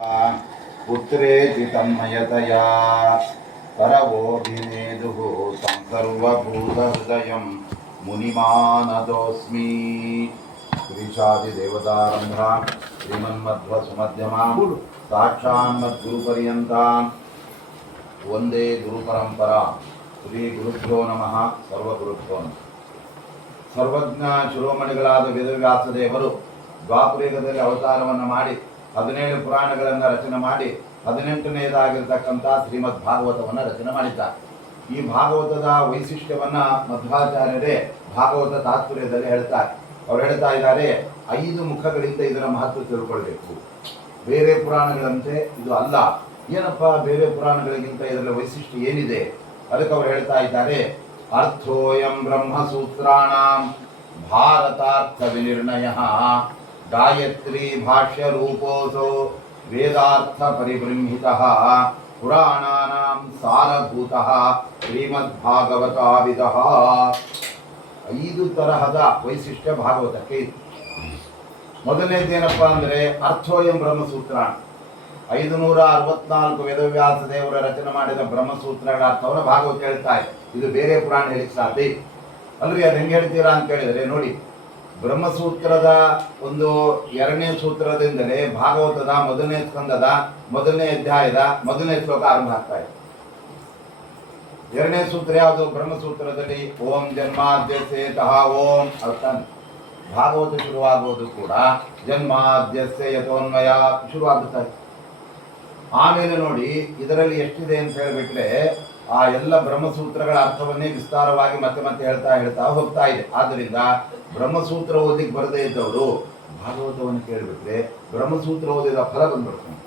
पुत्रेति तन्मयतया करवोऽभिनेदुः तं सर्वभूतहृदयं मुनिमानतोऽस्मि। गिरीशादिदेवतारम्भां श्रीमन्मध्वसुमध्यमां साक्षान्मद्गुरुपर्यन्तां वन्दे गुरुपरम्परां। श्रीगुरुभ्यो नमः. सर्वगुरुभ्यो नमः. ಸರ್ವಜ್ಞ ಶಿರೋಮಣಿಗಳಾದ ವೇದವ್ಯಾಸದೇವರು ದ್ವಾಪರಯುಗದಲ್ಲಿ ಅವತಾರವನ್ನು ಮಾಡಿ 17 ಪುರಾಣಗಳನ್ನು ರಚನೆ ಮಾಡಿ 18ನೇದಾಗಿರ್ತಕ್ಕಂಥ ಶ್ರೀಮದ್ ಭಾಗವತವನ್ನು ರಚನೆ ಮಾಡಿದ್ದಾರೆ. ಈ ಭಾಗವತದ ವೈಶಿಷ್ಟ್ಯವನ್ನ ಮಧ್ವಾಚಾರ್ಯರೇ ಭಾಗವತ ತಾತ್ಪರ್ಯದಲ್ಲಿ ಹೇಳ್ತಾರೆ. ಅವರು ಹೇಳ್ತಾ ಇದ್ದಾರೆ, 5 ಮುಖಗಳಿಂದ ಇದರ ಮಹತ್ವ ತಿಳ್ಕೊಳ್ಬೇಕು. ಬೇರೆ ಪುರಾಣಗಳಂತೆ ಇದು ಅಲ್ಲ. ಏನಪ್ಪ ಬೇರೆ ಪುರಾಣಗಳಿಗಿಂತ ಇದರ ವೈಶಿಷ್ಟ್ಯ ಏನಿದೆ? ಅದಕ್ಕೆ ಅವರು ಹೇಳ್ತಾ ಇದ್ದಾರೆ, ಅರ್ಥೋಯಂ ಬ್ರಹ್ಮಸೂತ್ರಾಣಾಂ ಭಾರತಾರ್ಥ ವಿನಿರ್ಣಯಃ ಗಾಯತ್ರಿ ಭಾಷ್ಯ ರೂಪೋಸೋ ವೇದಾರ್ಥ ಪರಿಬೃಂಹಿತಃ ಪುರಾಣಾನಾಂ ಸಾರಭೂತಃ ಶ್ರೀಮದ್ಭಾಗವತಾವಿದಃ. 5 ತರಹದ ವೈಶಿಷ್ಟ್ಯ ಭಾಗವತಕ್ಕೆ ಇದೆ. ಮೊದಲನೇದೇನಪ್ಪ ಅಂದರೆ ಅರ್ಥೋಯಂ ಬ್ರಹ್ಮಸೂತ್ರಾಣ. 564 ವೇದವ್ಯಾಸ ದೇವರ ರಚನೆ ಮಾಡಿದ ಬ್ರಹ್ಮಸೂತ್ರಗಳ ಅರ್ಥವನ್ನು ಭಾಗವತ ಹೇಳ್ತಾ ಇದೆ. ಇದು ಬೇರೆ ಪುರಾಣ ಹೇಳಿಕ್ಕೆ ಸಾಧ್ಯ ಅಲ್ರಿ. ಅದು ಹೆಂಗೆ ಹೇಳ್ತೀರಾ ಅಂತ ಹೇಳಿದರೆ ನೋಡಿ, ಬ್ರಹ್ಮಸೂತ್ರದ ಒಂದು 2ನೇ ಸೂತ್ರದಿಂದಲೇ ಭಾಗವತದ 1ನೇ ಸ್ಕಂದದ 1ನೇ ಅಧ್ಯಾಯದ 1ನೇ ಶ್ಲೋಕ ಆರಂಭ ಆಗ್ತಾ ಇದೆ. 2ನೇ ಸೂತ್ರ ಯಾವುದು? ಬ್ರಹ್ಮಸೂತ್ರದಲ್ಲಿ ಓಂ ಜನ್ಮಾದ್ಯಸ್ಯೇತಃ ಓಂ ಅರ್ಥಾನ್. ಭಾಗವತ ಶುರುವಾಗುವುದು ಕೂಡ ಜನ್ಮಾದ್ಯಸ್ಯ ಯಥೋನ್ಮಯ ಶುರುವಾಗುತ್ತದೆ. ಆಮೇಲೆ ನೋಡಿ ಇದರಲ್ಲಿ ಎಷ್ಟಿದೆ ಅಂತ ಹೇಳಿಬಿಟ್ರೆ ಆ ಎಲ್ಲ ಬ್ರಹ್ಮಸೂತ್ರಗಳ ಅರ್ಥವನ್ನೇ ವಿಸ್ತಾರವಾಗಿ ಮತ್ತೆ ಮತ್ತೆ ಹೇಳ್ತಾ ಹೋಗ್ತಾ ಇದೆ. ಆದ್ದರಿಂದ ಬ್ರಹ್ಮಸೂತ್ರ ಓದಿಗೆ ಬರದೇ ಇದ್ದವರು ಭಾಗವತವನ್ನು ಕೇಳಿಬಿಟ್ರೆ ಬ್ರಹ್ಮಸೂತ್ರ ಓದಿದ ಫಲ ಬಂದ್ಬಿಡ್ತಾನೆ.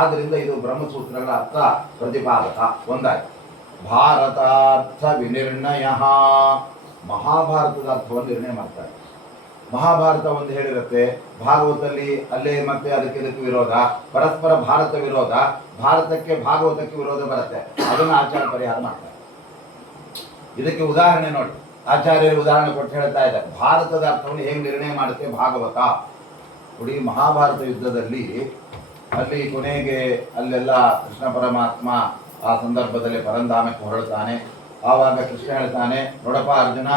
ಆದ್ದರಿಂದ ಇದು ಬ್ರಹ್ಮಸೂತ್ರಗಳ ಅರ್ಥ ಪ್ರತಿಪಾದಕ ಒಂದಾಯ್ತು. ಭಾರತಾರ್ಥ ವಿನಿರ್ಣಯ, ಮಹಾಭಾರತದ ಅರ್ಥವನ್ನು ನಿರ್ಣಯ ಮಾಡ್ತಾರೆ. ಮಹಾಭಾರತ ಒಂದು ಹೇಳಿರುತ್ತೆ, ಭಾಗವತದಲ್ಲಿ ಅಲ್ಲೇ ಮತ್ತೆ ಅದಕ್ಕೆ ವಿರೋಧ, ಪರಸ್ಪರ ಭಾರತ ವಿರೋಧ, ಭಾರತಕ್ಕೆ ಭಾಗವತಕ್ಕೆ ವಿರೋಧ ಬರುತ್ತೆ. ಅದನ್ನು ಆಚಾರ್ಯ ಪರಿಹಾರ ಮಾಡ್ತಾರೆ. ಇದಕ್ಕೆ ಉದಾಹರಣೆ ನೋಡಿ, ಆಚಾರ್ಯರು ಉದಾಹರಣೆ ಕೊಟ್ಟು ಹೇಳ್ತಾ ಇದ್ದಾರೆ, ಭಾರತದ ಅರ್ಥವನ್ನು ಹೇಗೆ ನಿರ್ಣಯ ಮಾಡುತ್ತೆ ಭಾಗವತ. ನೋಡಿ, ಮಹಾಭಾರತ ಯುದ್ಧದಲ್ಲಿ ಅಲ್ಲಿ ಕೊನೆಗೆ ಅಲ್ಲೆಲ್ಲ ಕೃಷ್ಣ ಪರಮಾತ್ಮ ಆ ಸಂದರ್ಭದಲ್ಲಿ ಪರಂಧಾಮಕ್ಕೆ ಹೊರಡ್ತಾನೆ. ಆವಾಗ ಕೃಷ್ಣ ಹೇಳ್ತಾನೆ, ನೋಡಪ್ಪ ಅರ್ಜುನ,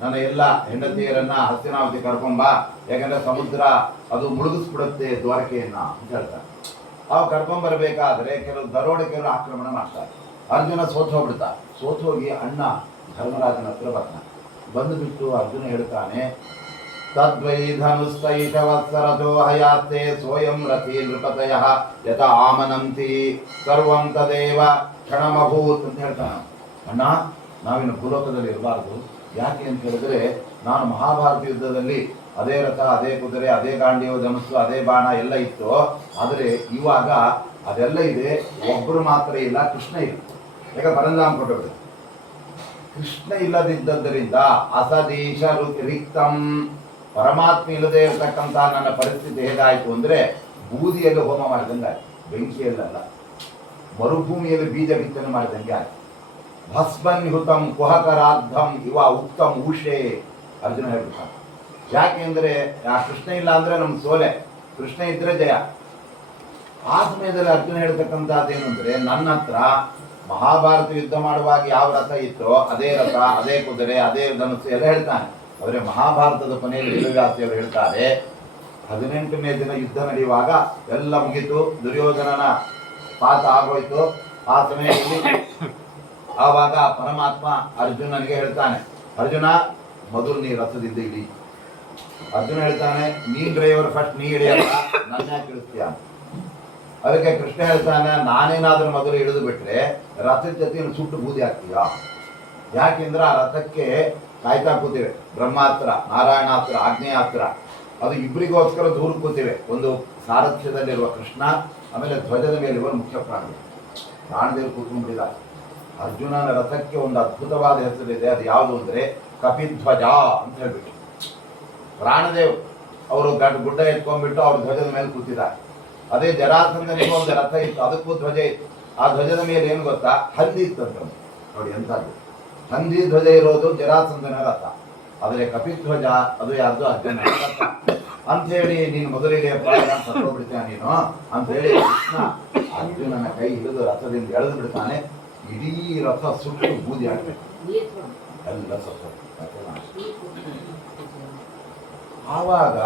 ನನ್ನ ಎಲ್ಲ ಹೆಂಡತಿಯರನ್ನ ಹಸ್ತಿನಾವತಿ ಕರ್ಕೊಂಬ, ಯಾಕಂದ್ರೆ ಸಮುದ್ರ ಅದು ಮುಳುಗಿಸ್ಬಿಡುತ್ತೆ ದ್ವಾರಕೆಯನ್ನ ಅಂತ ಹೇಳ್ತಾನೆ. ಅವು ಕರ್ಕೊಂಬರ್ಬೇಕಾದ್ರೆ ಕೆಲವು ದರೋಡೆಕೆಯರು ಆಕ್ರಮಣ ಮಾಡ್ತಾರೆ. ಅರ್ಜುನ ಸೋತು ಹೋಗ್ಬಿಡ್ತಾನೆ. ಸೋತು ಹೋಗಿ ಅಣ್ಣ ಧರ್ಮರಾಜನ ಹತ್ರ ಬರ್ತಾನೆ. ಬಂದುಬಿಟ್ಟು ಅರ್ಜುನ ಹೇಳ್ತಾನೆ, ತದ್ವೈ ಧನುಸ್ತೈಷವತ್ಸರಥೋ ಹಯಾತ್ತೆ ಸೋಯಂ ರಥಿ ನೃಪತಯ ಯಥ ಆಮನಂತಿ ಸರ್ವಂ ತದೇವ ಕ್ಷಣಮಭೂತ್ ಅಂತ ಹೇಳ್ತಾನೆ. ಅಣ್ಣ, ನಾವಿನ್ನು ಭೂಲೋಕದಲ್ಲಿ ಇರಬಾರ್ದು. ಯಾಕೆ ಅಂತ ಹೇಳಿದ್ರೆ, ನಾನು ಮಹಾಭಾರತ ಯುದ್ಧದಲ್ಲಿ ಅದೇ ರಥ, ಅದೇ ಕುದುರೆ, ಅದೇ ಗಾಂಡೀವ ಧನುಸ್ಸು, ಅದೇ ಬಾಣ ಎಲ್ಲ ಇತ್ತು. ಆದರೆ ಇವಾಗ ಅದೆಲ್ಲ ಇದೆ, ಒಬ್ಬರು ಮಾತ್ರ ಇಲ್ಲ, ಕೃಷ್ಣ ಇಲ್ಲ. ಈಗ ಪರಂಧಾಮ ಕೊಟ್ಟರು. ಕೃಷ್ಣ ಇಲ್ಲದಿದ್ದರಿಂದ ಅಸದೀಶ ರಿಕ್ತಂ, ಪರಮಾತ್ಮ ಇಲ್ಲದೆ ಇರತಕ್ಕಂಥ ನನ್ನ ಪರಿಸ್ಥಿತಿ ಹೇಗಾಯಿತು ಅಂದರೆ, ಬೂದಿಯಲ್ಲಿ ಹೋಮ ಮಾಡಿದಂಗೆ ಆಯ್ತು, ಬೆಂಕಿಯಲ್ಲ, ಮರುಭೂಮಿಯಲ್ಲಿ ಬೀಜ ಬಿತ್ತನೆ ಮಾಡಿದಂಗೆ ಆಯ್ತು. ಭಸ್ಮನ್ಹುತಂ ಕುಹಕರಾರ್ಧಂ ಇವ ಉತ್ತಮ್ ಊಷೆ ಅರ್ಜುನ ಹೇಳ್ಬಿಡ್ತಾನೆ. ಯಾಕೆ ಅಂದರೆ ಆ ಕೃಷ್ಣ ಇಲ್ಲ ಅಂದರೆ ನಮ್ಮ ಸೋಲೆ, ಕೃಷ್ಣ ಇದ್ರೆ ಜಯ. ಆ ಸಮಯದಲ್ಲಿ ಅರ್ಜುನ ಹೇಳ್ತಕ್ಕಂಥದ್ದೇನು ಅಂದರೆ, ನನ್ನ ಹತ್ರ ಮಹಾಭಾರತ ಯುದ್ಧ ಮಾಡುವಾಗ ಯಾವ ರಥ ಇತ್ತೋ ಅದೇ ರಥ, ಅದೇ ಕುದುರೆ, ಅದೇ ಧನುಸ್ಸು ಎಲ್ಲ ಹೇಳ್ತಾನೆ. ಆದರೆ ಮಹಾಭಾರತದ ಕೊನೆಯಲ್ಲಿ ವೇದವ್ಯಾಸರು ಹೇಳ್ತಾರೆ, 18ನೇ ದಿನ ಯುದ್ಧ ನಡೆಯುವಾಗ ಎಲ್ಲ ಮುಗಿತು, ದುರ್ಯೋಧನನ ಪಾತ ಆಗೋಯ್ತು. ಆ ಸಮಯದಲ್ಲಿ ಆವಾಗ ಪರಮಾತ್ಮ ಅರ್ಜುನನಿಗೆ ಹೇಳ್ತಾನೆ, ಅರ್ಜುನ ಮೊದಲು ನೀ ರಥದಿಂದ ಇಳಿ. ಅರ್ಜುನ ಹೇಳ್ತಾನೆ, ನೀನ್ ಡ್ರೈವರ್ ಫಸ್ಟ್, ನೀ ಇಳಿಯಲ್ಲ, ನನ್ನ ಯಾಕೆ ಇಳಿಸ್ತೀಯ? ಅದಕ್ಕೆ ಕೃಷ್ಣ ಹೇಳ್ತಾನೆ, ನಾನೇನಾದ್ರೂ ಮೊದಲು ಇಳಿದು ಬಿಟ್ರೆ ರಥದ ಜೊತೆ ಸುಟ್ಟು ಬೂದಿ ಆಗ್ತೀಯ. ಯಾಕೆಂದ್ರೆ ಆ ರಥಕ್ಕೆ ಕಾಯ್ತಾ ಕೂತಿವೆ ಬ್ರಹ್ಮಾಸ್ತ್ರ, ನಾರಾಯಣಾಸ್ತ್ರ, ಆಗ್ನೇಯಾಸ್ತ್ರ. ಅದು ಇಬ್ಬರಿಗೋಸ್ಕರ ದೂರ ಕೂತಿವೆ. ಒಂದು ಸಾರಥ್ಯದಲ್ಲಿರುವ ಕೃಷ್ಣ, ಆಮೇಲೆ ಧ್ವಜದ ಮೇಲಿರುವ ಮುಖ್ಯ ಪ್ರಾಣದೇವರು ಕೂತ್ಕೊಂಡಿದ್ದಾರೆ. ಅರ್ಜುನನ ರಥಕ್ಕೆ ಒಂದು ಅದ್ಭುತವಾದ ಹೆಸರಿದೆ. ಅದು ಯಾವುದು ಅಂದರೆ ಕಪಿಧ್ವಜ ಅಂತ ಹೇಳ್ಬಿಟ್ಟು. ಪ್ರಾಣದೇವ್ ಅವರು ಗುಡ್ಡ ಎತ್ಕೊಂಡ್ಬಿಟ್ಟು ಅವ್ರ ಧ್ವಜದ ಮೇಲೆ ಕೂತಿದ್ದಾರೆ. ಅದೇ ಜರಾಸಂಧನಿಗೆ ಒಂದು ರಥ ಇತ್ತು, ಅದಕ್ಕೂ ಧ್ವಜ ಇತ್ತು. ಆ ಧ್ವಜದ ಮೇಲೆ ಏನು ಗೊತ್ತಾ, ಹಂದಿ ಇತ್ತಂತ. ನೋಡಿ ಎಂಥದ್ದು, ಹಂದಿ ಧ್ವಜ ಇರೋದು ಜರಾಸಂಧನ ರಥ. ಆದರೆ ಕಪಿಧ್ವಜ ಅದು ಯಾರ್ದು ಅರ್ಜುನ ರಥ. ಅಂಥೇಳಿ ನೀನು ಮೊದಲಿಗೆ ಸತ್ತೋಗ್ಬಿಡ್ತೀಯ ನೀನು ಅಂಥೇಳಿ ಕೃಷ್ಣ ಅರ್ಜುನನ ಕೈ ಹಿಡಿದು ರಥದಿಂದ ಎಳೆದು ಬಿಡ್ತಾನೆ. ಇಡೀ ರಥ ಸುಟ್ಟು ಬೂದಿ ಆಗ್ಬೇಕು, ಎಲ್ಲ ಸತ್ತು. ಆವಾಗ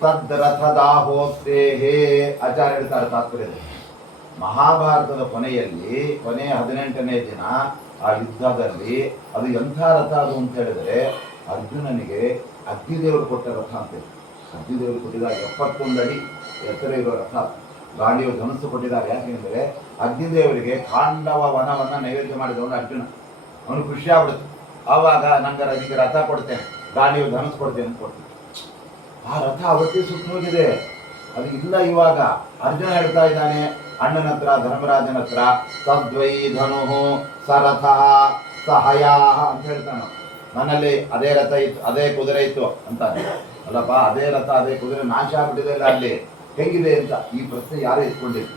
ತದ್ರಥದಾಹೋಕ್ತೇ ಹೇ ಆಚಾರ್ಯ ಹೇಳ್ತಾರೆ ತಾತ್ಪರ್ಯದಲ್ಲಿ. ಮಹಾಭಾರತದ ಕೊನೆಯಲ್ಲಿ ಕೊನೆಯ 18ನೇ ದಿನ ಆ ಯುದ್ಧದಲ್ಲಿ ಅದು ಎಂಥ ರಥ ಅದು ಅಂತ ಹೇಳಿದ್ರೆ ಅರ್ಜುನನಿಗೆ ಅಗ್ನಿದೇವರು ಕೊಟ್ಟ ರಥ ಅಂತೇಳಿ. ಅಗ್ನಿದೇವರು ಕೊಟ್ಟಿದ್ದಾರೆ 71 ಅಡಿ ಎತ್ತರ ಇರೋ ರಥ. ಗಾಂಡಿಯ ಧನಸ್ಸು ಕೊಟ್ಟಿದ್ದಾರೆ. ಯಾಕೆಂದರೆ ಅಗ್ನಿದೇವರಿಗೆ ಖಾಂಡವ ವನವನ್ನ ನೈವೇದ್ಯ ಮಾಡಿದವನು ಅರ್ಜುನ. ಅವನು ಖುಷಿ ಆಗ್ಬಿಡುತ್ತೆ. ಆವಾಗ ನಂಗೆ ನಿಮಗೆ ರಥ ಕೊಡ್ತೇನೆ, ಗಾಂಡಿಯ ಧನಸ್ಸು ಕೊಡ್ತೇನೆ ಅಂತ ಕೊಡ್ತೀನಿ. ಆ ರಥ ಅವತ್ತೇ ಸುಟ್ಟು ಹೋಗಿದೆ, ಅದು ಇಲ್ಲ. ಇವಾಗ ಅರ್ಜುನ ಹೇಳ್ತಾ ಇದ್ದಾನೆ ಅಣ್ಣನ ಹತ್ರ, ಧರ್ಮರಾಜನ ಹತ್ರ, ತದ್ವೈ ಧನು ಸರಥ ಸಹಯ ಅಂತ ಹೇಳ್ತಾನೆ. ನನ್ನಲ್ಲಿ ಅದೇ ರಥ ಇತ್ತು, ಅದೇ ಕುದುರೆ ಇತ್ತು ಅಂತಾನೆ. ಅಲ್ಲಪ್ಪ, ಅದೇ ರಥ ಅದೇ ಕುದುರೆ ನಾಶ ಆಗ್ಬಿಟ್ಟಿದೆ ಅಲ್ಲಿ, ಹೇಗಿದೆ ಅಂತ ಈ ಪ್ರಶ್ನೆ ಯಾರು ಎತ್ಕೊಂಡಿತ್ತು.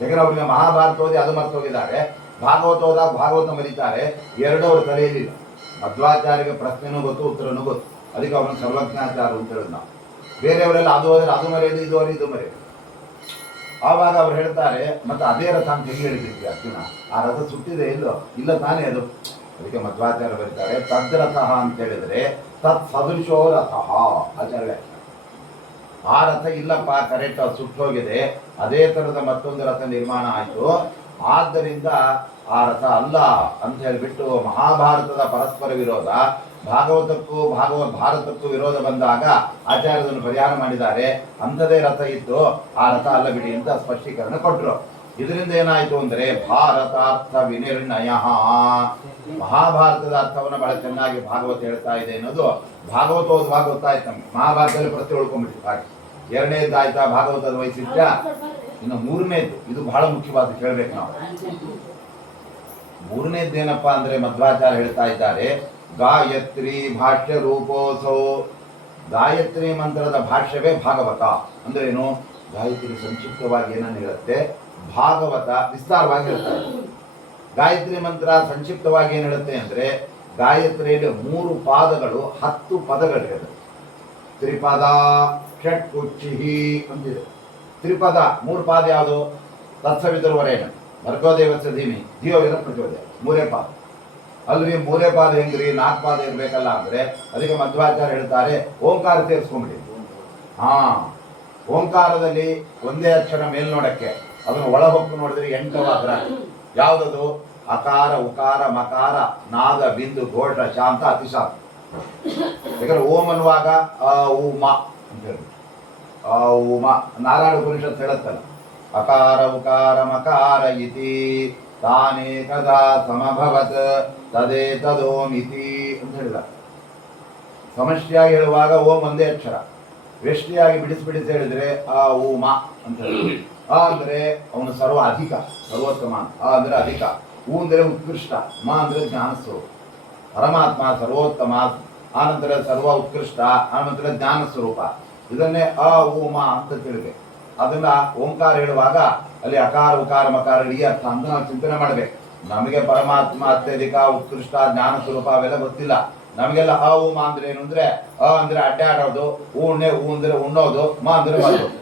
ಯಾಕಂದ್ರೆ ಅವ್ರಿಗೆ ಮಹಾಭಾರತ ಓದಿ ಅದು ಮರ್ತೋಗಿದ್ದಾರೆ, ಭಾಗವತ ಹೋದಾಗ ಭಾಗವತ ಮರೀತಾರೆ. ಎರಡೂ ಅವ್ರ ತಲೆಯಲ್ಲಿಲ್ಲ. ಮಧ್ವಾಚಾರ್ಯಗೆ ಪ್ರಶ್ನೆನೂ ಗೊತ್ತು, ಉತ್ತರನೂ ಗೊತ್ತು. ಅದಕ್ಕೆ ಅವ್ರನ್ನ ಸರ್ವಜ್ಞಾಚಾರ ಅಂತ ಹೇಳಿದ್ ನಾವು. ಬೇರೆಯವರೆಲ್ಲ ಅದು ಹೋದ್ರೆ ಅದು ಮರೆಯೋದು, ಇದು ಹೋದ್ರೆ ಇದು ಮರೆಯೋದು. ಆವಾಗ ಅವ್ರು ಹೇಳ್ತಾರೆ ಮತ್ತೆ ಅದೇ ರಥ ಅಂತ ಹೇಗೆ ಹೇಳಿದ್ವಿ ಅರ್ಜುನ, ಆ ರಥ ಸುಟ್ಟಿದೆ ಇಲ್ಲೋ, ಇಲ್ಲ ತಾನೇ ಅದು. ಅದಕ್ಕೆ ಮಧ್ವಾಚಾರ್ಯ ಬರೀತಾರೆ ತದ್ರಥ ಅಂತ ಹೇಳಿದ್ರೆ ತತ್ ಸದೃಶೋ ರಥ ಆಚಾರ್ಯ. ಆ ರಥ ಇಲ್ಲಪ್ಪ, ಕರೆಕ್ಟ್ ಅದು ಸುಟ್ಟೋಗಿದೆ, ಅದೇ ತರದ ಮತ್ತೊಂದು ರಥ ನಿರ್ಮಾಣ ಆಯಿತು, ಆದ್ದರಿಂದ ಆ ರಥ ಅಲ್ಲ ಅಂತ ಹೇಳಿಬಿಟ್ಟು ಮಹಾಭಾರತದ ಪರಸ್ಪರ ವಿರೋಧ, ಭಾಗವತಕ್ಕೂ ಭಾರತಕ್ಕೂ ವಿರೋಧ ಬಂದಾಗ ಆಚಾರ್ಯರನ್ನು ಪರಿಹಾರ ಮಾಡಿದ್ದಾರೆ. ಅಂಥದೇ ರಥ ಇತ್ತು, ಆ ರಥ ಅಲ್ಲ ಬಿಡಿ ಅಂತ ಸ್ಪಷ್ಟೀಕರಣ ಕೊಟ್ಟರು. ಇದರಿಂದ ಏನಾಯಿತು ಅಂದರೆ ಭಾರತಾರ್ಥ ವಿನಿರ್ಣಯ, ಮಹಾಭಾರತದ ಅರ್ಥವನ್ನು ಬಹಳ ಚೆನ್ನಾಗಿ ಭಾಗವತ ಹೇಳ್ತಾ ಇದೆ ಅನ್ನೋದು ಭಾಗವತ ಓದುವಾಗ ಗೊತ್ತಾಯ್ತು ನಮ್ಗೆ. ಮಹಾಭಾರತದಲ್ಲಿ ಪ್ರತಿ ಉಳ್ಕೊಂಡ್ಬಿಟ್ಟು ಹಾಗೆ. ಎರಡನೇದಾಯ್ತಾ ಭಾಗವತದ ವೈಶಿಷ್ಟ್ಯ. ಇನ್ನು ಮೂರನೇದು, ಇದು ಬಹಳ ಮುಖ್ಯವಾದ ಕೇಳಬೇಕು ನಾವು. ಮೂರನೇದ್ದೇನಪ್ಪ ಅಂದ್ರೆ ಮಧ್ವಾಚಾರ್ಯ ಹೇಳ್ತಾ ಇದ್ದಾರೆ ಗಾಯತ್ರಿ ಭಾಷ್ಯ ರೂಪೋಸೋ. ಗಾಯತ್ರಿ ಮಂತ್ರದ ಭಾಷ್ಯವೇ ಭಾಗವತ. ಅಂದ್ರೆ ಏನು? ಗಾಯತ್ರಿ ಸಂಕ್ಷಿಪ್ತವಾಗಿ ಏನನ್ನು ಹೇಳುತ್ತೆ, ಭಾಗವತ ವಿಸ್ತಾರವಾಗಿ ಹೇಳ್ತಾರೆ. ಗಾಯತ್ರಿ ಮಂತ್ರ ಸಂಕ್ಷಿಪ್ತವಾಗಿ ಏನು ಹೇಳುತ್ತೆ ಅಂದ್ರೆ ಗಾಯತ್ರಿಯಲ್ಲಿ 3 ಪಾದಗಳು 10 ಪದಗಳಿವೆ. ತ್ರಿಪದ ಷಟ್ಕುಚ್ಚಿಹಿ ಅಂತಿದೆ. ತ್ರಿಪದ 3 ಪಾದ ಯಾವುದು? ತತ್ಸವಿತುರ್ವರೇಣ ಭರ್ಗೋದೇವಸ್ಯ ಧೀಮಹಿ ಧಿಯೋ ಯೋ ನಃ ಪ್ರಚೋದಯಾತ್, 3 ಪಾದ. ಅಲ್ರಿ 3 ಪಾದ ಹೆಂಗ್ರಿ, 4 ಪಾದ ಇರ್ಬೇಕಲ್ಲ ಅಂದ್ರೆ ಅದಕ್ಕೆ ಮಧ್ವಾಚಾರ್ಯ ಹೇಳ್ತಾರೆ ಓಂಕಾರ ಸೇರಿಸ್ಕೊಂಡ್ಬಿಡಿ. ಓಂಕಾರದಲ್ಲಿ ಒಂದೇ ಅಕ್ಷರ ಮೇಲ್ನೋಡಕ್ಕೆ, ಅದನ್ನು ಒಳ ಹೊಕ್ಕು ನೋಡಿದ್ರೆ 8 ಅಕ್ಷರ. ಯಾವುದದು? ಅಕಾರ ಉಕಾರ ಮಕಾರ ನಾದ ಬಿಂದು ಘೋಷ ಶಾಂತ ಅತಿಶಾಂತ. ಯಾಕಂದ್ರೆ ಓಂ ಅನ್ನುವಾಗ ಉಮ ಅಂತ ಹೇಳಿ ಉಮ ನಾರಾಯಣ ಉಪನಿಷತ್ ಹೇಳುತ್ತಲ್ಲ, ಅಕಾರ ಉಕಾರ ಮಕಾರ ಇತಿ ತಾನೇಕದಾ ಸಮಭವತ್ ತದೇತದೋಮಿತಿ ಅಂತ ಹೇಳಿದ. ಸಮಷ್ಟಿಯಾಗಿ ಹೇಳುವಾಗ ಓಂ ಒಂದೇ ಅಕ್ಷರ, ವ್ಯಷ್ಟಿಯಾಗಿ ಬಿಡಿಸಿ ಹೇಳಿದ್ರೆ ಉಮ ಅಂತ ಹೇಳಿ. ಆ ಅಂದ್ರೆ ಅವನು ಸರ್ವ ಅಧಿಕ, ಸರ್ವೋತ್ತಮ. ಆ ಅಂದ್ರೆ ಅಧಿಕ. ಉ ಅಂದರೆ ಉತ್ಕೃಷ್ಟ, ಮ ಅಂದರೆ ಜ್ಞಾನ ಸ್ವರೂಪ. ಪರಮಾತ್ಮ ಸರ್ವೋತ್ತಮ, ಆನಂತರ ಸರ್ವ ಉತ್ಕೃಷ್ಟ, ಆನಂತರ ಜ್ಞಾನ ಸ್ವರೂಪ. ಇದನ್ನೇ ಉಮ ಅಂತ ತಿಳಿಬೇಕು. ಅದನ್ನ ಓಂಕಾರ ಹೇಳುವಾಗ ಅಲ್ಲಿ ಅಕಾರ ಉಕಾರ ಮಕಾರ ಈ ಅರ್ಥ ಅಂತ ನಾವು ಚಿಂತನೆ ಮಾಡಬೇಕು. ನಮಗೆ ಪರಮಾತ್ಮ ಅತ್ಯಧಿಕ ಉತ್ಕೃಷ್ಟ ಜ್ಞಾನ ಸ್ವರೂಪ ಅವೆಲ್ಲ ಗೊತ್ತಿಲ್ಲ. ನಮಗೆಲ್ಲ ಉಮ ಅಂದ್ರೆ ಏನು ಅಂದ್ರೆ ಅಂದ್ರೆ ಅಡ್ಡಾಡೋದು, ಉ ಅಂದ್ರೆ ಉಣ್ಣೋದು, ಮ ಅಂದ್ರೆ ಮಲಗೋದು.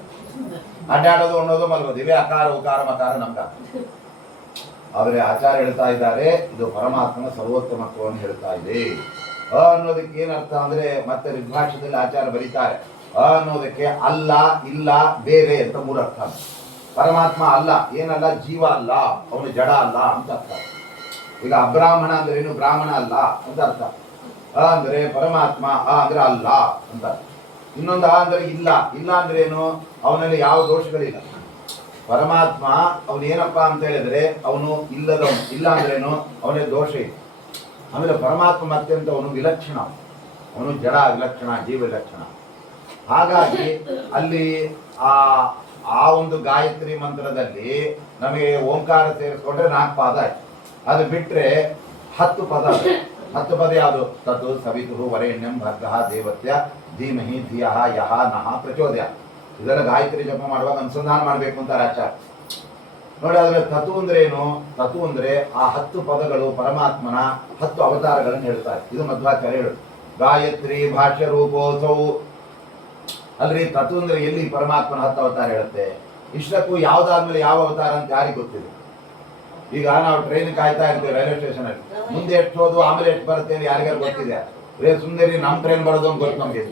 ಅಡ್ಡಾಡೋದು, ಉಣ್ಣೋದು, ಮಲಗೋದು ಇವೇ ಅಕಾರ ಉಕಾರ ಮಕಾರ ನಮ್ಗ. ಆದರೆ ಆಚಾರ್ಯ ಹೇಳ್ತಾ ಇದ್ದಾರೆ ಇದು ಪರಮಾತ್ಮನ ಸರ್ವೋತ್ತಮತ್ವವನ್ನು ಹೇಳ್ತಾ ಇದೆ. ಅನ್ನೋದಕ್ಕೆ ಏನರ್ಥ ಅಂದ್ರೆ ಮತ್ತೆ ಋಗ್ಭಾಷ್ಯದಲ್ಲಿ ಆಚಾರ್ಯ ಬರೀತಾರೆ ಅನ್ನೋದಕ್ಕೆ ಅಲ್ಲ, ಇಲ್ಲ, ಬೇರೆ ಅಂತ 3 ಅರ್ಥ. ಪರಮಾತ್ಮ ಅಲ್ಲ, ಏನಲ್ಲ, ಜೀವ ಅಲ್ಲ, ಅವನು ಜಡ ಅಲ್ಲ ಅಂತ ಅರ್ಥ. ಈಗ ಅಬ್ರಾಹ್ಮಣ ಅಂದ್ರೆ ಏನು? ಬ್ರಾಹ್ಮಣ ಅಲ್ಲ ಅಂತ ಅರ್ಥ. ಅಂದ್ರೆ ಪರಮಾತ್ಮ ಅಂದ್ರೆ ಅಲ್ಲ ಅಂತ. ಇನ್ನೊಂದು ಅಂದ್ರೆ ಇಲ್ಲ, ಇಲ್ಲ ಅಂದ್ರೆ ಏನು? ಅವನಲ್ಲಿ ಯಾವ ದೋಷಗಳಿಲ್ಲ. ಪರಮಾತ್ಮ ಅವನೇನಪ್ಪ ಅಂತ ಹೇಳಿದ್ರೆ ಅವನು ಇಲ್ಲದವನು. ಇಲ್ಲ ಅಂದ್ರೇನು? ಅವನಿಗೆ ದೋಷ ಇದೆ. ಆಮೇಲೆ ಪರಮಾತ್ಮ ಅತ್ಯಂತ ಅವನು ವಿಲಕ್ಷಣ, ಅವನು ಜಡ ವಿಲಕ್ಷಣ, ಜೀವ ವಿಲಕ್ಷಣ. ಹಾಗಾಗಿ ಅಲ್ಲಿ ಆ ಒಂದು ಗಾಯತ್ರಿ ಮಂತ್ರದಲ್ಲಿ ನಮಗೆ ಓಂಕಾರ ಸೇರಿಸ್ಕೊಂಡ್ರೆ 4 ಪಾದ ಆಯ್ತು. ಅದು ಬಿಟ್ರೆ 10 ಪದ. 10 ಪದ ಯಾವುದು? ತತ್ ಸವಿತುಃ ವರೇಣ್ಯಂ ಭರ್ಗಃ ದೇವಸ್ಯ ಧೀಮಹಿ ಧಿಯಃ ಯಃ ನಃ ಪ್ರಚೋದಯಾತ್. ಇದೆಲ್ಲ ಗಾಯತ್ರಿ ಜಪ ಮಾಡುವಾಗ ಅನುಸಂಧಾನ ಮಾಡಬೇಕು ಅಂತಾರೆ ಆಚಾರ್ಯ. ನೋಡಿ, ಅದ್ರ ತತು ಅಂದ್ರೆ ಏನು? ತತು ಅಂದ್ರೆ ಆ 10 ಪದಗಳು ಪರಮಾತ್ಮನ 10 ಅವತಾರಗಳನ್ನು ಹೇಳ್ತಾರೆ. ಇದು ಮಧ್ವಾಚಾರ್ಯ ಹೇಳುದು. ಗಾಯತ್ರಿ ಭಾಷ್ಯ ರೂಪೋತ್ಸವ ಅಲ್ರಿ ತತ್ವ ಅಂದ್ರೆ ಎಲ್ಲಿ ಪರಮಾತ್ಮನ 10 ಅವತಾರ ಹೇಳುತ್ತೆ? ಇಷ್ಟಕ್ಕೂ ಯಾವ್ದಾದ್ಮೇಲೆ ಯಾವ ಅವತಾರ ಅಂತ ಯಾರಿಗೆ ಗೊತ್ತಿದೆ? ಈಗ ನಾವು ಟ್ರೈನ್ ಕಾಯ್ತಾ ಇರ್ತೀವಿ ರೈಲ್ವೆ ಸ್ಟೇಷನ್ ಅಲ್ಲಿ, ಮುಂದೆ ಎಷ್ಟು ಹೋದು ಆಮೇಲೆ ಎಷ್ಟು ಬರುತ್ತೆ ಅಂತ ಯಾರಿಗಾರು ಗೊತ್ತಿದೆ? ಸುಮ್ಮನೆ ನಮ್ಮ ಟ್ರೈನ್ ಬರೋದು ಅಂತ ಗೊತ್ತು ನಮ್ಗೆ.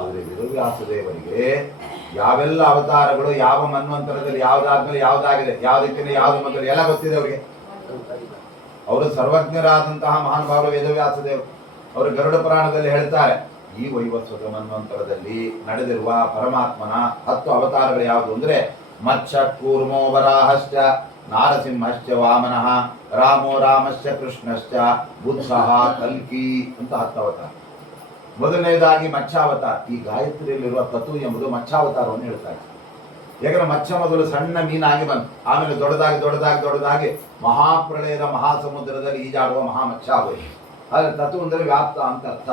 ಆದ್ರೆ ವೇದವ್ಯಾಸ ದೇವರಿಗೆ ಯಾವೆಲ್ಲ ಅವತಾರಗಳು, ಯಾವ ಮನ್ವಂತರದಲ್ಲಿ ಯಾವ್ದಾದ್ಮೇಲೆ ಯಾವ್ದಾಗಿದೆ, ಯಾವ್ದಕ್ಕಿಂತ ಯಾವ್ದು ಮೊದಲು ಎಲ್ಲ ಗೊತ್ತಿದೆ ಅವರಿಗೆ. ಅವರು ಸರ್ವಜ್ಞರಾದಂತಹ ಮಹಾನುಭಾವರು ವೇದವ್ಯಾಸ ದೇವರು. ಅವರು ಗರುಡ ಪುರಾಣದಲ್ಲಿ ಹೇಳ್ತಾರೆ, ಈ ವೈವಸ್ವತ ಮನ್ವಂತರದಲ್ಲಿ ನಡೆದಿರುವ ಪರಮಾತ್ಮನ 10 ಅವತಾರಗಳು ಯಾವುದು ಅಂದ್ರೆ ಮತ್ಸ್ಯ ಕೂರ್ಮೋ ವರಾಹಶ್ಚ ನಾರಸಿಂಹಶ್ಚ ವಾಮನಃ ರಾಮೋ ರಾಮಶ್ಚ ಕೃಷ್ಣಶ್ಚ ಬುದ್ಧಃ ಕಲ್ಕಿ ಅಂತ 10 ಅವತಾರ. ಮೊದಲನೇದಾಗಿ ಮತ್ಸ್ಯಾವತಾರ. ಈ ಗಾಯತ್ರಿಯಲ್ಲಿರುವ ತತ್ವ ಎಂಬುದು ಮತ್ಸ್ಯಾವತಾರವನ್ನು ಹೇಳ್ತಾರೆ. ಯಾಕಂದ್ರೆ ಮತ್ಸ್ಯ ಮೊದಲು ಸಣ್ಣ ಮೀನಾಗಿ ಬಂತು, ಆಮೇಲೆ ದೊಡ್ಡದಾಗಿ ಮಹಾಪ್ರಳಯದ ಮಹಾಸಮುದ್ರದಲ್ಲಿ ಈಜಾಡುವ ಮಹಾಮತ್ಸ್ಯ ಆಗೋಯ್ತು. ಆದ್ರೆ ತತ್ವ ಅಂದರೆ ವ್ಯಾಪ್ತ ಅಂತ ಅರ್ಥ.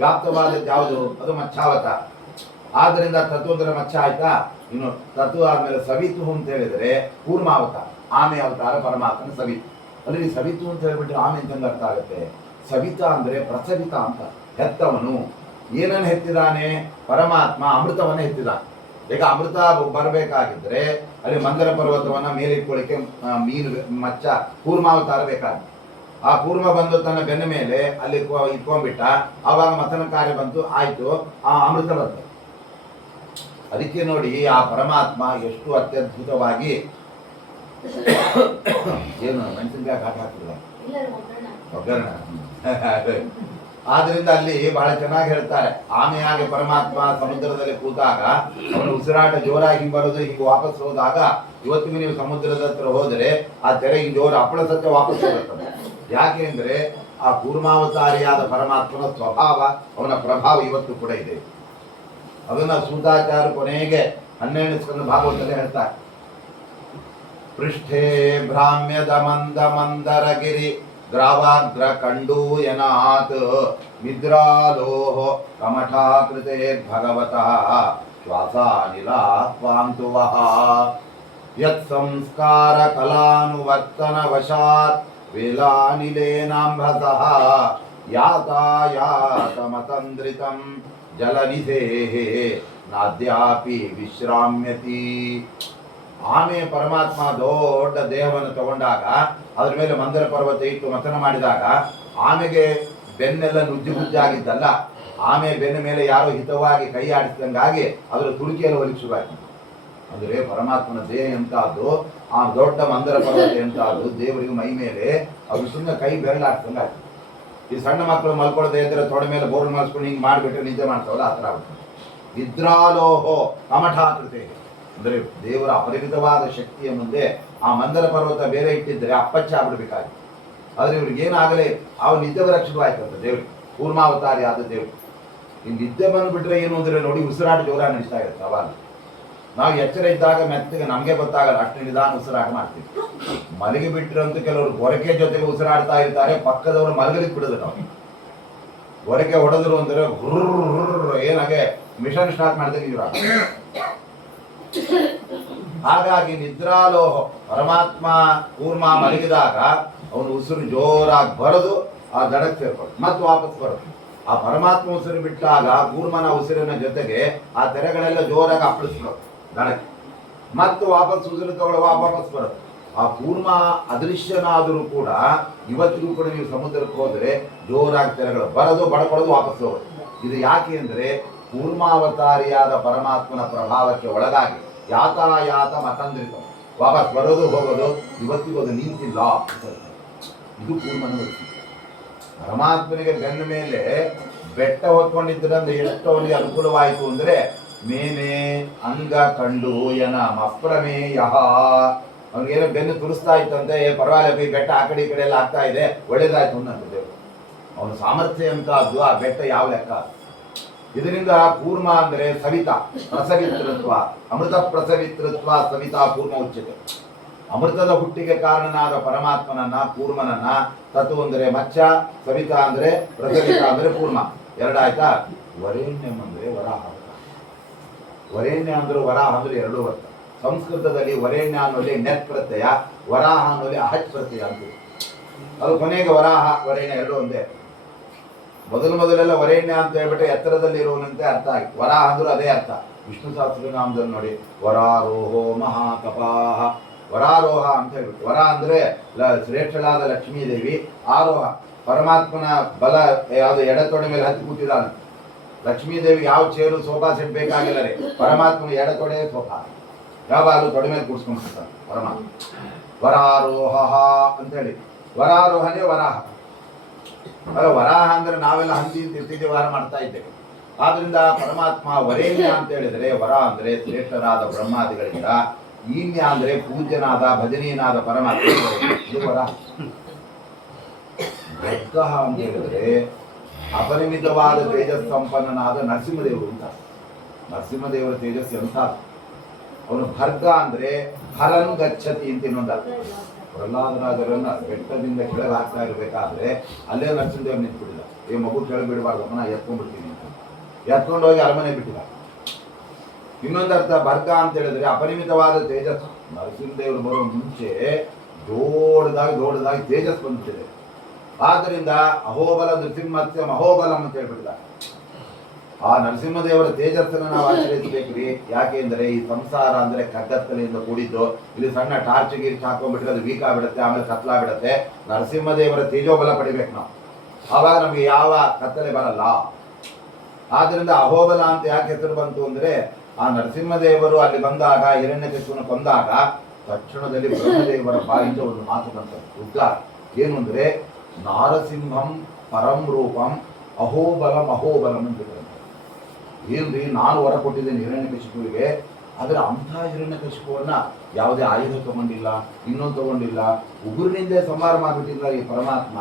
ವ್ಯಾಪ್ತವಾದದ್ದು ಯಾವುದು? ಅದು ಮತ್ಸ್ಯಾವತಾರ. ಆದ್ದರಿಂದ ತತ್ವ ಅಂದರೆ ಮತ್ಸ್ಯ ಆಯ್ತಾ. ಇನ್ನು ತತ್ವ ಆದ್ಮೇಲೆ ಸವಿತು ಅಂತ ಹೇಳಿದರೆ ಕೂರ್ಮಾವತಾರ, ಆಮೆ ಅವತಾರ ಪರಮಾತ್ಮನ ಸವಿತು. ಅಲ್ಲಿ ಸವಿತು ಅಂತ ಹೇಳ್ಬಿಟ್ರೆ ಆಮೆ ಅಂತ ಅರ್ಥ ಆಗುತ್ತೆ. ಸವಿತಾ ಅಂದ್ರೆ ಪ್ರಸವಿತ ಅಂತ, ಹೆತ್ತವನು. ಏನನ್ನು ಹೆತ್ತಿದಾನೆ? ಪರಮಾತ್ಮ ಅಮೃತವನ್ನು ಹೆತ್ತಿದಾನೆ. ಈಗ ಅಮೃತ ಬರಬೇಕಾಗಿದ್ರೆ ಅಲ್ಲಿ ಮಂದರ ಪರ್ವತವನ್ನ ಮೇಲಿಟ್ಕೊಳ್ಳಿಕ್ಕೆ ಮೀನು ಮಚ್ಚ ಕೂರ್ಮಾವತಾರ ಬೇಕಾಗುತ್ತೆ. ಆ ಕೂರ್ಮ ಬಂದು ತನ್ನ ಬೆನ್ನ ಮೇಲೆ ಅಲ್ಲಿ ಇಟ್ಕೊಂಡ್ಬಿಟ್ಟ, ಆವಾಗ ಮತನ ಕಾರ್ಯ ಬಂತು, ಆಯ್ತು, ಆ ಅಮೃತ ಬಂತು. ಅದಕ್ಕೆ ನೋಡಿ ಆ ಪರಮಾತ್ಮ ಎಷ್ಟು ಅತ್ಯದ್ಭುತವಾಗಿ ಏನು ಮೆಣಸಿನಕಾಯಿ ಘಾಟ ಹಾಕಿಲ್ಲ ಒಗ್ಗರಣೆ. ಆದ್ರಿಂದ ಅಲ್ಲಿ ಬಹಳ ಚೆನ್ನಾಗಿ ಹೇಳ್ತಾರೆ, ಆಮೆಯಾಗಿ ಪರಮಾತ್ಮ ಸಮುದ್ರದಲ್ಲಿ ಕೂತಾಗ ಅವನ ಉಸಿರಾಟ ಜೋರಾಗಿ ಬರೋದು, ಹೀಗೆ ವಾಪಸ್ ಹೋದಾಗ ಇವತ್ತಿಗೂ ನೀವು ಸಮುದ್ರದ ಹತ್ರ ಹೋದರೆ ಆ ತೆರೆ ಹಿಂಗೆ ಜೋರು ಅಪ್ಪಳ ಸತ್ಯ ವಾಪಸ್ ಹೋಗುತ್ತದೆ. ಯಾಕೆ ಅಂದ್ರೆ ಆ ಕೂರ್ಮಾವತಾರಿಯಾದ ಪರಮಾತ್ಮನ ಸ್ವಭಾವ, ಅವನ ಪ್ರಭಾವ ಇವತ್ತು ಕೂಡ ಇದೆ. ಅದನ್ನ ಸೂತಾಚಾರ ಕೊನೆಗೆ 12ನೇ ಸ್ಕಂದ ಭಾಗವತದಲ್ಲಿ ಹೇಳ್ತಾರೆ. ಪೃಷ್ಠೇ ಭ್ರಾಮ್ಯದ ಮಂದ ಮಂದರಗಿರಿ ಗ್ರಾವಾಗ್ರ ಕಂಡೂಯನಾತ್ ನಿದ್ರಾಲೋಹ ಕಮಠಾಕೃತೆ ಭಗವತಃ ಶ್ವಾಸಾನಿಲಾತ್ವಾಂತುವಃ ಯತ್ ಸಂಸ್ಕಾರ ಕಲಾನುವರ್ತನ ವಶಾತ್ ವೇಲಾನಿಲೇನಾಂಭಸಃ ಯಾತಾಯಾತಮತಂದ್ರಿತಂ ಜಲನಿಧೇಃ ನಾದ್ಯಾಪಿ ವಿಶ್ರಾಮ್ಯತಿ. ಆಮೆ ಪರಮಾತ್ಮ ದೊಡ್ಡ ದೇಹವನ್ನು ತಗೊಂಡಾಗ ಅದ್ರ ಮೇಲೆ ಮಂದರ ಪರ್ವತ ಇಟ್ಟು ಮಥನ ಮಾಡಿದಾಗ ಆಮೆಗೆ ಬೆನ್ನೆಲ್ಲ ನುಜ್ಜುಗುಜ್ಜಾಗಿದ್ದಲ್ಲ, ಆಮೆ ಬೆನ್ನ ಮೇಲೆ ಯಾರೋ ಹಿತವಾಗಿ ಕೈ ಆಡಿಸಿದಂಗಾಗಿ ಅದರ ತುಳುಕಿಯಲ್ಲಿ ಹೊಲಿಗೆ ಶುರುವಾಯಿತು. ಅಂದರೆ ಪರಮಾತ್ಮನ ದೇಹ ಎಂತಾದ್ದು, ಆ ದೊಡ್ಡ ಮಂದರ ಪರ್ವತ ಎಂತಾದ್ದು, ದೇವರಿಗೆ ಮೈ ಮೇಲೆ ಅದು ಸುಮ್ಮನೆ ಕೈ ಬೆರಳಾಡ್ತಂಗಾಯ್ತು. ಈ ಸಣ್ಣ ಮಕ್ಕಳು ಮಲ್ಕೊಳ್ಳದೆ ಇದ್ರೆ ತೊಡೆ ಮೇಲೆ ಬೋರ್ಡ್ ಮಾಡಿಸ್ಕೊಂಡು ಹಿಂಗೆ ಮಾಡಿಬಿಟ್ರೆ ನಿದ್ದೆ ಮಾಡ್ತಾವಲ್ಲ, ಆ ಥರ ಆಗುತ್ತೆ. ನಿದ್ರಾಲೋಹೋ ಕಮಠಾಕೃತೆ ಅಂದರೆ ದೇವರ ಅಪರಿಮಿತವಾದ ಶಕ್ತಿಯ ಮುಂದೆ ಆ ಮಂದರ ಪರ್ವತ ಬೇರೆ ಇಟ್ಟಿದ್ರೆ ಅಪ್ಪಚ್ಚ ಆಗ್ಬಿಡ್ಬೇಕಾಗಿತ್ತು. ಆದ್ರೆ ಇವ್ರಿಗೆ ಏನಾಗಲೇ ಅವ ನಿದ್ದೆ ಬರಕ್ಕೆ ಶುರುವಾಯ್ತಂತ ದೇವ್ರಿಗೆ, ಕೂರ್ಮಾವತಾರಿ ಆದ ದೇವ್ರು. ಈ ನಿದ್ದೆ ಬಂದ್ಬಿಟ್ರೆ ಏನು ಅಂದ್ರೆ ನೋಡಿ ಉಸಿರಾಟ ಜೋರಾಗಿ ನಡೆಸ್ತಾ ಇರುತ್ತೆ. ಅವಾಗ ನಾವು ಎಚ್ಚರ ಇದ್ದಾಗ ಮೆತ್ತಗೆ ನಮಗೆ ಗೊತ್ತಾಗಲ್ಲ, ಅಷ್ಟು ನಿಧಾನ ಉಸಿರಾಟ ಮಾಡ್ತೀವಿ. ಮಲಗಿ ಬಿಟ್ಟಿರಂತೂ ಕೆಲವರು ಗೊರಕೆ ಜೊತೆಗೆ ಉಸಿರಾಡ್ತಾ ಇರ್ತಾರೆ, ಪಕ್ಕದವರು ಮಲಗಲಿಕ್ಕೆ ಬಿಡೋದು. ನಾವು ಗೊರಕೆ ಹೊಡೆದ್ರು ಅಂದ್ರೆ ಹುರ್ರ್ ಏನಾಗೆ ಮಿಷನ್ ಸ್ಟಾರ್ಟ್ ಮಾಡಿದಾಗ ಇವ್ರ. ಹಾಗಾಗಿ ನಿದ್ರಾಲೋಹ ಪರಮಾತ್ಮ ಕೂರ್ಮ ಮಲಗಿದಾಗ ಅವನು ಉಸಿರು ಜೋರಾಗಿ ಬರೋದು, ಆ ದಡಕ್ಕೆ ಸೇರ್ಕೊಳ್ಳೋದು, ಮತ್ತೆ ವಾಪಸ್ ಬರೋದು. ಆ ಪರಮಾತ್ಮ ಉಸಿರು ಬಿಟ್ಟಾಗ ಕೂರ್ಮನ ಉಸಿರಿನ ಜೊತೆಗೆ ಆ ತೆರೆಗಳೆಲ್ಲ ಜೋರಾಗಿ ಅಪ್ಪಳಿಸ್ಬಿಡೋದು ದಡಕ್ಕೆ, ಮತ್ತು ವಾಪಸ್ ಉಸಿರು ತಗೊಳ್ಳುವ ವಾಪಸ್ ಬರೋದು. ಆ ಕೂರ್ಮ ಅದೃಶ್ಯನಾದರೂ ಕೂಡ ಇವತ್ತಿಗೂ ಕೂಡ ನೀವು ಸಮುದ್ರಕ್ಕೆ ಹೋದರೆ ಜೋರಾಗಿ ತೆರೆಗಳು ಬರೋದು, ಬಡ್ಕೊಳ್ಳೋದು, ವಾಪಸ್ ಹೋಗೋದು. ಇದು ಯಾಕೆ ಅಂದರೆ ಕೂರ್ಮಾವತಾರಿಯಾದ ಪರಮಾತ್ಮನ ಪ್ರಭಾವಕ್ಕೆ ಒಳಗಾಗಿ ಯಾತಾಯಾತ ಮತಂದ್ರಿತ ವಾಪಸ್ ಬರೋದು ಹೋಗೋದು ಇವತ್ತಿಗೂ ಅದು ನಿಂತಿಲ್ಲ. ಇದು ಕೂರ್ಮನ ವೃತ್ತಿ. ಪರಮಾತ್ಮನಿಗೆ ಬೆನ್ನ ಮೇಲೆ ಬೆಟ್ಟ ಹೊತ್ಕೊಂಡಿದ್ದರಿಂದ ಎಷ್ಟು ಅವನಿಗೆ ಅನುಕೂಲವಾಯಿತು ಅಂದ್ರೆ ಮೇನೆ ಅಂಗ ಕಂಡು ಯನ ಮಪ್ರಮೇಯ. ಅವನಿಗೇನೋ ಬೆನ್ನು ತುರಿಸ್ತಾ ಇತ್ತಂತೆ, ಪರವಾಗಿಲ್ಲ ಈ ಬೆಟ್ಟ ಆ ಕಡೆ ಈ ಕಡೆ ಎಲ್ಲ ಆಗ್ತಾ ಇದೆ, ಒಳ್ಳೇದಾಯ್ತು ಅನ್ನಂತ ದೇವರು. ಅವನ ಸಾಮರ್ಥ್ಯ ಅಂತದ್ದು ಆ ಬೆಟ್ಟ ಯಾವ ಲೆಕ್ಕ. ಇದರಿಂದ ಕೂರ್ಮ ಅಂದ್ರೆ ಸವಿತಾ ಪ್ರಸವಿತೃತ್ವ, ಅಮೃತ ಪ್ರಸವಿತೃತ್ವ ಸವಿತಾ ಕೂರ್ಮ ಉಚ್ಯತೆ. ಅಮೃತದ ಹುಟ್ಟಿಗೆ ಕಾರಣನಾದ ಪರಮಾತ್ಮನನ್ನ ಕೂರ್ಮನನ್ನ ತತ್ವ ಅಂದರೆ ಮತ್ಸ್ಯ, ಸವಿತಾ ಅಂದ್ರೆ ಪ್ರಸವಿತ ಅಂದ್ರೆ ಕೂರ್ಮ, ಎರಡಾಯ್ತಾ. ವರೇಣ್ಯಂ ಅಂದ್ರೆ ವರಾಹ. ವರೇಣ್ಯ ಅಂದ್ರೆ ವರಾಹ ಅಂದ್ರೆ ಎರಡೂ ಅರ್ಥ. ಸಂಸ್ಕೃತದಲ್ಲಿ ವರೇಣ್ಯ ಅನ್ನೋಲ್ಲಿ ನೆಟ್ ಪ್ರತ್ಯಯ, ವರಾಹ ಅನ್ನೋಲ್ಲಿ ಅಹಚ್ ಪ್ರತ್ಯಯ ಅಂತ. ಅದು ಕೊನೆಗೆ ವರಾಹ ವರೇಣ್ಯ ಎರಡು ಒಂದೇ. ಮೊದಲೆಲ್ಲ ವರೇಣ್ಯ ಅಂತ ಹೇಳ್ಬಿಟ್ಟು ಎತ್ತರದಲ್ಲಿ ಇರುವನಂತೆ ಅರ್ಥ ಆಗಿ, ವರ ಅಂದ್ರೂ ಅದೇ ಅರ್ಥ. ವಿಷ್ಣು ಸಹಸ್ರನಾಮದಲ್ಲಿ ನೋಡಿ, ವರಾರೋಹೋ ಮಹಾಕಪಾಹ, ವರಾರೋಹ ಅಂತ ಹೇಳ್ಬಿಟ್ಟು. ವರ ಅಂದ್ರೆ ಶ್ರೇಷ್ಠಳಾದ ಲಕ್ಷ್ಮೀ ದೇವಿ, ಆರೋಹ ಪರಮಾತ್ಮನ ಬಲ ಯಾವುದು ಎಡತೊಡೆ ಮೇಲೆ ಹತ್ತಿ ಕೂತಿದ್ದಾನೆ. ಲಕ್ಷ್ಮೀ ದೇವಿ ಯಾವ ಚೇರು ಸೋಫಾ ಸೆಟ್ ಬೇಕಾಗಿಲ್ಲ ರೀ, ಪರಮಾತ್ಮನ ಎಡತೊಡೆ ಸೋಫಾ, ಯಾವಾಗಲೂ ತೊಡೆ ಮೇಲೆ ಕೂಡ್ಸ್ಕೊಂಡ್ಬಿಡ್ತಾನೆ ಪರಮಾತ್ಮ. ವರಾರೋಹ ಅಂತ ಹೇಳಿ, ವರಾರೋಹನೇ ವರಾಹ. ವರಾಹ ಅಂದ್ರೆ ನಾವೆಲ್ಲ ಹಂದಿ ತಿರ್ತಿಗೆ ವಾರ ಮಾಡ್ತಾ ಇದ್ದೇವೆ. ಆದ್ರಿಂದ ಪರಮಾತ್ಮ ವರೇಣ್ಯ ಅಂತ ಹೇಳಿದ್ರೆ, ವರ ಅಂದ್ರೆ ಶ್ರೇಷ್ಠರಾದ ಬ್ರಹ್ಮಾದಿಗಳಿಂದ, ಈನ್ಯ ಅಂದ್ರೆ ಪೂಜ್ಯನಾದ ಭಜನೀಯನಾದ ಪರಮಾತ್ಮ, ಇದು ವರ. ಭರ್ಗ ಅಂತ ಹೇಳಿದ್ರೆ ಅಪರಿಮಿತವಾದ ತೇಜಸ್ ಸಂಪನ್ನನಾದ ನರಸಿಂಹದೇವರು ಅಂತ. ನರಸಿಂಹದೇವರ ತೇಜಸ್ಸು ಎಂತ, ಅವನು ಭರ್ಗ ಅಂದ್ರೆ ಹರನ್ ಗಚ್ಚತಿ ಅಂತ ಇನ್ನೊಂದ. ಪ್ರಹ್ಲಾದರಾಜರನ್ನ ಬೆಟ್ಟದಿಂದ ಕೆಳಗೆ ಹಾಕ್ತಾ ಇರ್ಬೇಕಾದ್ರೆ ಅಲ್ಲೇ ನರಸಿಂಹದೇವರು ನಿಂತ್ಬಿಟ್ಟಿಲ್ಲ. ಈ ಮಗು ಕೆಳಗೆ ಬಿಡಬಾರ್ದು, ನಾ ಎತ್ಕೊಂಡ್ಬಿಡ್ತೀನಿ ಅಂತ ಎತ್ಕೊಂಡು ಹೋಗಿ ಅರಮನೆ ಬಿಟ್ಟಿಲ್ಲ. ಇನ್ನೊಂದರ್ಥ ಭರ್ಗ ಅಂತ ಹೇಳಿದ್ರೆ ಅಪರಿಮಿತವಾದ ತೇಜಸ್. ನರಸಿಂಹದೇವರು ಬರೋ ಮುಂಚೆ ದೊಡ್ಡದಾಗಿ ತೇಜಸ್ ಬಂದ್ಬಿಟ್ಟಿದೆ. ಆದ್ದರಿಂದ ಅಹೋಬಲ ನೃಸಿಂಹಸ್ಯ ಮಹೋಬಲಂ ಅಂತ ಹೇಳ್ಬಿಟ್ಟಿದ್ದಾರೆ. ಆ ನರಸಿಂಹದೇವರ ತೇಜಸ್ಸನ್ನು ನಾವು ಆಚರಿಸಬೇಕ್ರಿ. ಯಾಕೆ ಅಂದರೆ ಈ ಸಂಸಾರ ಅಂದ್ರೆ ಕಗ್ಗತ್ತಲೆಯಿಂದ ಕೂಡಿದ್ದು. ಇಲ್ಲಿ ಸಣ್ಣ ಟಾರ್ಚ್ ಗೀರ್ಚ್ ಹಾಕೊಂಡ್ಬಿಟ್ರೆ ಅದು ವೀಕ್ ಆಗ್ಬಿಡುತ್ತೆ, ಆಮೇಲೆ ಕತ್ಲಾಗ್ಬಿಡುತ್ತೆ. ನರಸಿಂಹದೇವರ ತೇಜೋಬಲ ಪಡಿಬೇಕು ನಾವು, ಆವಾಗ ನಮಗೆ ಯಾವ ಕತ್ತಲೆ ಬರಲ್ಲ. ಆದ್ರಿಂದ ಅಹೋಬಲ ಅಂತ ಯಾಕೆ ಹೆಸರು ಬಂತು ಅಂದ್ರೆ, ಆ ನರಸಿಂಹದೇವರು ಅಲ್ಲಿ ಬಂದಾಗ ಹಿರಣ್ಯಕಶಿಪುವನ್ನು ಕೊಂದಾಗ ತಕ್ಷಣದಲ್ಲಿ ಬ್ರಹ್ಮದೇವರ ಬಾಯಿಂದ ಒಂದು ಮಾತು ಬಂತು, ಉದ್ಗಾರ. ಏನು ಅಂದ್ರೆ, ನಾರಸಿಂಹಂ ಪರಂ ರೂಪಂ ಅಹೋಬಲಂ ಅಹೋಬಲಂ ಅಂತ. ಏನ್ರಿ, ನಾನು ವರ ಕೊಟ್ಟಿದ್ದೇನೆ ಹಿರಣ್ಯಕಶಿಪುವಿಗೆ, ಆದರೆ ಅಂಥ ಹಿರಣ್ಯಕಶಿಪುವನ್ನ ಯಾವುದೇ ಆಯುಧ ತಗೊಂಡಿಲ್ಲ, ಇನ್ನೊಂದು ತಗೊಂಡಿಲ್ಲ, ಉಗುರಿನಿಂದ ಸಂಹಾರ ಮಾಡಿಬಿಟ್ಟಿಲ್ಲ ಈ ಪರಮಾತ್ಮ.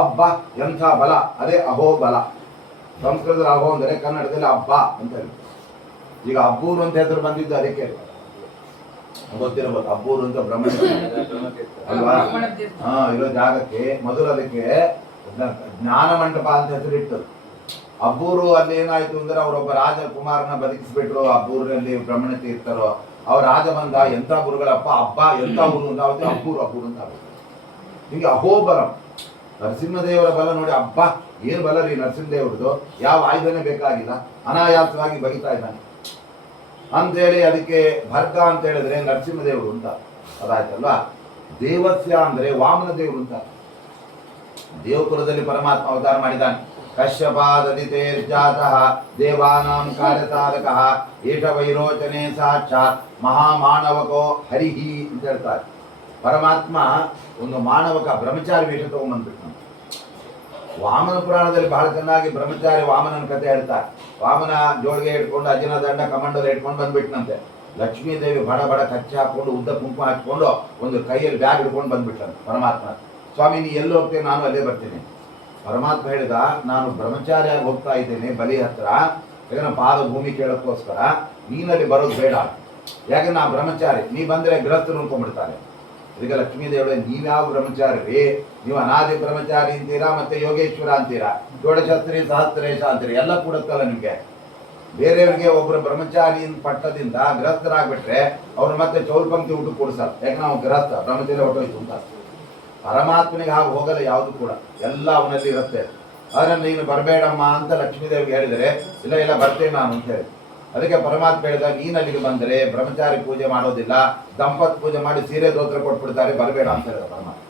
ಅಬ್ಬ ಎಂಥ ಬಲ, ಅದೇ ಅಹೋಬಲ. ಸಂಸ್ಕೃತದ ಅಹೋ ಅಂದರೆ ಕನ್ನಡದಲ್ಲಿ ಹಬ್ಬ ಅಂತ ಹೇಳಿ. ಈಗ ಅಬ್ಬೂರು ಅಂತ ಹೆಸರು ಬಂದಿದ್ದು ಅದಕ್ಕೆ ಗೊತ್ತಿರಬಹುದು. ಅಬ್ಬೂರು ಅಂತ ಬ್ರಹ್ಮಣ ಅಲ್ವಾ, ಇರೋ ಜಾಗಕ್ಕೆ ಮೊದಲು ಅದಕ್ಕೆ ಜ್ಞಾನ ಮಂಟಪ ಅಂತ ಹೆಸರಿಟ್ಟರು. ಅಬ್ಬೂರು ಅಲ್ಲಿ ಏನಾಯ್ತು ಅಂದ್ರೆ, ಅವರೊಬ್ಬ ರಾಜಕುಮಾರನ ಬದುಕಿಸ್ಬಿಟ್ರು. ಅಬ್ಬೂರಿನಲ್ಲಿ ಬ್ರಹ್ಮಣ ತೀರ್ಥರು, ಅವ್ರ ರಾಜ ಬಂದ, ಎಂತ ಗುರುಗಳಪ್ಪ, ಹಬ್ಬ ಎಂತ ಊರು ಅಂತ ಆಗುತ್ತೆ, ಅಬ್ಬೂರು ಅಂತ ಆಗುತ್ತೆ. ಹಿಂಗೆ ಅಹೋಬಲಂ ನರಸಿಂಹದೇವರ ಬಲ ನೋಡಿ, ಹಬ್ಬ ಏನ್ ಬಲ ರೀ ನರಸಿಂಹದೇವ್ರದ್ದು, ಯಾವ ಆಯುಧನೇ ಬೇಕಾಗಿಲ್ಲ, ಅನಾಯಾಸವಾಗಿ ಬಗಿತಾ ಇದ್ದಾನೆ ಅಂತೇಳಿ ಅದಕ್ಕೆ ಭರ್ಗ ಅಂತ ಹೇಳಿದ್ರೆ ನರಸಿಂಹದೇವರು ಅಂತ ಅದಾಯ್ತಲ್ವಾ. ದೇವಸ್ಯ ಅಂದ್ರೆ ವಾಮನ ದೇವರು ಅಂತ. ದೇವಕುಲದಲ್ಲಿ ಪರಮಾತ್ಮ ಅವತಾರ ಮಾಡಿದ್ದಾನೆ. ಕಶ್ಯಪಾದದಿತೇರ್ಜಾತಃ ದೇವಾನಾಂ ಕಾರ್ಯಸಾಧಕಃ ಏಷ ವೈರೋಚನೆ ಸಾಕ್ಷಾತ್ ಮಹಾಮಾನವಕೋ ಹರಿಹಿ ಅಂತ ಹೇಳ್ತಾರೆ. ಪರಮಾತ್ಮ ಒಂದು ಮಾನವಕ ಬ್ರಹ್ಮಚಾರಿ ವೇಷ ತಗೊಂಡ್ಬಂದ್ಬಿಟ್ಟು, ವಾಮನ ಪುರಾಣದಲ್ಲಿ ಬಹಳ ಚೆನ್ನಾಗಿ ಬ್ರಹ್ಮಚಾರಿ ವಾಮನನ ಕಥೆ ಹೇಳ್ತಾರೆ. ವಾಮನ ಜೋಳಿಗೆ ಇಟ್ಕೊಂಡು ಅಜಿನ ದಂಡ ಕಮಂಡಲ ಇಟ್ಕೊಂಡು ಬಂದ್ಬಿಟ್ನಂತೆ. ಲಕ್ಷ್ಮೀ ದೇವಿ ಬಡ ಬಡ ಕಚ್ಚಿ ಹಾಕೊಂಡು ಉದ್ದ ಕುಂಕುಮ ಹಾಕೊಂಡು ಒಂದು ಕೈಯಲ್ಲಿ ಬ್ಯಾಗ್ ಹಿಡ್ಕೊಂಡು ಬಂದ್ಬಿಟ್ಟಂತೆ ಪರಮಾತ್ಮ. ಸ್ವಾಮಿ ನೀ ಎಲ್ಲಿ ಹೋಗ್ತೇನೆ, ನಾನು ಅಲ್ಲೇ ಬರ್ತೀನಿ. ಪರಮಾತ್ಮ ಹೇಳಿದ, ನಾನು ಬ್ರಹ್ಮಚಾರಿಯಾಗಿ ಹೋಗ್ತಾ ಇದ್ದೇನೆ ಬಲಿ ಹತ್ರ, ಯಾಕಂದ್ರೆ ಪಾದ ಭೂಮಿ ಕೇಳೋಕ್ಕೋಸ್ಕರ. ನೀನಲ್ಲಿ ಬರೋದು ಬೇಡ, ಯಾಕೆ ನಾ ಬ್ರಹ್ಮಚಾರಿ, ನೀ ಬಂದ್ರೆ ಗೃಹಸ್ಥರು ಅನ್ಕೊಂಡ್ಬಿಡ್ತಾರೆ. ಈಗ ಲಕ್ಷ್ಮೀ ದೇವರೇ, ನೀವ್ಯಾವ ಬ್ರಹ್ಮಚಾರಿ ರೀ, ನೀವು ಅನಾದಿ ಬ್ರಹ್ಮಚಾರಿ ಅಂತೀರಾ, ಮತ್ತೆ ಯೋಗೇಶ್ವರ ಅಂತೀರಾ, ಷೋಡಶಸ್ತ್ರಿ ಸಹಸ್ರೇಶ ಅಂತೀರಿ, ಎಲ್ಲ ಕೂಡುತ್ತಲ್ಲ ನಿಮ್ಗೆ. ಬೇರೆಯವ್ರಿಗೆ ಒಬ್ಬರು ಬ್ರಹ್ಮಚಾರಿ ಪಟ್ಟದಿಂದ ಗೃಹಸ್ಥರಾಗ್ಬಿಟ್ರೆ ಅವ್ರು ಮತ್ತೆ ಚೌಲ್ಪಂಕ್ತಿ ಊಟ ಕೊಡ್ಸಲ್ಲ, ಯಾಕೆ ನಾವು ಗೃಹಸ್ಥ ಬ್ರಹ್ಮಚಾರಿ ಹೊಟ್ಟೋಯ್ತು ಅಂತ. ಪರಮಾತ್ಮನಿಗೆ ಹಾಗೆ ಹೋಗಲ್ಲ ಯಾವುದು ಕೂಡ, ಎಲ್ಲ ಅವನಲ್ಲಿ ಇರುತ್ತೆ. ಆದ್ರೆ ನೀನು ಬರಬೇಡಮ್ಮ ಅಂತ ಲಕ್ಷ್ಮೀದೇವಿಗೆ ಹೇಳಿದರೆ, ಇಲ್ಲ ಬರ್ತೇನೆ ನಾನು ಅಂತ ಹೇಳಿ. ಅದಕ್ಕೆ ಪರಮಾತ್ಮ ಹೇಳಿದ, ನೀನು ಅಲ್ಲಿಗೆ ಬಂದರೆ ಬ್ರಹ್ಮಚಾರಿ ಪೂಜೆ ಮಾಡೋದಿಲ್ಲ, ದಂಪತ್ ಪೂಜೆ ಮಾಡಿ ಸೀರೆ ದೋತ್ರ ಕೊಟ್ಬಿಡ್ತಾರೆ, ಬರಬೇಡ ಅಂತ ಹೇಳಿದ ಪರಮಾತ್ಮ.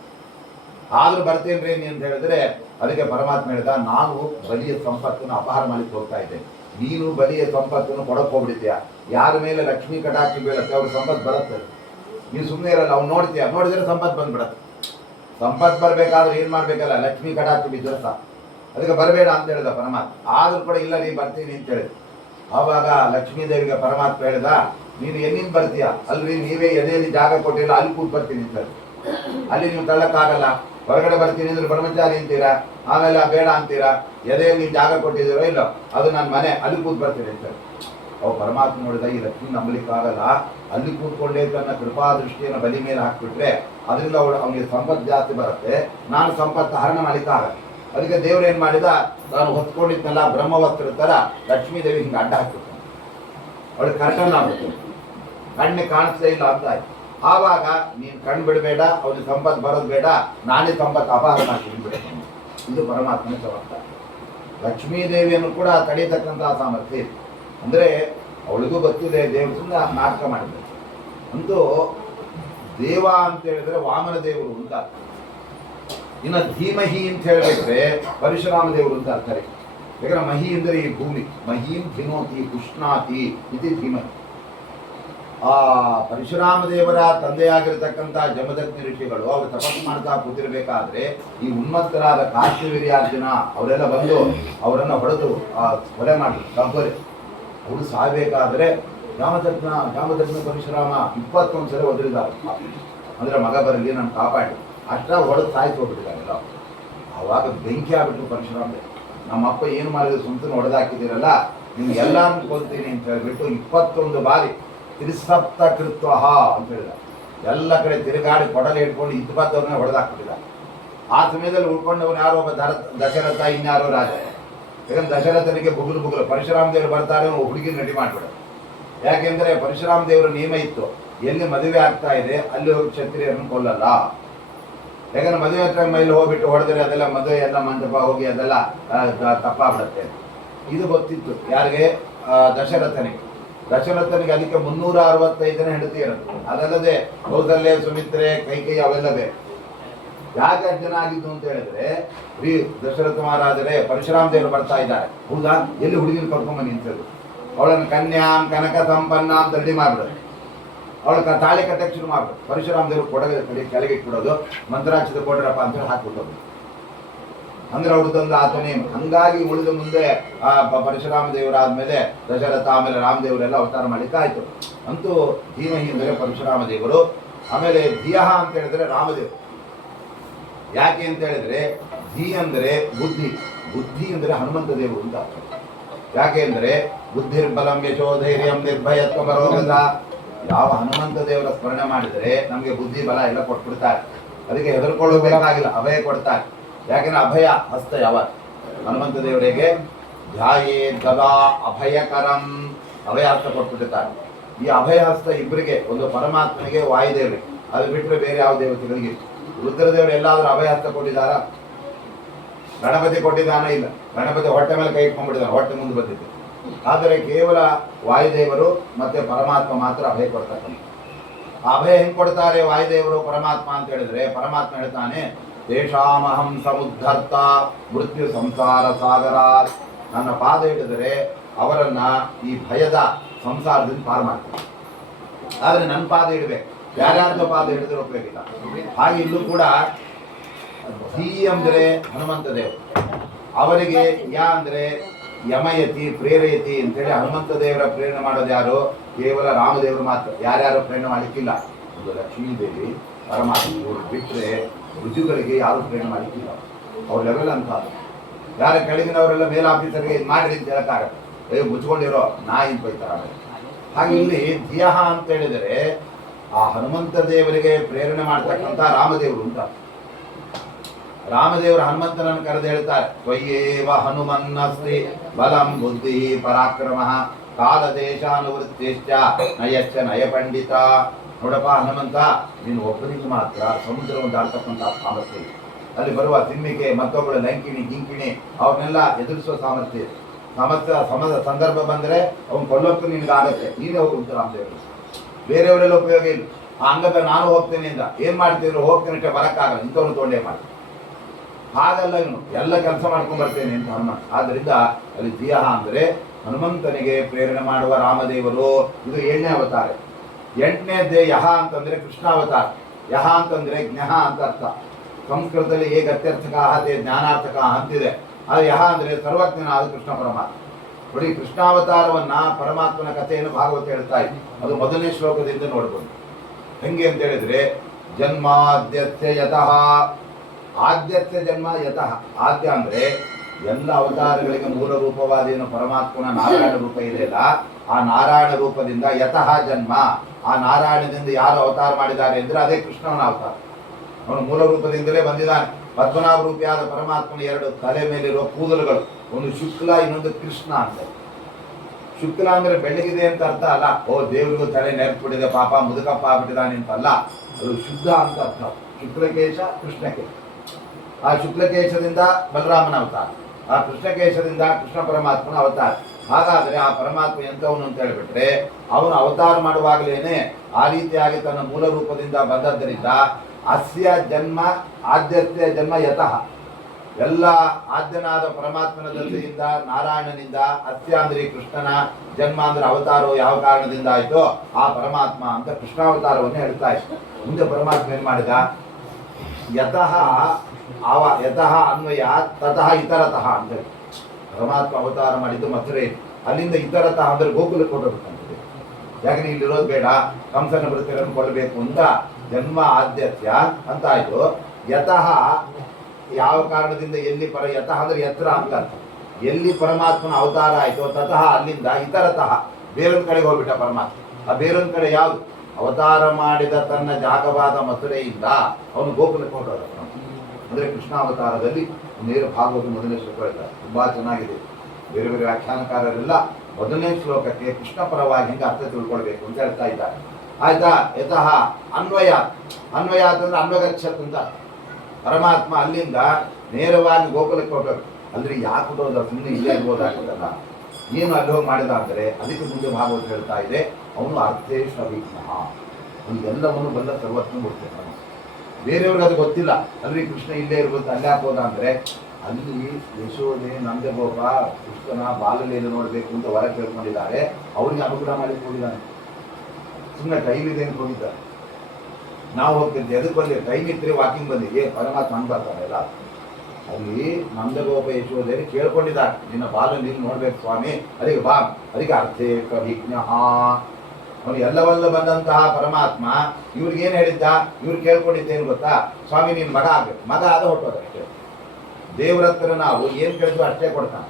ಆದ್ರೂ ಬರ್ತೇನ್ರಿ ನೀ ಅಂತ ಹೇಳಿದ್ರೆ, ಅದಕ್ಕೆ ಪರಮಾತ್ಮ ಹೇಳಿದ, ನಾನು ಬಲಿಯ ಸಂಪತ್ತನ್ನು ಅಪಹಾರ ಮಾಡ್ಲಿಕ್ಕೆ ಹೋಗ್ತಾ ಇದ್ದೇನೆ, ನೀನು ಬಲಿಯ ಸಂಪತ್ತನ್ನು ಕೊಡಕ್ ಹೋಗ್ಬಿಡ್ತೀಯ. ಯಾರ ಮೇಲೆ ಲಕ್ಷ್ಮೀ ಕಟಾಕ್ಷಿ ಬೀಳುತ್ತೆ ಅವ್ರ ಸಂಪತ್ತು ಬರುತ್ತೆ. ನೀನು ಸುಮ್ಮನೆ ಇರಲ್ಲ, ಅವ್ನು ನೋಡ್ತೀಯ, ನೋಡಿದ್ರೆ ಸಂಪತ್ತು ಬಂದ್ಬಿಡತ್ತೆ. ಸಂಪತ್ತು ಬರ್ಬೇಕಾದ್ರೆ ಏನ್ ಮಾಡ್ಬೇಕಲ್ಲ, ಲಕ್ಷ್ಮೀ ಕಟಾಕ್ಷಿ ಬಿದ್ದರೆ. ಅದಕ್ಕೆ ಬರಬೇಡ ಅಂತ ಹೇಳಿದ ಪರಮಾತ್ಮ. ಆದ್ರೂ ಕೂಡ ಇಲ್ಲ ನೀ ಬರ್ತೀನಿ ಅಂತ ಹೇಳಿದ. ಆವಾಗ ಲಕ್ಷ್ಮೀ ದೇವಿಗೆ ಪರಮಾತ್ಮ ಹೇಳಿದ, ನೀನು ಎಲ್ಲಿಂದ ಬರ್ತೀಯ, ಅಲ್ರಿ ನೀವೇ ಎದೆಯಲ್ಲಿ ಜಾಗ ಕೊಟ್ಟಿಲ್ಲ, ಅಲ್ಲಿ ಕೂತ್ ಬರ್ತೀನಿ ಅಂತ ಹೇಳಿ. ಅಲ್ಲಿ ನೀವು ತಳ್ಳಕ್ಕಾಗಲ್ಲ, ಹೊರಗಡೆ ಬರ್ತೀನಿ ಅಂದ್ರೆ ಬ್ರಹ್ಮಚಾರಿ ಅಂತೀರಾ, ಆಮೇಲೆ ಬೇಡ ಅಂತೀರಾ, ಎದೆಯಲ್ಲಿ ಜಾಗ ಕೊಟ್ಟಿದ್ದೀರೋ ಇಲ್ಲೋ, ಅದು ನನ್ನ ಮನೆ, ಅಲ್ಲಿ ಕೂತ್ ಬರ್ತೀನಿ ಅಂತ ಹೇಳಿ. ಅವು ಪರಮಾತ್ಮ ನೋಡಿದ, ಈ ಲಕ್ಷ್ಮಿ ನಂಬಲಿಕ್ಕಾಗಲ್ಲ, ಅಲ್ಲಿ ಕೂತ್ಕೊಂಡೇ ತನ್ನ ಕೃಪಾ ದೃಷ್ಟಿಯನ್ನು ಬಲಿ ಮೇಲೆ ಹಾಕ್ಬಿಟ್ರೆ ಅದರಿಂದ ಅವನಿಗೆ ಸಂಪತ್ತು ಜಾಸ್ತಿ ಬರುತ್ತೆ, ನಾನು ಸಂಪತ್ತು ಹರಣ ಮಾಡಿಕ್ಕಾಗಲ್ಲ. ಅದಕ್ಕೆ ದೇವ್ರು ಏನ್ ಮಾಡಿದ, ನಾನು ಹೊತ್ಕೊಂಡಿದ್ನಲ್ಲ ಬ್ರಹ್ಮವಸ್ತ್ರ ತರ ಲಕ್ಷ್ಮೀ ದೇವಿ ಹಿಂಗೆ ಅಡ್ಡ ಹಾಕ್ಬಿಡ್ತಾನೆ. ಅವಳಿಗೆ ಕರ್ಟನ್ ಆಗ್ಬಿಡ್ತಾನೆ, ಕಣ್ಣೆ ಕಾಣಿಸ್ತಾ ಇಲ್ಲ ಅಂತ ಆಯ್ತು. ಆವಾಗ ನೀನು ಕಣ್ಣು ಬಿಡಬೇಡ, ಅವನಿಗೆ ಸಂಪತ್ತು ಬರೋದು ಬೇಡ, ನಾನೇ ಸಂಪತ್ತು ಅಪಹಾರ ಮಾಡ್ತೀನಿ ಬಿಡ್ತೇನೆ. ಇದು ಪರಮಾತ್ಮನ ಚಮತ್ಕಾರ. ಲಕ್ಷ್ಮೀದೇವಿಯನ್ನು ಕೂಡ ತಡೀತಕ್ಕಂತಹ ಸಾಮರ್ಥ್ಯ ಇದೆ. ಅಂದರೆ ಅವಳಿಗೂ ಗೊತ್ತಿದೆ ದೇವರು ಸುಮ್ಮನೆ ನಾಟಕ ಮಾಡಿದೆ. ಅಂತೂ ದೇವ ಅಂತ ಹೇಳಿದ್ರೆ ವಾಮನ ದೇವರು ಅಂತ. ಇನ್ನು ಧೀಮಹಿ ಅಂತ ಹೇಳಿದ್ರೆ ಪರಶುರಾಮ ದೇವರು ಅಂತ ಅರ್ಥ. ಯಾಕಂದ್ರೆ ಮಹಿ ಅಂದರೆ ಈ ಭೂಮಿ, ಮಹೀಂ ಧಿನೋತಿ ಪುಷ್ಣಾತಿ ಇತಿ ಧೀಮಹಿ. ಆ ಪರಶುರಾಮ ದೇವರ ತಂದೆಯಾಗಿರ್ತಕ್ಕಂಥ ಜಮದಗ್ನಿ ಋಷಿಗಳು ಅವರು ತಪಸ್ಸು ಮಾಡ್ತಾ ಕೂತಿರ್ಬೇಕಾದ್ರೆ ಈ ಉನ್ಮತ್ತರಾದ ಕಾಶ್ಯವೀರ್ಯಾರ್ಜುನ ಅವರೆಲ್ಲ ಬಂದು ಅವರನ್ನು ಹೊಡೆದು ಕೊಲೆ ಮಾಡಿ ಕಬ್ಬರಿ ಅವರು ಸಾಯಬೇಕಾದ್ರೆ ಜಾಮದಗ್ನ ಪರಶುರಾಮ 21 ಸಲ ಒದರಿದ್ದಾರೆ. ಅಂದ್ರೆ ಮಗ ಬರಲಿ ನಾನು ಕಾಪಾಡಿ ಅಷ್ಟ ಹೊಡೆದು ಸಾಯ್ತು ಹೋಗ್ಬಿಟ್ಟಿದ್ದಾರೆಲ್ಲ. ಆವಾಗ ಬೆಂಕಿ ಆಗ್ಬಿಟ್ರು ಪರಶುರಾಮ. ನಮ್ಮಪ್ಪ ಏನು ಮಾಡಿದ್ರು ಸ್ವಂತ ಹೊಡೆದಾಕಿದ್ದೀರಲ್ಲ, ನಿಮ್ಗೆ ಎಲ್ಲಾನು ಕೊಲ್ತೀನಿ ಅಂತ ಹೇಳ್ಬಿಟ್ಟು 21 ಬಾರಿ ತ್ರಿಸಪ್ತ ಕೃತ್ವ ಅಂತ ಹೇಳಿದ. ಎಲ್ಲ ಕಡೆ ತಿರುಗಾಡಿ ಕೊಡಲೆ ಇಟ್ಕೊಂಡು ಇದ್ಬದ್ದವ್ರನ್ನ ಹೊಡೆದಾಕ್ಬಿಟ್ಟಿದ. ಆ ಸಮಯದಲ್ಲಿ ಉಳ್ಕೊಂಡವ್ರು ಯಾರೋ ಒಬ್ಬ ದಶರಥ, ಇನ್ಯಾರೋ ರಾಜ. ಯಾಕಂದ್ರೆ ದಶರಥನಿಗೆ ಬುಗುಲು ಪರಶುರಾಮ ದೇವರು ಬರ್ತಾರೆ ಹುಡುಗಿ ನಟಿ ಮಾಡ್ಬಿಡ. ಯಾಕೆಂದ್ರೆ ಪರಶುರಾಮ ದೇವರ ನಿಯಮ ಇತ್ತು, ಎಲ್ಲಿ ಮದುವೆ ಆಗ್ತಾ ಇದೆ ಅಲ್ಲಿ ಹೋಗಿ ಕ್ಷತ್ರಿಯರನ್ನು ಕೊಲ್ಲಲ್ಲ. ಯಾಕಂದ್ರೆ ಮದುವೆ ಹತ್ರ ಮೇಲೆ ಹೋಗ್ಬಿಟ್ಟು ಹೊಡೆದ್ರೆ ಅದೆಲ್ಲ ಮದುವೆ ಎಲ್ಲ ಮಂಟಪ ಹೋಗಿ ಅದೆಲ್ಲ ತಪ್ಪಾಗ್ಬಿಡುತ್ತೆ. ಇದು ಗೊತ್ತಿತ್ತು ಯಾರಿಗೆ? ದಶರಥನಿಗೆ. ಅದಕ್ಕೆ 365 ಹೆಂಡತಿ ಇರುತ್ತೆ. ಅದಲ್ಲದೆ ಕೌಸಲ್ಯ, ಸುಮಿತ್ರೆ, ಕೈಕೇಯಿ ಅವೆಲ್ಲ ಬೇರೆ. ಯಾಕೆ ಜನ ಆಗಿದ್ದು ಅಂತ ಹೇಳಿದ್ರೆ, ದಶರಥ ಮಹಾರಾಜರೇ ಪರಶುರಾಮ ದೇವರು ಬರ್ತಾ ಇದ್ದಾರೆ, ಹೌದಾ ಎಲ್ಲಿ ಹುಡುಗಿನ ಕರ್ಕೊಂಬನ್ನಿ ಅಂತ ಹೇಳಿದ್ರು. ಅವಳನ್ನು ಕನ್ಯಾಂ ಕನಕ ಸಂಪನ್ನ ಅಂತ ರೆಡಿ ಮಾಡ್ಬಿಡೋದು. ಅವಳ ತಾಳಿ ಕಟ್ಟಕ್ಕೆ ಶುರು ಮಾಡ್ಬಿಡು. ಪರಶುರಾಮ ದೇವರು ಕೆಳಗೆ ಇಟ್ಬಿಡೋದು, ಮಂತ್ರಾಕ್ಷತೆ ಕೊಡ್ರಪ್ಪ ಅಂತ ಹಾಕ್ಬಿಟ್ಟೋದು. ಅಂದ್ರೆ ಅವ್ರದ್ದೊಂದು ಆತನೇ. ಹಂಗಾಗಿ ಉಳಿದ ಮುಂದೆ ಪರಶುರಾಮ ದೇವರಾದ್ಮೇಲೆ ದಶರಥ, ಆಮೇಲೆ ರಾಮದೇವರೆಲ್ಲ ಅವತಾರ ಮಾಡಿದ್ದಾಯ್ತು. ಅಂತೂ ಧೀಮಹಿ ಅಂದರೆ ಪರಶುರಾಮ ದೇವರು. ಆಮೇಲೆ ಧಿಯಃ ಅಂತ ಹೇಳಿದ್ರೆ ರಾಮದೇವರು. ಯಾಕೆ ಅಂತ ಹೇಳಿದ್ರೆ ಧೀ ಅಂದರೆ ಬುದ್ಧಿ ಅಂದರೆ ಹನುಮಂತ ದೇವರು ಅಂತ. ಯಾಕೆ ಅಂದರೆ ಬುದ್ಧಿರ್ಬಲಂ ಯಶೋ ಧೈರ್ಯಂ ನಿರ್ಭಯತ್ವ ಬರೋದಿಲ್ಲ. ಯಾವ ಹನುಮಂತ ದೇವರ ಸ್ಮರಣೆ ಮಾಡಿದರೆ ನಮಗೆ ಬುದ್ಧಿ ಬಲ ಎಲ್ಲ ಕೊಟ್ಬಿಡ್ತಾರೆ. ಅದಕ್ಕೆ ಹೆದರ್ಕೊಳ್ಳಬೇಕಾಗಿಲ್ಲ, ಅಭಯ ಕೊಡ್ತಾರೆ. ಯಾಕೆಂದ್ರೆ ಅಭಯ ಹಸ್ತ ಯಾವ ಹನುಮಂತ ದೇವರಿಗೆ ಧ್ಯಾಯೇ ಗದಾ ಅಭಯಕರಂ, ಅಭಯ ಹಸ್ತ ಕೊಟ್ಬಿಟ್ಟಿರ್ತಾರೆ. ಈ ಅಭಯ ಹಸ್ತ ಇಬ್ಬರಿಗೆ, ಒಂದು ಪರಮಾತ್ಮನಿಗೆ, ವಾಯುದೇವರಿಗೆ. ಅದು ಬಿಟ್ಟರೆ ಬೇರೆ ಯಾವ ದೇವತೆಗಳಿಗೆ. ರುದ್ರದೇವರು ಎಲ್ಲಾದ್ರೂ ಅಭಯ ಹಸ್ತ ಕೊಟ್ಟಿದ್ದಾರ? ಗಣಪತಿ ಕೊಟ್ಟಿದ್ದಾನೆ? ಇಲ್ಲ. ಗಣಪತಿ ಹೊಟ್ಟೆ ಮೇಲೆ ಕೈ ಇಟ್ಕೊಂಡ್ಬಿಟ್ಟಿದ್ದಾನೆ, ಹೊಟ್ಟೆ ಮುಂದೆ ಬಂದಿದ್ದು. ಆದರೆ ಕೇವಲ ವಾಯುದೇವರು ಮತ್ತೆ ಪರಮಾತ್ಮ ಮಾತ್ರ ಅಭಯ ಕೊಡ್ತಾರೆ. ಅಭಯ ಹೆಂಗ್ ಕೊಡ್ತಾರೆ ವಾಯುದೇವರು ಪರಮಾತ್ಮ ಅಂತ ಹೇಳಿದ್ರೆ, ಪರಮಾತ್ಮ ಹೇಳ್ತಾನೆ ತೇಷಾಮಹಂ ಸಮುದ್ಧರ್ತ ಮೃತ್ಯು ಸಂಸಾರ ಸಾಗರ. ನನ್ನ ಪಾದ ಹಿಡಿದರೆ ಅವರನ್ನ ಈ ಭಯದ ಸಂಸಾರದಿಂದ ಪಾರು ಮಾಡ್ತಾರೆ. ಆದರೆ ನನ್ನ ಪಾದ ಇಡಬೇಕು, ಯಾರ್ಯಾರ್ದು ಪಾದ ಹಿಡಿದ್ರೆ ಉಪಯೋಗಿಲ್ಲ. ಹಾಗೆ ಇಲ್ಲೂ ಕೂಡ ಧೀ ಅಂದರೆ ಹನುಮಂತ ದೇವರು. ಅವರಿಗೆ ಯಾ ಅಂದರೆ ಯಮಯತಿ ಪ್ರೇರಯತಿ ಅಂತೇಳಿ ಹನುಮಂತ ದೇವರ ಪ್ರೇರಣೆ ಮಾಡೋದು ಯಾರು? ಕೇವಲ ರಾಮದೇವರು ಮಾತ್ರ. ಯಾರ್ಯಾರು ಪ್ರೇರಣೆ ಮಾಡಲಿಕ್ಕಿಲ್ಲ. ಒಂದು ಲಕ್ಷ್ಮೀದೇವಿ, ಪರಮಾತ್ಮ, ಇವರು ಬಿಟ್ಟರೆ ರುಜುಗಳಿಗೆ ಯಾರು ಪ್ರೇರಣೆ ಮಾಡಲಿಕ್ಕಿಲ್ಲ. ಅವ್ರ ಲೆವೆಲ್ ಅಂತ. ಯಾರ ಕೆಳಗಿನವರೆಲ್ಲ ಮೇಲ್ ಆಫೀಸರ್ಗೆ ಇದು ಮಾಡಿರಿ ಅಂತ ಹೇಳಕ್ಕಾಗತ್ತೆ. ಮುಚ್ಕೊಂಡಿರೋ ನಾಯಿ ಬೈತಾರೆ. ಹಾಗೆ ಇಲ್ಲಿ ಧಿಯಃ ಅಂತ ಹೇಳಿದರೆ ಆ ಹನುಮಂತ ದೇವರಿಗೆ ಪ್ರೇರಣೆ ಮಾಡ್ತಕ್ಕಂಥ ರಾಮದೇವರು ಅಂತ. ರಾಮದೇವರು ಹನುಮಂತನನ್ನು ಕರೆದು ಹೇಳ್ತಾರೆ, ತ್ವಯ್ಯೇವ ಹನುಮನ್ನಸ್ತಿ ಬಲಂ ಬುದ್ಧಿ ಪರಾಕ್ರಮ ಕಾಲ ದೇಶಾನುವೃತ್ತಿಶ್ಚ ನಯಶ್ಚ ನಯ ಪಂಡಿತ. ನೋಡಪ್ಪ ಹನುಮಂತ, ನೀನು ಒಬ್ಬನಿಗೆ ಮಾತ್ರ ಸಮುದ್ರವನ್ನು ದಾಳ್ತಕ್ಕಂಥ ಸಾಮರ್ಥ್ಯ ಇದೆ. ಅಲ್ಲಿ ಬರುವ ತಿಮ್ಮಿಕೆ, ಮತ್ತೊಬ್ಬಳು ಲಂಕಿಣಿ, ಗಿಂಕಿಣಿ ಅವ್ರನ್ನೆಲ್ಲ ಎದುರಿಸುವ ಸಾಮರ್ಥ್ಯ ಇದೆ. ಸಂದರ್ಭ ಬಂದರೆ ಅವನು ಕೊಲ್ಲೋಕ್ಕೂ ನಿನಗಾಗತ್ತೆ. ನೀನೇ ಹೋಗುಂಟು ರಾಮದೇವರು. ಬೇರೆಯವರೆಲ್ಲ ಉಪಯೋಗ ಇಲ್ಲ. ಆ ಅಂಗದ ನಾನು ಹೋಗ್ತೇನೆ ಅಂತ ಏನು ಮಾಡ್ತಿದ್ರು, ಹೋಗ್ತೇನೆ ಬರಕ್ಕಾಗಲ್ಲ, ಇಂಥವ್ರು ತೊಂಡೆ ಮಾಡಿ. ಹಾಗಲ್ಲ, ಇವನು ಎಲ್ಲ ಕೆಲಸ ಮಾಡ್ಕೊಂಡು ಬರ್ತೇನೆ ಅಂತ ಹನುಮಂತ. ಆದ್ದರಿಂದ ಅಲ್ಲಿ ಧಿಯಃ ಅಂದರೆ ಹನುಮಂತನಿಗೆ ಪ್ರೇರಣೆ ಮಾಡುವ ರಾಮದೇವರು. ಇದು 7ನೇ ಅವತಾರ. 8ನೇದೇ ಯಹ ಅಂತಂದ್ರೆ ಕೃಷ್ಣಾವತಾರ. ಯಹ ಅಂತಂದ್ರೆ ಜ್ಞಃ ಅಂತ ಅರ್ಥ. ಸಂಸ್ಕೃತದಲ್ಲಿ ಗತ್ಯರ್ಥಕ ಆಹತೆ ಜ್ಞಾನಾರ್ಥಕ ಅಂತಿದೆ. ಅದು ಯಹ ಅಂದರೆ ಸರ್ವಜ್ಞನಾದ ಕೃಷ್ಣ ಪರಮಾತ್ಮ. ನೋಡಿ, ಕೃಷ್ಣಾವತಾರವನ್ನ ಪರಮಾತ್ಮನ ಕಥೆಯನ್ನು ಭಾಗವತ ಹೇಳ್ತಾ ಇತ್ತು. ಅದು 1ನೇ ಶ್ಲೋಕದಿಂದ ನೋಡ್ಬೋದು. ಹೆಂಗೆ ಅಂತ ಹೇಳಿದ್ರೆ, ಜನ್ಮಾದ್ಯಸ್ಯ ಯತಃ, ಆದ್ಯಸ್ಯ ಜನ್ಮ ಯತಃ. ಆದ್ಯ ಅಂದ್ರೆ ಎಲ್ಲ ಅವತಾರಗಳಿಗೆ ಮೂಲ ರೂಪವಾದೇನು ಪರಮಾತ್ಮನ ನಾರಾಯಣ ರೂಪ ಇದೆಯಲ್ಲ, ಆ ನಾರಾಯಣ ರೂಪದಿಂದ ಯತಃ ಜನ್ಮ. ಆ ನಾರಾಯಣದಿಂದ ಯಾರು ಅವತಾರ ಮಾಡಿದ್ದಾರೆ ಅಂದ್ರೆ ಅದೇ ಕೃಷ್ಣನ ಅವತಾರ. ಅವನು ಮೂಲ ರೂಪದಿಂದಲೇ ಬಂದಿದ್ದಾನೆ. ಪದ್ಮನಾಭ ರೂಪಿಯಾದ ಪರಮಾತ್ಮನ 2 ತಲೆ ಮೇಲಿರುವ ಕೂದಲುಗಳು, ಒಂದು ಶುಕ್ಲ, ಇನ್ನೊಂದು ಕೃಷ್ಣ ಅಂತ. ಶುಕ್ಲ ಅಂದ್ರೆ ಬೆಳಗಿದೆ ಅಂತ ಅರ್ಥ ಅಲ್ಲ. ದೇವರಿಗೂ ತಲೆ ನೆರೆದ್ಬಿಟ್ಟಿದೆ, ಪಾಪ ಮುದುಕಪ್ಪ ಆಗ್ಬಿಟ್ಟಿದ್ದಾನೆ ಅಂತಲ್ಲ. ಅದು ಶುದ್ಧ ಅಂತ ಅರ್ಥ. ಶುಕ್ಲಕೇಶ, ಕೃಷ್ಣಕೇಶ. ಆ ಶುಕ್ಲಕೇಶದಿಂದ ಬಲರಾಮನ ಅವತಾರ, ಆ ಕೃಷ್ಣಕೇಶದಿಂದ ಕೃಷ್ಣ ಪರಮಾತ್ಮನ ಅವತಾರ. ಹಾಗಾದ್ರೆ ಆ ಪರಮಾತ್ಮ ಎಂಥವನು ಅಂತ ಹೇಳಿಬಿಟ್ರೆ ಅವನು ಅವತಾರ ಮಾಡುವಾಗಲೇನೆ ಆ ರೀತಿಯಾಗಿ ತನ್ನ ಮೂಲ ರೂಪದಿಂದ ಬಂದದ್ದರಿಂದ ಅಸ್ಯ ಜನ್ಮ ಆದ್ಯತ್ಯ ಜನ್ಮ ಯತಃ, ಎಲ್ಲ ಆದ್ಯನಾದ ಪರಮಾತ್ಮನ ದಶೆಯಿಂದ ನಾರಾಯಣನಿಂದ ಅಸ್ಯ ಅಂದ್ರೆ ಕೃಷ್ಣನ ಜನ್ಮ ಅಂದ್ರೆ ಅವತಾರವು ಯಾವ ಕಾರಣದಿಂದ ಆಯ್ತೋ ಆ ಪರಮಾತ್ಮ ಅಂತ ಕೃಷ್ಣಾವತಾರವನ್ನು ಹೇಳ್ತಾ ಇತ್ತು. ಮುಂದೆ ಪರಮಾತ್ಮ ಏನ್ ಮಾಡಿದ, ಯತಃ ಯತಃ ಅನ್ವಯ ತತಃ ಇತರತಃ ಅಂತ ಹೇಳಿ ಪರಮಾತ್ಮ ಅವತಾರ ಮಾಡಿದ್ದು ಮಥುರೆ, ಅಲ್ಲಿಂದ ಇತರತಃ ಅಂದ್ರೆ ಗೋಕುಲಕ್ಕೆ ಹೊರಟಂತಿದೆ. ಯಾಕಂದ್ರೆ ಇಲ್ಲಿರೋದು ಬೇಡ, ಕಂಸನ ಬೃತ್ತಿರನ್ನು ಕೊಡಬೇಕು ಅಂತ ಜನ್ಮ ಆದ್ಯತ್ಯ ಅಂತ ಆಯ್ತು. ಯತಃ ಯಾವ ಕಾರಣದಿಂದ ಎಲ್ಲಿ ಯತಃ ಅಂದ್ರೆ ಯತ್ರ ಅಂತ ಎಲ್ಲಿ ಪರಮಾತ್ಮನ ಅವತಾರ ಆಯ್ತು ತತಃ ಅಲ್ಲಿಂದ ಇತರತಃ ಬೇರೊಂದ್ ಕಡೆಗೆ ಹೋಗ್ಬಿಟ್ಟ ಪರಮಾತ್ಮ. ಆ ಬೇರೊಂದ್ ಕಡೆ ಯಾವ್ದು, ಅವತಾರ ಮಾಡಿದ ತನ್ನ ಜಾಗವಾದ ಮಥುರೆಯಿಂದ ಅವನು ಗೋಕುಲಕ್ಕೆ ಹೊರಟ ಅಂದ್ರೆ ಕೃಷ್ಣಾವತಾರದಲ್ಲಿ ನೇರ ಭಾಗವತ ಮೊದಲನೇ ಶ್ಲೋಕ ಹೇಳ್ತಾರೆ, ತುಂಬಾ ಚೆನ್ನಾಗಿದೆ. ಬೇರೆ ಬೇರೆ ವ್ಯಾಖ್ಯಾನಕಾರರೆಲ್ಲ ಮೊದಲನೇ ಶ್ಲೋಕಕ್ಕೆ ಕೃಷ್ಣ ಪರವಾಗಿ ಹೆಂಗೆ ಅರ್ಥ ತಿಳ್ಕೊಳ್ಬೇಕು ಅಂತ ಹೇಳ್ತಾ ಇದ್ದಾರೆ. ಆಯ್ತಾ. ಯತಃ ಅನ್ವಯ, ಅನ್ವಯ ಅಂತಂದ್ರೆ ಅನ್ವಗಚ್ಚತ್ ಅಂತ ಪರಮಾತ್ಮ ಅಲ್ಲಿಂದ ನೇರವಾಗಿ ಗೋಕುಲಕ್ಕೆ ಹೊರಟರು. ಅಂದ್ರೆ ಯಾಕೆ ಹೊಟ್ಟೋದ, ಸುಮ್ಮನೆ ಇಲ್ಲೇ ಇರ್ಬೋದಾಗ್ತದಲ್ಲ, ಏನು ಅಲ್ಲಿ ಹೋಗಿ ಮಾಡಿದ ಅಂದರೆ ಅದಕ್ಕೆ ಮುಂದೆ ಭಾಗವತ ಹೇಳ್ತಾ ಇದೆ ಅವನು ಅರ್ಥೇಶ ವಿಘ್ನ, ಅವನಿಗೆಲ್ಲವನ್ನು ಬಲ್ಲ ಸರ್ವತ್ನ ಬಿಡ್ತೇನೆ. ಬೇರೆಯವ್ರಿಗೆ ಅದು ಗೊತ್ತಿಲ್ಲ, ಅಲ್ರಿ ಕೃಷ್ಣ ಇಲ್ಲೇ ಇರ್ಬೋದು ಅಲ್ಲಿ ಹಾಕೋದ ಅಂದ್ರೆ ಅಲ್ಲಿ ಯಶೋದೆ ನಂದಗೋಪ ಕೃಷ್ಣನ ಬಾಲಲೀಲೆ ನೋಡಬೇಕು ಅಂತ ಹೊರ ಕೇಳ್ಕೊಂಡಿದ್ದಾರೆ. ಅವ್ರಿಗೆ ಅನುಗ್ರಹ ಮಾಡಿ ಹೋಗಿದ್ದಾನೆ. ಸುಮ್ಮನೆ ಟೈಮ್ ಇದೆ ಅಂತ ಹೋಗಿದ್ದಾರೆ. ನಾವು ಹೋಗ್ತಿದ್ದೆ ಎದಕ್ಕೆ ಬಂದಿದೆ, ಟೈಮ್ ಇದ್ರೆ ವಾಕಿಂಗ್ ಬಂದಿದೆ, ಪರಮಾತ್ಮ ಹಂಗೆ ಬರ್ತಾನೆ ಎಲ್ಲ. ಅಲ್ಲಿ ನಂದಗೋಪ ಯಶೋಧೆಯಲ್ಲಿ ಕೇಳ್ಕೊಂಡಿದ್ದಾರೆ, ನಿನ್ನ ಬಾಲಲೀಲೆ ನೋಡ್ಬೇಕು ಸ್ವಾಮಿ, ಅದಕ್ಕೆ ಬಾ. ಅದಕ್ಕೆ ಅರ್ಥೇಕ ವಿಘ್ನ, ಅವನು ಎಲ್ಲವಲ್ಲ ಬಂದಂತಹ ಪರಮಾತ್ಮ ಇವ್ರಿಗೇನು ಹೇಳಿದ್ದ, ಇವ್ರು ಕೇಳ್ಕೊಂಡಿದ್ದೇನು ಗೊತ್ತಾ, ಸ್ವಾಮಿ ನೀನು ಮಗ ಆಗ್ಬೇಕು, ಮಗ ಆದ ಹೊಟ್ಟೋದಷ್ಟೇ. ದೇವ್ರ ಹತ್ರ ನಾವು ಏನು ಕೇಳಿದ್ವು ಅಷ್ಟೇ ಕೊಡ್ತಾನೆ,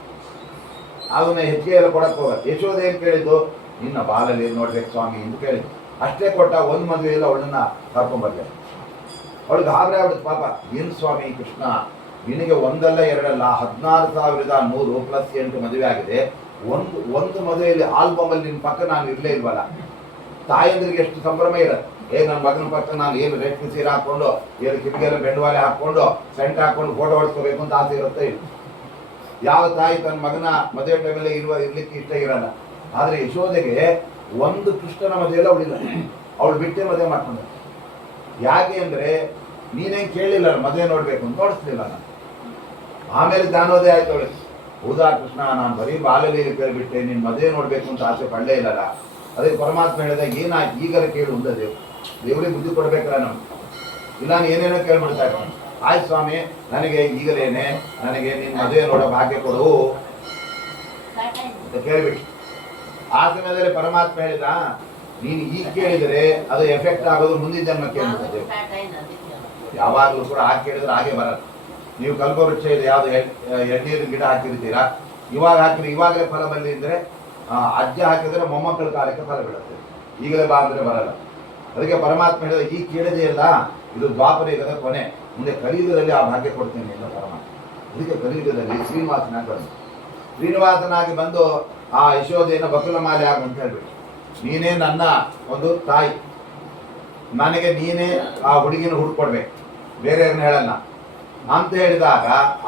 ಅವನ್ನ ಹೆಚ್ಚಿಗೆ ಎಲ್ಲ ಕೊಡಕ್ಕೆ ಹೋಗ. ಯಶೋಧ ಏನು ಕೇಳಿದ್ದು, ನಿನ್ನ ಬಾಲಲೀಲೆ ನೋಡ್ಬೇಕು ಸ್ವಾಮಿ ಎಂದು ಕೇಳಿದ್ದು, ಅಷ್ಟೇ ಕೊಟ್ಟ. ಒಂದು ಮದುವೆಯಲ್ಲಿ ಅವಳನ್ನ ಕರ್ಕೊಂಡ್ಬರ್ಬೇಕು. ಅವಳಿಗೆ ಗಾಬರಿ ಆಗ್ಬಿಡುತ್ತೆ ಪಾಪ. ಏನು ಸ್ವಾಮಿ ಕೃಷ್ಣ, ನಿನಗೆ ಒಂದಲ್ಲ ಎರಡಲ್ಲ 16,100 + 8 ಮದುವೆ ಆಗಿದೆ. ಒಂದು ಮದುವೆಯಲ್ಲಿ ಆಲ್ಬಮಲ್ಲಿ ನಿನ್ನ ಪಕ್ಕ ನಾನು ಇರಲೇ ಇಲ್ವಲ್ಲ. ತಾಯಂದ್ರಿಗೆ ಎಷ್ಟು ಸಂಭ್ರಮ ಇರುತ್ತೆ. ನನ್ನ ಮಗನ ಪಕ್ಕ ನಾನು ಏನು ರೇಷ್ಮೆ ಸೀರೆ ಹಾಕ್ಕೊಂಡು, ಏನು ಕಿವಿಗೆಲ್ಲ ಬೆಂಡವಾಲೆ ಹಾಕ್ಕೊಂಡು ಸೆಂಟ್ ಹಾಕ್ಕೊಂಡು ಫೋಟೋ ಹೊಡ್ಸ್ಕೋಬೇಕು ಅಂತ ಆಸೆ ಇರುತ್ತೆ. ಯಾವ ತಾಯಿ ತನ್ನ ಮಗನ ಮದುವೆ ಟೈಮಲ್ಲಿ ಇರ್ಲಿಕ್ಕೆ ಇಷ್ಟ ಇರಲ್ಲ. ಆದರೆ ಯಶೋಧೆಗೆ ಒಂದು ಕೃಷ್ಣನ ಮದುವೆಲ್ಲ ಅವಳಿಲ್ಲ, ಅವಳು ಬಿಟ್ಟೆ ಮದುವೆ ಮಾಡ್ಕೊಂಡ. ಯಾಕೆ ಅಂದರೆ ನೀನೇನು ಕೇಳಲಿಲ್ಲ ಮದುವೆ ನೋಡ್ಬೇಕು ಅಂತ, ನೋಡಿಸ್ಲಿಲ್ಲ ನಾನು. ಆಮೇಲೆ ಜ್ಞಾನೋದಯ ಆಯ್ತು ಅವಳಿಗೆ. ಹೌದಾ ಕೃಷ್ಣ, ನಾನು ಬರೀ ಬಾಲ್ಯಲೀಲೆ ಕೇಳಿಬಿಟ್ಟೆ, ನೀನು ಮದುವೆ ನೋಡ್ಬೇಕು ಅಂತ ಆಸೆ ಪಡಲೇ ಇಲ್ಲಲ್ಲ. ಅದಕ್ಕೆ ಪರಮಾತ್ಮ ಹೇಳಿದಾಗ ಏನಾಯ್ತು ಈಗರ ಕೇಳು ಉಂದ ದೇವರಿಗೆ ಬುದ್ಧಿ ಕೊಡ್ಬೇಕಲ್ಲ ನಮ್ಗೆ. ಇಲ್ಲ ನಾನು ಏನೇನೋ ಕೇಳ್ಬಿಡ್ತಾ ಇರ್ತಾನೆ. ಆಯ್ತು ಸ್ವಾಮಿ, ನನಗೆ ಈಗಲೇನೆ ನನಗೆ ನಿನ್ನ ಮದುವೆ ನೋಡೋ ಭಾಗ್ಯ ಕೊಡು ಅಂತ ಕೇಳಿಬಿಟ್ಟು ಆ ಸಮಯದಲ್ಲಿ ಪರಮಾತ್ಮ ಹೇಳಿದ, ನೀನು ಈಗ ಕೇಳಿದರೆ ಅದು ಎಫೆಕ್ಟ್ ಆಗೋದು ಮುಂದಿನ ಜನ್ಮ ಕೇಳಿಬಿಡ್ತದೆ. ಯಾವಾಗಲೂ ಕೂಡ ಹಾಗೆ ಕೇಳಿದ್ರೆ ಹಾಗೆ ಬರಲ್ಲ. ನೀವು ಕಲ್ಪವೃಕ್ಷ ಇದೆ ಯಾವುದು ಎಳ್ನೀರಿನ ಗಿಡ ಹಾಕಿರ್ತೀರಾ, ಇವಾಗ ಹಾಕಿದ್ರೆ ಇವಾಗಲೇ ಫಲ ಬಂದಿ ಅಂದರೆ ಅಜ್ಜ ಹಾಕಿದ್ರೆ ಮೊಮ್ಮಕ್ಕಳ ಕಾಲಕ್ಕೆ ಫಲ ಬೀಳುತ್ತೆ. ಈಗಲೇ ಬಾ ಅಂದರೆ ಬರಲ್ಲ. ಅದಕ್ಕೆ ಪರಮಾತ್ಮ ಹೇಳಿದ, ಈ ಕೇಳಿದೆಯಲ್ಲ ಇದು ದ್ವಾಪರ ಯುಗದ ಕೊನೆ, ಮುಂದೆ ಕಲಿಯುಗದಲ್ಲಿ ಆ ಭಾಗ್ಯ ಕೊಡ್ತೇನೆ ಅಂತ ಪರಮಾತ್ಮ. ಅದಕ್ಕೆ ಕಲಿಯುಗದಲ್ಲಿ ಶ್ರೀನಿವಾಸನಾಗಿ ಬಂದು ಶ್ರೀನಿವಾಸನಾಗಿ ಬಂದು ಆ ಯಶೋಧೆಯನ್ನು ಬಕುಲ ಮಾಲೆ ಆಗು ಅಂತ ಹೇಳ್ಬಿಟ್ಟು, ನೀನೇ ನನ್ನ ಒಂದು ತಾಯಿ, ನನಗೆ ನೀನೇ ಆ ಹುಡುಗಿನ ಹುಡ್ಕೊಡ್ಬೇಕು, ಬೇರೆಯವ್ರನ್ನ ಹೇಳಲ್ಲ ಅಂತ ಹೇಳಿದಾಗ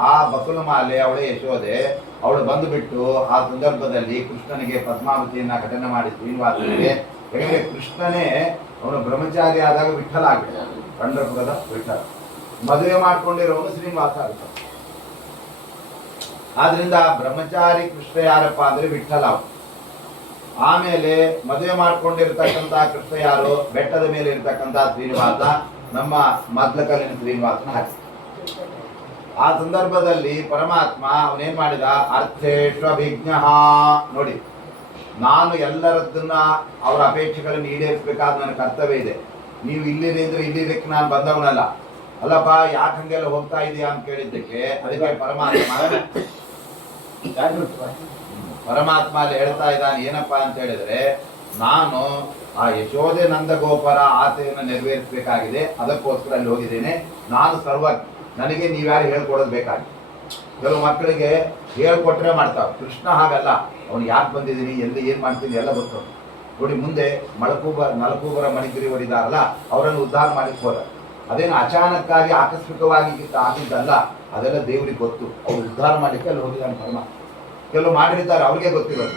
ಆ ಬಕುಲ ಮಾಲೆ ಅವಳೇ ಯಶೋಧೆ ಅವಳು ಬಂದುಬಿಟ್ಟು ಆ ಸಂದರ್ಭದಲ್ಲಿ ಕೃಷ್ಣನಿಗೆ ಪದ್ಮಾವತಿಯನ್ನ ಘಟನೆ ಮಾಡಿ ಶ್ರೀನಿವಾಸನಿಗೆ, ಯಾಕಂದ್ರೆ ಕೃಷ್ಣನೇ ಅವನು ಬ್ರಹ್ಮಚಾರಿ ಆದಾಗ ವಿಠಲ ಆಗ್ಬಿಟ್ಟ, ಪಂಢರಪುರದ ವಿಠಲ. ಮದುವೆ ಮಾಡ್ಕೊಂಡಿರೋನು ಶ್ರೀನಿವಾಸ ಆಗುತ್ತೆ. ಆದ್ರಿಂದ ಬ್ರಹ್ಮಚಾರಿ ಕೃಷ್ಣ ಯಾರಪ್ಪ ಅಂದ್ರೆ ವಿಠಲ. ಆಮೇಲೆ ಮದುವೆ ಮಾಡ್ಕೊಂಡಿರ್ತಕ್ಕಂಥ ಕೃಷ್ಣ ಯಾರು, ಬೆಟ್ಟದ ಮೇಲೆ ಇರ್ತಕ್ಕಂಥ ಶ್ರೀನಿವಾಸ, ನಮ್ಮ ಮದ್ಲಕಲ್ಲಿನ ಶ್ರೀನಿವಾಸನ ಹಾಕಿ. ಆ ಸಂದರ್ಭದಲ್ಲಿ ಪರಮಾತ್ಮ ಅವನೇನ್ ಮಾಡಿದ, ಅರ್ಥೇಶ್ವಭಿಜ್ಞ, ನೋಡಿ ನಾನು ಎಲ್ಲರದ್ದನ್ನ ಅವರ ಅಪೇಕ್ಷೆಗಳನ್ನು ಈಡೇರಿಸಬೇಕಾದ ನನ್ನ ಕರ್ತವ್ಯ ಇದೆ. ನೀವು ಇಲ್ಲಿರಿ ಅಂದ್ರೆ ಇಲ್ಲಿರಕ್ಕೆ ನಾನು ಬಂದವನಲ್ಲ. ಅಲ್ಲಪ್ಪ ಯಾಕೆ ಹಂಗೆಲ್ಲ ಹೋಗ್ತಾ ಇದೆಯಾ ಅಂತ ಕೇಳಿದ್ದಕ್ಕೆ ಅದಕ್ಕೆ ಪರಮಾತ್ಮ ಅಲ್ಲಿ ಹೇಳ್ತಾ ಇದ್ದಾನೆ ಏನಪ್ಪಾ ಅಂತ ಹೇಳಿದ್ರೆ, ನಾನು ಆ ಯಶೋಧೆ ನಂದಗೋಪರ ಆಸೆಯನ್ನು ನೆರವೇರಿಸಬೇಕಾಗಿದೆ, ಅದಕ್ಕೋಸ್ಕರ ಅಲ್ಲಿ ಹೋಗಿದ್ದೇನೆ. ನಾನು ಸರ್ವಜ್ಞ, ನನಗೆ ನೀವ್ಯಾರು ಹೇಳ್ಕೊಡೋದು ಬೇಕಾಗಿ. ಕೆಲವು ಮಕ್ಕಳಿಗೆ ಹೇಳ್ಕೊಟ್ರೆ ಮಾಡ್ತಾವೆ, ಕೃಷ್ಣ ಹಾಗಲ್ಲ. ಅವನು ಯಾಕೆ ಬಂದಿದ್ದೀನಿ, ಎಲ್ಲಿ ಏನು ಮಾಡ್ತೀನಿ ಎಲ್ಲ ಗೊತ್ತು. ನೋಡಿ ಮುಂದೆ ನಲಕೂಬರ ಮಣಿಗಿರಿ ಹೊಡಿದಾರಲ್ಲ, ಅವರನ್ನು ಉದ್ಧಾರ ಮಾಡಿಕ್ ಹೋದ. ಅದೇನು ಅಚಾನಕ್ಕಾಗಿ ಆಕಸ್ಮಿಕವಾಗಿ ಆಗಿದ್ದಲ್ಲ, ಅದೆಲ್ಲ ದೇವರಿಗೆ ಗೊತ್ತು. ಅವ್ರು ಉದ್ಧಾರ ಮಾಡಲಿಕ್ಕೆ ಅಲ್ಲಿ ಹೋಗಿದ್ದಾನೆ ಪರಮಾತ್ಮ. ಕೆಲವು ಮಾಡಿರ್ತಾರೆ, ಅವ್ರಿಗೆ ಗೊತ್ತಿರೋದು.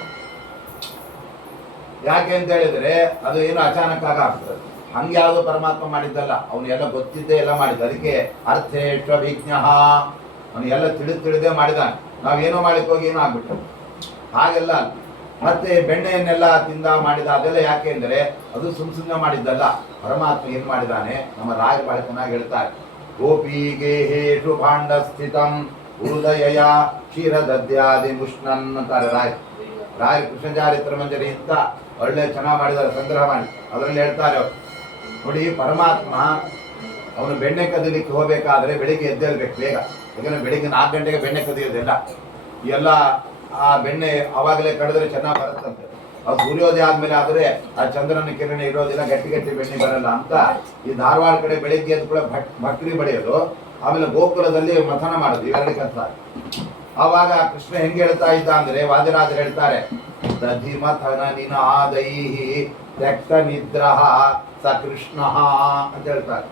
ಯಾಕೆ ಅಂತ ಹೇಳಿದ್ರೆ ಅದು ಏನು ಅಚಾನಕ್ಕಾಗಿ ಆಗ್ತದೆ. ಹಂಗೆ ಯಾವುದೋ ಪರಮಾತ್ಮ ಮಾಡಿದ್ದಲ್ಲ, ಅವನು ಎಲ್ಲ ಗೊತ್ತಿದ್ದೇ ಎಲ್ಲ ಮಾಡಿದ್ದ. ಅದಕ್ಕೆ ಅರ್ಥೇಶ್ವಭಿಜ್ಞ, ಅವನು ಎಲ್ಲ ತಿಳಿದೇ ಮಾಡಿದಾನೆ. ನಾವೇನೋ ಮಾಡಿಕ್ ಹೋಗಿ ಏನೋ ಆಗ್ಬಿಟ್ಟು ಹಾಗೆಲ್ಲ. ಮತ್ತೆ ಬೆಣ್ಣೆಯನ್ನೆಲ್ಲ ತಿಂದ ಮಾಡಿದ ಅದೆಲ್ಲ ಯಾಕೆ ಅಂದರೆ ಅದು ಸುಮ್ಮನೆ ಮಾಡಿದ್ದಲ್ಲ. ಪರಮಾತ್ಮ ಏನ್ ಮಾಡಿದಾನೆ, ನಮ್ಮ ರಾಯರು ಬಹಳ ಚೆನ್ನಾಗಿ ಹೇಳ್ತಾರೆ. ಗೋಪಿಗೆ ಹೇಟು ಭಾಂಡ ಸ್ಥಿತಂ ಹೃದಯ ಕ್ಷೀರದದ್ಯಾದಿ ಮುಷ್ಣನ್ ಅಂತಾರೆ ರಾಯರು ಕೃಷ್ಣ ಚಾರಿತ್ರ ಮಂಜರಿ ಅಂತ ಒಳ್ಳೆ ಚೆನ್ನಾಗಿ ಮಾಡಿದ್ದಾರೆ, ಸಂಗ್ರಹ ಮಾಡಿ. ಅದರಲ್ಲಿ ಹೇಳ್ತಾರೆ ಅವರು, ನೋಡಿ ಪರಮಾತ್ಮ ಅವನು ಬೆಣ್ಣೆ ಕದಿಲಿಕ್ಕೆ ಹೋಗ್ಬೇಕಾದ್ರೆ ಬೆಳಿಗ್ಗೆ ಎದ್ದೇಳ್ಬೇಕು ಬೇಗ. ಯಾಕಂದ್ರೆ ಬೆಳಿಗ್ಗೆ 4 ಗಂಟೆಗೆ ಬೆಣ್ಣೆ ಕದಿಯೋದಿಲ್ಲ. ಎಲ್ಲ ಆ ಬೆಣ್ಣೆ ಅವಾಗಲೇ ಕಡಿದ್ರೆ ಚೆನ್ನಾಗಿ ಬರುತ್ತಂತೆ. ಅದು ಸೂರ್ಯೋದಯ ಆದ್ಮೇಲೆ ಆದ್ರೆ ಆ ಚಂದ್ರನ ಕಿರಣ ಇರೋದಿಲ್ಲ, ಗಟ್ಟಿ ಗಟ್ಟಿ ಬೆಣ್ಣೆ ಬರಲ್ಲ ಅಂತ ಈ ಧಾರವಾಡ ಕಡೆ ಬೆಳಿಗ್ಗೆ ಎದ್ದು ಕೂಡ ಭಕ್ರಿ ಬಡಿಯೋದು, ಆಮೇಲೆ ಗೋಕುಲದಲ್ಲಿ ಮಥನ ಮಾಡೋದು, ಇವೆರಡು ಕೆಲಸ. ಆವಾಗ ಕೃಷ್ಣ ಹೆಂಗೆ ಹೇಳ್ತಾ ಇದ್ದ ಅಂದ್ರೆ ವಾದಿರಾಜರು ಹೇಳ್ತಾರೆ, ದಧಿ ಮಥನ ನಿನಾದೈಹಿ ತ್ಯಕ್ತ ನಿದ್ರಹ ಸ ಕೃಷ್ಣ ಅಂತ ಹೇಳ್ತಾರೆ.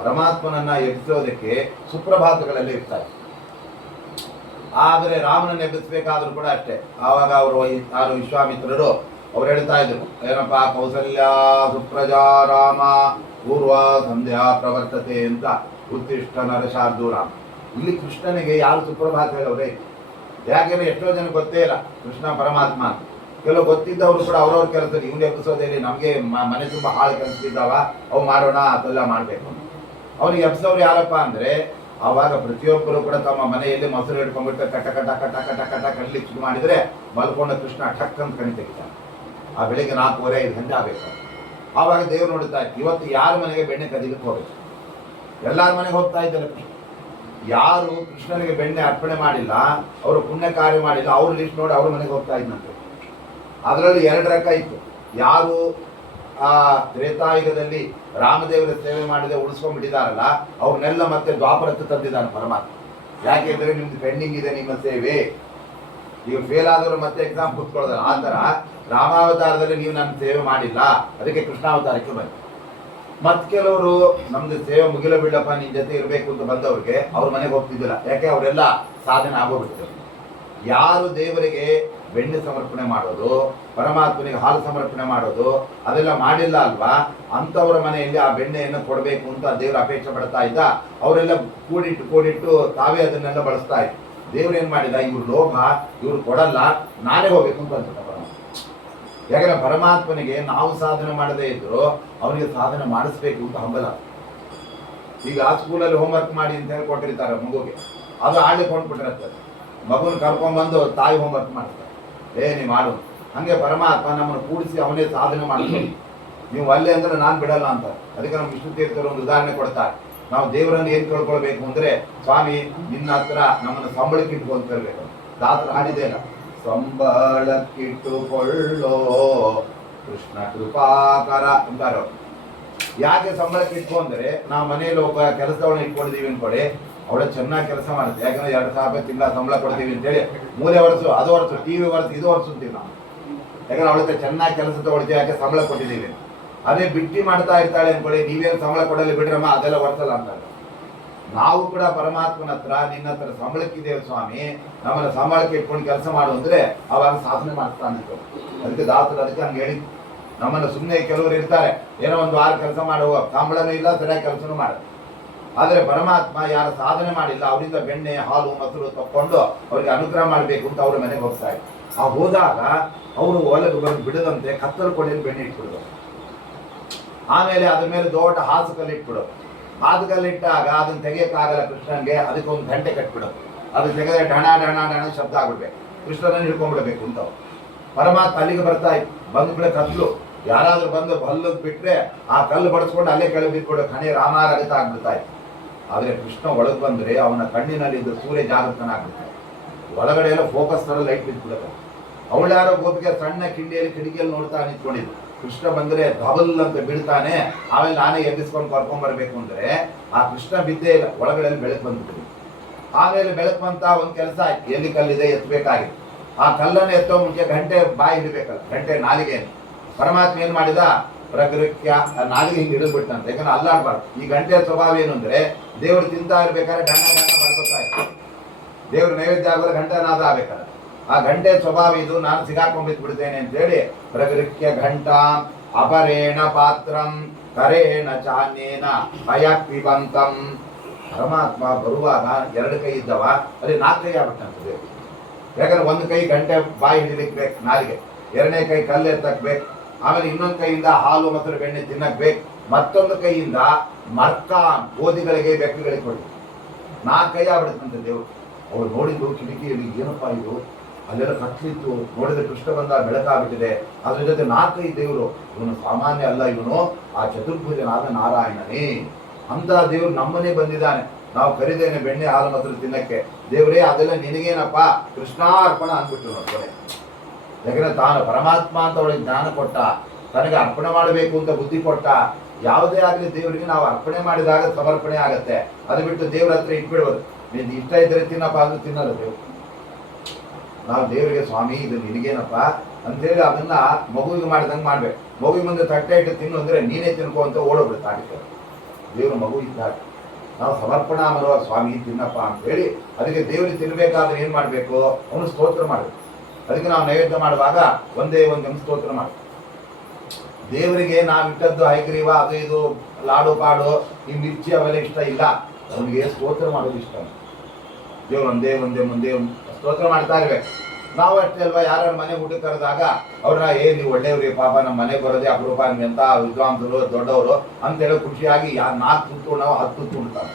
ಪರಮಾತ್ಮನನ್ನ ಎಬ್ಬಿಸೋದಕ್ಕೆ ಸುಪ್ರಭಾತಗಳಲ್ಲಿ ಇರ್ತಾರೆ. ಆದರೆ ರಾಮನನ್ನು ಎಬ್ಬಿಸ್ಬೇಕಾದ್ರೂ ಕೂಡ ಅಷ್ಟೇ. ಆವಾಗ ಅವರು ಯಾರು ವಿಶ್ವಾಮಿತ್ರರು ಅವ್ರು ಹೇಳ್ತಾ ಇದ್ರು, ಏನಪ್ಪಾ ಕೌಸಲ್ಯ ಸುಪ್ರಜಾ ರಾಮ ಪೂರ್ವ ಸಂಧ್ಯಾ ಪ್ರವರ್ತತೆ ಅಂತ, ಉತ್ತಿಷ್ಠ ನರಶಾರ್ದೂರಾಮ. ಇಲ್ಲಿ ಕೃಷ್ಣನಿಗೆ ಯಾರು ಸುಪ್ರಭಾತ ಹೇಳವ್ರೆ? ಯಾಕೆಂದ್ರೆ ಎಷ್ಟೋ ಜನ ಗೊತ್ತೇ ಇಲ್ಲ ಕೃಷ್ಣ ಪರಮಾತ್ಮ. ಕೆಲವು ಗೊತ್ತಿದ್ದವರು ಕೂಡ ಅವ್ರವ್ರ ಕೆಲಸ, ಇವ್ನು ಎಬ್ಬಿಸೋದೇಲಿ ನಮಗೆ ಮನೆ ತುಂಬಾ ಹಾಳು ಕೆಲಸ ಇದ್ದಾವ, ಅವು ಮಾಡೋಣ ಅದೆಲ್ಲ ಮಾಡ್ಬೇಕು. ಅವ್ರಿಗೆ ಎಬ್ಸೋರು ಯಾರಪ್ಪ ಅಂದ್ರೆ ಆವಾಗ ಪ್ರತಿಯೊಬ್ಬರು ಕೂಡ ತಮ್ಮ ಮನೆಯಲ್ಲಿ ಮೊಸರು ಹಿಡ್ಕೊಂಡ್ಬಿಟ್ಟು ಕಟ ಕಟ ಕಟ ಕಟ ಕಟ ಕಡ್ಲಿಕ್ಕೆ ಶುರು ಮಾಡಿದ್ರೆ ಮಲ್ಕೊಂಡ ಕೃಷ್ಣ ಠಕ್ ಅಂತ ಕಣಿ ತೆಗಿತಾನೆ. ಆ ಬೆಳಿಗ್ಗೆ 4:45 ಗಂಟೆ ಆಗ್ಬೇಕು. ಆವಾಗ ದೇವ್ರು ನೋಡ್ತಾ ಇತ್ತು, ಇವತ್ತು ಯಾರ ಮನೆಗೆ ಬೆಣ್ಣೆ ಕದಿಲಿಕ್ಕೆ ಹೋಗ್ಬೇಕು? ಎಲ್ಲಾರ ಮನೆಗೆ ಹೋಗ್ತಾ ಇದ್ದಾರೆ ಕೃಷ್ಣ. ಯಾರು ಕೃಷ್ಣನಿಗೆ ಬೆಣ್ಣೆ ಅರ್ಪಣೆ ಮಾಡಿಲ್ಲ, ಅವರು ಪುಣ್ಯ ಕಾರ್ಯ ಮಾಡಿಲ್ಲ, ಅವ್ರ ಲಿಸ್ಟ್ ನೋಡಿ ಅವ್ರ ಮನೆಗೆ ಹೋಗ್ತಾ ಇದ್ದಂತೆ. ಅದರಲ್ಲಿ 2 ರಕ ಇತ್ತು. ಯಾರು ಆ ತ್ರೇತಾಯುಗದಲ್ಲಿ ರಾಮದೇವರ ಸೇವೆ ಮಾಡಿದೆ ಉಳಿಸ್ಕೊಂಡ್ಬಿಟ್ಟಿದಾರಲ್ಲ, ಅವ್ರನ್ನೆಲ್ಲ ಮತ್ತೆ ದ್ವಾಪರಕ್ಕೆ ತಂದಿದ್ದಾನೆ ಪರಮಾತ್ಮ. ಯಾಕೆಂದ್ರೆ ನಿಮ್ದು ಪೆಂಡಿಂಗ್ ಇದೆ ನಿಮ್ಮ ಸೇವೆ, ಈಗ ಫೇಲ್ ಆದವರು ಮತ್ತೆ ಎಕ್ಸಾಮ್ ಕೂತ್ಕೊಳ್ಳೋದಲ್ಲ. ಆ ತರ ರಾಮಾವತಾರದಲ್ಲಿ ನೀವು ನನ್ನ ಸೇವೆ ಮಾಡಿಲ್ಲ, ಅದಕ್ಕೆ ಕೃಷ್ಣಾವತಾರಕ್ಕೆ ಬನ್ನಿ. ಮತ್ ಕೆಲವರು ನಮ್ದು ಸೇವೆ ಮುಗಿಲ ಬಿಡಪ್ಪ, ನಿನ್ ಜೊತೆ ಇರ್ಬೇಕು ಅಂತ ಬಂದವ್ರಿಗೆ ಅವ್ರ ಮನೆಗೆ ಹೋಗ್ತಿದ್ದಿಲ್ಲ. ಯಾಕೆ ಅವರೆಲ್ಲ ಸಾಧನೆ ಆಗೋಗ್ಬಿಡ್ತಾರೆ. ಯಾರು ದೇವರಿಗೆ ಬೆಣ್ಣೆ ಸಮರ್ಪಣೆ ಮಾಡೋದು, ಪರಮಾತ್ಮನಿಗೆ ಹಾಲು ಸಮರ್ಪಣೆ ಮಾಡೋದು ಅದೆಲ್ಲ ಮಾಡಿಲ್ಲ ಅಲ್ವಾ, ಅಂತವರ ಮನೆಯಲ್ಲಿ ಆ ಬೆಣ್ಣೆಯನ್ನು ಕೊಡಬೇಕು ಅಂತ ದೇವರು ಅಪೇಕ್ಷೆ ಪಡ್ತಾ ಇದ್ದ. ಅವರೆಲ್ಲ ಕೂಡಿಟ್ಟು ತಾವೇ ಅದನ್ನೆಲ್ಲ ಬಳಸ್ತಾ ಇದ್ರು. ದೇವ್ರು ಏನ್ ಮಾಡಿದ, ಇವ್ರು ಲೋಭ, ಇವ್ರು ಕೊಡಲ್ಲ, ನಾನೇ ಹೋಗ್ಬೇಕು ಅಂತ ಅನ್ಸುತ್ತ ಪರಮಾತ್ಮ. ಯಾಕಂದ್ರೆ ಪರಮಾತ್ಮನಿಗೆ ನಾವು ಸಾಧನೆ ಮಾಡದೇ ಇದ್ರು ಅವನಿಗೆ ಸಾಧನೆ ಮಾಡಿಸ್ಬೇಕು ಅಂತ ಹಂಬಲ. ಈಗ ಸ್ಕೂಲಲ್ಲಿ ಹೋಮ್ವರ್ಕ್ ಮಾಡಿ ಅಂತ ಹೇಳಿ ಕೊಟ್ಟಿರ್ತಾರೆ ಮಗುಗೆ, ಅದು ಆಳ್ಲಿಕ್ಕೆ ಹೊಂದ್ಬಿಟ್ಟಿರತ್ತೆ. ಮಗುನ ಕರ್ಕೊಂಡ್ಬಂದು ತಾಯಿ ಹೋಮ್ವರ್ಕ್ ಮಾಡ್ತಾರೆ, ನೀ ಮಾಡು. ಹಂಗೆ ಪರಮಾತ್ಮ ನಮ್ಮನ್ನು ಕೂಡಿಸಿ ಅವನೇ ಸಾಧನೆ ಮಾಡ್ತೀವಿ. ನೀವು ಅಲ್ಲೇ ಅಂದ್ರೆ ನಾನು ಬಿಡಲ್ಲ ಅಂತ. ಅದಕ್ಕೆ ನಮ್ಮ ವಿಷ್ಣು ತೀರ್ಥರು ಒಂದು ಉದಾಹರಣೆ ಕೊಡ್ತಾರೆ. ನಾವು ದೇವರನ್ನು ಏನ್ ಕೇಳ್ಕೊಳ್ಬೇಕು ಅಂದ್ರೆ, ಸ್ವಾಮಿ ನಿನ್ನ ಹತ್ರ ನಮ್ಮನ್ನು ಸಂಬಳಕ್ಕೆ ಇಟ್ಕೊಂಡು ತರಬೇಕು. ದಾಸರು ಹಾಡಿದೇನ, ಸಂಬಳಕ್ಕಿಟ್ಟುಕೊಳ್ಳೋ ಕೃಷ್ಣ ಕೃಪಾಕರ ಅಂತಾರೋ. ಯಾಕೆ ಸಂಬಳಕ್ಕೆ ಇಟ್ಕೊಂಡ್ರೆ, ನಾವು ಮನೆಯಲ್ಲಿ ಒಬ್ಬ ಕೆಲಸದವನ್ನ ಇಟ್ಕೊಂಡಿದೀವಿ ಅನ್ಕೊಡಿ, ಅವಳ ಚೆನ್ನಾಗಿ ಕೆಲಸ ಮಾಡುತ್ತೆ. ಯಾಕಂದ್ರೆ 2,000 ರೂಪಾಯಿ ತಿಂಗಳ ಸಂಬಳ ಕೊಡ್ತೀವಿ ಅಂತೇಳಿ ಮೂಲೆ ವರ್ಷು ಅದು ವರ್ಷು ಟಿವಿ ವರ್ಷು ಇದು ವರ್ಷ ಅಂತೀವಿ ನಾವು. ಯಾಕಂದ್ರೆ ಅವಳ ಚೆನ್ನಾಗಿ ಕೆಲಸ ತಗೊಳ್ತೀವಿ, ಯಾಕೆ ಸಂಬಳ ಕೊಟ್ಟಿದ್ದೀವಿ. ಅದೇ ಬಿಟ್ಟಿ ಮಾಡ್ತಾ ಇರ್ತಾಳೆ ಅನ್ಕೊಳ್ಳಿ, ನೀವೇನು ಸಂಬಳ ಕೊಡಲಿ ಬಿಡ್ರಮ್ಮ, ಅದೆಲ್ಲ ವರ್ಷಲ್ಲ ಅಂತಾರೆ. ನಾವು ಕೂಡ ಪರಮಾತ್ಮನ ಹತ್ರ, ನಿನ್ನ ಹತ್ರ ಸಂಬಳಕ್ಕಿದ್ದೇವೆ ಸ್ವಾಮಿ, ನಮ್ಮನ್ನ ಸಂಬಳಕ್ಕೆ ಇಟ್ಕೊಂಡು ಕೆಲಸ ಮಾಡು ಅಂದ್ರೆ ಅವಾಗ ಸಾಧನೆ ಮಾಡ್ತಾನೆ. ಅದಕ್ಕೆ ದಾಸರು ಅದಕ್ಕೆ ಹಂಗೆ ಹೇಳಿ, ನಮ್ಮನ್ನ ಸುಮ್ಮನೆ ಕೆಲವರು ಇರ್ತಾರೆ, ಏನೋ ಒಂದು ವಾರ ಕೆಲಸ ಮಾಡುವ, ಸಂಬಳನೂ ಇಲ್ಲ, ಸರಿಯಾಗಿ ಕೆಲಸನೂ ಮಾಡೋದು. ಆದರೆ ಪರಮಾತ್ಮ ಯಾರು ಸಾಧನೆ ಮಾಡಿಲ್ಲ ಅವರಿಂದ ಬೆಣ್ಣೆ ಹಾಲು ಮೊಸರು ತಕ್ಕೊಂಡು ಅವ್ರಿಗೆ ಅನುಗ್ರಹ ಮಾಡಬೇಕು ಅಂತ ಅವ್ರ ಮನೆಗೆ ಹೋಗ್ತಾ ಇದ್ರು. ಆ ಹೋದಾಗ ಅವರು ಒಳಗೆ ಬಂದು ಬಿಡದಂತೆ ಕತ್ತಲು ಕೊಡೆಯಲ್ಲಿ ಬೆಣ್ಣೆ ಇಟ್ಬಿಡೋದು. ಆಮೇಲೆ ಅದ್ರ ಮೇಲೆ ದೊಡ್ಡ ಹಾಸುಕಲ್ಲಿ ಇಟ್ಬಿಡೋದು. ಹಾಸುಕಲ್ಲಿಟ್ಟಾಗ ಅದನ್ನ ತೆಗಿಯಕ್ಕಾಗಲ್ಲ ಕೃಷ್ಣನ್ಗೆ, ಅದಕ್ಕೆ ಒಂದು ಗಂಟೆ ಕಟ್ಬಿಡೋದು. ಅದು ತೆಗೆದ್ರೆ ಢಣ ಢಣ ಢಣ ಶಬ್ದ ಆಗ್ಬಿಡ್ಬೇಕು, ಕೃಷ್ಣನನ್ನು ಹಿಡ್ಕೊಂಡ್ಬಿಡ್ಬೇಕು ಅಂತ. ಪರಮಾತ್ಮ ಅಲ್ಲಿಗೆ ಬರ್ತಾ ಇತ್ತು, ಬಂದ ಬಿಡ ಕತ್ಲು, ಯಾರಾದ್ರೂ ಬಂದು ಹಲ್ಲದ್ ಬಿಟ್ರೆ ಆ ಕಲ್ಲು ಬಡಿಸ್ಕೊಂಡು ಅಲ್ಲೇ ಕೆಳಗೆ ಬಿಟ್ಬಿಡೋ, ಕಣೆ ರಾಮಾರಗತ ಆಗ್ಬಿಡ್ತಾ ಇತ್ತು. ಆದ್ರೆ ಕೃಷ್ಣ ಒಳಗೆ ಬಂದ್ರೆ ಅವನ ಕಣ್ಣಿನಲ್ಲಿ ಇದ್ದ ಸೂರ್ಯ ಜಾಗೃತನಾಗ್ಬಿಡ್ತಾರೆ. ಒಳಗಡೆ ಎಲ್ಲ ಫೋಕಸ್ ತರ ಲೈಟ್ ಬಿಟ್ಬಿಡುತ್ತೆ. ಅವಳು ಯಾರೋ ಗೋಪಿಗೆ ಸಣ್ಣ ಕಿಡಿಕಿಯಲ್ಲಿ ನೋಡ್ತಾ ನಿಂತ್ಕೊಂಡಿದ್ದು. ಕೃಷ್ಣ ಬಂದ್ರೆ ಧಬಲ್ ಅಂತ ಬೀಳ್ತಾನೆ. ಆಮೇಲೆ ನಾನೇ ಎಬ್ಬಿಸ್ಕೊಂಡು ಕರ್ಕೊಂಡ್ ಬರ್ಬೇಕು ಅಂದ್ರೆ ಆ ಕೃಷ್ಣ ಬಿದ್ದೇ ಇಲ್ಲ, ಒಳಗಡೆ ಬೆಳಕು ಬಂದ್ಬಿಟ್ಟಿದೆ. ಆಮೇಲೆ ಬೆಳಕು ಬಂತ ಒಂದ್ ಕೆಲಸ ಆಯ್ತು, ಎಲ್ಲಿ ಕಲ್ಲಿದೆ ಎತ್ತಬೇಕಾಗಿತ್ತು. ಆ ಕಲ್ಲನ್ನು ಎತ್ತೋ ಮುಂಚೆ ಗಂಟೆ ಬಾಯಿ ಹಿಡಿಬೇಕಲ್ಲ, ಗಂಟೆ ನಾಲಿಗೆ. ಪರಮಾತ್ಮ ಏನ್ ಮಾಡಿದ, ಪ್ರಗೃತ್ಯ ನಾಲಿಗೆ ಹಿಂಗೆ ಹಿಡಿದ್ಬಿಟ್ಟಂತೆ, ಯಾಕಂದ್ರೆ ಅಲ್ಲಾಡ್ಬಾರ್ದು. ಈ ಗಂಟೆಯ ಸ್ವಭಾವ ಏನು ಅಂದ್ರೆ ದೇವರು ತಿಂತಾ ಇರ್ಬೇಕಾದ್ರೆ ಗಂಟ ಗಂಟ ಬಡ್ಕೋತಾ ಇರ್ತಾರೆ. ದೇವ್ರ ನೈವೇದ್ಯ ಆಗೋದು ಘಂಟನಾದ ಆಗ್ಬೇಕಾದ್ರೆ ಆ ಗಂಟೆ ಸ್ವಭಾವ ಇದು, ನಾನು ಸಿಗಾಕೊಂಡ್ಬಿಟ್ಟು ಬಿಡ್ತೇನೆ ಅಂತ ಹೇಳಿ ಪ್ರಗೃತ್ಯ ಘಂಟಾ ಅಪರೇಣ ಪಾತ್ರಂ ಕರೇಣ ಚಾನ್ಯೇನ ಭಯಕ್ವಿವಂತಂ. ಪರಮಾತ್ಮ ಬರುವಾಗ 2 ಕೈ ಇದ್ದವ ಅಲ್ಲಿ 4 ಕೈ ಆಗ್ಬಿಟ್ಟಂತ ದೇವ್ರು. ಯಾಕಂದ್ರೆ ಒಂದು ಕೈ ಗಂಟೆ ಬಾಯಿ ಹಿಡಿಲಿಕ್ಕೆ ಬೇಕು ನಾಲಿಗೆ, 2ನೇ ಕೈ ಕಲ್ಲು ಎತ್ತಕ್ ಬೇಕು, ಆಮೇಲೆ ಇನ್ನೊಂದು ಕೈಯಿಂದ ಹಾಲು ಮೊಸರು ಬೆಣ್ಣೆ ತಿನ್ನಕ್ ಬೇಕು, ಮತ್ತೊಂದು ಕೈಯಿಂದ ಮರ್ಕ ಓದಿಗಳಿಗೆ ಬೆಕ್ಕುಗಳಿಗೆ ಕೊಡಿ. 4 ಕೈ ಆಗ್ಬಿಡುತ್ತಂತೆ ದೇವ್ರು. ಅವ್ರು ನೋಡಿದ್ರು ಕಿಟಕಿಯಲ್ಲಿ, ಏನಪ್ಪಾ ಇದು, ಅಲ್ಲೆಲ್ಲ ಕಟ್ಲಿತ್ತು, ನೋಡಿದ್ರೆ ಕೃಷ್ಣ ಬಂದ ಬೆಳಕಾಗ್ಬಿಟ್ಟಿದೆ, ಅದ್ರ ಜೊತೆ 4 ಕೈ ದೇವರು. ಇವನು ಸಾಮಾನ್ಯ ಅಲ್ಲ, ಇವನು ಆ ಚತುರ್ಭುಜನಾದ ನಾರಾಯಣನೇ ಅಂತ ದೇವ್ರು ನಮ್ಮನೆ ಬಂದಿದ್ದಾನೆ. ನಾವು ಕರಿದೇನೆ ಬೆಣ್ಣೆ ಹಾಲು ಮೊಸರು ತಿನ್ನಕ್ಕೆ, ದೇವರೇ ಅದೆಲ್ಲ ನಿನಗೇನಪ್ಪ, ಕೃಷ್ಣಾರ್ಪಣ ಅಂದ್ಬಿಟ್ಟು ನೋಡ್ತಾರೆ. ಯಾಕಂದ್ರೆ ತಾನು ಪರಮಾತ್ಮ ಅಂತ ಅವಳಿಗೆ ಜ್ಞಾನ ಕೊಟ್ಟ, ತನಗೆ ಅರ್ಪಣೆ ಮಾಡಬೇಕು ಅಂತ ಬುದ್ಧಿ ಕೊಟ್ಟ. ಯಾವುದೇ ಆಗಲಿ ದೇವರಿಗೆ ನಾವು ಅರ್ಪಣೆ ಮಾಡಿದಾಗ ಸಮರ್ಪಣೆ ಆಗತ್ತೆ. ಅದು ಬಿಟ್ಟು ದೇವ್ರ ಹತ್ರ ಇಟ್ಬಿಡ್ಬೋದು. ನೀನು ಇಷ್ಟ ಇದ್ರೆ ತಿನ್ನಪ್ಪ ಅಂದ್ರೆ ತಿನ್ನಲ್ಲ ದೇವ್ರು. ನಾವು ದೇವರಿಗೆ ಸ್ವಾಮಿ ಇದು ನಿನಗೇನಪ್ಪ ಅಂತೇಳಿ ಅದನ್ನ ಮಗುವಿಗೆ ಮಾಡಿದಂಗೆ ಮಾಡ್ಬೇಕು. ಮಗುವಿಗೆ ಮುಂದೆ ತಟ್ಟೆ ಇಟ್ಟು ತಿನ್ನು ಅಂದ್ರೆ ನೀನೇ ತಿನ್ಕೋ ಅಂತ ಓಡೋಗ್ಬಿಡುತ್ತೆ. ದೇವ್ರ ಮಗು ಇದ್ದಾಗ ನಾವು ಸಮರ್ಪಣಾ ಮರುವ ಸ್ವಾಮಿ ತಿನ್ನಪ್ಪ ಅಂತ ಹೇಳಿ, ಅದಕ್ಕೆ ದೇವರಿಗೆ ತಿನ್ಬೇಕಾದ್ರೆ ಏನ್ ಮಾಡ್ಬೇಕು, ಅವನು ಸ್ತೋತ್ರ ಮಾಡ್ಬೇಕು. ಅದಕ್ಕೆ ನಾವು ನೈವೇದ್ಯ ಮಾಡುವಾಗ ಒಂದೇ ಒಂದು ಸ್ತೋತ್ರ ಮಾಡ್ಬೇಕು. ದೇವರಿಗೆ ನಾವು ಇಟ್ಟದ್ದು ಹೈಗ್ರೀವ ಅದು ಇದು ಲಾಡು ಪಾಡು ಈ ಮಿರ್ಚಿ ಅವೆಲ್ಲ ಇಷ್ಟ ಇಲ್ಲ, ಅವನಿಗೆ ಸ್ತೋತ್ರ ಮಾಡೋದು ಇಷ್ಟ. ದೇವ್ರು ಒಂದೇ ಒಂದೇ ಮುಂದೆ ಸ್ತೋತ್ರ ಮಾಡ್ತಾ ಇರ್ಬೇಕು. ನಾವು ಅಷ್ಟೇ ಅಲ್ವಾ, ಯಾರ ಮನೆ ಊಟಕ್ಕೆ ಕರೆದಾಗ ಅವ್ರನ್ನ ನೀವು ಒಳ್ಳೆಯವ್ರಿಗೆ, ಪಾಪ ನಮ್ಮ ಮನೆಗೆ ಬರೋದೇ ಅಪರೂಪ, ಎಂತ ವಿದ್ವಾಂಸರು ದೊಡ್ಡವರು ಅಂತೇಳಿ ಖುಷಿಯಾಗಿ 4 ತುತ್ತು ನಾವು 10 ತುತ್ತು ಉಣ್ತಾನೆ.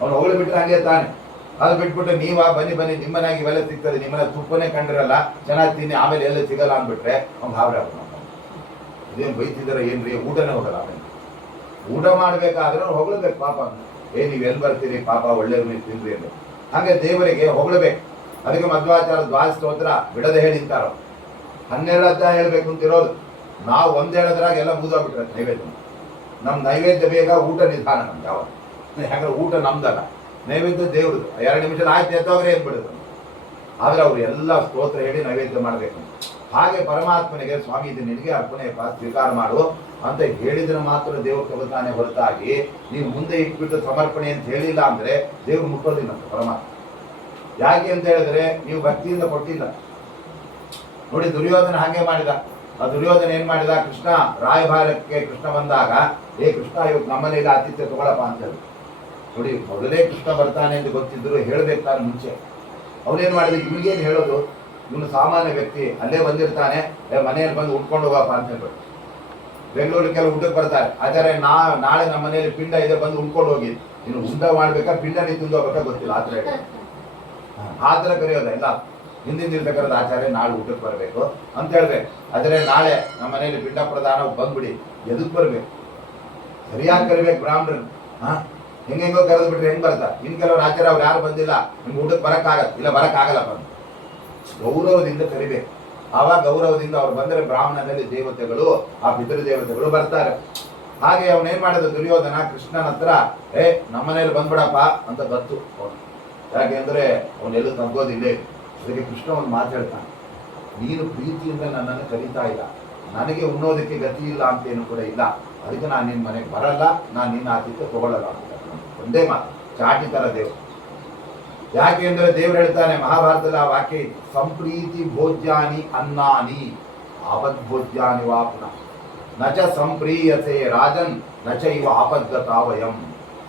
ಅವ್ನು ಹೊಗಳು ಬಿಟ್ಟರೆ ಹಂಗೆ ತಾನೆ. ಅದು ಬಿಟ್ಬಿಟ್ಟು ನೀವ ಬನ್ನಿ ಬನ್ನಿ ನಿಮ್ಮ ಮನೆಯಾಗಿ ಇವೆಲ್ಲ ಸಿಗ್ತದೆ, ನಿಮ್ಮನೆ ತುಪ್ಪನೇ ಕಂಡಿರಲ್ಲ, ಚೆನ್ನಾಗಿ ತಿನ್ನಿ, ಆಮೇಲೆ ಎಲ್ಲ ಸಿಗಲ್ಲ ಅಂದ್ಬಿಟ್ರೆ ಅವ್ನು ಗಾಬರಿ ಆಗ್ಬೋದು. ಇದೇನು ಬೈತಿದಾರೆ ಏನ್ರಿ, ಊಟನೇ ಹೋಗಲ್ಲ. ಆಮೇಲೆ ಊಟ ಮಾಡ್ಬೇಕಾದ್ರೆ ಅವ್ರು ಹೊಗಳಬೇಕು ಪಾಪ. ನೀವು ಎಲ್ಲಿ ಬರ್ತೀರಿ ಪಾಪ, ಒಳ್ಳೆಯವ್ರು ನೀವು ತಿನ್ರಿ ಅಂದ್ರೆ. ಹಾಗೆ ದೇವರಿಗೆ ಹೊಗಳಬೇಕು. ಅದಕ್ಕೆ ಮಧ್ವಾಚಾರ ದ್ವಾರ ಸ್ತೋತ್ರ ಬಿಡದೆ ಹೇಳಿರ್ತಾರ. 12 ಅಧ್ಯಾಯ ಹೇಳ್ಬೇಕು ಅಂತಿರೋದು. ನಾವು 1 ಹೇಳೋದ್ರಾಗ ಎಲ್ಲ ಮುಗಿದೋಗ್ಬಿಟ್ರೆ ನೈವೇದ್ಯ. ನಮ್ಮ ನೈವೇದ್ಯ ಬೇಗ, ಊಟ ನಿಧಾನ ನಮ್ಗೆ ಯಾವಾಗ. ಯಾಕಂದ್ರೆ ಊಟ ನಮ್ದಲ್ಲ, ನೈವೇದ್ಯ ದೇವ್ರದ್ದು. 2 ನಿಮಿಷ ಆಯ್ತು ಎದ್ದೋಗ್ರೆ ಏನ್ಬಿಡುದು. ಆದ್ರೆ ಅವ್ರು ಎಲ್ಲ ಸ್ತೋತ್ರ ಹೇಳಿ ನೈವೇದ್ಯ ಮಾಡ್ಬೇಕು. ಹಾಗೆ ಪರಮಾತ್ಮನಿಗೆ ಸ್ವಾಮಿ ಇದು ನಿನಗೆ ಅರ್ಪಣೆ ಸ್ವೀಕಾರ ಮಾಡು ಅಂತ ಹೇಳಿದ್ರೆ ಮಾತ್ರ ದೇವ್ರು ತಗೋತಾನೆ ಹೊರತಾಗಿ ನೀವು ಮುಂದೆ ಇಟ್ಬಿಟ್ಟು ಸಮರ್ಪಣೆ ಅಂತ ಹೇಳಿಲ್ಲ ಅಂದ್ರೆ ದೇವ್ರು ಮುಟ್ಟೋದಿಲ್ಲ ಪರಮಾತ್ಮ. ಯಾಕೆ ಅಂತ ಹೇಳಿದ್ರೆ ನೀವು ಭಕ್ತಿಯಿಂದ ಕೊಟ್ಟಿಲ್ಲ. ನೋಡಿ ದುರ್ಯೋಧನ ಹಾಗೆ ಮಾಡಿದ. ಆ ದುರ್ಯೋಧನ ಏನ್ ಮಾಡಿದ, ಕೃಷ್ಣ ರಾಯಭಾರಕ್ಕೆ ಕೃಷ್ಣ ಬಂದಾಗ, ಕೃಷ್ಣ ಇವತ್ತು ನಮ್ಮನೇಲಿ ಆತಿಥ್ಯ ತಗೊಳಪ್ಪ ಅಂತ ಹೇಳಿ. ನೋಡಿ ಮೊದಲೇ ಕೃಷ್ಣ ಬರ್ತಾನೆ ಅಂತ ಗೊತ್ತಿದ್ರು ಹೇಳ್ಬೇಕು ತಾನೆ ಮುಂಚೆ. ಅವನೇನ್ ಮಾಡಿದ, ಇವ್ರಿಗೇನು ಹೇಳೋದು, ಇವನು ಸಾಮಾನ್ಯ ವ್ಯಕ್ತಿ, ಅಲ್ಲೇ ಬಂದಿರ್ತಾನೆ, ಮನೆಯಲ್ಲಿ ಬಂದು ಉಟ್ಕೊಂಡು ಹೋಗಪ್ಪ ಅಂತ ಹೇಳ್ಬೇಕು. ಬೆಂಗಳೂರಿಗೆ ಕೆಲವು ಊಟಕ್ಕೆ ಬರ್ತಾರೆ, ಆದರೆ ನಾಳೆ ನಮ್ಮ ಮನೆಯಲ್ಲಿ ಪಿಂಡ ಇದೆ, ಬಂದು ಉಣ್ಕೊಂಡು ಹೋಗಿ. ಇನ್ನು ಉಂಡ ಮಾಡ್ಬೇಕಾ ಪಿಂಡ ನೀ ತಿಂದು ಹೋಗ್ಬೇಕಾ ಗೊತ್ತಿಲ್ಲ. ಆ ಥರ ಕರೆಯೋದ ಎಲ್ಲ. ಹಿಂದಿನ ದಿವಸ ಕರೆದ ಆಚಾರ್ಯ ನಾಳೆ ಊಟಕ್ಕೆ ಬರಬೇಕು ಅಂತ ಹೇಳ್ಬೇಕು. ಆದರೆ ನಾಳೆ ನಮ್ಮ ಮನೆಯಲ್ಲಿ ಪಿಂಡ ಪ್ರದಾನ ಬಂದ್ಬಿಡಿ, ಎದಕ್ಕೆ ಬರ್ಬೇಕು, ಸರಿಯಾಗಿ ಕರಿಬೇಕು ಬ್ರಾಹ್ಮಣರು. ಹೆಂಗೆಂಗೋ ಕರೆದು ಬಿಟ್ರೆ ಹೆಂಗ್ ಬರ್ತಾರೆ. ಇನ್ ಕೆಲವ್ರು ಆಚಾರ್ಯ ಅವ್ರು ಯಾರು ಬಂದಿಲ್ಲ, ನಿಮ್ಗೆ ಊಟಕ್ಕೆ ಬರಕ್ಕಾಗಲ್ಲ, ಇಲ್ಲ ಬರಕ್ಕಾಗಲ್ಲಪ್ಪ, ಗೌರವದಿಂದ ಕರಿಬೇಕು. ಆವಾಗ ಗೌರವದಿಂದ ಅವ್ರು ಬಂದರೆ ಬ್ರಾಹ್ಮಣದಲ್ಲಿ ದೇವತೆಗಳು, ಆ ಪಿತೃ ದೇವತೆಗಳು ಬರ್ತಾರೆ. ಹಾಗೆ ಅವನೇನ್ ಮಾಡಿದ ದುರ್ಯೋಧನ ಕೃಷ್ಣನ ಹತ್ರ, ನಮ್ಮನೇಲಿ ಬಂದ್ಬಿಡಪ್ಪ ಅಂತ ಗೊತ್ತು. ಯಾಕೆಂದ್ರೆ ಅವನೆಲ್ಲೂ ತಗ್ಗೋದಿಲ್ಲ. ಅದಕ್ಕೆ ಕೃಷ್ಣ ಒಂದು ಮಾತು ಹೇಳ್ತಾನೆ, ನೀನು ಪ್ರೀತಿಯಿಂದ ನನ್ನನ್ನು ಕರೀತಾ ಇಲ್ಲ, ನನಗೆ ಉಣ್ಣೋದಕ್ಕೆ ಗತಿ ಇಲ್ಲ ಅಂತೇನು ಕೂಡ ಇಲ್ಲ, ಅದಕ್ಕೆ ನಾನು ನಿನ್ನ ಮನೆಗೆ ಬರಲ್ಲ, ನಾನು ನಿನ್ನ ಆತಿಥ್ಯ ತಗೊಳ್ಳಲ್ಲ ಅಂತ ಒಂದೇ ಮಾತು. ಚಾಟಿ ತರ ದೇವ್ರು. ಯಾಕೆ ಅಂದ್ರೆ ದೇವ್ರು ಹೇಳ್ತಾನೆ ಮಹಾಭಾರತದಲ್ಲಿ ಆ ವಾಕ್ಯ, ಸಂಪ್ರೀತಿ ಭೋಜ್ಯಾನಿ ಅನ್ನಾನಿ ಆಪದ್ಭೋಜ್ಯಾನಿ ವಾಪನ ನಚ ಸಂಪ್ರೀಯತೆ ರಾಜನ್ ನಚ ಇವ ಆಪದ್ಗತಾವಯಂ.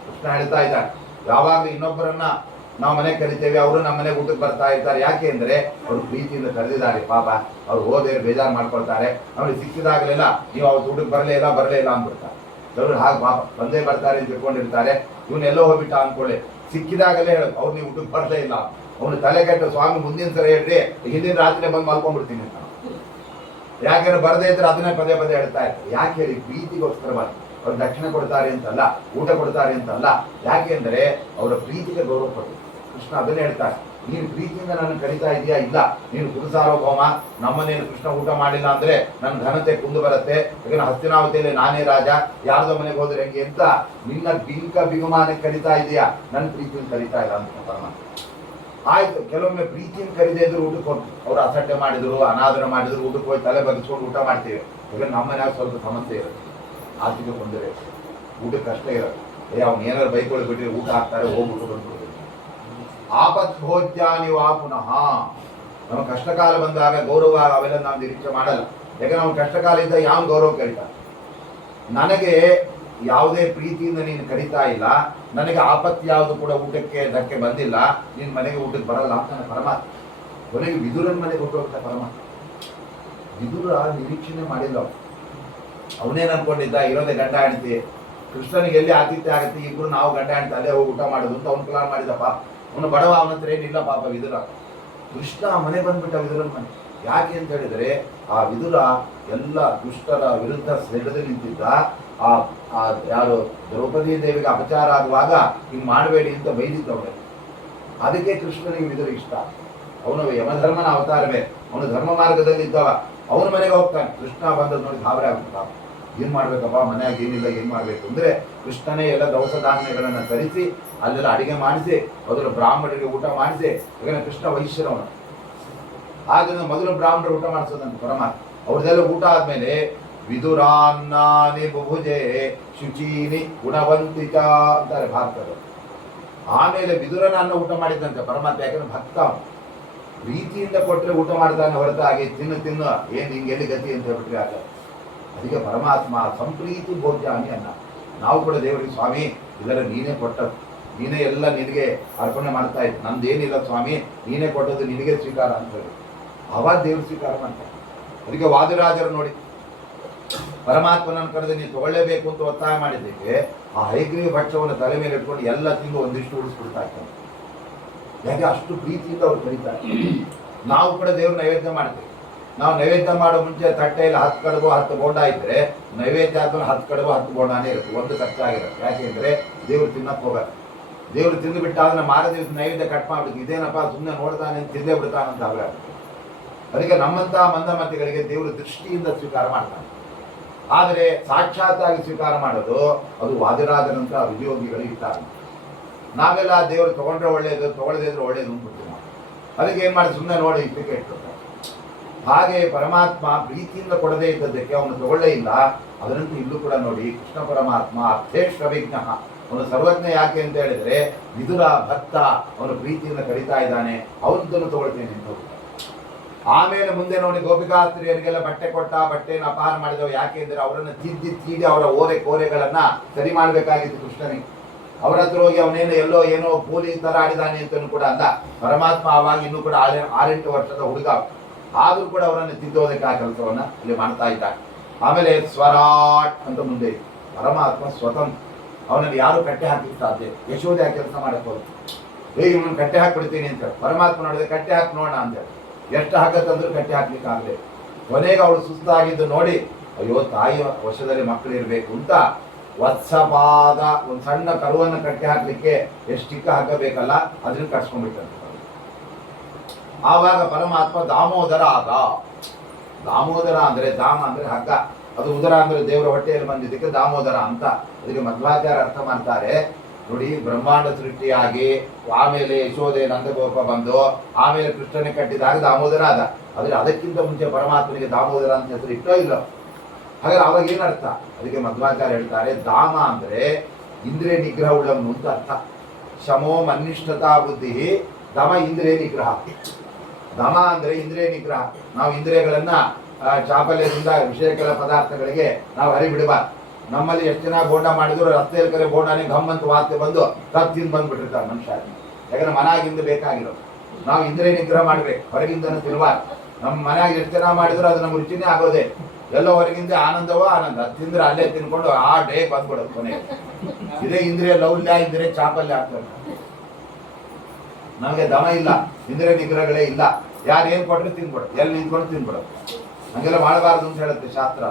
ಕೃಷ್ಣ ಹೇಳ್ತಾ ಇದ್ದಾನೆ, ಯಾವಾಗಲೂ ಇನ್ನೊಬ್ಬರನ್ನ ನಾವು ಮನೆಗೆ ಕರಿತೇವೆ, ಅವರು ನಮ್ಮ ಮನೆಗೆ ಊಟಕ್ಕೆ ಬರ್ತಾ ಇರ್ತಾರೆ. ಯಾಕೆ ಅಂದ್ರೆ ಅವರು ಪ್ರೀತಿಯಿಂದ ಕರೆದಿದ್ದಾರೆ. ಪಾಪ ಅವ್ರು ಹೋದ್ರೆ ಬೇಜಾರು ಮಾಡ್ಕೊಳ್ತಾರೆ. ಅವ್ರಿಗೆ ಸಿಕ್ಕಿದಾಗಲೆಲ್ಲ ನೀವು ಅವತ್ತು ಊಟಕ್ಕೆ ಬರಲೇ ಇಲ್ಲ ಅಂದ್ಬಿಡ್ತಾರೆ. ಕೆಲವರು ಹಾಗೆ ಪಾಪ ಬಂದೇ ಬರ್ತಾರೆ ಅಂತ ತಿಳ್ಕೊಂಡಿರ್ತಾರೆ. ಇವನ್ನೆಲ್ಲೋ ಹೋಗ್ಬಿಟ್ಟ ಅನ್ಕೊಳ್ಳಿ, ಸಿಕ್ಕಿದಾಗಲೇ ಹೇಳೋದು ಅವ್ರು ನೀವು ಊಟಕ್ಕೆ ಬರಲೇ ಇಲ್ಲ. ಅವ್ನು ತಲೆ ಕೆಟ್ಟು, ಸ್ವಾಮಿ ಮುಂದಿನ ಸಲ ಹೇಳ್ರಿ, ಹಿಂದಿನ ರಾತ್ರಿ ಬಂದು ಮಲ್ಕೊಂಡ್ಬಿಡ್ತೀನಿ ಅಂತ. ಯಾಕೆಂದ್ರೆ ಬರದೇ ಇದ್ರೆ ಅದನ್ನೇ ಪದೇ ಪದೇ ಹೇಳ್ತಾ ಇರ್ತಾರೆ. ಯಾಕೆ ಹೇಳಿ, ಪ್ರೀತಿಗೋಸ್ಕರವಾಗಿ. ಅವ್ರು ದಕ್ಷಿಣ ಕೊಡ್ತಾರೆ ಅಂತಲ್ಲ, ಊಟ ಕೊಡ್ತಾರೆ ಅಂತಲ್ಲ, ಯಾಕೆ ಅಂದ್ರೆ ಅವರ ಪ್ರೀತಿಗೆ ಗೌರವ ಕೊಟ್ಟು. ಕೃಷ್ಣ ಅದನ್ನೇ ಹೇಳ್ತಾರೆ, ನೀನು ಪ್ರೀತಿಯಿಂದ ನನ್ನ ಕರೀತಾ ಇದೆಯಾ, ಇಲ್ಲ ನೀನು ಕುರುಸಾರ್ವಭೌಮ, ನಮ್ಮನೇನು ಕೃಷ್ಣ ಊಟ ಮಾಡಿಲ್ಲ ಅಂದ್ರೆ ನನ್ನ ಘನತೆ ಕುಂದು ಬರುತ್ತೆ. ಯಾಕಂದ್ರೆ ಹಸ್ತಿನಾವತಿಯಲ್ಲಿ ನಾನೇ ರಾಜ, ಯಾರ್ದೋ ಮನೆಗೆ ಹೋದ್ರೆ ಹೆಂಗೆ ಅಂತ ನಿನ್ನ ಬಿಂಕ ಬಿಗುಮಾನಕ್ಕೆ ಕರೀತಾ ಇದೆಯಾ, ನನ್ನ ಪ್ರೀತಿಯನ್ನು ಕರೀತಾ ಇಲ್ಲ ಅಂತ ಪರಮಾತ್ಮ. ಆಯ್ತು, ಕೆಲವೊಮ್ಮೆ ಪ್ರೀತಿಯನ್ನು ಕರೀದೇ ಇದ್ರು ಊಟಕ್ಕೆ ಹೋಗಿ ಅವ್ರು ಅಸಡ್ಡೆ ಮಾಡಿದ್ರು, ಅನಾದರ ಮಾಡಿದ್ರು, ಊಟಕ್ಕೆ ಹೋಗಿ ತಲೆ ಬಗ್ಗಿಸ್ಕೊಂಡು ಊಟ ಮಾಡ್ತೀವಿ. ಈಗ ನಮ್ಮ ಮನ್ಯಾಗ ಸ್ವಲ್ಪ ಸಮಸ್ಯೆ ಇರುತ್ತೆ, ಆರ್ಥಿಕ ತೊಂದರೆ, ಊಟಕ್ಕೆ ಕಷ್ಟ ಇರುತ್ತೆ. ಅವ್ನು ಏನಾದ್ರು ಬೈಕೊಳ್ಳಿ ಬಿಟ್ಟರೆ ಊಟ ಹಾಕ್ತಾರೆ, ಹೋಗ್ಬಿಟ್ಟು ಬಂದ್ಬಿಡ್ತೀವಿ. ಆಪತ್ ಭೋಜ್ಯಾನಿ ವಾ ಪುನಃ. ನಮ್ಮ ಕಷ್ಟಕಾಲ ಬಂದಾಗ ಗೌರವ ಅವೆಲ್ಲ ನಾವು ನಿರೀಕ್ಷೆ ಮಾಡಲ್ಲ. ಯಾಕಂದ್ರೆ ನಾವು ಕಷ್ಟಕಾಲ ಇದ್ದ ಯಾವ ಗೌರವ ಕರೀತಾ. ನನಗೆ ಯಾವುದೇ ಪ್ರೀತಿಯಿಂದ ನೀನು ಕರೀತಾ ಇಲ್ಲ, ನನಗೆ ಆಪತ್ತು ಯಾವುದು ಕೂಡ ಊಟಕ್ಕೆ ಧಕ್ಕೆ ಬಂದಿಲ್ಲ, ನಿನ್ನ ಮನೆಗೆ ಊಟಕ್ಕೆ ಬರಲ್ಲ ಅಂತಾನೆ ಪರಮಾತ್ಮ. ಕೊನೆಗೆ ವಿದುರನ ಮನೆಗೆ ಹೊರಟೋಗ್ತಾ ಪರಮಾತ್ಮ. ವಿದುರ ನಿರೀಕ್ಷಣೆ ಮಾಡಿಲ್ಲ. ಅವನೇನು ಅನ್ಕೊಂಡಿದ್ದ, ಇರೋದೇ ಗಂಡ ಹೆಂಡತಿ, ಕೃಷ್ಣನಿಗೆ ಎಲ್ಲಿ ಆತಿಥ್ಯ ಆಗುತ್ತೆ, ಇಬ್ರು ನಾವು ಗಂಡ ಹೆಂಡತಿ ಅಲ್ಲೇ ಹೋಗಿ ಊಟ ಮಾಡೋದು ಅಂತ ಅವ್ನು ಪ್ಲಾನ್ ಮಾಡಿದಪ್ಪ. ಅವನು ಬಡವ, ಅವನ ಹತ್ರ ಏನಿಲ್ಲ ಪಾಪ ವಿದುರ. ಕೃಷ್ಣ ಮನೆ ಬಂದ್ಬಿಟ್ಟ ವಿದುರನ ಮನೆ. ಯಾಕೆ ಅಂತ ಹೇಳಿದ್ರೆ ಆ ವಿದುರ ಎಲ್ಲ ದುಷ್ಟರ ವಿರುದ್ಧ ಸೆಳೆದು ನಿಂತಿದ್ದ. ಆ ಯಾರು ದ್ರೌಪದಿ ದೇವಿಗೆ ಅಪಚಾರ ಆಗುವಾಗ ಹಿಂಗ್ ಮಾಡಬೇಡಿ ಅಂತ ಬೈದಿದ್ದವನೇ. ಅದಕ್ಕೆ ಕೃಷ್ಣನಿಗೆ ವಿದುರ ಇಷ್ಟ. ಅವನು ಯಮಧರ್ಮನ ಅವತಾರವೇ, ಅವನು ಧರ್ಮ ಮಾರ್ಗದಲ್ಲಿ ಇದ್ದವ. ಅವನ ಮನೆಗೆ ಹೋಗ್ತಾನೆ. ಕೃಷ್ಣ ಬಂದದ್ದು ನೋಡಿ ಗಾಬರಿ ಆಗ್ಬಿಟ್ಟ. ಏನ್ ಮಾಡ್ಬೇಕಪ್ಪ, ಮನೆಯಾಗ ಏನಿಲ್ಲ, ಏನ್ ಮಾಡ್ಬೇಕು ಅಂದ್ರೆ ಕೃಷ್ಣನೇ ಎಲ್ಲ ದವಸ ಧಾನ್ಯಗಳನ್ನ ತರಿಸಿ ಅಲ್ಲೆಲ್ಲ ಅಡಿಗೆ ಮಾಡಿಸಿ ಮೊದಲು ಬ್ರಾಹ್ಮಣರಿಗೆ ಊಟ ಮಾಡಿಸಿ. ಯಾಕಂದ್ರೆ ಕೃಷ್ಣ ವೈಶ್ಯರವನು, ಆದ್ರಿಂದ ಮೊದಲು ಬ್ರಾಹ್ಮಣರು ಊಟ ಮಾಡಿಸೋದಂತ ಪರಮಾತ್ಮ. ಅವ್ರದೆಲ್ಲ ಊಟ ಆದ್ಮೇಲೆ ವಿದುರಾನ್ನಾನಿ ಬುಭುಜೆ ಶುಚೀನಿ ಗುಣವಂತಿಕ ಅಂತಾರೆ ಭಾರತದ. ಆಮೇಲೆ ವಿದುರನ ಅನ್ನ ಊಟ ಮಾಡಿದಂತೆ ಪರಮಾತ್ಮ. ಯಾಕಂದ್ರೆ ಭಕ್ತ, ಪ್ರೀತಿಯಿಂದ ಕೊಟ್ಟರೆ ಊಟ ಮಾಡ್ತಾನೆ ಹೊರತಾಗಿ ತಿನ್ನು ಏನ್ ಹಿಂಗೆಲ್ಲಿ ಗತಿ ಅಂತ ಹೇಳ್ಬಿಟ್ರೆ ಆಗ. ಅದಕ್ಕೆ ಪರಮಾತ್ಮ ಸಂಪ್ರೀತಿ ಭೋಜ್ಯಾನಿ ಅನ್ನ. ನಾವು ಕೂಡ ದೇವರಿಗೆ ಸ್ವಾಮಿ ಇದೆಲ್ಲ ನೀನೇ ಕೊಟ್ಟದ್ದು, ನೀನೇ ಎಲ್ಲ ನಿನಗೆ ಅರ್ಪಣೆ ಮಾಡ್ತಾ ಇತ್ತು, ನಂದೇನಿಲ್ಲ ಸ್ವಾಮಿ, ನೀನೇ ಕೊಟ್ಟದ್ದು, ನಿನಗೆ ಸ್ವೀಕಾರ ಅಂತ ಹೇಳಿ ಅವಾಗ ದೇವ್ರು ಸ್ವೀಕಾರ ಮಾಡ್ತಾರೆ. ಅದಕ್ಕೆ ವಾದಿರಾಜರು ನೋಡಿ ಪರಮಾತ್ಮನನ್ನು ಕರೆದು ನೀವು ತಗೊಳ್ಳೇಬೇಕು ಅಂತ ಒತ್ತಾಯ ಮಾಡಿದ್ದಕ್ಕೆ ಆ ಹೈಗ್ರೀವ ಭಕ್ಷವನ್ನು ತಲೆ ಮೇಲೆ ಇಟ್ಕೊಂಡು ಎಲ್ಲ ತಿಂದು ಒಂದಿಷ್ಟು ಉಳಿಸ್ಬಿಡ್ತಾ ಇರ್ತಾರೆ. ಯಾಕೆ ಅಷ್ಟು ಪ್ರೀತಿಯಿಂದ ಅವ್ರು ಕರೀತಾರೆ. ನಾವು ಕೂಡ ದೇವ್ರ ನೈವೇದ್ಯ ಮಾಡ್ತೀವಿ. ನಾವು ನೈವೇದ್ಯ ಮಾಡೋ ಮುಂಚೆ ತಟ್ಟೆಯಲ್ಲಿ 10 ಕಡುಬು 10 ಬೋಂಡ ಇದ್ರೆ ನೈವೇದ್ಯ ಆದ್ಮೇಲೆ 10 ಕಡುಬು 10 ಬೋಂಡಾನೇ ಇರುತ್ತೆ, ಒಂದು ಖರ್ಚಾಗಿರುತ್ತೆ. ಯಾಕೆಂದ್ರೆ ದೇವ್ರು ತಿನ್ನಕ್ಕೆ ಹೋಗಲ್ಲ. ದೇವ್ರು ತಿಂದು ಬಿಟ್ಟಾದ್ರೆ ಮಾರ ದಿವಸ ನೈವೇದ್ಯ ಕಟ್ ಮಾಡ್ಬಿಟ್ಟು ಇದೇನಪ್ಪ ಸುಮ್ಮನೆ ನೋಡ್ತಾನೆ ತಿಂದೇ ಬಿಡ್ತಾನಂತ ಅಭಿಪ್ರಾಯ. ಅದಕ್ಕೆ ನಮ್ಮಂತಹ ಮಂದಮತಿಗಳಿಗೆ ದೇವರು ದೃಷ್ಟಿಯಿಂದ ಸ್ವೀಕಾರ ಮಾಡ್ತಾನೆ. ಆದರೆ ಸಾಕ್ಷಾತ್ತಾಗಿ ಸ್ವೀಕಾರ ಮಾಡೋದು ಅದು ವಾದಿರಾಜನಂತ ವಿಧಿಯೋಗಿಗಳು ಇರ್ತಾರೆ. ನಾವೆಲ್ಲ ದೇವರು ತಗೊಂಡ್ರೆ ಒಳ್ಳೇದು, ತಗೊಳ್ಳದೇ ಇದ್ರೆ ಒಳ್ಳೇದು ಅಂದ್ಬಿಡ್ತೀವಿ ನಾವು. ಅದಕ್ಕೆ ಏನ್ ಮಾಡಿ ಸುಮ್ಮನೆ ನೋಡಿ ಇಟ್ಟಕ್ಕೆ ಇಟ್ಕೊತಾರೆ. ಹಾಗೆ ಪರಮಾತ್ಮ ಪ್ರೀತಿಯಿಂದ ಕೊಡದೇ ಇದ್ದದ್ದಕ್ಕೆ ಅವನು ತಗೊಳ್ಳೇ ಇಲ್ಲ. ಅದರಂತೂ ಇಲ್ಲೂ ಕೂಡ ನೋಡಿ ಕೃಷ್ಣ ಪರಮಾತ್ಮ ಅರ್ಥೇಶ್ವವಿಜ್ಞ, ಅವನು ಸರ್ವಜ್ಞ. ಯಾಕೆ ಅಂತ ಹೇಳಿದ್ರೆ ವಿದುರ ಭಕ್ತ, ಅವನು ಪ್ರೀತಿಯಿಂದ ಕರೀತಾ ಇದ್ದಾನೆ, ಅವನನ್ನು ತಗೊಳ್ತೇನೆ ಅಂತ ಹೋಗ್ತಾನೆ. ಆಮೇಲೆ ಮುಂದೆ ನೋಡಿ ಗೋಪಿಕಾಸ್ತ್ರೀಯರಿಗೆಲ್ಲ ಬಟ್ಟೆ ಕೊಟ್ಟ, ಬಟ್ಟೆಯನ್ನು ಅಪಹಾರ ಮಾಡಿದವು. ಯಾಕೆ ಅಂದ್ರೆ ಅವರನ್ನು ತೀಡಿ ಅವರ ಓರೆ ಕೋರೆಗಳನ್ನ ಸರಿ ಮಾಡಬೇಕಾಗಿತ್ತು ಕೃಷ್ಣನಿಗೆ. ಅವರ ಹತ್ರ ಹೋಗಿ ಅವನೇನು ಎಲ್ಲೋ ಏನೋ ಪೋಲಿ ತರ ಆಡಿದಾನೆ ಅಂತಲೂ ಕೂಡ ಅಲ್ಲ. ಪರಮಾತ್ಮ ಆವಾಗ ಇನ್ನೂ ಕೂಡ 6-8 ವರ್ಷದ ಹುಡುಗ, ಆದ್ರೂ ಕೂಡ ಅವರನ್ನು ತಿದ್ದೋದಕ್ಕೆ ಆ ಕೆಲಸವನ್ನ ಇಲ್ಲಿ ಮಾಡ್ತಾ ಇದ್ದಾರೆ. ಆಮೇಲೆ ಸ್ವರಾಟ್ ಅಂತ ಮುಂದೆ ಪರಮಾತ್ಮ ಸ್ವತಂತ್ರ, ಅವನಲ್ಲಿ ಯಾರು ಕಟ್ಟೆ ಹಾಕಲಿಕ್ಕೆ ಸಾಧ್ಯ. ಯಶೋದೆ ಆ ಕೆಲಸ ಮಾಡಕ್ಕೆ ಹೋದ್ರು, ಇವನನ್ನು ಕಟ್ಟೆ ಹಾಕ್ಬಿಡ್ತೀನಿ ಅಂತ ಹೇಳಿ. ಪರಮಾತ್ಮ ನೋಡಿದ್ರೆ ಕಟ್ಟೆ ಹಾಕಿ ನೋಡೋಣ ಅಂತ ಹೇಳಿ ಎಷ್ಟು ಹಾಕತ್ತಂದ್ರೂ ಕಟ್ಟೆ ಹಾಕ್ಲಿಕ್ಕೆ ಆಗಲಿ. ಕೊನೆಗೆ ಅವಳು ಸುಸ್ತಾಗಿದ್ದು ನೋಡಿ, ಅಯ್ಯೋ ತಾಯಿಯ ವಶದಲ್ಲಿ ಮಕ್ಕಳು ಇರಬೇಕು ಅಂತ ವತ್ಸಪಾದ ಒಂದು ಸಣ್ಣ ಕರುವನ್ನು ಕಟ್ಟೆ ಹಾಕ್ಲಿಕ್ಕೆ ಎಷ್ಟು ಚಿಕ್ಕ ಹಾಕಬೇಕಲ್ಲ ಅದನ್ನ ಕಟ್ಸ್ಕೊಂಡ್ಬಿಟ್ಟಂತೆ. ಆವಾಗ ಪರಮಾತ್ಮ ದಾಮೋದರ ಆದ. ದಾಮೋದರ ಅಂದ್ರೆ ದಾಮ ಅಂದ್ರೆ ಹಗ್ಗ, ಅದು ಉದರ ಅಂದ್ರೆ ದೇವರ ಹೊಟ್ಟೆಯಲ್ಲಿ ಬಂದಿದ್ದಕ್ಕೆ ದಾಮೋದರ ಅಂತ. ಅದಕ್ಕೆ ಮಧ್ವಾಚಾರ್ಯ ಅರ್ಥ ಮಾಡ್ತಾರೆ ನೋಡಿ. ಬ್ರಹ್ಮಾಂಡ ಸೃಷ್ಟಿಯಾಗಿ ಆಮೇಲೆ ಯಶೋದೆ ನಂದಗೋಪ ಬಂದು ಆಮೇಲೆ ಕೃಷ್ಣನೇ ಕಟ್ಟಿದಾಗ ದಾಮೋದರ ಆದ. ಆದ್ರೆ ಅದಕ್ಕಿಂತ ಮುಂಚೆ ಪರಮಾತ್ಮನಿಗೆ ದಾಮೋದರ ಅಂತ ಹೆಸರು ಇಟ್ಟೋ ಇಲ್ಲ. ಹಾಗಾದ್ರೆ ಅವಾಗ ಏನರ್ಥ? ಅದಕ್ಕೆ ಮಧ್ವಾಚಾರ್ಯ ಹೇಳ್ತಾರೆ ದಾಮ ಅಂದ್ರೆ ಇಂದ್ರಿಯ ನಿಗ್ರಹ ಉಳ್ಳವನು ಅಂತ ಅರ್ಥ. ಶಮೋ ಮನ್ನಿಷ್ಠತಾ ಬುದ್ಧಿ, ದಮ ಇಂದ್ರಿಯ ನಿಗ್ರಹ. ದಮ ಅಂದ್ರೆ ಇಂದ್ರಿಯ ನಿಗ್ರಹ. ನಾವು ಇಂದ್ರಿಯಗಳನ್ನ ಚಾಪಲ್ಯದಿಂದ ವಿಷಯಕರ ಪದಾರ್ಥಗಳಿಗೆ ನಾವು ಹರಿಬಿಡಬಾರ್ದು. ನಮ್ಮಲ್ಲಿ ಎಷ್ಟು ಜನ ಬೋಂಡ ಮಾಡಿದ್ರು ರಸ್ತೆಯಲ್ಲಿ ಕರೆ ಬೋಂಡಾನೇ ಗಮ್ಮಂತ ವಾರ್ತೆ ಬಂದು ಕತ್ತಿಂದ ಬಂದ್ಬಿಟ್ಟಿರ್ತಾರೆ ಮನುಷ್ಯ. ಯಾಕಂದ್ರೆ ಮನೆಯಾಗಿಂದ ಬೇಕಾಗಿರೋ ನಾವು ಇಂದ್ರಿಯ ನಿಗ್ರಹ ಮಾಡ್ಬೇಕು, ಹೊರಗಿಂದನೂ ತಿನ್ಬಾರ್ದು. ನಮ್ಮ ಮನೆಯಾಗ ಎಷ್ಟು ಜನ ಮಾಡಿದ್ರು ಅದು ನಮ್ಗೆ ರುಚಿನೇ ಆಗೋದೇ. ಎಲ್ಲ ಹೊರಗಿಂದ ಆನಂದವೋ ಆನಂದ, ತಿಂದ್ರೆ ಅಲ್ಲೇ ತಿನ್ಕೊಂಡು ಆ ಡೇ ಬಂದ್ಬಿಡೋದು ಕೊನೆಗೆ. ಇದೇ ಇಂದ್ರಿಯ ಲೌಲ್ಯ, ಇಂದ್ರಿಯ ಚಾಪಲ್ಯ ಆಗ್ತದೆ. ನಮಗೆ ದಮ ಇಲ್ಲ, ಇಂದ್ರಿಯ ನಿಗ್ರಹಗಳೇ ಇಲ್ಲ. ಯಾರು ಏನ್ ಕೊಟ್ಟರು ತಿನ್ಬಿಡೋದು, ಎಲ್ಲಿ ನಿಂತ್ಕೊಂಡು ತಿನ್ಬಿಡೋದು. ಹಂಗೆಲ್ಲ ಮಾಡಬಾರ್ದು ಅಂತ ಹೇಳುತ್ತೆ ಶಾಸ್ತ್ರ.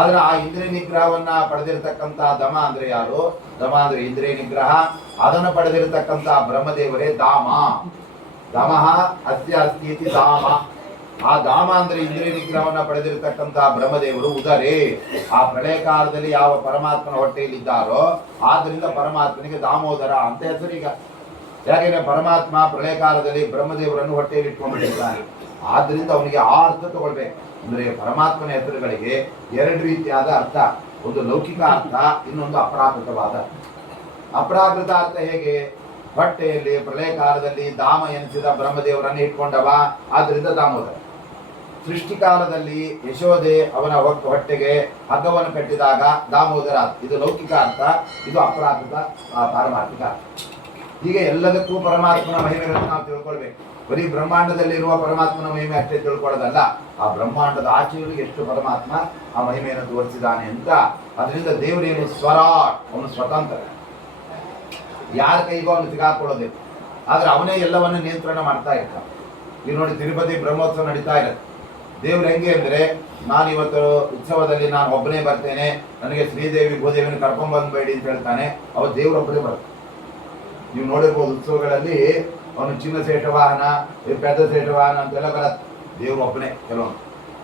ಆದ್ರೆ ಆ ಇಂದ್ರಿಯ ನಿಗ್ರಹವನ್ನ ಪಡೆದಿರತಕ್ಕಂತ ದಮ ಅಂದ್ರೆ ಯಾರು? ದಮ ಅಂದ್ರೆ ಇಂದ್ರಿಯ ನಿಗ್ರಹ. ಅದನ್ನು ಪಡೆದಿರತಕ್ಕಂತ ಬ್ರಹ್ಮದೇವರೇ ಧಾಮ. ದಮಃ ಅಸ್ಯ ಅಸ್ತೀತಿ ಧಾಮ. ಆ ಧಾಮ ಅಂದ್ರೆ ಇಂದ್ರಿಯ ನಿಗ್ರಹವನ್ನ ಪಡೆದಿರತಕ್ಕಂತ ಬ್ರಹ್ಮದೇವರು ಉದರೇ. ಆ ಪ್ರಳಯ ಕಾಲದಲ್ಲಿ ಯಾವ ಪರಮಾತ್ಮನ ಹೊಟ್ಟೆಯಲ್ಲಿದ್ದಾರೋ ಆದ್ರಿಂದ ಪರಮಾತ್ಮನಿಗೆ ದಾಮೋದರ ಅಂತ ಹೆಸರೀಗ. ಯಾಕೆಂದ್ರೆ ಪರಮಾತ್ಮ ಪ್ರಳಯ ಕಾಲದಲ್ಲಿ ಬ್ರಹ್ಮದೇವರನ್ನು ಹೊಟ್ಟೆಯಲ್ಲಿ ಇಟ್ಕೊಂಡ್ಬಿಟ್ಟಿದ್ದಾನೆ. ಆದ್ರಿಂದ ಅವನಿಗೆ ಆ ಅರ್ಥ ತಗೊಳ್ಬೇಕು. ಅಂದ್ರೆ ಪರಮಾತ್ಮನ ಹೆಸರುಗಳಿಗೆ ಎರಡು ರೀತಿಯಾದ ಅರ್ಥ, ಒಂದು ಲೌಕಿಕ ಅರ್ಥ, ಇನ್ನೊಂದು ಅಪ್ರಾಕೃತವಾದ. ಅಪ್ರಾಕೃತ ಅರ್ಥ ಹೇಗೆ? ಹೊಟ್ಟೆಯಲ್ಲಿ ಪ್ರಳಯ ಕಾಲದಲ್ಲಿ ಧಾಮ ಎನಿಸಿದ ಬ್ರಹ್ಮದೇವರನ್ನು ಇಟ್ಕೊಂಡವ, ಆದ್ರಿಂದ ದಾಮೋದರ. ಸೃಷ್ಟಿಕಾಲದಲ್ಲಿ ಯಶೋದೆ ಅವನ ಹೊಟ್ಟೆಗೆ ಹಗ್ಗವನ್ನು ಕಟ್ಟಿದಾಗ ದಾಮೋದರ. ಇದು ಲೌಕಿಕ ಅರ್ಥ, ಇದು ಅಪ್ರಾಕೃತ ಪಾರಮಾರ್ಥಿಕ ಅರ್ಥ. ಹೀಗೆ ಎಲ್ಲದಕ್ಕೂ ಪರಮಾತ್ಮನ ಮಹಿಮೆಗಳನ್ನು ನಾವು ತಿಳ್ಕೊಳ್ಬೇಕು. ಬರೀ ಬ್ರಹ್ಮಾಂಡದಲ್ಲಿರುವ ಪರಮಾತ್ಮನ ಮಹಿಮೆ ಅಷ್ಟೇ ತಿಳ್ಕೊಳ್ಳೋದಲ್ಲ, ಆ ಬ್ರಹ್ಮಾಂಡದ ಆಚೆಯೂ ಎಷ್ಟು ಪರಮಾತ್ಮ ಆ ಮಹಿಮೆಯನ್ನು ತೋರಿಸಿದ್ದಾನೆ ಅಂತ. ಅದರಿಂದ ದೇವರೇನು ಸ್ವರಾಟ್, ಅವನು ಸ್ವತಂತ್ರ, ಯಾರ ಕೈಗೂ ಅವನು ಸಿಗಾಕೊಳ್ಳೋದಿಲ್ಲ. ಆದ್ರೆ ಅವನೇ ಎಲ್ಲವನ್ನ ನಿಯಂತ್ರಣ ಮಾಡ್ತಾ ಇರ್ತಾನೆ. ಈಗ ನೋಡಿ, ತಿರುಪತಿ ಬ್ರಹ್ಮೋತ್ಸವ ನಡೀತಾ ಇರುತ್ತೆ. ದೇವ್ರು ಹೆಂಗೆ ಅಂದ್ರೆ, ನಾನು ಇವತ್ತು ಉತ್ಸವದಲ್ಲಿ ನಾನು ಒಬ್ಬನೇ ಬರ್ತೇನೆ, ನನಗೆ ಶ್ರೀದೇವಿ ಭೂದೇವಿನ ಕರ್ಕೊಂಡ್ ಬಂದ್ಬೇಡಿ ಅಂತ ಹೇಳ್ತಾನೆ. ಅವತ್ತು ದೇವ್ರೊಬ್ಬನೇ ಬರುತ್ತೆ. ನೀವು ನೋಡಿರ್ಬೋದು ಉತ್ಸವಗಳಲ್ಲಿ ಅವನು ಚಿನ್ನ ಸೇಠ ವಾಹನ, ಪೆದ್ದ ಸೇಠ ವಾಹನ ಅಂತೆಲ್ಲ ಬರತ್ತೆ. ದೇವ್ರು ಒಬ್ಬನೇ ಕೆಲವೊಂದು.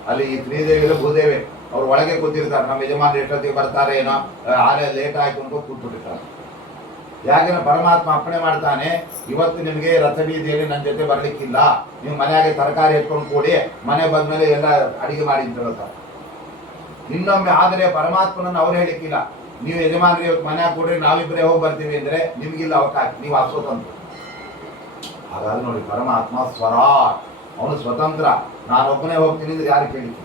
ಅಲ್ಲಿ ಈ ಶ್ರೀದೇವಿ ಭೂದೇವಿ ಅವ್ರು ಒಳಗೆ ಕೂತಿರ್ತಾರೆ. ನಮ್ಮ ಯಜಮಾನ್ರು ಎಷ್ಟೊತ್ತಿಗೆ ಬರ್ತಾರೆ ಏನೋ, ಆಲೇ ಲೇಟ್ ಆಯ್ತು ಅಂತ ಕೂತ್ಬಿಟ್ಟಿರ್ತಾರೆ. ಯಾಕೆಂದ್ರೆ ಪರಮಾತ್ಮ ಅಪ್ಪಣೆ ಮಾಡ್ತಾನೆ, ಇವತ್ತು ನಿಮಗೆ ರಥಬೀದಿಯಲ್ಲಿ ನನ್ನ ಜೊತೆ ಬರ್ಲಿಕ್ಕಿಲ್ಲ, ನೀವು ಮನೆಯಾಗೆ ತರಕಾರಿ ಎತ್ಕೊಂಡು ಕೂಡಿ, ಮನೆ ಬಂದ್ಮೇಲೆ ಎಲ್ಲ ಅಡಿಗೆ ಮಾಡಿ ಅಂತ ಹೇಳ್ತಾರೆ. ಇನ್ನೊಮ್ಮೆ ಆದರೆ ಪರಮಾತ್ಮನನ್ನು ಅವ್ರು ಹೇಳಿಕ್ಕಿಲ್ಲ, ನೀವು ಯಜಮಾನ್ರಿ ಇವತ್ತು ಮನೆ ಕೊಡ್ರಿ, ನಾವಿಬ್ಬರೇ ಹೋಗಿ ಬರ್ತೀವಿ ಅಂದ್ರೆ ನಿಮ್ಗಿಲ್ಲ ಅವಕಾಶ, ನೀವು ಅಸ್ವತಂತ್ರ. ಹಾಗಾದ್ರೆ ನೋಡಿ, ಪರಮಾತ್ಮ ಸ್ವರಾಟ್, ಅವನು ಸ್ವತಂತ್ರ. ನಾನೊಬ್ಬನೇ ಹೋಗ್ತೀನಿ ಅಂದ್ರೆ ಯಾರು ಕೇಳಿಕ್ಕೆ?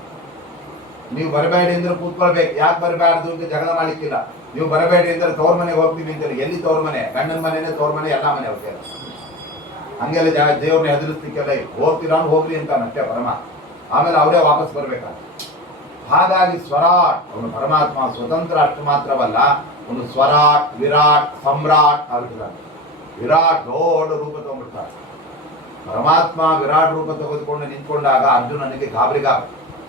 ನೀವು ಬರಬೇಡಿ ಅಂದ್ರೆ ಕೂತ್ಕೊಳ್ಬೇಕು. ಯಾಕೆ ಬರಬಾರ್ದು ಅಂತ ಜಗಳ ಮಾಡ್ಲಿಕ್ಕಿಲ್ಲ. ನೀವು ಬರಬೇಡಿ ಅಂದ್ರೆ ತವ್ರ ಮನೆಗೆ ಹೋಗ್ತೀವಿ ಅಂತಾರೆ. ಎಲ್ಲಿ ತವ್ರ ಮನೆ? ಗಂಡನ ಮನೆನೇ ತವ್ರ ಮನೆ, ಎಲ್ಲ ಮನೆ ಹೋಗ್ತಾರೆ. ಹಂಗೆಲ್ಲ ದೇವ್ರನ್ನ ಹೆದರಿಸ್ಲಿಕ್ಕೆಲ್ಲ ಹೋಗ್ತೀರಾ ಹೋಗ್ರಿ ಅಂತ ಅಷ್ಟೇ ಪರಮಾತ್ಮ. ಆಮೇಲೆ ಅವರೇ ವಾಪಸ್ ಬರ್ಬೇಕಾಗ್ತದೆ. ಹಾಗಾಗಿ ಸ್ವರಾಟ್, ಅವನು ಪರಮಾತ್ಮ ಸ್ವತಂತ್ರ. ಅಷ್ಟು ಮಾತ್ರವಲ್ಲ, ಒಂದು ಸ್ವರಾಟ್, ವಿರಾಟ್, ಸಮ್ರಾಟ್ ಆಗಿರ್ತಾನೆ. ವಿರಾಟ್ ದೊಡ್ಡ ರೂಪ ತಗೊಂಡ್ಬಿಡ್ತಾರೆ. ಪರಮಾತ್ಮ ವಿರಾಟ್ ರೂಪ ತೆಗೆದುಕೊಂಡು ನಿಂತ್ಕೊಂಡಾಗ ಅರ್ಜುನನಿಗೆ ಗಾಬರಿಗಾಗ,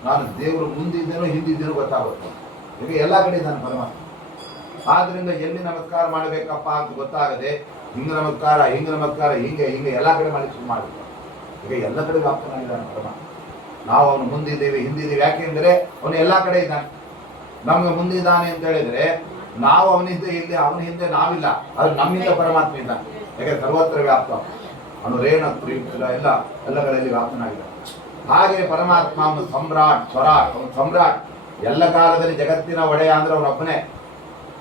ನಾನು ದೇವರು ಮುಂದಿದ್ದೇನೋ ಹಿಂದಿದ್ದೇನೋ ಗೊತ್ತಾಗುತ್ತೆ. ಈಗ ಎಲ್ಲ ಕಡೆ ಇದ್ದಾನೆ ಪರಮಾತ್ಮ. ಆದ್ರಿಂದ ಎಲ್ಲಿ ನಮಸ್ಕಾರ ಮಾಡಬೇಕಪ್ಪ ಅಂತ ಗೊತ್ತಾಗದೆ, ಹಿಂಗ ನಮಸ್ಕಾರ, ಹಿಂಗ ನಮಸ್ಕಾರ, ಹಿಂಗೆ ಹಿಂಗೆ ಎಲ್ಲ ಕಡೆ ಮಾಡಿ ಶುರು ಮಾಡಬೇಕು. ಈಗ ಎಲ್ಲ ಕಡೆ ವ್ಯಾಪ್ತನಾಗಿದ್ದಾನೆ ಪರಮಾತ್ಮ. ನಾವು ಅವನು ಮುಂದಿದ್ದೇವೆ, ಹಿಂದಿದ್ದೇವೆ. ಯಾಕೆಂದ್ರೆ ಅವನು ಎಲ್ಲ ಕಡೆ ಇದ್ದಾನೆ. ನಮ್ಗೆ ಮುಂದಿದ್ದಾನೆ ಅಂತ ಹೇಳಿದ್ರೆ ನಾವು ಅವನಿಂದ ಇಲ್ಲಿ, ಅವನ ಹಿಂದೆ ನಾವಿಲ್ಲ, ಅದು ನಮ್ಮಿಂದ ಪರಮಾತ್ಮ ಇದ್ದಾನೆ. ಯಾಕೆ ಸರ್ವತ್ರ ವ್ಯಾಪ್ತ, ಅವನು ರೇಣ ಎಲ್ಲ ಎಲ್ಲಗಳಲ್ಲಿ ವ್ಯಾಪ್ತನಾಗಿದ್ದಾನೆ. ಹಾಗೆ ಪರಮಾತ್ಮ ಅವನು ಸಮ್ರಾಟ್, ಸ್ವರಾಟ್, ಅವನು ಸಮ್ರಾಟ್. ಎಲ್ಲ ಕಾಲದಲ್ಲಿ ಜಗತ್ತಿನ ಒಡೆಯ ಅಂದ್ರೆ ಅವನೊಬ್ಬನೇ.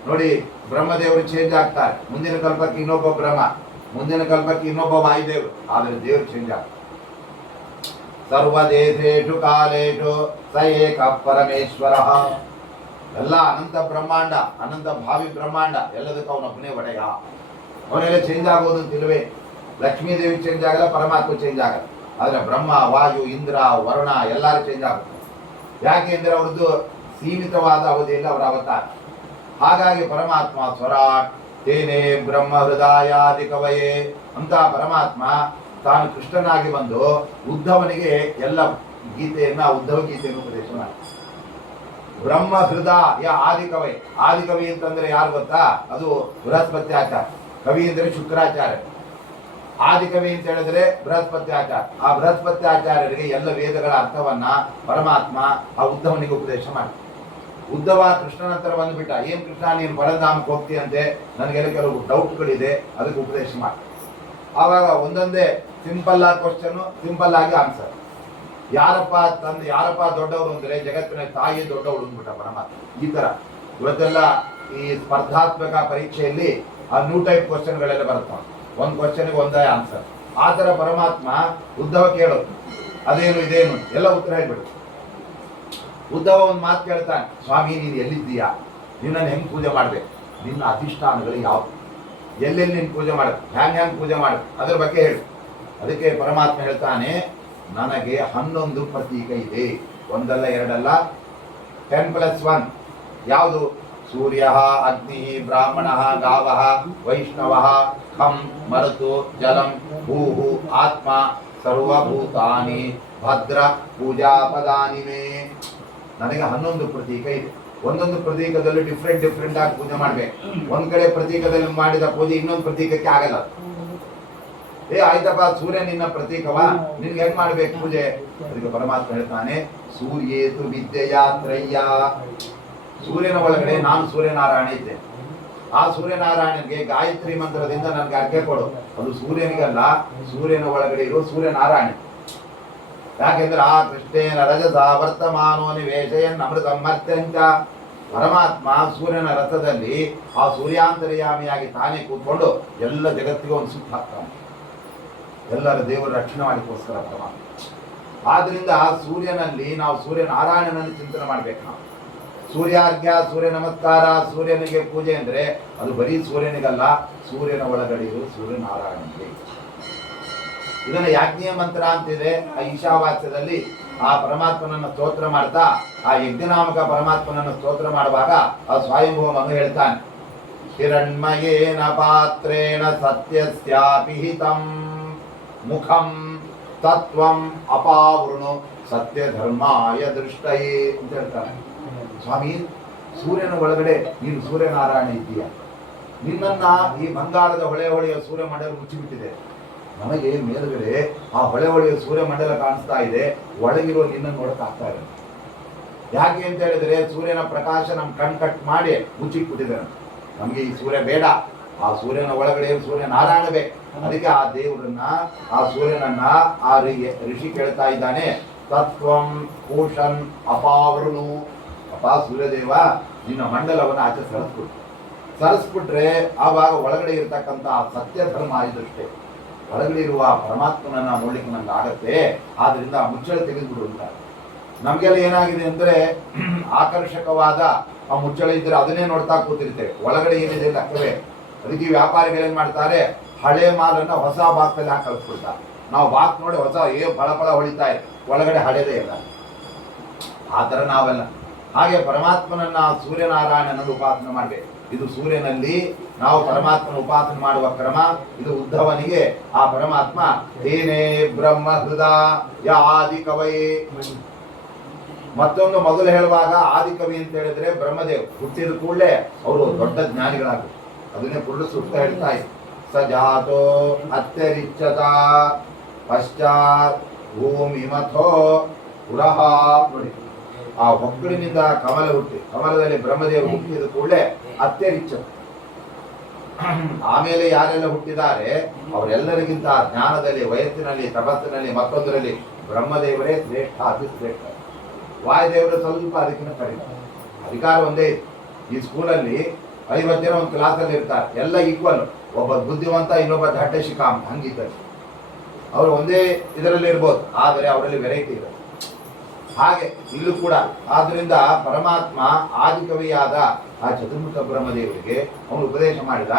ನೋಡಿ, ಬ್ರಹ್ಮದೇವರು ಚೇಂಜ್ ಆಗ್ತಾರೆ. ಮುಂದಿನ ಕಲ್ಪಕ್ಕೆ ಇನ್ನೊಬ್ಬ ಬ್ರಹ್ಮ, ಮುಂದಿನ ಕಲ್ಪಕ್ಕೆ ಇನ್ನೊಬ್ಬ ವಾಯುದೇವರು. ಆದರೆ ದೇವರು ಚೇಂಜ್ ಆಗ್ತಾರೆ. ಸರ್ವದೇಶೇಷು ಕಾಲೇಷು ಸ ಏಕ ಪರಮೇಶ್ವರ. ಎಲ್ಲ ಅನಂತ ಬ್ರಹ್ಮಾಂಡ, ಅನಂತ ಭಾವಿ ಬ್ರಹ್ಮಾಂಡ, ಎಲ್ಲದಕ್ಕೂ ಅವನೊಬ್ಬನೇ ಒಡೆಯ. ಅವನೆಲ್ಲ ಚೇಂಜ್ ಆಗೋದು ಅಂತಿಲ್ವೇ? ಲಕ್ಷ್ಮೀದೇವಿ ಚೇಂಜ್ ಆಗಲ್ಲ, ಪರಮಾತ್ಮ ಚೇಂಜ್ ಆಗಲ್ಲ. ಆದ್ರೆ ಬ್ರಹ್ಮ, ವಾಯು, ಇಂದ್ರ, ವರುಣ ಎಲ್ಲರೂ ಚೇಂಜ್ ಆಗುತ್ತೆ. ಯಾಕೆಂದ್ರೆ ಅವ್ರದ್ದು ಸೀಮಿತವಾದ ಅವಧಿಯಲ್ಲಿ ಅವರ ಅವತಾರ. ಹಾಗಾಗಿ ಪರಮಾತ್ಮ ಸ್ವರಾಟ್, ತೇನೇ ಬ್ರಹ್ಮ ಹೃದಯಾದಿ ಕವಯೇ ಅಂತ ಪರಮಾತ್ಮ ತಾನು ಕೃಷ್ಣನಾಗಿ ಬಂದು ಉದ್ಧವನಿಗೆ ಎಲ್ಲ ಗೀತೆಯನ್ನ, ಉದ್ಧವ ಗೀತೆಯನ್ನು ಉಪದೇಶ ಮಾಡಿ. ಬ್ರಹ್ಮ ಹೃದಯ ಆದಿಕವಿ. ಆದಿಕವಿ ಅಂತಂದ್ರೆ ಯಾರು ಗೊತ್ತಾ? ಅದು ಬೃಹಸ್ಪತಿ ಆಚಾರ್ಯ. ಕವಿ ಅಂದ್ರೆ ಶುಕ್ರಾಚಾರ್ಯ. ಆದಿಕವಿ ಅಂತ ಹೇಳಿದ್ರೆ ಬೃಹಸ್ಪತಿ ಆಚಾರ್ಯ. ಆ ಬೃಹಸ್ಪತಿ ಆಚಾರ್ಯರಿಗೆ ಎಲ್ಲ ವೇದಗಳ ಅರ್ಥವನ್ನ ಪರಮಾತ್ಮ ಆ ಉದ್ಧವನಿಗೆ ಉಪದೇಶ ಮಾಡಿ. ಉದ್ಧವ ಕೃಷ್ಣನ ಹತ್ರ ಬಂದ್ಬಿಟ್ಟ. ಏನ್ ಕೃಷ್ಣ, ನೀನು ಪರಧಾಮಕ್ಕೆ ಹೋಗ್ತೀಯಂತೆ, ನನಗೆಲ್ಲ ಕೆಲವು ಡೌಟ್ಗಳಿದೆ, ಅದಕ್ಕೆ ಉಪದೇಶ ಮಾಡಿ. ಆವಾಗ ಒಂದೊಂದೇ ಸಿಂಪಲ್ ಆದ ಕ್ವಶನ್, ಸಿಂಪಲ್ ಆಗಿ ಆನ್ಸರ್. ಯಾರಪ್ಪ ದೊಡ್ಡವರು ಅಂದ್ರೆ ಜಗತ್ತಿನ ತಾಯಿ ದೊಡ್ಡವಳು ಅಂದ್ಬಿಟ್ಟ ಪರಮಾತ್ಮ. ಈ ತರ ಇವತ್ತೆಲ್ಲ ಈ ಸ್ಪರ್ಧಾತ್ಮಕ ಪರೀಕ್ಷೆಯಲ್ಲಿ ಆ ನ್ಯೂ ಟೈಪ್ ಕ್ವಶನ್ಗಳೆಲ್ಲ ಬರುತ್ತವೆ. ಒಂದು ಕ್ವಶನ್ಗೆ ಒಂದೇ ಆನ್ಸರ್. ಆ ತರ ಪರಮಾತ್ಮ ಉದ್ಧವ ಕೇಳೋದು, ಅದೇನು ಇದೇನು ಎಲ್ಲ ಉತ್ತರ ಹೇಳ್ಬಿಡು. ಉದ್ಧವ ಒಂದು ಮಾತು ಕೇಳ್ತಾನೆ, ಸ್ವಾಮಿ ನೀನು ಎಲ್ಲಿದ್ದೀಯಾ? ನೀನು ನನ್ನ ಹೆಂಗೆ ಪೂಜೆ ಮಾಡ್ಬೇಕು? ನಿನ್ನ ಅಧಿಷ್ಠಾನಗಳು ಯಾವ್ದು? ಎಲ್ಲೆಲ್ಲಿ ನೀನು ಪೂಜೆ ಮಾಡ, ಹ್ಯಾಂಗ್ ಪೂಜೆ ಮಾಡ, ಅದ್ರ ಬಗ್ಗೆ ಹೇಳು. ಅದಕ್ಕೆ ಪರಮಾತ್ಮ ಹೇಳ್ತಾನೆ, ನನಗೆ 11 ಪ್ರತೀಕ ಇದೆ, ಒಂದಲ್ಲ ಎರಡಲ್ಲ, 10+1. ಯಾವುದು? ಸೂರ್ಯ, ಅಗ್ನಿ, ಬ್ರಾಹ್ಮಣ, ಗಾವ, ವೈಷ್ಣವ, ಖಂ, ಮರುತು, ಜಲಂ, ಭೂಹು, ಆತ್ಮ, ಸರ್ವಭೂತಾನಿ ಭದ್ರ ಪೂಜಾ ಪದಾನಿ ಮೇ. ನನಗೆ 11 ಪ್ರತೀಕ ಇದೆ. ಒಂದೊಂದು ಪ್ರತೀಕದಲ್ಲಿ ಡಿಫ್ರೆಂಟ್ ಆಗಿ ಪೂಜೆ ಮಾಡ್ಬೇಕು. ಒಂದ್ ಕಡೆ ಪ್ರತೀಕದಲ್ಲಿ ಮಾಡಿದ ಪೂಜೆ ಇನ್ನೊಂದು ಪ್ರತೀಕಕ್ಕೆ ಆಗಲ್ಲ. ಆಯ್ತಪ್ಪ, ಸೂರ್ಯ ನಿನ್ನ ಪ್ರತೀಕವ, ನಿನ್ಗೆ ಹೆಂಗ್ ಮಾಡ್ಬೇಕು ಪೂಜೆ? ಅದಕ್ಕೆ ಪರಮಾತ್ಮ ಹೇಳ್ತಾನೆ, ಸೂರ್ಯೇತು ವಿದ್ಯೆಯಾತ್ರಯ್ಯ. ಸೂರ್ಯನ ಒಳಗಡೆ ನಾನು ಸೂರ್ಯನಾರಾಯಣ ಇದ್ದೆ. ಆ ಸೂರ್ಯನಾರಾಯಣನಿಗೆ ಗಾಯತ್ರಿ ಮಂತ್ರದಿಂದ ನನ್ಗೆ ಅರ್ಘ್ಯ ಕೊಡು. ಅದು ಸೂರ್ಯನಿಗಲ್ಲ, ಸೂರ್ಯನ ಒಳಗಡೆ ಇರೋ ಸೂರ್ಯನಾರಾಯಣ. ಯಾಕೆಂದ್ರೆ ಆ ಕೃಷ್ಣೇನ ರಜಸ ವರ್ತಮಾನೋ ನಿವೇಶಯನ್ ಅಮೃತಂ ಮರ್ತ್ಯಂಚ. ಪರಮಾತ್ಮ ಸೂರ್ಯನ ರಥದಲ್ಲಿ ಆ ಸೂರ್ಯಾಂತರ್ಯಾಮಿಯಾಗಿ ತಾನೇ ಕೂತ್ಕೊಂಡು ಎಲ್ಲ ಜಗತ್ತಿಗೆ ಒಂದು ಸುತ್ತ ಹಾಕ್ತಾನೆ. ಎಲ್ಲರ ದೇವರ ರಕ್ಷಣೆ ಮಾಡಿಕೋಸ್ಕರ ಪರಮಾತ್ಮ. ಆದ್ರಿಂದ ಆ ಸೂರ್ಯನಲ್ಲಿ ನಾವು ಸೂರ್ಯನಾರಾಯಣನನ್ನು ಚಿಂತನೆ ಮಾಡ್ಬೇಕು. ನಾವು ಸೂರ್ಯಾರ್ಘ್ಯ, ಸೂರ್ಯ ನಮಸ್ಕಾರ, ಸೂರ್ಯನಿಗೆ ಪೂಜೆ ಅಂದ್ರೆ ಅದು ಬರೀ ಸೂರ್ಯನಿಗಲ್ಲ, ಸೂರ್ಯನ ಒಳಗಡೆ ಇರೋ ಸೂರ್ಯನಾರಾಯಣನಿಗೆ. ಇದನ್ನ ಯಾಜ್ಞೀಯ ಮಂತ್ರ ಅಂತಿದೆ. ಆ ಈಶಾವಾಸ್ಯದಲ್ಲಿ ಆ ಪರಮಾತ್ಮನನ್ನು ಸ್ತೋತ್ರ ಮಾಡ್ತಾ, ಆ ಯಜ್ಞನಾಮಕ ಪರಮಾತ್ಮನನ್ನು ಸ್ತೋತ್ರ ಮಾಡುವಾಗ ಆ ಸ್ವಯಂಭುವ ಮನು ಹೇಳ್ತಾನೆ, ಹಿರಣ್ಮಯೇನ ಪಾತ್ರೇಣ ಸತ್ಯಸ್ಯಾಪಿಹಿತಂ ಮುಖಂ ತತ್ವಂ ಅಪಾವೃಣು ಸತ್ಯ ಧರ್ಮಾಯ ದೃಷ್ಟಯೇ ಅಂತ ಹೇಳ್ತಾನೆ. ಸ್ವಾಮಿ, ಸೂರ್ಯನ ಒಳಗಡೆ ನೀನು ಸೂರ್ಯನಾರಾಯಣ ಇದ್ದೀಯ. ನಿನ್ನನ್ನ ಈ ಬಂಗಾರದ ಹೊಳೆಯ ಸೂರ್ಯಮಂಡಲ ಮುಚ್ಚಿಬಿಟ್ಟಿದೆ. ನಮಗೆ ಮೇಲುಗಡೆ ಆ ಹೊಳೆಯ ಸೂರ್ಯಮಂಡಲ ಕಾಣಿಸ್ತಾ ಇದೆ, ಒಳಗಿರೋ ನಿನ್ನನ್ನು ನೋಡಕ್ ಆಗ್ತಾ ಇದೆ. ಯಾಕೆ ಅಂತ ಹೇಳಿದ್ರೆ ಸೂರ್ಯನ ಪ್ರಕಾಶ ನಮ್ ಕಟ್ ಮಾಡಿ ಮುಚ್ಚಿಟ್ಬಿಟ್ಟಿದೆ. ನಮ್ಗೆ ಈ ಸೂರ್ಯ ಬೇಡ, ಆ ಸೂರ್ಯನ ಒಳಗಡೆ ಸೂರ್ಯನಾರಾಯಣ ಬೇಕು. ಅದಕ್ಕೆ ಆ ದೇವರನ್ನ, ಆ ಸೂರ್ಯನನ್ನ ಆ ಋಷಿ ಕೇಳ್ತಾ ಇದ್ದಾನೆ, ತತ್ವಂ ಪೂಷನ್ ಅಪಾವೃಣು. ಅಪ್ಪ ಸೂರ್ಯದೇವ, ನಿನ್ನ ಮಂಡಲವನ್ನು ಆಚೆ ಸರಿಸ್ಬಿಟ್ರೆ ಆವಾಗ ಒಳಗಡೆ ಇರತಕ್ಕಂಥ ಸತ್ಯ ಧರ್ಮ ಇದಷ್ಟೇ, ಒಳಗಡೆ ಇರುವ ಪರಮಾತ್ಮನನ್ನ ನೋಡ್ಲಿಕ್ಕೆ ನಂಗೆ ಆಗತ್ತೆ. ಆದ್ರಿಂದ ಮುಚ್ಚಳ ತೆಗೆದುಬಿಡು ಅಂತ. ನಮ್ಗೆಲ್ಲ ಏನಾಗಿದೆ ಅಂದ್ರೆ ಆಕರ್ಷಕವಾದ ಆ ಮುಚ್ಚಳ ಇದ್ರೆ ಅದನ್ನೇ ನೋಡ್ತಾ ಕೂತಿರ್ತೇವೆ, ಒಳಗಡೆ ಏನಿದೆ ಲೆಕ್ಕವೇ. ಅದಕ್ಕೆ ವ್ಯಾಪಾರಿಗಳು ಏನ್ ಮಾಡ್ತಾರೆ, ಹಳೆ ಮಾಲನ್ನ ಹೊಸ ಬಾಕ್ಸಲ್ಲಿ ಹಾಕಿ ಕಳಿಸ್ಬಿಡ್ತಾರೆ. ನಾವು ಬಾಕ್ ನೋಡಿ ಹೊಸ ಫಳ ಹೊಳಿತಾ ಇದೆ, ಒಳಗಡೆ ಹಳೇದೇ ಇಲ್ಲ. ಆ ತರ ನಾವೆಲ್ಲ ಹಾಗೆ ಪರಮಾತ್ಮನನ್ನ ಸೂರ್ಯನಾರಾಯಣನನ್ನು ಉಪಾಸನೆ ಮಾಡ್ಬೇಕು. ಇದು ಸೂರ್ಯನಲ್ಲಿ ನಾವು ಪರಮಾತ್ಮನ ಉಪಾಸನೆ ಮಾಡುವ ಕ್ರಮ. ಇದು ಉದ್ಧವನಿಗೆ ಆ ಪರಮಾತ್ಮ ಏನೇ ಬ್ರಹ್ಮ ಹೃದಯ ಆದಿ ಕವಯೇ. ಮತ್ತೊಂದು ಮೊದಲು ಹೇಳುವಾಗ ಆದಿಕವಿ ಅಂತ ಹೇಳಿದ್ರೆ ಬ್ರಹ್ಮದೇವ್ ಹುಟ್ಟಿದ ಕೂಡಲೇ ಅವರು ದೊಡ್ಡ ಜ್ಞಾನಿಗಳಾಗರು. ಅದನ್ನೇ ಪುರುಷ ಸುತ್ತ ಹೇಳ್ತಾ ಇತ್ತು, ಸಜಾತೋ ಅತ್ಯರಿಚ್ಚತ ಪಶ್ಚಾತ್ ಭೂಮಿ ಮಥೋ ಪುರಃ. ನೋಡಿ, ಆ ಹೊಕ್ಕಳಿನಿಂದ ಕಮಲ ಹುಟ್ಟಿ, ಕಮಲದಲ್ಲಿ ಬ್ರಹ್ಮದೇವರು ಹುಟ್ಟಿದ ಕೂಡಲೇ ಅತ್ಯರಿಚ್ಚ. ಆಮೇಲೆ ಯಾರೆಲ್ಲ ಹುಟ್ಟಿದ್ದಾರೆ ಅವರೆಲ್ಲರಿಗಿಂತ ಜ್ಞಾನದಲ್ಲಿ, ವಯಸ್ಸಿನಲ್ಲಿ, ತಪಸ್ಸಿನಲ್ಲಿ, ಮತ್ತೊಂದರಲ್ಲಿ ಬ್ರಹ್ಮದೇವರೇ ಶ್ರೇಷ್ಠ, ಅತಿ ಶ್ರೇಷ್ಠ. ವಾಯುದೇವರು ಸ್ವಲ್ಪ ಅದಕ್ಕಿಂತ ಕಡಿಮೆ. ಅಧಿಕಾರ ಒಂದೇ. ಈ ಸ್ಕೂಲಲ್ಲಿ 50 ಜನ ಒಂದು ಕ್ಲಾಸಲ್ಲಿ ಇರ್ತಾರೆ, ಎಲ್ಲ ಈಕ್ವಲ್. ಒಬ್ಬ ಬುದ್ಧಿವಂತ, ಇನ್ನೊಬ್ಬ ದಡ್ಡ ಶಿಕಾಮ, ಹಂಗಿದ್ದಾರೆ. ಅವರು ಒಂದೇ ಇದರಲ್ಲಿ ಇರ್ಬೋದು, ಆದರೆ ಅವರಲ್ಲಿ ವೆರೈಟಿ ಇದೆ. ಹಾಗೆ ಇಲ್ಲೂ ಕೂಡ. ಆದ್ರಿಂದ ಪರಮಾತ್ಮ ಆದಿಕವಿಯಾದ ಆ ಚತುರ್ಮುಖ ಬ್ರಹ್ಮದೇವರಿಗೆ ಅವನು ಉಪದೇಶ ಮಾಡಿದ.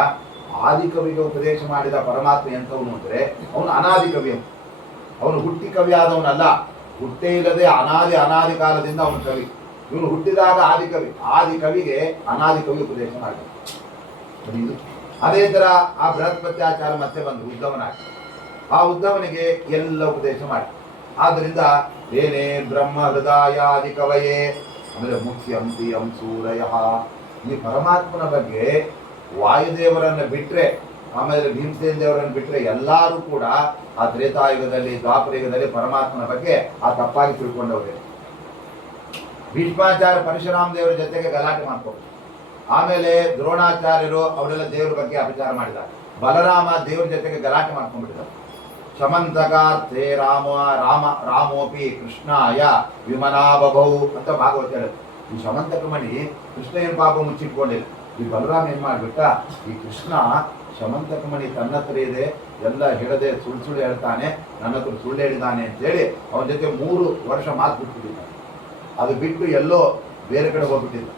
ಆದಿಕವಿಗೆ ಉಪದೇಶ ಮಾಡಿದ ಪರಮಾತ್ಮ ಎಂತವನು ಅಂದ್ರೆ ಅವನು ಅನಾದಿ ಕವಿ. ಅವನು ಹುಟ್ಟಿ ಕವಿ ಆದವನಲ್ಲ, ಹುಟ್ಟೇ ಇಲ್ಲದೆ ಅನಾದಿ ಕಾಲದಿಂದ ಅವನು ಕವಿ. ಇವನು ಹುಟ್ಟಿದಾಗ ಆದಿಕವಿ, ಆದಿಕವಿಗೆ ಅನಾದಿ ಕವಿ ಉಪದೇಶ ಮಾಡಿದ. ಅದೇ ತರ ಆ ಬೃಹಸ್ಪತ್ಯಾಚಾರ ಮತ್ತೆ ಬಂದು ಉದ್ಧವನಾಗಿ, ಆ ಉದ್ಧವನಿಗೆ ಎಲ್ಲ ಉಪದೇಶ ಮಾಡಿ. ಆದ್ರಿಂದ ಏನೇ ಬ್ರಹ್ಮ ಹೃದಯಾದಿ ಕವಯೇ, ಅಂದ್ರೆ ಮುಖ್ಯಂ ತೀಯಂ ಸೂರಯ. ಈ ಪರಮಾತ್ಮನ ಬಗ್ಗೆ ವಾಯುದೇವರನ್ನು ಬಿಟ್ರೆ, ಆಮೇಲೆ ಭೀಮಸೇನ ದೇವರನ್ನು ಬಿಟ್ರೆ ಎಲ್ಲರೂ ಕೂಡ ಆ ತ್ರೇತಾಯುಗದಲ್ಲಿ, ದ್ವಾಪರಯುಗದಲ್ಲಿ ಪರಮಾತ್ಮನ ಬಗ್ಗೆ ಆ ತಪ್ಪಾಗಿ ತಿಳ್ಕೊಂಡವ್ರೆ. ಭೀಷ್ಮಾಚಾರ್ಯ ಪರಶುರಾಮ ದೇವರ ಜೊತೆಗೆ ಗಲಾಟೆ ಮಾಡ್ಕೊಂಡು, ಆಮೇಲೆ ದ್ರೋಣಾಚಾರ್ಯರು ಅವರೆಲ್ಲ ದೇವರ ಬಗ್ಗೆ ಅಪಚಾರ ಮಾಡಿದ್ದಾರೆ. ಬಲರಾಮ ದೇವರ ಜೊತೆಗೆ ಗಲಾಟೆ ಮಾಡ್ಕೊಂಡ್ಬಿಟ್ಟಿದ್ದಾರೆ. ಶಮಂತಕಾರ್ಥೆ ರಾಮೋಪಿ ಕೃಷ್ಣಾಯ ವಿಮನಾಭೌ ಅಂತ ಭಾಗವತ ಹೇಳುತ್ತೆ. ಈ ಶಮಂತಕ ಮಣಿ ಕೃಷ್ಣ ಏನ್ ಪಾಪ ಮುಚ್ಚಿಟ್ಕೊಂಡಿಲ್ಲ. ಈ ಬಲರಾಮ ಏನ್ ಮಾಡ್ಬಿಟ್ಟ, ಈ ಕೃಷ್ಣ ಶಮಂತಕ ಮಣಿ ತನ್ನ ಹತ್ರ ಇದೆ, ಎಲ್ಲ ಹೇಳದೆ ಸುಳ್ಳು ಹೇಳ್ತಾನೆ, ನನ್ನ ಹತ್ರ ಸುಳ್ಳು ಹೇಳಿದ್ದಾನೆ ಅಂತೇಳಿ ಅವನ ಜೊತೆ 3 ವರ್ಷ ಮಾತು ಬಿಟ್ಬಿಟ್ಟಿದ್ದಾನೆ. ಅದು ಬಿಟ್ಟು ಎಲ್ಲೋ ಬೇರೆ ಕಡೆ ಹೋಗ್ಬಿಟ್ಟಿದ್ದ.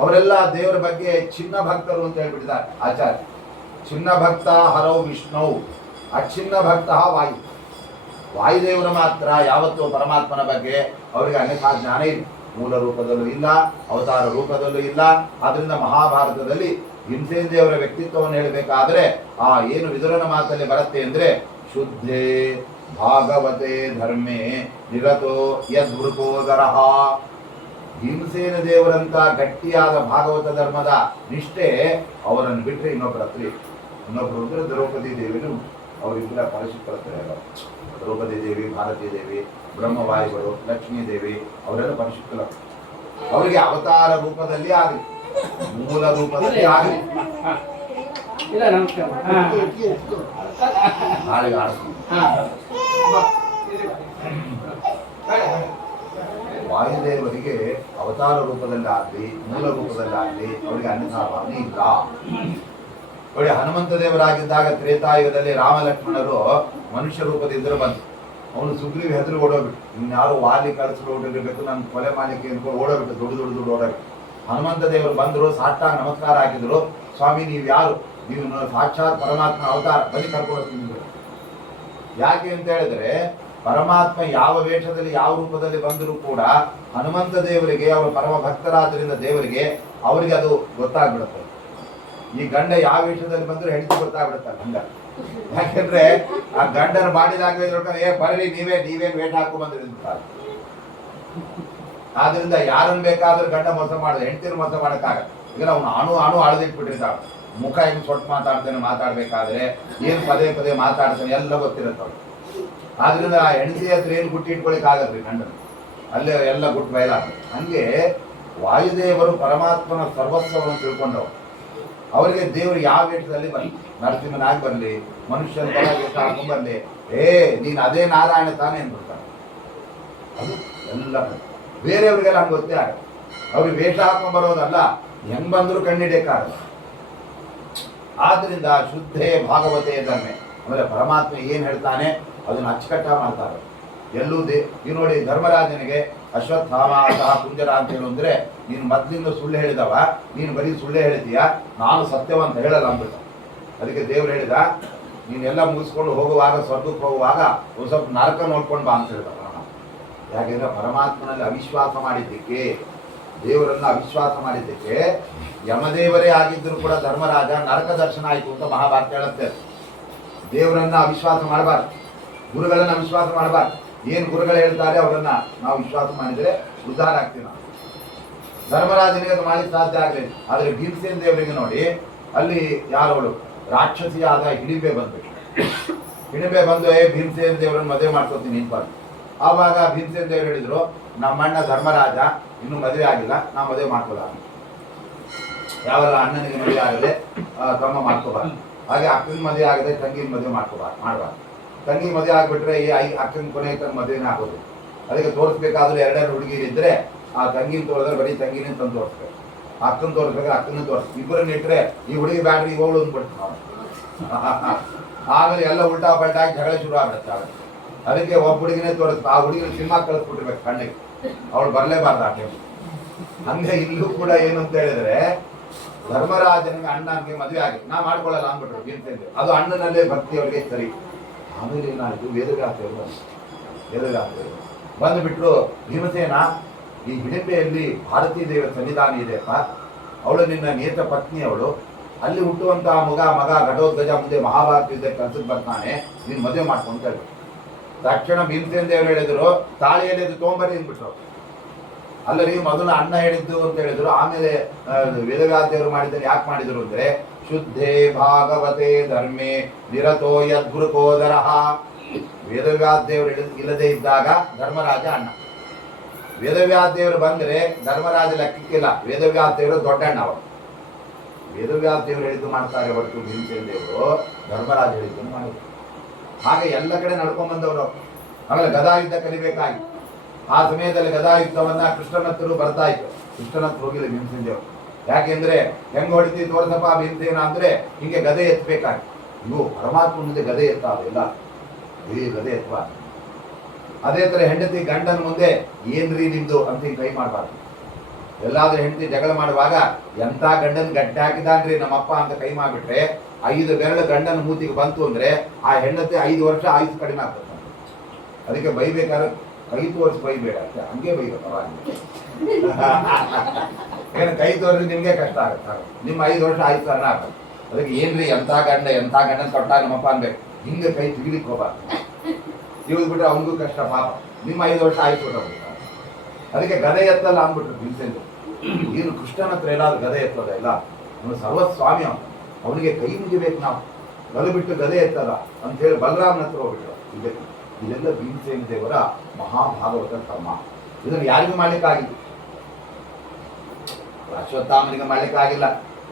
ಅವರೆಲ್ಲ ದೇವರ ಬಗ್ಗೆ ಚಿನ್ನ ಭಕ್ತರು ಅಂತ ಹೇಳ್ಬಿಟ್ಟಿದ್ದಾರೆ ಆಚಾರ್ಯ. ಚಿನ್ನ ಭಕ್ತ ಹರೌ ವಿಷ್ಣು, ಅಚ್ಛಿನ್ನ ಭಕ್ತ ವಾಯುದೇವರು ಮಾತ್ರ ಯಾವತ್ತೂ ಪರಮಾತ್ಮನ ಬಗ್ಗೆ ಅವರಿಗೆ ಅನ್ಯಥಾ ಜ್ಞಾನ ಇಲ್ಲ. ಮೂಲ ರೂಪದಲ್ಲೂ ಇಲ್ಲ, ಅವತಾರ ರೂಪದಲ್ಲೂ ಇಲ್ಲ. ಆದ್ರಿಂದ ಮಹಾಭಾರತದಲ್ಲಿ ಭೀಮಸೇನ ದೇವರ ವ್ಯಕ್ತಿತ್ವವನ್ನು ಹೇಳಬೇಕಾದ್ರೆ ಆ ಏನು ವಿದುರನ ಮಾತಲ್ಲಿ ಬರುತ್ತೆ ಅಂದ್ರೆ, ಶುದ್ಧೇ ಭಾಗವತೆ ಧರ್ಮೇ ನಿರತೋ ಯದ್ವೃಕೋದರಃ. ಭೀಮಸೇನ ದೇವರಂತ ಗಟ್ಟಿಯಾದ ಭಾಗವತ ಧರ್ಮದ ನಿಷ್ಠೆ ಅವರನ್ನು ಬಿಟ್ಟರೆ ಇನ್ನೊಬ್ಬರ ಹತ್ರ. ಇನ್ನೊಬ್ಬರು ಅಂದ್ರೆ ದ್ರೌಪದಿ ದೇವಿನೂ, ಅವರಿಬ್ಬರ ಪರಿಶುದ್ಧರ. ದ್ರೌಪದಿ ದೇವಿ, ಭಾರತೀ ದೇವಿ, ಬ್ರಹ್ಮವಾಯುಗಳು, ಲಕ್ಷ್ಮೀ ದೇವಿ ಅವರೆಲ್ಲ ಪರಿಶುದ್ಧರು. ಅವರಿಗೆ ಅವತಾರ ರೂಪದಲ್ಲಿ ಆಗಿ ಮೂಲ ರೂಪದಲ್ಲಿ ಆಗಲಿ. ಇಲ್ಲ ನಮಸ್ಕಾರ. ನಾಳೆಗೆ ಆಡ್ತೀನಿ. ವಾಯುದೇವರಿಗೆ ಅವತಾರ ರೂಪದಲ್ಲಿ ಆಗಲಿ ಮೂಲ ರೂಪದಲ್ಲಿ ಆಗಲಿ ಅವರಿಗೆ ಅನ್ಯಥಾ ಭಾವನೆ ಇಲ್ಲ. ನೋಡಿ, ಹನುಮಂತ ದೇವರಾಗಿದ್ದಾಗ ತ್ರೇತಾಯುಗದಲ್ಲಿ ರಾಮ ಲಕ್ಷ್ಮಣರು ಮನುಷ್ಯ ರೂಪದಿಂದಲೂ ಬಂತು. ಅವನು ಸುಗ್ರೀವ್ ಹೆದರು ಓಡೋಗ್ಬಿಟ್ಟು, ಇನ್ಯಾರು ವಾಲಿ ಕಳಿಸ್ಕೊಂಡು ಓಡಿರ್ಬೇಕು, ನನ್ನ ಕೊಲೆ ಮಾಡಲಿಕ್ಕೆ ಅನ್ಕೊಂಡು ಓಡೋಗ್ಬಿಟ್ಟು, ದುಡ್ಡು ಓಡೋಗ್ಬಿಟ್ಟು. ಹನುಮಂತ ದೇವರು ಬಂದರು, ಸಾಷ್ಟಾಂಗ ನಮಸ್ಕಾರ ಹಾಕಿದ್ರು. ಸ್ವಾಮಿ ನೀವು ಯಾರು? ನೀವು ಸಾಕ್ಷಾತ್ ಪರಮಾತ್ಮ ಅವತಾರ, ಬನ್ನಿ ಕರ್ಕೊಂಡು ಹೋಗ್ತೀನಿ. ಯಾಕೆ ಅಂತ ಹೇಳಿದ್ರೆ, ಪರಮಾತ್ಮ ಯಾವ ವೇಷದಲ್ಲಿ ಯಾವ ರೂಪದಲ್ಲಿ ಬಂದರೂ ಕೂಡ ಹನುಮಂತ ದೇವರಿಗೆ, ಅವರು ಪರಮ ಭಕ್ತರಾದ್ರಿಂದ ದೇವರಿಗೆ, ಅವರಿಗೆ ಅದು ಗೊತ್ತಾಗ್ಬಿಡುತ್ತೆ. ಈ ಗಂಡ ಯಾವ ವೇಷದಲ್ಲಿ ಬಂದರೂ ಹೆಂಡತಿ ಗೊತ್ತಾಗ್ಬಿಡುತ್ತೆ ಗಂಡ. ಯಾಕೆಂದ್ರೆ ಆ ಗಂಡನ ಮಾಡಿದಾಗ ಬರ್ರಿ ನೀವೇನ್ ವೇಷ ಹಾಕೋ ಬಂದ್ರಿ ಅಂತಾರೆ. ಆದ್ರಿಂದ ಯಾರನ್ನ ಬೇಕಾದ್ರೂ ಗಂಡ ಮೋಸ ಮಾಡೋದು, ಹೆಂಡತಿರು ಮೋಸ ಮಾಡಕ್ಕಾಗಲ್ಲ. ಈಗ ನಾವು ಅಣು ಅಳದಿಟ್ಬಿಟ್ಟಿರ್ತಾವ, ಮುಖ ಹೆಂಗ್ ಸೊಟ್ಟು ಮಾತಾಡ್ಬೇಕಾದ್ರೆ ಏನ್ ಪದೇ ಮಾತಾಡ್ತಾನೆ ಎಲ್ಲ ಗೊತ್ತಿರುತ್ತವ. ಆದ್ರಿಂದ ಆ ಹೆಂಡತಿ ಹತ್ರ ಏನು ಗುಟ್ಟಿ ಇಟ್ಕೊಳಿಕ್ ಆಗಲ್ರಿ ಗಂಡನ, ಅಲ್ಲೇ ಎಲ್ಲ ಗುಟ್ಟು ಬಯಲಾಗ್ತದೆ. ಹಂಗೆ ವಾಯುದೇವರು ಪರಮಾತ್ಮನ ಸರ್ವಸ್ವವನ್ನು ತಿಳ್ಕೊಂಡವರು. ಅವರಿಗೆ ದೇವರು ಯಾವ ವೇಷದಲ್ಲಿ ಬರಲಿ, ನರಸಿಂಹನಾಗಿ ಬರಲಿ, ಮನುಷ್ಯನ ವೇಷ ಹಾಕೊಂಡ್ ಬರ್ಲಿ, ನೀನ್ ಅದೇ ನಾರಾಯಣ ತಾನೇ ಅಂದ್ಬಿಡ್ತಾರೆ. ಅದು ಎಲ್ಲ ಬೇರೆಯವ್ರಿಗೆಲ್ಲ ಹಂಗೆ ಗೊತ್ತೇ ಆಗಲ್ಲ. ಅವ್ರಿಗೆ ವೇಷ ಹಾಕೊಂಡ್ ಬರೋದಲ್ಲ, ಹೆಂಗ್ ಬಂದ್ರು ಕಣ್ಣಿಡಿಯಕ್ಕಾಗಲ್ಲ. ಆದ್ರಿಂದ ಶುದ್ಧೇ ಭಾಗವತೆ ಧರ್ಮೆ, ಆಮೇಲೆ ಪರಮಾತ್ಮ ಏನ್ ಹೇಳ್ತಾನೆ ಅದನ್ನ ಅಚ್ಚುಕಟ್ಟ ಮಾಡ್ತಾರೆ. ಎಲ್ಲೂ ಈ ನೋಡಿ, ಧರ್ಮರಾಜನಿಗೆ ಅಶ್ವತ್ಥಾಮ ಸಹ ಕುಂಜರ ಅಂತ ಹೇಳು ಅಂದ್ರೆ, ನೀನು ಮೊದ್ಲಿಂದ ಸುಳ್ಳು ಹೇಳಿದವ, ನೀನು ಬರೀ ಸುಳ್ಳೆ ಹೇಳ್ತೀಯ, ನಾನು ಸತ್ಯವಂತ ಹೇಳಲ್ಲ ಅಂದ್ಬಿಟ್ಟ. ಅದಕ್ಕೆ ದೇವ್ರು ಹೇಳಿದ, ನೀನೆಲ್ಲ ಮುಗಿಸ್ಕೊಂಡು ಹೋಗುವಾಗ, ಸ್ವರ್ಗಕ್ಕೆ ಹೋಗುವಾಗ ಒಂದು ಸ್ವಲ್ಪ ನರಕ ನೋಡ್ಕೊಂಡು ಬಾ ಅಂತ ಹೇಳಿದ ಪರಮಾತ್ಮ. ಯಾಕೆಂದ್ರೆ ಪರಮಾತ್ಮನಲ್ಲಿ ಅವಿಶ್ವಾಸ ಮಾಡಿದ್ದಕ್ಕೆ, ದೇವರನ್ನ ಅವಿಶ್ವಾಸ ಮಾಡಿದ್ದಕ್ಕೆ ಯಮದೇವರೇ ಆಗಿದ್ದರೂ ಕೂಡ ಧರ್ಮರಾಜ ನರಕ ದರ್ಶನ ಆಯಿತು ಅಂತ ಮಹಾಭಾರತ ಹೇಳುತ್ತೆ. ದೇವರನ್ನ ಅವಿಶ್ವಾಸ ಮಾಡಬಾರ್ದು, ಗುರುಗಳನ್ನ ಅವಿಶ್ವಾಸ ಮಾಡಬಾರ್ದು. ಏನು ಗುರುಗಳು ಹೇಳ್ತಾರೆ ಅವರನ್ನ ನಾವು ವಿಶ್ವಾಸ ಮಾಡಿದರೆ ಉದ್ಧಾರ ಆಗ್ತೀವಿ ನಾವು. ಧರ್ಮರಾಜನಿಗೆ ಅದು ಮಾಡಲಿಕ್ಕೆ ಸಾಧ್ಯ ಆಗಲಿಲ್ಲ. ಆದರೆ ಭೀಮಸೇನ ದೇವರಿಗೆ ನೋಡಿ, ಅಲ್ಲಿ ಯಾರವಳು ರಾಕ್ಷಸಿಯಾದ ಹಿಡಿಂಬೆ ಬಂದ್ಬಿಟ್ಟು, ಹಿಡಿಂಬೆ ಬಂದು ಭೀಮಸೇನ ದೇವರನ್ನು ಮದುವೆ ಮಾಡ್ಕೊತೀನಿ ನಿಂತ್ಬಾರ್ದು. ಆವಾಗ ಭೀಮಸೇನ ದೇವರು ಹೇಳಿದ್ರು, ನಮ್ಮಣ್ಣ ಧರ್ಮರಾಜ ಇನ್ನೂ ಮದುವೆ ಆಗಿಲ್ಲ, ನಾ ಮದುವೆ ಮಾಡ್ಕೊಲ್ಲ. ಯಾವಲ್ಲ ಅಣ್ಣನಿಗೆ ಮದುವೆ ಆಗದೆ ತಮ್ಮ ಮಾಡ್ಕೋಬಾರ್ದು, ಹಾಗೆ ಅಕ್ಕನ ಮದುವೆ ಆಗದೆ ತಂಗಿನ ಮದುವೆ ಮಾಡಬಾರ್ದು. ತಂಗಿ ಮದುವೆ ಆಗ್ಬಿಟ್ರೆ ಈ ಅಕ್ಕನ ಕೊನೆ ತನ್ನ ಮದುವೆನೇ ಆಗೋದು. ಅದಕ್ಕೆ ತೋರಿಸ್ಬೇಕಾದ್ರೂ ಎರಡೆರಡು ಹುಡುಗಿರಿದ್ರೆ ಆ ತಂಗಿನ ತೋರಿದ್ರೆ ಬರೀ ತಂಗಿನ ತಂದು ತೋರಿಸ್ಬೇಕು, ಅಕ್ಕನ ತೋರಿಸ್ಬೇಕಾದ್ರೆ ಅಕ್ಕನ ತೋರಿಸ್ಬೇಕು. ಇಬ್ಬರನ್ನ ಇಟ್ಟರೆ ಈ ಹುಡುಗಿ ಬ್ಯಾಟ್ರಿ ಹೋಗ್ಳು ಅಂದ್ಬಿಟ್ಟು ನಾವು ಆಮೇಲೆ ಎಲ್ಲ ಉಲ್ಟಾ ಪಲ್ಟಾಗಿ ಜಗಳ ಶುರು ಆಗ್ಬಿಡುತ್ತೆ. ಅದಕ್ಕೆ ಒಬ್ಬ ಹುಡುಗಿನೇ ತೋರಿಸ್ಬೇಕು, ಆ ಹುಡುಗಿನ ಸಿನಿಮಾ ಕಳಿಸ್ಬಿಟ್ಟಿರ್ಬೇಕು ಕಣ್ಣಿಗೆ, ಅವಳು ಬರಲೇಬಾರ್ದು ಆ ಟೈಮ್. ಹಂಗೆ ಇಲ್ಲೂ ಕೂಡ ಏನು ಅಂತ ಹೇಳಿದ್ರೆ, ಧರ್ಮರಾಜನಿಗೆ ಅಣ್ಣನಿಗೆ ಮದುವೆ ಆಗಿ ನಾ ಮಾಡ್ಕೊಳ್ಳಲ್ಲ ಅಂದ್ಬಿಟ್ರು ಭೀಮಸೇನ. ಅದು ಅಣ್ಣನಲ್ಲೇ ಭಕ್ತಿ ಅವರಿಗೆ ಸರಿ. ಆಮೇಲೆ ಏನಾಯ್ತು, ವೇದವ್ಯಾಸರು ಬಂದುಬಿಟ್ರು, ಭೀಮಸೇನ ಈ ಹಿಡಿಂಬೆಯಲ್ಲಿ ಭಾರತೀ ದೇವರ ಸನ್ನಿಧಾನ ಇದೆಯಪ್ಪ, ಅವಳು ನಿನ್ನ ನೇತ್ರ ಪತ್ನಿ, ಅವಳು ಅಲ್ಲಿ ಹುಟ್ಟುವಂತಹ ಮಗ ಘಟೋದ್ಗಜ ಮುಂದೆ ಮಹಾಭಾರತ ಯುದ್ಧಕ್ಕೆ ಕನ್ಸಕ್ಕೆ ಬರ್ತಾನೆ, ನೀನು ಮದುವೆ ಮಾಡ್ಕೊಂಡು ಹೇಳಿ. ತಕ್ಷಣ ಭೀಮಸೇನ ದೇವರು ಹೇಳಿದ್ರು, ತಾಳಿಯಲ್ಲಿ ಇದು ತೊಗೊಂಬರಿ ಅಂದ್ಬಿಟ್ರು. ಅಲ್ಲರಿ ಮೊದಲು ಅಣ್ಣ ಹೇಳಿದ್ದು ಅಂತ ಹೇಳಿದ್ರು, ಆಮೇಲೆ ವೇದವ್ಯಾಸ ದೇವರು ಮಾಡಿದ್ದನ್ನು ಯಾಕೆ ಮಾಡಿದ್ರು ಅಂದ್ರೆ, ಶುದ್ಧೇ ಭಾಗವತೆ ಧರ್ಮೇ ನಿರತೋ ಯದ್ಗುರುಕೋದರ. ವೇದವ್ಯಾಸ ದೇವರು ಇಲ್ಲದೆ ಇದ್ದಾಗ ಧರ್ಮರಾಜ ಅಣ್ಣ, ವೇದವ್ಯಾಸ ದೇವರು ಬಂದ್ರೆ ಧರ್ಮರಾಜ ಲೆಕ್ಕಕ್ಕಿಲ್ಲ, ವೇದವ್ಯಾಸ ದೇವರು ದೊಡ್ಡ ಅಣ್ಣ. ಅವರು ವೇದವ್ಯಾಸ ದೇವರು ಹೇಳಿದ್ದು ಮಾಡ್ತಾರೆ ಹೊರತು ಭೀಮಸೇನ ದೇವರು ಧರ್ಮರಾಜ ಹೇಳಿದ್ದನ್ನು ಮಾಡಿದ್ರು. ಹಾಗೆ ಎಲ್ಲ ಕಡೆ ನಡ್ಕೊಂಡ್ ಬಂದವರು. ಆಮೇಲೆ ಗದಾಯುದ್ಧ ಕಲಿಬೇಕಾಗಿ ಆ ಸಮಯದಲ್ಲಿ ಗದಾಯುದ್ಧವನ್ನ ಕೃಷ್ಣನತ್ತರು ಬರ್ತಾ ಇತ್ತು. ಕೃಷ್ಣನತ್ರ ಹೋಗಿಲ್ಲ ಭೀಮಸೇನ ದೇವರು. ಯಾಕೆಂದ್ರೆ ಹೆಂಗ್ ಹೊಡಿತಿ ತೋರ್ಸಪ್ಪ ಭೀಮಸೇನ ಅಂದ್ರೆ ಹಿಂಗೆ ಗದೆ ಎತ್ತಬೇಕಾಗಿ. ಇವು ಪರಮಾತ್ಮ ಮುಂದೆ ಗದೆ ಎತ್ತಾವೆಲ್ಲ, ಈ ಗದೆ ಎತ್ತುವ. ಅದೇ ತರ ಹೆಂಡತಿ ಗಂಡನ ಮುಂದೆ ಏನ್ರಿ ನಿಮ್ದು ಅಂತ ಹಿಂಗೆ ಕೈ ಮಾಡಬಾರ್ದು. ಎಲ್ಲಾದ್ರೂ ಹೆಂಡತಿ ಜಗಳ ಮಾಡುವಾಗ ಎಂತ ಗಂಡನ ಗಡ್ಡೆ ಹಾಕಿದಾನ್ರಿ ನಮ್ಮಪ್ಪ ಅಂತ ಕೈ ಮಾಡಿಬಿಟ್ರೆ 5 ಬೆರಳು ಗಂಡನ ಮೂತಿಗೆ ಬಂತು ಅಂದ್ರೆ ಆ ಹೆಂಡತಿ 5 ವರ್ಷ ಆಯುಸ್ ಕಡಿಮೆ ಆಗ್ತದೆ. ಅದಕ್ಕೆ ಬೈಬೇಕಾದ್ರೆ ಕೈ ತೋರಿಸಿ ಬೈಬೇಡ, ಹಂಗೆ ಬೈಬೇಕು. ಏನು ಕೈ ತೋರಿಸಿ ನಿಮ್ಗೆ ಕಷ್ಟ ಆಗುತ್ತೆ, ನಿಮ್ಮ 5 ವರ್ಷ ಆಯುಸ್ ಕಾರಣ ಆಗ್ತದೆ. ಅದಕ್ಕೆ ಏನ್ರಿ ಎಂತ ಗಂಡನ ತೊಟ್ಟ ನಮ್ಮಪ್ಪ ಅನ್ಬೇಕು, ಹಿಂಗೆ ಕೈ ತಿಗಿಲಿಕ್ಕೆ ಹೋಗ್ಬಾರ್ದು. ತಿವಿದ್ಬಿಟ್ರೆ ಅವನಿಗೂ ಕಷ್ಟ ಪಾಪ, ನಿಮ್ಮ 5 ವರ್ಷ ಆಯುಸ್ ಕೊಟ್ಟಬಿಡ್ತಾರೆ. ಅದಕ್ಕೆ ಗದೆ ಎತ್ತಲ್ಲ ಅಂದ್ಬಿಟ್ರು ಭೀಮಸೇನ. ಏನು ಕೃಷ್ಣನ ಹತ್ರ ಎಲ್ಲಾದ್ರೂ ಗದೆ ಎತ್ತದ ಇಲ್ಲ, ಅವನು ಸರ್ವಸ್ವಾಮಿ ಅವನು, ಅವನಿಗೆ ಕೈ ಮುಗಿಬೇಕು ನಾವು, ಗಲು ಬಿಟ್ಟು ಗದೆ ಎತ್ತದ ಅಂತ ಹೇಳಿ ಬಲರಾಮನ ಹತ್ರ ಹೋಗ್ಬಿಟ್ರು. ಇದೆಲ್ಲ ಭೀಮಸೇನ ದೇವರ ಮಹಾಭಾಗವತ ಧರ್ಮ. ಇದನ್ನು ಯಾರಿಗೂ ಮಾಡ್ಲಿಕ್ಕಾಗಿತ್ತು. ಅಶ್ವತ್ಥಾಮನಿಗೆ ಮಾಡ್ಲಿಕ್ಕಾಗಿಲ್ಲ.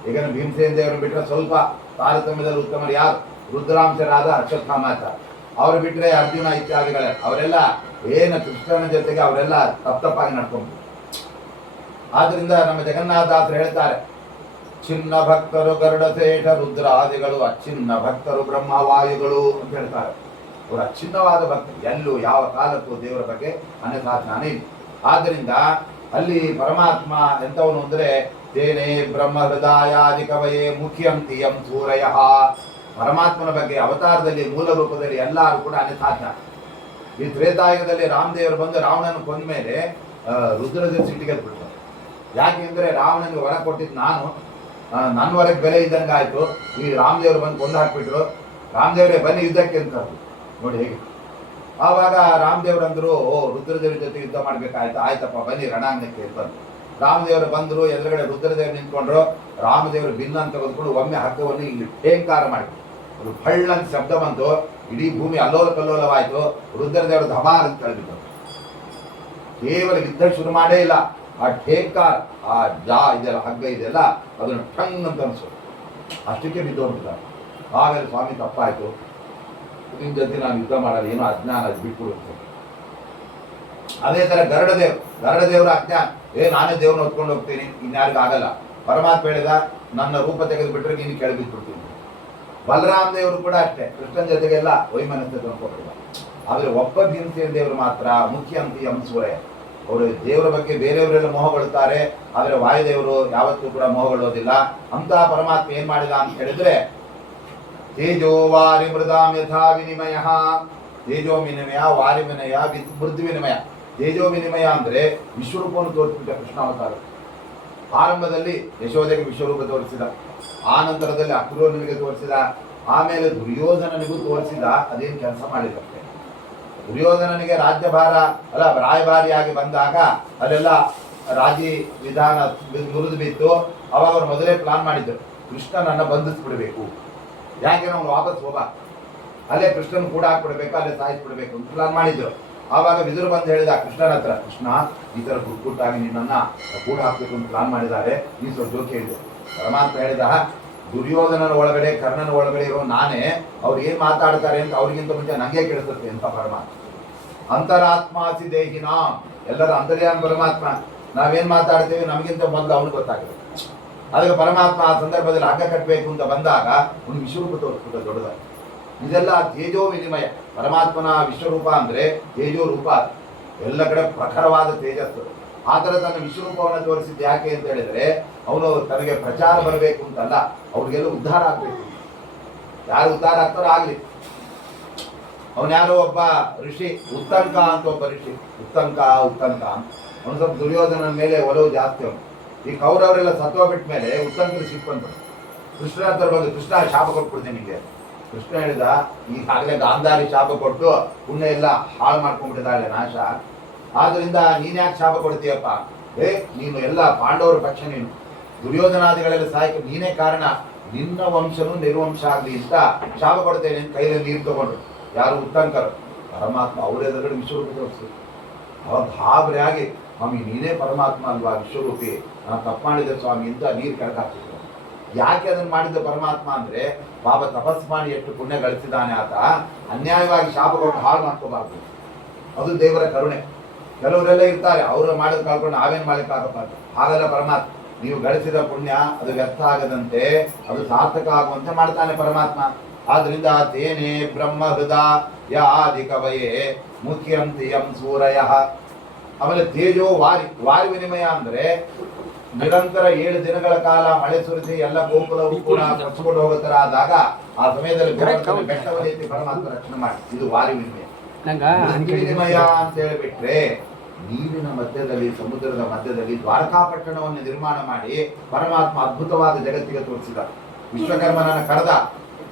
ಈಗ ಭೀಮಸೇನ ದೇವರು ಬಿಟ್ಟರೆ ಸ್ವಲ್ಪ ತಾರತಮ್ಯದಲ್ಲಿ ಉತ್ತಮರು ಯಾರು? ರುದ್ರಾಂಶರಾದ ಅಶ್ವತ್ಥಾಮಾಚಾರ. ಅವ್ರು ಬಿಟ್ಟರೆ ಅರ್ಜುನ ಇತ್ಯಾದಿಗಳೇ ಅವರೆಲ್ಲ ಏನು ಕೃಷ್ಣನ ಜೊತೆಗೆ ಅವರೆಲ್ಲ ತಪ್ಪಾಗಿ ನಡ್ಕೊಂಡು. ಆದ್ರಿಂದ ನಮ್ಮ ಜಗನ್ನಾಥದಾಸರು ಹೇಳ್ತಾರೆ, ಚಿನ್ನ ಭಕ್ತರು ಗರುಡಶೇಷ ರುದ್ರಾದಿಗಳು, ಅಚ್ಚಿನ್ನ ಭಕ್ತರು ಬ್ರಹ್ಮವಾಯುಗಳು ಅಂತ ಹೇಳ್ತಾರೆ. ಅವರು ಅಚ್ಛಿನ್ನವಾದ ಭಕ್ತರು, ಎಲ್ಲೂ ಯಾವ ಕಾಲಕ್ಕೂ ದೇವರ ಬಗ್ಗೆ ಅನ್ಯಥಾ ಜ್ಞಾನ ಇಲ್ಲ. ಆದ್ದರಿಂದ ಅಲ್ಲಿ ಪರಮಾತ್ಮ ಎಂಥವನು ಅಂದ್ರೆ ತೇನೇ ಬ್ರಹ್ಮ ಹೃದಯಾದಿ ಕವಯೇ ಮುಖ್ಯಂತಿಯಂ ಸೂರಯ. ಪರಮಾತ್ಮನ ಬಗ್ಗೆ ಅವತಾರದಲ್ಲಿ ಮೂಲ ರೂಪದಲ್ಲಿ ಎಲ್ಲರೂ ಕೂಡ ಅನ್ಯಥಾ ಜ್ಞಾನ. ಈ ತ್ರೇತಾಯುಗದಲ್ಲಿ ರಾಮದೇವರು ಬಂದು ರಾವಣನ ಕೊಂದ ಮೇಲೆ ರುದ್ರದೇವ ಸಿಟ್ಟಿಗೆ ಬಿಡ್ತಾರೆ. ಯಾಕೆಂದ್ರೆ ರಾವಣನಿಗೆ ವರ ಕೊಟ್ಟಿದ್ದು ನಾನು, ನನ್ನ ವರಕ್ಕೆ ಬೆಲೆ ಇದ್ದಂಗೆ ಆಯ್ತು. ಈ ರಾಮದೇವರು ಬಂದು ಕೊಂದು ಹಾಕ್ಬಿಟ್ರು. ರಾಮದೇವರೇ ಬನ್ನಿ ಯುದ್ಧಕ್ಕೆ ಅಂತ ನೋಡಿ ಹೇಗೆ. ಆವಾಗ ರಾಮದೇವ್ರಂದ್ರು, ರುದ್ರದೇವ್ರ ಜೊತೆ ಯುದ್ಧ ಮಾಡ್ಬೇಕಾಯ್ತು, ಆಯ್ತಪ್ಪ ಬನ್ನಿ ರಣಾಂಗಣಕ್ಕೆ ಅಂತಂದ್ರು. ರಾಮದೇವರು ಬಂದರು, ಎದುರುಗಡೆ ರುದ್ರದೇವರು ನಿಂತ್ಕೊಂಡ್ರು. ರಾಮದೇವರು ಭಿನ್ನ ತೆಗೆದುಕೊಂಡು ಒಮ್ಮೆ ಹಗ್ಗವನ್ನು ಇಲ್ಲಿ ಟೇಂಕಾರ ಮಾಡಿದ್ರು. ಅದು ಫಳ್ಳಂತ ಶಬ್ದ ಬಂತು, ಇಡೀ ಭೂಮಿ ಅಲ್ಲೋಲ ಕಲ್ಲೋಲವಾಯಿತು. ರುದ್ರದೇವರು ಧಮಾರ್ ಅಂತ ಕಳೆದಿದ್ದರು. ಕೇವಲ ಯುದ್ಧ ಶುರು ಮಾಡೇ ಇಲ್ಲ, ಆ ಠೇಂಕಾರ, ಆ ಜಾ ಇದೆಲ್ಲ ಹಗ್ಗ ಇದೆಲ್ಲ ಅದನ್ನು ಟಂಗ್ ಅಂತ ಅನ್ಸೋದು, ಅಷ್ಟಕ್ಕೆ ಬಿದ್ದೋಗ್ಬಿಡ್ತಾರೆ. ಆಮೇಲೆ ಸ್ವಾಮಿ ತಪ್ಪಾಯ್ತು, ನಿನ್ನ ಜೊತೆ ನಾನು ಯುದ್ಧ ಮಾಡಲ್ಲ, ಏನೋ ಅಜ್ಞಾನ, ಅದು ಬಿಟ್ಬಿಡುತ್ತೆ. ಅದೇ ತರ ಗರುಡದೇವರ ಅಜ್ಞಾನ, ನಾನೇ ದೇವ್ರನ್ನ ಹೊತ್ಕೊಂಡು ಹೋಗ್ತೀನಿ, ಇನ್ಯಾರಿಗೂ ಆಗಲ್ಲ. ಪರಮಾತ್ಮ ಹೇಳಿದ, ನನ್ನ ರೂಪ ತೆಗೆದು ಬಿಟ್ರೆ ನೀನು ಕೆಳಬಿದ್ಬಿಡ್ತೀನಿ. ಬಲರಾಮ ದೇವರು ಕೂಡ ಅಷ್ಟೇ, ಕೃಷ್ಣನ ಜೊತೆಗೆಲ್ಲ ವೈಮನಸ್ಸು ತಂದ್ಕೊಟ್ಟಿಲ್ಲ. ಆದರೆ ಒಬ್ಬ ಭೀಮಸೇನ ದೇವರು ಮಾತ್ರ ಮುಖ್ಯ ಅಂತ ಅಂಸೂರೆ. ಅವರು ದೇವರ ಬಗ್ಗೆ ಬೇರೆಯವರೆಲ್ಲ ಮೋಹಗೊಳ್ಳುತ್ತಾರೆ, ಆದರೆ ವಾಯುದೇವರು ಯಾವತ್ತೂ ಕೂಡ ಮೋಹಗೊಳ್ಳೋದಿಲ್ಲ. ಅಂತ ಪರಮಾತ್ಮ ಏನ್ ಮಾಡಿದ ಅಂತ ಹೇಳಿದ್ರೆ, ತೇಜೋ ವಾರಿ ಮೃದಾಂ ಯಥಾ ವಿನಿಮಯ. ತೇಜೋ ವಿನಿಮಯ, ವಾರಿ ವಿನಯ, ಮೃದು ವಿನಿಮಯ. ತೇಜೋ ವಿನಿಮಯ ಅಂದ್ರೆ ವಿಶ್ವರೂಪವನ್ನು ತೋರಿಸಿಬಿಟ್ಟ ಕೃಷ್ಣಾವತಾರ. ಆರಂಭದಲ್ಲಿ ಯಶೋಧೆಗೆ ವಿಶ್ವರೂಪ ತೋರಿಸಿದ, ಆ ನಂತರದಲ್ಲಿ ಅಕ್ರೂರನಿಗೆ ತೋರಿಸಿದ, ಆಮೇಲೆ ದುರ್ಯೋಧನನಿಗೂ ತೋರಿಸಿದ. ಅದೇನು ಕೆಲಸ ಮಾಡಿದಂತೆ. ದುರ್ಯೋಧನನಿಗೆ ರಾಜ್ಯಭಾರ ಅಲ್ಲ ರಾಯಭಾರಿಯಾಗಿ ಬಂದಾಗ ಅಲ್ಲೆಲ್ಲ ರಾಜಿ ವಿಧಾನ ಮುರಿದು ಬಿತ್ತು. ಅವಾಗ ಅವರು ಮೊದಲೇ ಪ್ಲಾನ್ ಮಾಡಿದ್ರು, ಕೃಷ್ಣನನ್ನ ಬಂಧಿಸ್ಬಿಡ್ಬೇಕು, ಯಾಕೆ ನಾವು ವಾಪಸ್ ಹೋಗ, ಅಲ್ಲೇ ಕೃಷ್ಣನ್ ಕೂಡ ಹಾಕ್ಬಿಡ್ಬೇಕು, ಅಲ್ಲೇ ಸಾಯಿಸ್ಬಿಡ್ಬೇಕು ಅಂತ ಪ್ಲಾನ್ ಮಾಡಿದ್ರು. ಆವಾಗ ವಿದುರು ಬಂದು ಹೇಳಿದ ಕೃಷ್ಣನ ಹತ್ರ, ಕೃಷ್ಣ ಈ ತರ ಗುಟ್ಟಾಗಿ ನಿನ್ನನ್ನ ಕೂಡ ಹಾಕ್ಬೇಕು ಅಂತ ಪ್ಲಾನ್ ಮಾಡಿದ್ದಾರೆ, ಈ ಸ್ವಲ್ಪ ಜೋಕೆ ಹೇಳಿದೆ. ಪರಮಾತ್ಮ ಹೇಳಿದ, ದುರ್ಯೋಧನನ ಒಳಗಡೆ ಕರ್ಣನ ಒಳಗಡೆ ಇರೋ ನಾನೇ, ಅವ್ರು ಏನ್ ಮಾತಾಡ್ತಾರೆ ಅಂತ ಅವ್ರಿಗಿಂತ ಮುಂಚೆ ನಂಗೆ ಕೇಳಿಸುತ್ತೆ ಅಂತ ಪರಮಾತ್ಮ. ಅಂತರಾತ್ಮಾಸಿ ದೇಹಿನ, ಎಲ್ಲರ ಅಂತರ್ಯಾಮ ಪರಮಾತ್ಮ. ನಾವೇನ್ ಮಾತಾಡ್ತೀವಿ ನಮಗಿಂತ ಮೊದಲು ಅವನು ಗೊತ್ತಾಗುತ್ತೆ. ಅದಕ್ಕೆ ಪರಮಾತ್ಮ ಆ ಸಂದರ್ಭದಲ್ಲಿ ಹಗ್ಗ ಕಟ್ಟಬೇಕು ಅಂತ ಬಂದಾಗ ಒಂದು ವಿಶ್ವರೂಪ ತೋರಿಸ್ಬಿಟ್ಟ ದೊಡ್ಡದಾಗಿ. ಇದೆಲ್ಲ ತೇಜೋ ವಿನಿಮಯ. ಪರಮಾತ್ಮನ ವಿಶ್ವರೂಪ ಅಂದ್ರೆ ತೇಜೋ ರೂಪ, ಎಲ್ಲ ಕಡೆ ಪ್ರಖರವಾದ ತೇಜಸ್ಸು. ಆ ಥರ ತನ್ನ ವಿಶ್ವರೂಪವನ್ನು ತೋರಿಸಿದ್ದು ಯಾಕೆ ಅಂತ ಹೇಳಿದ್ರೆ, ಅವನು ತನಗೆ ಪ್ರಚಾರ ಬರಬೇಕು ಅಂತಲ್ಲ, ಅವ್ರಿಗೆಲ್ಲ ಉದ್ಧಾರ ಆಗ್ಬೇಕು. ಯಾರು ಉದ್ಧಾರ ಆಗ್ತಾರೋ ಆಗ್ಲಿ. ಅವನ್ಯಾರೋ ಒಬ್ಬ ಋಷಿ, ಉತ್ತಂಕ ಅಂತ ಒಬ್ಬ ಋಷಿ, ಉತ್ತಂಕ ಅವನು ಸ್ವಲ್ಪ ದುರ್ಯೋಧನನ ಮೇಲೆ ಒಲವು ಜಾಸ್ತಿ. ಅವನು ಈ ಕೌರವರೆಲ್ಲ ಸತ್ತೋಗ್ಬಿಟ್ಟ ಮೇಲೆ ಉತ್ತಂಕನ ಸಿಟ್ಟು ಬಂತು. ಕೃಷ್ಣ ಹತ್ರ ಬಂದು, ಕೃಷ್ಣ ಶಾಪ ಕೊಟ್ಬಿಡ್ತೀನಿ ನಿಮಗೆ. ಕೃಷ್ಣ ಹೇಳಿದ, ಈಗಾಗಲೇ ಗಾಂಧಾರಿ ಶಾಪ ಕೊಟ್ಟು ಪುಣ್ಯ ಎಲ್ಲ ಹಾಳು ಮಾಡ್ಕೊಂಡ್ಬಿಟ್ಟಿದ್ದಾಳೆ ನಾಶ, ಆದ್ರಿಂದ ನೀನ್ ಯಾಕೆ ಶಾಪ ಕೊಡ್ತೀಯಪ್ಪ? ನೀನು ಎಲ್ಲ ಪಾಂಡವರ ಪಕ್ಷ, ನೀನು ದುರ್ಯೋಧನಾದಿಗಳೆಲ್ಲ ಸಾಯ್ಕೆ ನೀನೇ ಕಾರಣ, ನಿನ್ನ ವಂಶನು ನಿರ್ವಂಶ ಆಗಲಿ ಅಂತ ಶಾಪ ಕೊಡ್ತೇನೆ ಅಂತ ಕೈಯಲ್ಲಿ ನೀರು ತಗೊಂಡ್ರು. ಯಾರು? ಉತ್ತಂಕರು. ಪರಮಾತ್ಮ ಅವರೆದುರುಗಡೆ ವಿಶ್ವರೂಪ ತೋರಿಸಿ, ಅವಾಗ ಗಾಬರಿ ಆಗಿ, ಸ್ವಾಮಿ ನೀನೇ ಪರಮಾತ್ಮ ಅಲ್ವಾ, ವಿಶ್ವರೂಪಿ, ನಾನು ತಪ್ಪು ಮಾಡಿದ್ದೆ ಸ್ವಾಮಿ ಅಂತ ನೀರು ಕೆಳಗಾಗ್ತಿದ್ರು. ಯಾಕೆ ಅದನ್ನು ಮಾಡಿದ್ದ ಪರಮಾತ್ಮ ಅಂದ್ರೆ, ಪಾಪ ತಪಸ್ ಮಾಡಿ ಎಷ್ಟು ಪುಣ್ಯ ಗಳಿಸಿದಾನೆ ಆತ, ಅನ್ಯಾಯವಾಗಿ ಶಾಪ ಕೊಟ್ಟು ಹಾಳು ಮಾಡ್ಕೋಬಾರ್ದು. ಅದು ದೇವರ ಕರುಣೆ. ಕೆಲವರೆಲ್ಲ ಇರ್ತಾರೆ, ಅವರು ಮಾಡೋದು ಕಳ್ಕೊಂಡು ನಾವೇನ್ ಮಾಡ್ಲಿಕ್ಕಾಗಪ್ಪ. ಹಾಗಲ್ಲ ಪರಮಾತ್ಮ, ನೀವು ಗಳಿಸಿದ ಪುಣ್ಯ ಅದು ವ್ಯರ್ಥ ಆಗದಂತೆ, ಅದು ಸಾರ್ಥಕ ಆಗುವಂತೆ ಮಾಡ್ತಾನೆ ಪರಮಾತ್ಮ. ಆದ್ರಿಂದ ತೇನೇ ಬ್ರಹ್ಮ ಹೃದಯ ಆದಿ ಕವಯೇ ಮುಖ್ಯಂತಿಯಂ ಸೂರಯ. ಆಮೇಲೆ ತೇಜೋ ವಾರಿ ವಿನಿಮಯ ಅಂದ್ರೆ ನಿರಂತರ 7 ದಿನಗಳ ಕಾಲ ಮಳೆ ಸುರಿಸಿ ಎಲ್ಲ ಗೋಕುಲವು ಕೂಡ ಕಚ್ಚಿಕೊಂಡು ಹೋಗೋ ತರ ಆದಾಗ ಆ ಸಮಯದಲ್ಲಿ ಬೆಟ್ಟವನ್ನು ಎತ್ತಿ ಪರಮಾತ್ಮ ರಕ್ಷಣೆ ಮಾಡಿ, ಇದು ವಾರಿ ವಿನಿಮಯ. ವಿನಿಮಯ ಅಂತ ಹೇಳಿಬಿಟ್ರೆ, ನೀರಿನ ಮಧ್ಯದಲ್ಲಿ, ಸಮುದ್ರದ ಮಧ್ಯದಲ್ಲಿ ದ್ವಾರಕಾಪಟ್ಟಣವನ್ನು ನಿರ್ಮಾಣ ಮಾಡಿ ಪರಮಾತ್ಮ ಅದ್ಭುತವಾದ ಜಗತ್ತಿಗೆ ತೋರಿಸಿದ. ವಿಶ್ವಕರ್ಮನನ್ನ ಕರೆದ,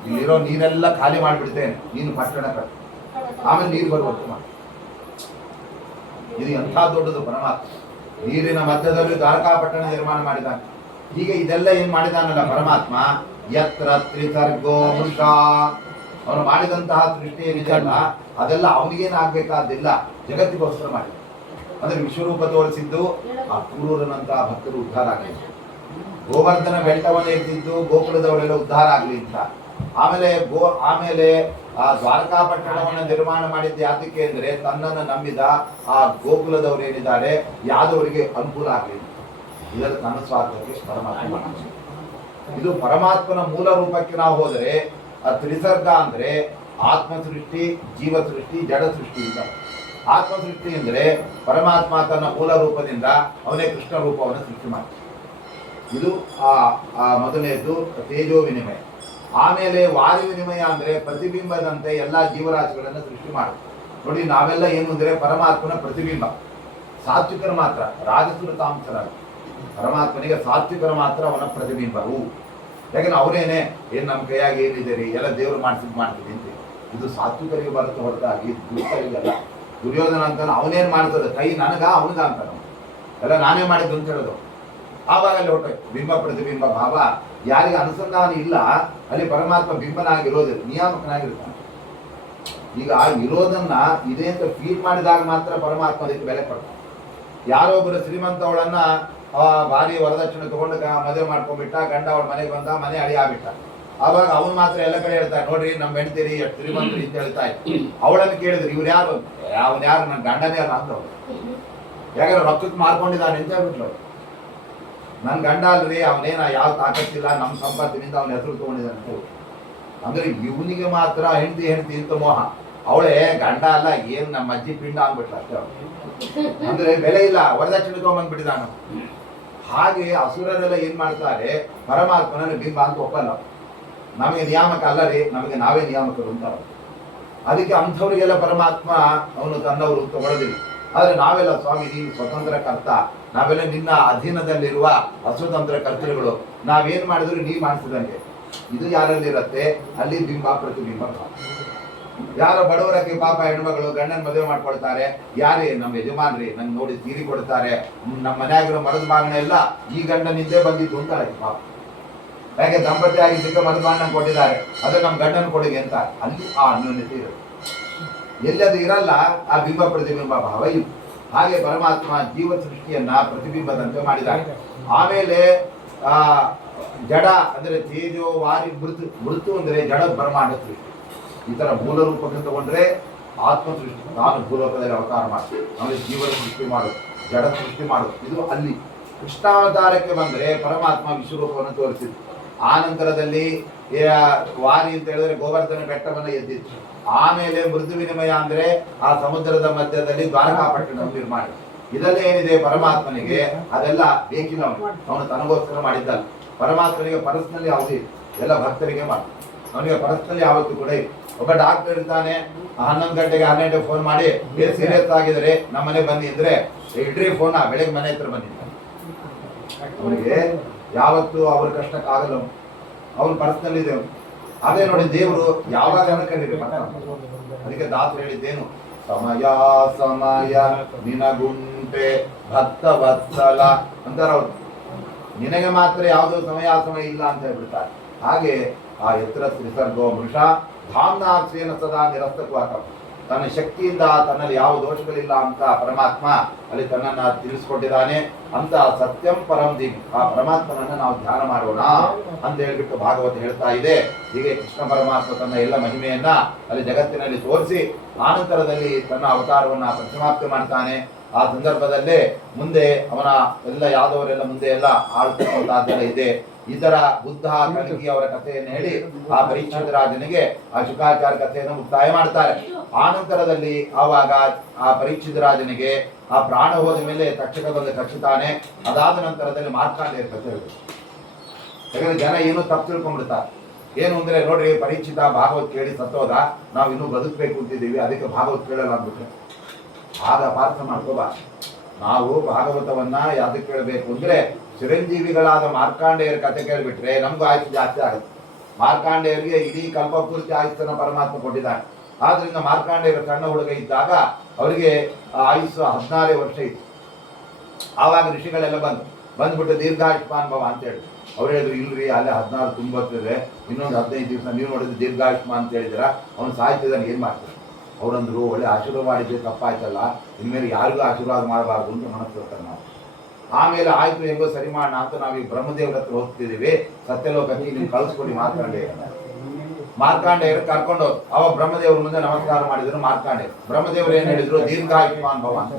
ಇಲ್ಲಿರೋ ನೀರೆಲ್ಲ ಖಾಲಿ ಮಾಡಿಬಿಡ್ತೇನೆ, ನೀನು ಪಟ್ಟಣ ಕಟ್ಟ, ಆಮೇಲೆ ನೀರು ಬರುವಂತೆ ಮಾಡಿ. ಇದು ಎಂಥ ದೊಡ್ಡದು ಪರಮಾತ್ಮ. ನೀರಿನ ಮಧ್ಯದಲ್ಲಿ ದ್ವಾರಕಾಪಟ್ಟಣ ನಿರ್ಮಾಣ ಮಾಡಿದ್ದಾನೆ. ಹೀಗೆ ಇದೆಲ್ಲ ಏನ್ ಮಾಡಿದಾನಲ್ಲ ಪರಮಾತ್ಮ, ಯತ್ರ ತ್ರಿಸರ್ಗೋ ಮೃಷ, ಅವನು ಮಾಡಿದಂತಹ ಸೃಷ್ಟಿ ಏನಿದೆಯಲ್ಲ ಅದೆಲ್ಲ ಅವನಿಗೇನು ಆಗ್ಬೇಕಾದಿಲ್ಲ, ಜಗತ್ತಿಗೋಸ್ಕರ ಮಾಡಿ. ಅಂದ್ರೆ ವಿಶ್ವರೂಪ ತೋರಿಸಿದ್ದು ಆ ಕ್ರೂರನಂತಹ ಭಕ್ತರು ಉದ್ಧಾರ ಆಗಲಿಲ್ಲ. ಗೋವರ್ಧನ ಬೆಟ್ಟವನ್ನು ಎತ್ತಿದ್ದು ಗೋಕುಲದವರೆಲ್ಲ ಉದ್ಧಾರ ಆಗಲಿ ಅಂತ. ಆಮೇಲೆ ಆ ದ್ವಾರಕಾಪಟ್ಟಣವನ್ನು ನಿರ್ಮಾಣ ಮಾಡಿದ್ದು ಯಾತಕ್ಕೆ ಅಂದ್ರೆ ತನ್ನನ್ನು ನಂಬಿದ ಆ ಗೋಕುಲದವರು ಏನಿದ್ದಾರೆ ಯಾದವರಿಗೆ ಅನುಕೂಲ ಆಗಲಿ. ಇದರ ತನ್ನ ಸ್ವಾರ್ಥಕ್ಕೆ ಪರಮಾತ್ಮ ಮಾಡ್ತಾನೆ. ಇದು ಪರಮಾತ್ಮನ ಮೂಲ ರೂಪಕ್ಕೆ ನಾವು ಹೋದರೆ ಆ ತ್ರಿಸರ್ಗ ಅಂದ್ರೆ ಆತ್ಮ ಸೃಷ್ಟಿ, ಜೀವ ಸೃಷ್ಟಿ, ಜಡ ಸೃಷ್ಟಿ ಇಲ್ಲ. ಆತ್ಮ ಸೃಷ್ಟಿ ಅಂದ್ರೆ ಪರಮಾತ್ಮ ತನ್ನ ಮೂಲ ರೂಪದಿಂದ ಅವನೇ ಕೃಷ್ಣ ರೂಪವನ್ನು ಸೃಷ್ಟಿ ಮಾಡ್ತಾನೆ. ಇದು ಆ ಮೊದಲನೇದು ತೇಜೋ ವಿನಿಮಯ. ಆಮೇಲೆ ವಾಯು ವಿನಿಮಯ ಅಂದ್ರೆ ಪ್ರತಿಬಿಂಬದಂತೆ ಎಲ್ಲಾ ಜೀವರಾಶಿಗಳನ್ನು ಸೃಷ್ಟಿ ಮಾಡುತ್ತೆ. ನೋಡಿ, ನಾವೆಲ್ಲ ಏನು ಅಂದ್ರೆ ಪರಮಾತ್ಮನ ಪ್ರತಿಬಿಂಬ. ಸಾತ್ವಿಕರ ಮಾತ್ರ, ರಾಜಸುರ ತಾಮಸರಾಗ ಪರಮಾತ್ಮನಿಗೆ ಸಾತ್ವಿಕರ ಮಾತ್ರ ಅವನ ಪ್ರತಿಬಿಂಬವು. ಯಾಕಂದ್ರೆ ಅವರೇನೆ ಏನ್ ನಮ್ಮ ಕೈಯಾಗಿ ಏನಿದೆ ರೀ ಎಲ್ಲ ದೇವರು ಮಾಡ್ತೀವಿ ಅಂತ. ಇದು ಸಾತ್ವಿಕರಿಗೆ ಬರುತ್ತೆ ಹೊರತಾಗಿ ದುಷ್ಟರಿಗಲ್ಲ. ದುರ್ಯೋಧನ ಅಂತಾನೆ ಅವನೇನ್ ಮಾಡ್ತದೆ, ಕೈ ನನಗ ಅವನಿಗ ಅಂತಾನ, ಎಲ್ಲ ನಾನೇ ಮಾಡಿದ್ದು ಅಂತ ಹೇಳೋದು. ಆವಾಗ ಅಲ್ಲಿ ಹೊಟ್ಟೆ ಬಿಂಬ ಪ್ರತಿಬಿಂಬ ಭಾವ ಯಾರಿಗೆ ಅನುಸಂಧಾನ ಇಲ್ಲ ಅಲ್ಲಿ ಪರಮಾತ್ಮ ಬಿಂಬನಾಗಿರೋದಿಲ್ಲ, ನಿಯಾಮಕನಾಗಿರ್ತಾನೆ. ಈಗ ಇರೋದನ್ನ ಇದೆ ಅಂತ ಫೀಲ್ ಮಾಡಿದಾಗ ಮಾತ್ರ ಪರಮಾತ್ಮ ಅದಕ್ಕೆ ಬೆಲೆ ಕೊಡ್ತಾನೆ. ಯಾರೊಬ್ಬರು ಶ್ರೀಮಂತವಳನ್ನ ಭಾರಿ ವರದಕ್ಷಿಣೆ ತಗೊಂಡು ಮದುವೆ ಮಾಡ್ಕೊಂಡ್ಬಿಟ್ಟ, ಗಂಡ ಅವಳ ಮನೆಗೆ ಬಂದ, ಮನೆ ಅಡಿ ಆಗ್ಬಿಟ್ಟ. ಆವಾಗ ಅವನು ಮಾತ್ರ ಎಲ್ಲ ಕಡೆ ಹೇಳ್ತಾರೆ, ನೋಡ್ರಿ ನಮ್ಮ ಹೆಂಡ್ತೀರಿ ಎಷ್ಟು ಶ್ರೀಮಂತರಿ ಅಂತ ಹೇಳ್ತಾ ಇತ್ತು. ಅವಳನ್ನು ಕೇಳಿದ್ರು, ಇವ್ರು ಯಾರು, ಅವನ್ ಯಾರು, ನನ್ನ ಗಂಡನೇ ಅಲ್ಲ ಅಂದವ್ರು. ಯಾಕಂದ್ರೆ ರೊಕ್ಕಕ್ಕೆ ಮಾರ್ಕೊಂಡಿದ್ದಾನೆ ಅಂತ ಹೇಳ್ಬಿಟ್ರು. ನನ್ನ ಗಂಡ ಅಲ್ರಿ, ಅವನೇನ ಯಾವ ತಾಕತ್ತಿಲ್ಲ, ನಮ್ಮ ಸಂಪತ್ತಿನಿಂದ ಅವನ ಹೆಸರು ತಗೊಂಡಿದ್ದಾನೆ. ಅಂದ್ರೆ ಇವನಿಗೆ ಮಾತ್ರ ಹೆಂಡತಿ ಅಂತ ಮೋಹ. ಅವಳೇ ಗಂಡ ಅಲ್ಲ, ಏನ್ ನಮ್ಮ ಅಜ್ಜಿ ಪಿಂಡ ಅಂದ್ಬಿಟ್ಲ ಅಷ್ಟೇ. ಅಂದ್ರೆ ಬೆಲೆ ಇಲ್ಲ, ವರದಕ್ಷಿಣೆ ತಗೊಂಡ್ಬಂದ್ಬಿಟ್ಟಿದ್ದಾನ. ಹಾಗೆ ಅಸುರರೆಲ್ಲ ಏನ್ ಮಾಡ್ತಾರೆ, ಪರಮಾತ್ಮನ ಬಿಂಬ ಅಂತ ಒಪ್ಪಲ್ಲ. ನಮಗೆ ನಿಯಾಮಕ ಅಲ್ಲ ರೀ, ನಮಗೆ ನಾವೇ ನಿಯಾಮಕರು ಅಂತ. ಅದಕ್ಕೆ ಅಂಥವ್ರಿಗೆಲ್ಲ ಪರಮಾತ್ಮ ಅವನು ತನ್ನವರು ತಗೊಳ್ಳೋದಿಲ್ಲ. ಆದ್ರೆ ನಾವೆಲ್ಲ ಸ್ವಾಮಿ ನೀನು ಸ್ವತಂತ್ರ ಕರ್ತ, ನಾವೆಲ್ಲ ನಿನ್ನ ಅಧೀನದಲ್ಲಿರುವ ಅಸ್ವತಂತ್ರ ಕರ್ತೃಗಳು, ನಾವೇನ್ ಮಾಡಿದ್ರು ನೀ ಮಾಡಿಸಿದಂಗೆ. ಇದು ಯಾರಲ್ಲಿರತ್ತೆ, ಅಲ್ಲಿ ಬಿಂಬ ಪ್ರತಿಬಿಂಬ. ಯಾರೋ ಬಡವರಕ್ಕೆ ಪಾಪ ಹೆಣ್ಮಗಳು ಗಂಡನ ಮದುವೆ ಮಾಡ್ಕೊಳ್ತಾರೆ, ಯಾರೇ ನಮ್ಮ ಯಜಮಾನ್ರಿ ನಂಗೆ ನೋಡಿ ತೀರಿ ಕೊಡ್ತಾರೆ, ನಮ್ಮ ಮನೆಯಾಗಿರೋ ಮರದ ಬಾಗಣೆ ಎಲ್ಲ ಈ ಗಂಡನಿಂದೇ ಬಂದಿತ್ತು ಅಂತ ಹೇಳಿ ಪಾಪ. ಯಾಕೆ ದಂಪತಿ ಆಗಿದ್ದಕ್ಕೆ ಮರದ ಬಾಗಣ ಕೊಟ್ಟಿದ್ದಾರೆ, ಅದು ನಮ್ಮ ಗಂಡನ ಕೊಡುಗೆ ಅಂತ. ಅಲ್ಲಿ ಆ ಅನ್ಯೋನ್ಯತೆ ಇರುತ್ತೆ. ಎಲ್ಲಿ ಅದು ಇರಲ್ಲ, ಆ ಬಿಂಬ ಪ್ರತಿಬಿಂಬ ಭಾವ ಇಲ್ಲ. ಹಾಗೆ ಪರಮಾತ್ಮ ಜೀವ ಸೃಷ್ಟಿಯನ್ನ ಪ್ರತಿಬಿಂಬದಂತೆ ಮಾಡಿದ್ದಾರೆ. ಆಮೇಲೆ ಜಡ ಅಂದ್ರೆ ತೇಜೋ ವಾರಿ ಮೃತು ಅಂದ್ರೆ ಜಡ ಬ್ರಹ್ಮಾಂಡ ಸೃಷ್ಟಿ. ಈ ತರ ಮೂಲ ರೂಪಕ್ಕೆ ತಗೊಂಡ್ರೆ ಆತ್ಮ ಸೃಷ್ಟಿ, ನಾನು ಭೂಲೋಕದಲ್ಲಿ ಅವತಾರ ಮಾಡಿ ಆಮೇಲೆ ಜೀವನ ಸೃಷ್ಟಿ ಮಾಡೋದು, ಜಡ ಸೃಷ್ಟಿ ಮಾಡೋದು. ಇದು ಅಲ್ಲಿ ಕೃಷ್ಣಾವತಾರಕ್ಕೆ ಬಂದ್ರೆ ಪರಮಾತ್ಮ ವಿಶ್ವರೂಪವನ್ನು ತೋರಿಸಿದ್ರು. ಆ ನಂತರದಲ್ಲಿ ವಾರಿ ಅಂತ ಹೇಳಿದ್ರೆ ಗೋವರ್ಧನ ಬೆಟ್ಟವನ್ನ ಎದ್ದಿತ್ತು. ಆಮೇಲೆ ಮೃದು ವಿನಿಮಯ ಅಂದ್ರೆ ಆ ಸಮುದ್ರದ ಮಧ್ಯದಲ್ಲಿ ದ್ವಾರಕಾಪಟ್ಟಣ ನಿರ್ಮಾಣ. ಇದೆಲ್ಲ ಏನಿದೆ ಪರಮಾತ್ಮನಿಗೆ ಅದೆಲ್ಲ ಬೇಕಿಲ್ಲ, ಅವನು ತನಗೋಸ್ಕರ ಮಾಡಿದ್ದಲ್ಲ. ಪರಮಾತ್ಮನಿಗೆ ಪರ್ಸನಲಿ ಯಾವುದೇ ಎಲ್ಲ ಭಕ್ತರಿಗೆ ಮಾಡಿ, ಅವನಿಗೆ ಪರ್ಸನಲಿ ಯಾವತ್ತೂ ಕೂಡ. ಒಬ್ಬ ಡಾಕ್ಟರ್ ಇರ್ತಾನೆ, 11 ಗಂಟೆಗೆ 12 ಫೋನ್ ಮಾಡಿ ಸೀರಿಯಸ್ ಆಗಿದ್ರೆ ನಮ್ಮ ಮನೆ ಬನ್ನಿ ಅಂದ್ರೆ ಇಡ್ರಿ ಫೋನ್, ಬೆಳಗ್ಗೆ ಮನೆ ಹತ್ರ ಬಂದಿದ್ದಾನೆ. ಅವನಿಗೆ ಯಾವತ್ತು ಅವ್ರ ಕಷ್ಟಕ್ಕಾಗಲ್ಲ, ಅವ್ನು ಪರ್ಸನಲ್ ಇದೆ. ಅದೇ ನೋಡಿ ದೇವರು ಯಾವಾಗ ಕರೀರಿ. ಅದಕ್ಕೆ ದಾಸರು ಹೇಳಿದ್ದೇನು, ಸಮಯ ಸಮಯ ನಿನಗುಂಟೆ ಭಕ್ತ ವತ್ಸಲ ಅಂತಾರ ಅವ್ರು. ನಿನಗೆ ಮಾತ್ರ ಯಾವುದೋ ಸಮಯ ಇಲ್ಲ ಅಂತ ಹೇಳ್ಬಿಡ್ತಾರೆ. ಹಾಗೆ ಆ ಎತ್ತರ ತ್ರಿಸರ್ಗೋ ಮೃಷ ಧಾಮ್ನಾಕ್ಷೇನ ಸದಾ ನಿರಸ್ತಕವಾತ, ತನ್ನ ಶಕ್ತಿಯಿಂದ ತನ್ನಲ್ಲಿ ಯಾವ ದೋಷಗಳಿಲ್ಲ ಅಂತ ಪರಮಾತ್ಮ ಅಲ್ಲಿ ತನ್ನನ್ನ ತಿಳಿಸ್ಕೊಟ್ಟಿದ್ದಾನೆ ಅಂತ. ಸತ್ಯಂ ಪರಂ ದಿವಿ, ಆ ಪರಮಾತ್ಮನನ್ನ ನಾವು ಧ್ಯಾನ ಮಾಡೋಣ ಅಂತ ಹೇಳ್ಬಿಟ್ಟು ಭಾಗವತ ಹೇಳ್ತಾ ಇದೆ. ಹೀಗೆ ಕೃಷ್ಣ ಪರಮಾತ್ಮ ತನ್ನ ಎಲ್ಲ ಮಹಿಮೆಯನ್ನ ಅಲ್ಲಿ ಜಗತ್ತಿನಲ್ಲಿ ತೋರಿಸಿ ಆನಂತರದಲ್ಲಿ ತನ್ನ ಅವತಾರವನ್ನ ಪರಿಸಮಾಪ್ತಿ ಮಾಡ್ತಾನೆ. ಆ ಸಂದರ್ಭದಲ್ಲೇ ಮುಂದೆ ಅವನ ಎಲ್ಲ ಯಾದವರೆಲ್ಲ ಮುಂದೆ ಎಲ್ಲ ಆಳ್ತಕ್ಕಂಥದ್ದೆಲ್ಲ ಇದೆ. ಇದರ ಬುದ್ಧ ಕಲ್ಕಿ ಅವರ ಕಥೆಯನ್ನು ಹೇಳಿ ಆ ಪರೀಕ್ಷಿತ ರಾಜನಿಗೆ ಆ ಶುಕಾಚಾರ ಕಥೆಯನ್ನು ಮುಕ್ತಾಯ ಮಾಡ್ತಾರೆ. ಆನಂತರದಲ್ಲಿ ಆವಾಗ ಆ ಪರೀಕ್ಷಿತ ರಾಜನಿಗೆ ಆ ಪ್ರಾಣ ಹೋದ ಮೇಲೆ ತಕ್ಷಕ ಬಂದು ಕಚ್ಚುತ್ತಾನೆ. ಅದಾದ ನಂತರದಲ್ಲಿ ಮಾರ್ಕಾಂಡೇಯರ ಕಥೆ ಹೇಳ್ಬೇಕು. ಯಾಕಂದ್ರೆ ಜನ ಏನೋ ತಪ್ಪು ತಿಳ್ಕೊಂಡ್ಬಿಡ್ತಾರೆ. ಏನು ಅಂದ್ರೆ ನೋಡ್ರಿ, ಪರೀಕ್ಷಿತ ಭಾಗವತ್ ಕೇಳಿ ಸತ್ತೋದ, ನಾವು ಇನ್ನೂ ಬದುಕಬೇಕು ಅಂತಿದ್ದೀವಿ, ಅದಕ್ಕೆ ಭಾಗವತ್ ಕೇಳಲ್ಲ ಅಂದ್ಬಿಟ್ರೆ ಆಗ ಪಾರ್ಥ ಮಾಡ್ಕೋಬಾ. ನಾವು ಭಾಗವತವನ್ನ ಯಾವ್ದಕ್ಕೆ ಕೇಳಬೇಕು ಅಂದ್ರೆ ಚಿರಂಜೀವಿಗಳಾದ ಮಾರ್ಕಾಂಡೇಯರ ಕಥೆ ಕೇಳ್ಬಿಟ್ರೆ ನಮ್ಗೂ ಆಯುಷ್ ಜಾಸ್ತಿ ಆಗುತ್ತೆ. ಮಾರ್ಕಾಂಡೇಯರಿಗೆ ಇಡೀ ಕಲ್ಪ ಪೂರ್ತಿ ಆಯುಷ್ಯನ ಪರಮಾತ್ಮ ಕೊಟ್ಟಿದ್ದಾನೆ. ಆದ್ರಿಂದ ಮಾರ್ಕಾಂಡೇಯರ ಸಣ್ಣ ಹುಡುಗ ಇದ್ದಾಗ ಅವರಿಗೆ ಆಯುಷ್ 16 ವರ್ಷ ಇತ್ತು. ಆವಾಗ ಋಷಿಗಳೆಲ್ಲ ಬಂದ್ಬಿಟ್ಟು ದೀರ್ಘಾಯುಷ್ಮಾನ್ ಭವ ಅಂತ ಹೇಳಿ ಅವ್ರು ಹೇಳಿದ್ರು, ಇಲ್ರಿ ಅಲ್ಲೇ 16 ತುಂಬತ್ತಿದೆ, ಇನ್ನೊಂದು 15 ದಿವಸ ನೀವು ನೋಡಿದ್ರೆ ದೀರ್ಘಾಯುಷ್ಮಾನ್ ಅಂತ ಹೇಳಿದ್ರ, ಅವ್ನು ಸಾಯ್ತಿದ್ದಾನೆ, ಏನ್ ಮಾಡ್ತಾರೆ? ಅವ್ರಂದ್ರು ಒಳ್ಳೆ ಆಶೀರ್ವಾದ ಮಾಡಿದ್ರೆ ತಪ್ಪಾಯ್ತಲ್ಲ, ಇನ್ಮೇಲೆ ಯಾರಿಗೂ ಆಶೀರ್ವಾದ ಮಾಡಬಾರ್ದು ಅಂತ ಮನಸ್ಸು ನಾವು. ಆಮೇಲೆ ಆಯ್ತು ಹೆಂಗೋ ಸರಿ ಮಾಡೋಣ ಅಂತ ನಾವೀಗ ಬ್ರಹ್ಮದೇವ್ರ ಹತ್ರ ಹೋಗ್ತಿದೀವಿ, ಸತ್ಯಲೋಕಕ್ಕೆ ನೀವು ಕಳಿಸ್ಕೊಡಿ ಮಾರ್ಕಾಂಡೇಯರು ಕರ್ಕೊಂಡು ಹೋದ್. ಅವ ಬ್ರಹ್ಮದೇವ್ರ ಮುಂದೆ ನಮಸ್ಕಾರ ಮಾಡಿದ್ರು ಮಾರ್ಕಾಂಡೇಯ. ಬ್ರಹ್ಮದೇವ್ರು ಏನ್ ಹೇಳಿದ್ರು, ದೀರ್ಘಾಯುಷ್ಮಾನ್ ಭವ ಅಂತ.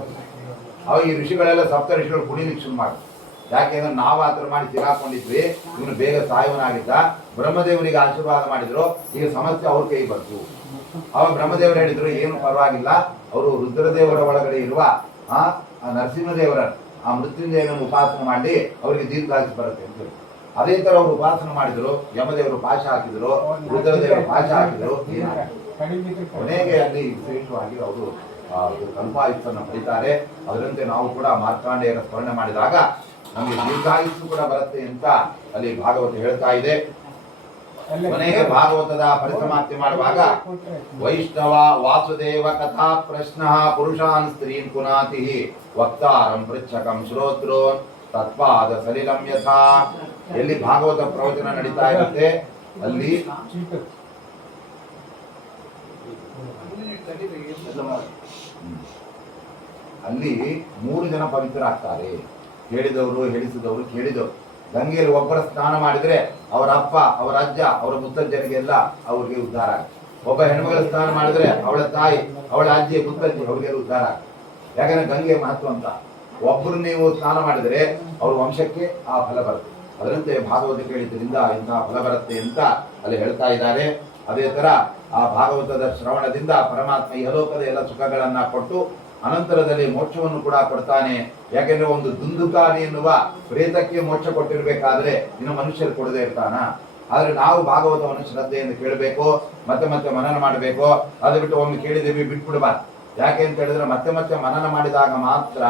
ಅವ ಈ ಋಷಿಗಳೆಲ್ಲ ಸಪ್ತ ಋಷಿಗಳು ಕುಣಿಲಿಕ್ಕೆ ಶುರು ಮಾಡಿ, ಯಾಕೆಂದ್ರೆ ನಾವು ಆ ಥರ ಮಾಡಿ ಸಿಗಾಕೊಂಡಿದ್ವಿ, ಇವನು ಬೇಗ ಸಾಯವನಾಗಿದ್ದ. ಬ್ರಹ್ಮದೇವರಿಗೆ ಆಶೀರ್ವಾದ ಮಾಡಿದ್ರು, ಈಗ ಸಮಸ್ಯೆ ಅವ್ರ ಕೈ ಬಂತು. ಅವ ಬ್ರಹ್ಮದೇವರು ಹೇಳಿದ್ರು ಏನು ಪರವಾಗಿಲ್ಲ, ಅವರು ರುದ್ರದೇವರ ಒಳಗಡೆ ಇರುವ ಆ ನರಸಿಂಹದೇವರ ಆ ಮೃತ್ಯುಂಜಯನ ಉಪಾಸನೆ ಮಾಡಿ ಅವರಿಗೆ ದೀರ್ಘಾಯುಷ್ ಬರುತ್ತೆ ಅಂತ ಹೇಳಿ. ಅದೇ ತರ ಅವರು ಉಪಾಸನೆ ಮಾಡಿದ್ರು, ಯಮದೇವರು ಪಾಶ ಹಾಕಿದ್ರು, ರುದ್ರದೇವರು ಪಾಶ ಹಾಕಿದ್ರು. ಕೊನೆಗೆ ಅಲ್ಲಿ ವಿಶೇಷವಾಗಿ ಅವರು ಕಲ್ಪಾಯುಷ್ಯನ್ನು ಪಡಿತಾರೆ. ಅದರಂತೆ ನಾವು ಕೂಡ ಮಾರ್ಕಾಂಡೇಯರ ಸ್ಮರಣೆ ಮಾಡಿದಾಗ ನಮಗೆ ದೀರ್ಘಾಯುಷ್ಯು ಕೂಡ ಬರುತ್ತೆ ಅಂತ ಅಲ್ಲಿ ಭಾಗವತ ಹೇಳ್ತಾ ಇದೆ. ಕೊನೆಗೆ ಭಾಗವತದ ಪರಿಸಮಾಪ್ತಿ ಮಾಡುವಾಗ ವೈಷ್ಣವ ವಾಸುದೇವ ಕಥಾ ಪ್ರಶ್ನ ಪುರುಷಾನ್ ಸ್ತ್ರೀನ್ ಪುನಾತಿ ವಕ್ತಾರಂ ಪೃಚ್ಛಕಂ ಶ್ರೋತ್ರೋನ್ ತತ್ಪಾದ ಸಲಿಲಂ ಯಥಾ. ಎಲ್ಲಿ ಭಾಗವತ ಪ್ರವಚನ ನಡೀತಾ ಇರುತ್ತೆ ಅಲ್ಲಿ ಅಲ್ಲಿ 3 ಜನ ಪವಿತ್ರರಾಗ್ತಾರೆ. ಹೇಳಿದವರು, ಹೇಳಿಸಿದವರು, ಕೇಳಿದವರು. ಗಂಗೆಯಲ್ಲಿ ಒಬ್ಬರ ಸ್ನಾನ ಮಾಡಿದ್ರೆ ಅವರ ಅಪ್ಪ, ಅವರ ಅಜ್ಜ, ಅವರ ಮುತ್ತಜ್ಜನಿಗೆಲ್ಲ ಅವ್ರಿಗೆ ಉದ್ಧಾರ ಆಗುತ್ತೆ. ಒಬ್ಬ ಹೆಣ್ಮಗಳ ಸ್ನಾನ ಮಾಡಿದ್ರೆ ಅವಳ ತಾಯಿ, ಅವಳ ಅಜ್ಜಿ, ಮುತ್ತಜ್ಜಿ ಅವ್ರಿಗೆಲ್ಲ ಉದ್ಧಾರ ಆಗುತ್ತೆ. ಯಾಕಂದ್ರೆ ಗಂಗೆ ಮಹತ್ವ ಅಂತ. ಒಬ್ಬರು ನೀವು ಸ್ನಾನ ಮಾಡಿದ್ರೆ ಅವ್ರ ವಂಶಕ್ಕೆ ಆ ಫಲ ಬರುತ್ತೆ. ಅದರಂತೆ ಭಾಗವತ ಕೇಳಿದ್ರಿಂದ ಇಂತಹ ಫಲ ಬರುತ್ತೆ ಅಂತ ಅಲ್ಲಿ ಹೇಳ್ತಾ ಇದ್ದಾರೆ. ಅದೇ ತರ ಆ ಭಾಗವತದ ಶ್ರವಣದಿಂದ ಪರಮಾತ್ಮ ಇಹಲೋಕದ ಎಲ್ಲ ಸುಖಗಳನ್ನ ಕೊಟ್ಟು ಅನಂತರದಲ್ಲಿ ಮೋಕ್ಷವನ್ನು ಕೂಡ ಕೊಡ್ತಾನೆ. ಯಾಕೆಂದ್ರೆ ಒಂದು ದುಂದುಕಾನಿ ಎನ್ನುವ ಪ್ರೇತಕ್ಕೆ ಮೋಕ್ಷ ಕೊಟ್ಟಿರ್ಬೇಕಾದ್ರೆ ಇನ್ನು ಮನುಷ್ಯರು ಕೊಡದೇ ಇರ್ತಾನ. ಆದ್ರೆ ನಾವು ಭಾಗವತವನ್ನು ಶ್ರದ್ಧೆಯಿಂದ ಕೇಳಬೇಕು, ಮತ್ತೆ ಮತ್ತೆ ಮನನ ಮಾಡಬೇಕು. ಅದು ಬಿಟ್ಟು ಒಮ್ಮೆ ಕೇಳಿದೇವಿ ಬಿಟ್ಬಿಡಬಾರ್ದು. ಯಾಕೆ ಅಂತ ಹೇಳಿದ್ರೆ ಮತ್ತೆ ಮತ್ತೆ ಮನನ ಮಾಡಿದಾಗ ಮಾತ್ರ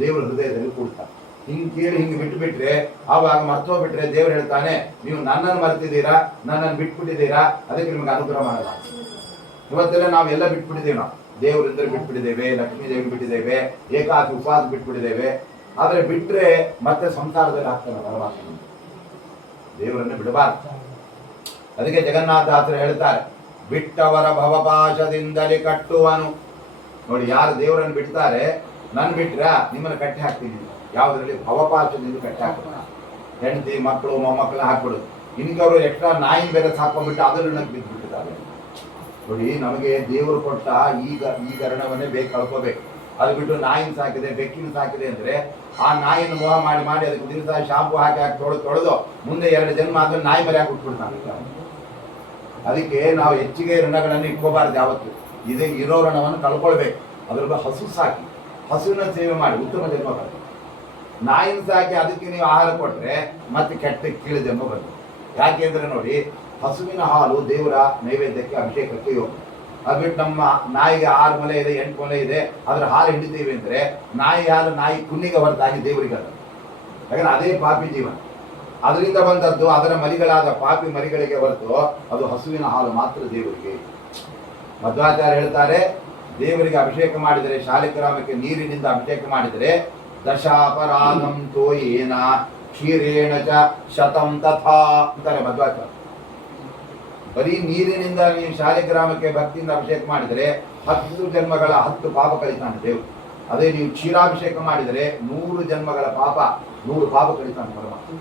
ದೇವರ ಹೃದಯದಲ್ಲಿ ಕೂಡ್ತಾರೆ. ಹಿಂಗ್ ಕೇಳಿ ಹಿಂಗ್ ಬಿಟ್ಬಿಟ್ರೆ ಆವಾಗ ಮರ್ತೋಗ್ಬಿಟ್ರೆ ದೇವ್ರು ಹೇಳ್ತಾನೆ, ನೀವು ನನ್ನನ್ನು ಮರ್ತಿದ್ದೀರಾ, ನನ್ನನ್ನು ಬಿಟ್ಬಿಟ್ಟಿದ್ದೀರಾ, ಅದಕ್ಕೆ ನಿಮ್ಗೆ ಅನುಗ್ರಹ ಮಾಡಲ್ಲ. ಇವತ್ತೆಲ್ಲ ನಾವೆಲ್ಲ ಬಿಟ್ಬಿಟ್ಟಿದ್ದೀವಿ. ನಾವು ದೇವರಿಂದ ಬಿಟ್ಬಿಟ್ಟಿದ್ದೇವೆ, ಲಕ್ಷ್ಮೀ ದೇವಿ ಬಿಟ್ಟಿದ್ದೇವೆ, ಏಕಾದಶಿ ಉಪವಾಸ ಬಿಟ್ಬಿಟ್ಟಿದ್ದೇವೆ. ಆದ್ರೆ ಬಿಟ್ರೆ ಮತ್ತೆ ಸಂಸಾರದಲ್ಲಿ ಆಗ್ತಾನೆ ಪರಮಾತ್ಮ. ದೇವರನ್ನು ಬಿಡಬಾರ್ದು. ಅದಕ್ಕೆ ಜಗನ್ನಾಥದಾಸರು ಹೇಳ್ತಾರೆ, ಬಿಟ್ಟವರ ಭವಪಾಶದಿಂದಲೇ ಕಟ್ಟುವನು. ನೋಡಿ, ಯಾರು ದೇವರನ್ನು ಬಿಡ್ತಾರೆ, ನನ್ ಬಿಟ್ರ ನಿಮ್ಮನ್ನು ಕಟ್ಟಿ ಹಾಕ್ತೀನಿ. ಯಾವ್ದ್ರಲ್ಲಿ? ಭವಪಾಶದಿಂದ ಕಟ್ಟಿ ಹಾಕ್ಬಿಡ. ಹೆಂಡತಿ, ಮಕ್ಕಳು, ಮೊಮ್ಮಕ್ಕಳನ್ನ ಹಾಕ್ಬಿಡುದು. ಇನ್ನವರು ಎಕ್ಸ್ಟ್ರಾ ನಾಯಿನ ಬೇರೆ ಸಾಕೊಂಡ್ಬಿಟ್ಟು ಅದನ್ನು ಬಿದ್ದುಬಿಟ್ಟಿದ್ದಾರೆ. ನೋಡಿ, ನಮಗೆ ದೇವರು ಕೊಟ್ಟ ಈ ಗರಣವನ್ನೇ ಬೇಕು ಕಳ್ಕೋಬೇಕು. ಅದು ಬಿಟ್ಟು ನಾಯಿನ ಸಾಕಿದೆ, ಬೆಕ್ಕಿನ ಸಾಕಿದೆ ಅಂದ್ರೆ ಆ ನಾಯಿನ ಮೋಹ ಮಾಡಿ ಮಾಡಿ ಅದಕ್ಕೆ ದಿವಸ ಶಾಂಪು ಹಾಕಿ ತೊಳೆದು ಮುಂದೆ 2 ಜನ್ಮ ಆದ್ಮೇಲೆ ನಾಯಿ ಮರಿ ಹಾಕಿ ಬಿಟ್ಬಿಡ್ತಾನೆ. ಅದಕ್ಕೆ ನಾವು ಹೆಚ್ಚಿಗೆ ಋಣಗಳನ್ನು ಇಟ್ಕೋಬಾರ್ದು. ಯಾವತ್ತು ಇದೇ ಇರೋ ಋಣವನ್ನು ಕಳ್ಕೊಳ್ಬೇಕು. ಅದ್ರ ಹಸು ಸಾಕಿ, ಹಸುವಿನ ಸೇವೆ ಮಾಡಿ ಉತ್ತಮ ಜನ್ಮ ಬರ್ತದೆ. ನಾಯಿನ ಸಾಕಿ ಅದಕ್ಕೆ ನೀವು ಆಹಾರ ಕೊಟ್ರೆ ಮತ್ತೆ ಕೆಟ್ಟ ಕೀಳು ಜನ್ಮ ಬರ್ತದೆ. ಯಾಕೆಂದ್ರೆ ನೋಡಿ, ಹಸುವಿನ ಹಾಲು ದೇವರ ನೈವೇದ್ಯಕ್ಕೆ ಅಭಿಷೇಕಕ್ಕೆ ಯೋಗ್ಯ. ಅದು ಬಿಟ್ಟು ನಮ್ಮ ನಾಯಿಗೆ 6 ಮೊಲೆ ಇದೆ, 8 ಮೊಲೆ ಇದೆ, ಅದ್ರ ಹಾಲು ಹಿಡಿತೀವಿ ಅಂದ್ರೆ ನಾಯಿ ಹಾಲು ನಾಯಿ ಕುನ್ನಿಗೆ ಹೊರತಾಗಿ ದೇವರಿಗೆ ಅಲ್ಲ. ಯಾಕಂದ್ರೆ ಅದೇ ಪಾಪಿ ಜೀವನ. ಅದರಿಂದ ಬಂದದ್ದು ಅದರ ಮರಿಗಳಾದ ಪಾಪಿ ಮರಿಗಳಿಗೆ ಹೊರತು ಅದು ಹಸುವಿನ ಹಾಲು ಮಾತ್ರ ದೇವರಿಗೆ. ಮಧ್ವಾಚಾರ್ಯ ಹೇಳ್ತಾರೆ, ದೇವರಿಗೆ ಅಭಿಷೇಕ ಮಾಡಿದರೆ, ಶಾಲಿಗ್ರಾಮಕ್ಕೆ ನೀರಿನಿಂದ ಅಭಿಷೇಕ ಮಾಡಿದರೆ ದಶಾಪರಾಧಂ ತೋಯೇನ ಕ್ಷೀರೇಣ ಚ ಶತಂ ತಥಾ ಅಂತಾರೆ ಮಧ್ವಾಚಾರ್ಯ. ಬರೀ ನೀರಿನಿಂದ ನೀವು ಶಾಲಿಗ್ರಾಮಕ್ಕೆ ಭಕ್ತಿಯಿಂದ ಅಭಿಷೇಕ ಮಾಡಿದರೆ 10 ಜನ್ಮಗಳ 10 ಪಾಪ ಕಳಿತಾನೆ ದೇವರು. ಅದೇ ನೀವು ಕ್ಷೀರಾಭಿಷೇಕ ಮಾಡಿದರೆ 100 ಜನ್ಮಗಳ ಪಾಪ 100 ಪಾಪ ಕಳಿತಾನೆ ಪರಮಾತ್ಮ.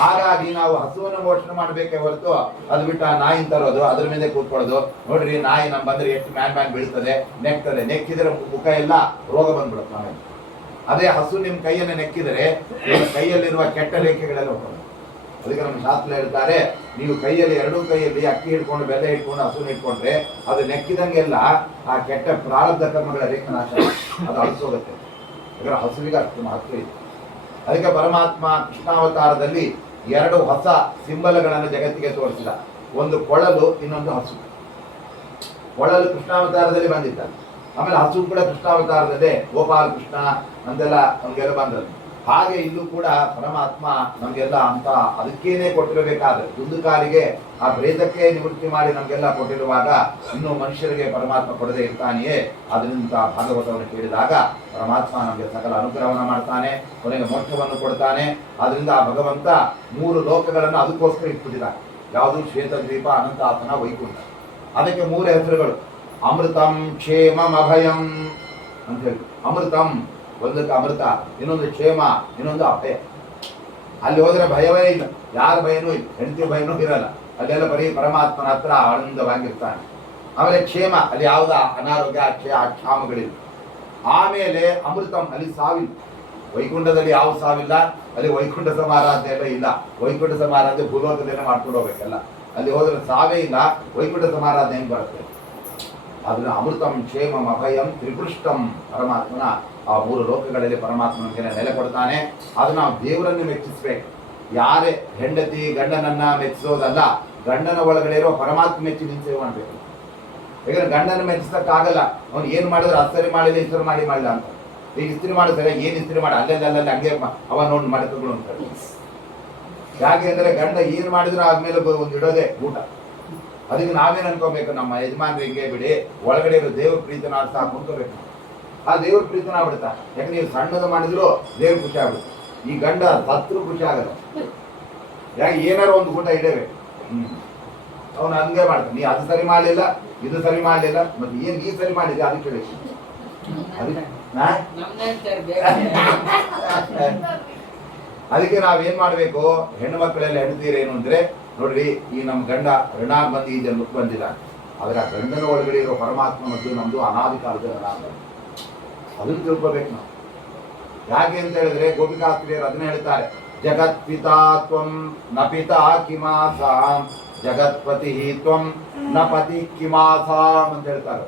ಹಾಗಾಗಿ ನಾವು ಹಸುವನ್ನು ಮೋಷಣೆ ಮಾಡಬೇಕೇ ಹೊರತು ಅದು ಬಿಟ್ಟು ಆ ನಾಯಿನ ತರೋದು, ಅದ್ರ ಮೇಲೆ ಕೂತ್ಕೊಳ್ಳೋದು. ನೋಡ್ರಿ, ನಾಯಿ ನಮ್ ಬಂದ್ರೆ ಎಷ್ಟು ಮ್ಯಾನ್ ಬೀಳ್ತದೆ, ನೆಕ್ತದೆ. ನೆಕ್ಕಿದ್ರೆ ಮುಖ ಎಲ್ಲ ರೋಗ ಬಂದ್ಬಿಡುತ್ತೆ ಆಮೇಲೆ. ಅದೇ ಹಸು ನಿಮ್ಮ ಕೈಯನ್ನು ನೆಕ್ಕಿದರೆ ನಿಮ್ಮ ಕೈಯಲ್ಲಿರುವ ಕೆಟ್ಟ ರೇಖೆಗಳೆಲ್ಲ ಹೋಗ್ತದೆ. ಅದಕ್ಕೆ ನಮ್ಮ ಶಾಸ್ತ್ರ ಹೇಳ್ತಾರೆ, ನೀವು ಕೈಯಲ್ಲಿ 2 ಕೈಯಲ್ಲಿ ಅಕ್ಕಿ ಹಿಡ್ಕೊಂಡು ಬೆಲೆ ಹಿಡ್ಕೊಂಡು ಹಸುನ ಇಟ್ಕೊಂಡ್ರೆ ಅದು ನೆಕ್ಕಿದಂಗೆಲ್ಲ ಆ ಕೆಟ್ಟ ಪ್ರಾರಬ್ಧ ಕರ್ಮಗಳ ರೇಖನಾಶ ಅದು ಅಳಿಸೋಗುತ್ತೆ. ಯಾಕಂದ್ರೆ ಹಸುವಿಗೆ ಅಷ್ಟು ಮಹತ್ವ ಇದೆ. ಅದಕ್ಕೆ ಪರಮಾತ್ಮ ಕೃಷ್ಣಾವತಾರದಲ್ಲಿ 2 ಹೊಸ ಸಿಂಬಲ್ಗಳನ್ನು ಜಗತ್ತಿಗೆ ತೋರಿಸಿದ. ಒಂದು ಕೊಳಲು, ಇನ್ನೊಂದು ಹಸು. ಕೊಳಲು ಕೃಷ್ಣಾವತಾರದಲ್ಲಿ ಬಂದಿದ್ದ. ಆಮೇಲೆ ಹಸು ಕೂಡ ಕೃಷ್ಣಾವತಾರದಲ್ಲೇ ಗೋಪಾಲ ಕೃಷ್ಣ ಅಂತೆಲ್ಲ ನಮಗೆಲ್ಲ ಬಂದದ್ದು. ಹಾಗೆ ಇಲ್ಲೂ ಕೂಡ ಪರಮಾತ್ಮ ನಮಗೆಲ್ಲ ಅಂತ ಅದಕ್ಕೇನೆ ಕೊಟ್ಟಿರಬೇಕಾದ್ರೆ ಒಂದು ಕಾಲಿಗೆ ಆ ಪ್ರೇತಕ್ಕೆ ನಿವೃತ್ತಿ ಮಾಡಿ ನಮಗೆಲ್ಲ ಕೊಟ್ಟಿರುವಾಗ ಇನ್ನು ಮನುಷ್ಯರಿಗೆ ಪರಮಾತ್ಮ ಕೊಡದೆ ಇರ್ತಾನೆಯೇ. ಅದರಿಂದ ಭಾಗವತವನ್ನು ಕೇಳಿದಾಗ ಪರಮಾತ್ಮ ನಮಗೆ ಸಕಲ ಅನುಗ್ರಹವನ್ನು ಮಾಡ್ತಾನೆ, ಕೊನೆಗೆ ಮೋಕ್ಷವನ್ನು ಕೊಡ್ತಾನೆ. ಆದ್ರಿಂದ ಆ ಭಗವಂತ 3 ಲೋಕಗಳನ್ನು ಅದಕ್ಕೋಸ್ಕರ ಇಟ್ಬಿಟ್ಟಿದ್ದಾನೆ. ಯಾವುದು? ಶ್ವೇತದ್ವೀಪ, ಅನಂತಾಸನ, ವೈಕುಂಠ. ಅದಕ್ಕೆ 3 ಹೆಸರುಗಳು. ಅಮೃತಂ, ಕ್ಷೇಮಂ, ಅಭಯಂ ಅಂತ ಹೇಳಿ. ಅಮೃತಂ ಒಂದಕ್ಕೆ ಅಮೃತ, ಇನ್ನೊಂದು ಕ್ಷೇಮ, ಇನ್ನೊಂದು ಅಭಯ. ಅಲ್ಲಿ ಹೋದ್ರೆ ಭಯವೇ ಇಲ್ಲ, ಯಾರ ಭಯನೂ ಇಲ್ಲ, ಹೆಂಡತಿ ಭಯನೂ ಇರಲ್ಲ. ಅಲ್ಲೆಲ್ಲ ಬರೀ ಪರಮಾತ್ಮನ ಹತ್ರ ಆನಂದವಾಗಿರ್ತಾನೆ. ಆಮೇಲೆ ಕ್ಷೇಮ, ಅಲ್ಲಿ ಯಾವುದ ಅನಾರೋಗ್ಯ ಕ್ಷಾಮಗಳಿಲ್ಲ. ಆಮೇಲೆ ಅಮೃತಂ, ಅಲ್ಲಿ ಸಾವಿಲ್ಲ. ವೈಕುಂಠದಲ್ಲಿ ಯಾವ ಸಾವಿಲ್ಲ, ಅಲ್ಲಿ ವೈಕುಂಠ ಸಮಾರಾಧನೆ ಎಲ್ಲ ಇಲ್ಲ. ವೈಕುಂಠ ಸಮಾರಾಧನೆ ಭೂಲೋಕದಲ್ಲೇ ಮಾಡ್ಕೊಂಡು ಹೋಗ್ಬೇಕಲ್ಲ. ಅಲ್ಲಿ ಹೋದ್ರೆ ಸಾವೇ ಇಲ್ಲ, ವೈಕುಂಠ ಸಮಾರಾಧನೆ ಹೆಂಗೆ ಬರುತ್ತೆ? ಅದನ್ನ ಅಮೃತಂ ಕ್ಷೇಮಂ ಅಭಯಂ ತ್ರಿಪೃಷ್ಟಂ, ಪರಮಾತ್ಮನ ಆ 3 ಲೋಕಗಳಲ್ಲಿ ಪರಮಾತ್ಮ ನಮಗೆ ನೆಲೆ ಕೊಡ್ತಾನೆ. ಅದನ್ನ ನಾವು ದೇವರನ್ನು ಮೆಚ್ಚಿಸ್ಬೇಕು. ಯಾರೇ ಹೆಂಡತಿ ಗಂಡನನ್ನ ಮೆಚ್ಚಿಸೋದಲ್ಲ, ಗಂಡನ ಒಳಗಡೆ ಇರೋ ಪರಮಾತ್ಮ ಮೆಚ್ಚಿ ನಿಂತು ಸೇವೆ ಮಾಡಬೇಕು. ಯಾಕಂದ್ರೆ ಗಂಡನ ಮೆಚ್ಚಿಸಕ್ಕಾಗಲ್ಲ. ಅವ್ನು ಏನ್ ಮಾಡಿದ್ರೆ ಅಸ್ತರಿ ಮಾಡಿಲ್ಲ, ಇಸ್ತ್ರಿ ಮಾಡಿಲ್ಲ ಅಂತ. ಈಗ ಇಸ್ತ್ರಿ ಮಾಡೋದು ಸರಿ, ಏನ್ ಇಸ್ತ್ರಿ ಮಾಡಿ ಅಲ್ಲೇ ಹಂಗೆ ಅವ ನೋಡಿ ಮಾಡ್ಕೊಂಡು ಅಂತಾರೆ. ಯಾಕೆ ಅಂದ್ರೆ ಗಂಡ ಏನ್ ಮಾಡಿದ್ರು ಆದ್ಮೇಲೆ ಒಂದು ಇಡೋದೇ ಊಟ. ಅದಕ್ಕೆ ನಾವೇನ್ ಅನ್ಕೋಬೇಕು, ನಮ್ಮ ಯಜಮಾನ್ರು ಹಿಂಗೆ ಬಿಡಿ, ಒಳಗಡೆ ಇರೋ ದೇವ್ರ ಪ್ರೀತನ ಸಾಕು ಅನ್ಕೋಬೇಕು. ಆ ದೇವ್ರ ಪ್ರೀತನ ಆಗ್ಬಿಡ್ತಾ. ಯಾಕಂದ್ರೆ ನೀವು ಸಣ್ಣದು ಮಾಡಿದ್ರು ದೇವ್ರ ಖುಷಿ ಆಗ್ಬಿಡುತ್ತೆ. ಈ ಗಂಡ ಸತ್ರು ಖುಷಿ ಆಗಲ್ಲ. ಯಾಕೆ ಏನಾರು ಒಂದು ಊಟ ಇಡಬೇಕು. ಅವನು ಹಂಗೆ ಮಾಡ್ತಾನೆ. ನೀ ಅದು ಸರಿ ಮಾಡಲಿಲ್ಲ, ಇದು ಸರಿ ಮಾಡಲಿಲ್ಲ, ಮತ್ತೆ ಏನ್ ನೀ ಸರಿ ಮಾಡಿದ್ದೆ ಅದಕ್ಕೆ ಹೇಳಿ. ಅದಕ್ಕೆ ನಾವೇನ್ ಮಾಡ್ಬೇಕು, ಹೆಣ್ಣು ಮಕ್ಕಳೆಲ್ಲ ಹೆಣ್ತೀರೇನು ಅಂದ್ರೆ, ನೋಡ್ರಿ ಈ ನಮ್ಮ ಗಂಡ ಋಣಾಗ್ ಬಂದು ಈ ಜನ್ಮಕ್ಕೆ ಬಂದಿಲ್ಲ. ಆದ್ರೆ ಆ ಗಂಡನ ಒಳಗಡೆ ಇರೋ ಪರಮಾತ್ಮ ಮತ್ತು ನಮ್ದು ಅನಾದಿ ಕಾಲದ ಋಣ. ಅದನ್ನು ತಿಳ್ಕೊಬೇಕು ನಾವು. ಯಾಕೆ ಅಂತ ಹೇಳಿದ್ರೆ ಗೋಪಿಕಾಸ್ತ್ರೀಯರು ಅದನ್ನ ಹೇಳ್ತಾರೆ, ಜಗತ್ ಪಿತಾ ತ್ವಂ ನ ಪಿತಾ ಕಿಮಾಸಾಂ ಜಗತ್ಪತಿ ತ್ವಂ ನ ಪತಿ ಕಿಮಾಸಾಂ ಅಂತ ಹೇಳ್ತಾರೆ.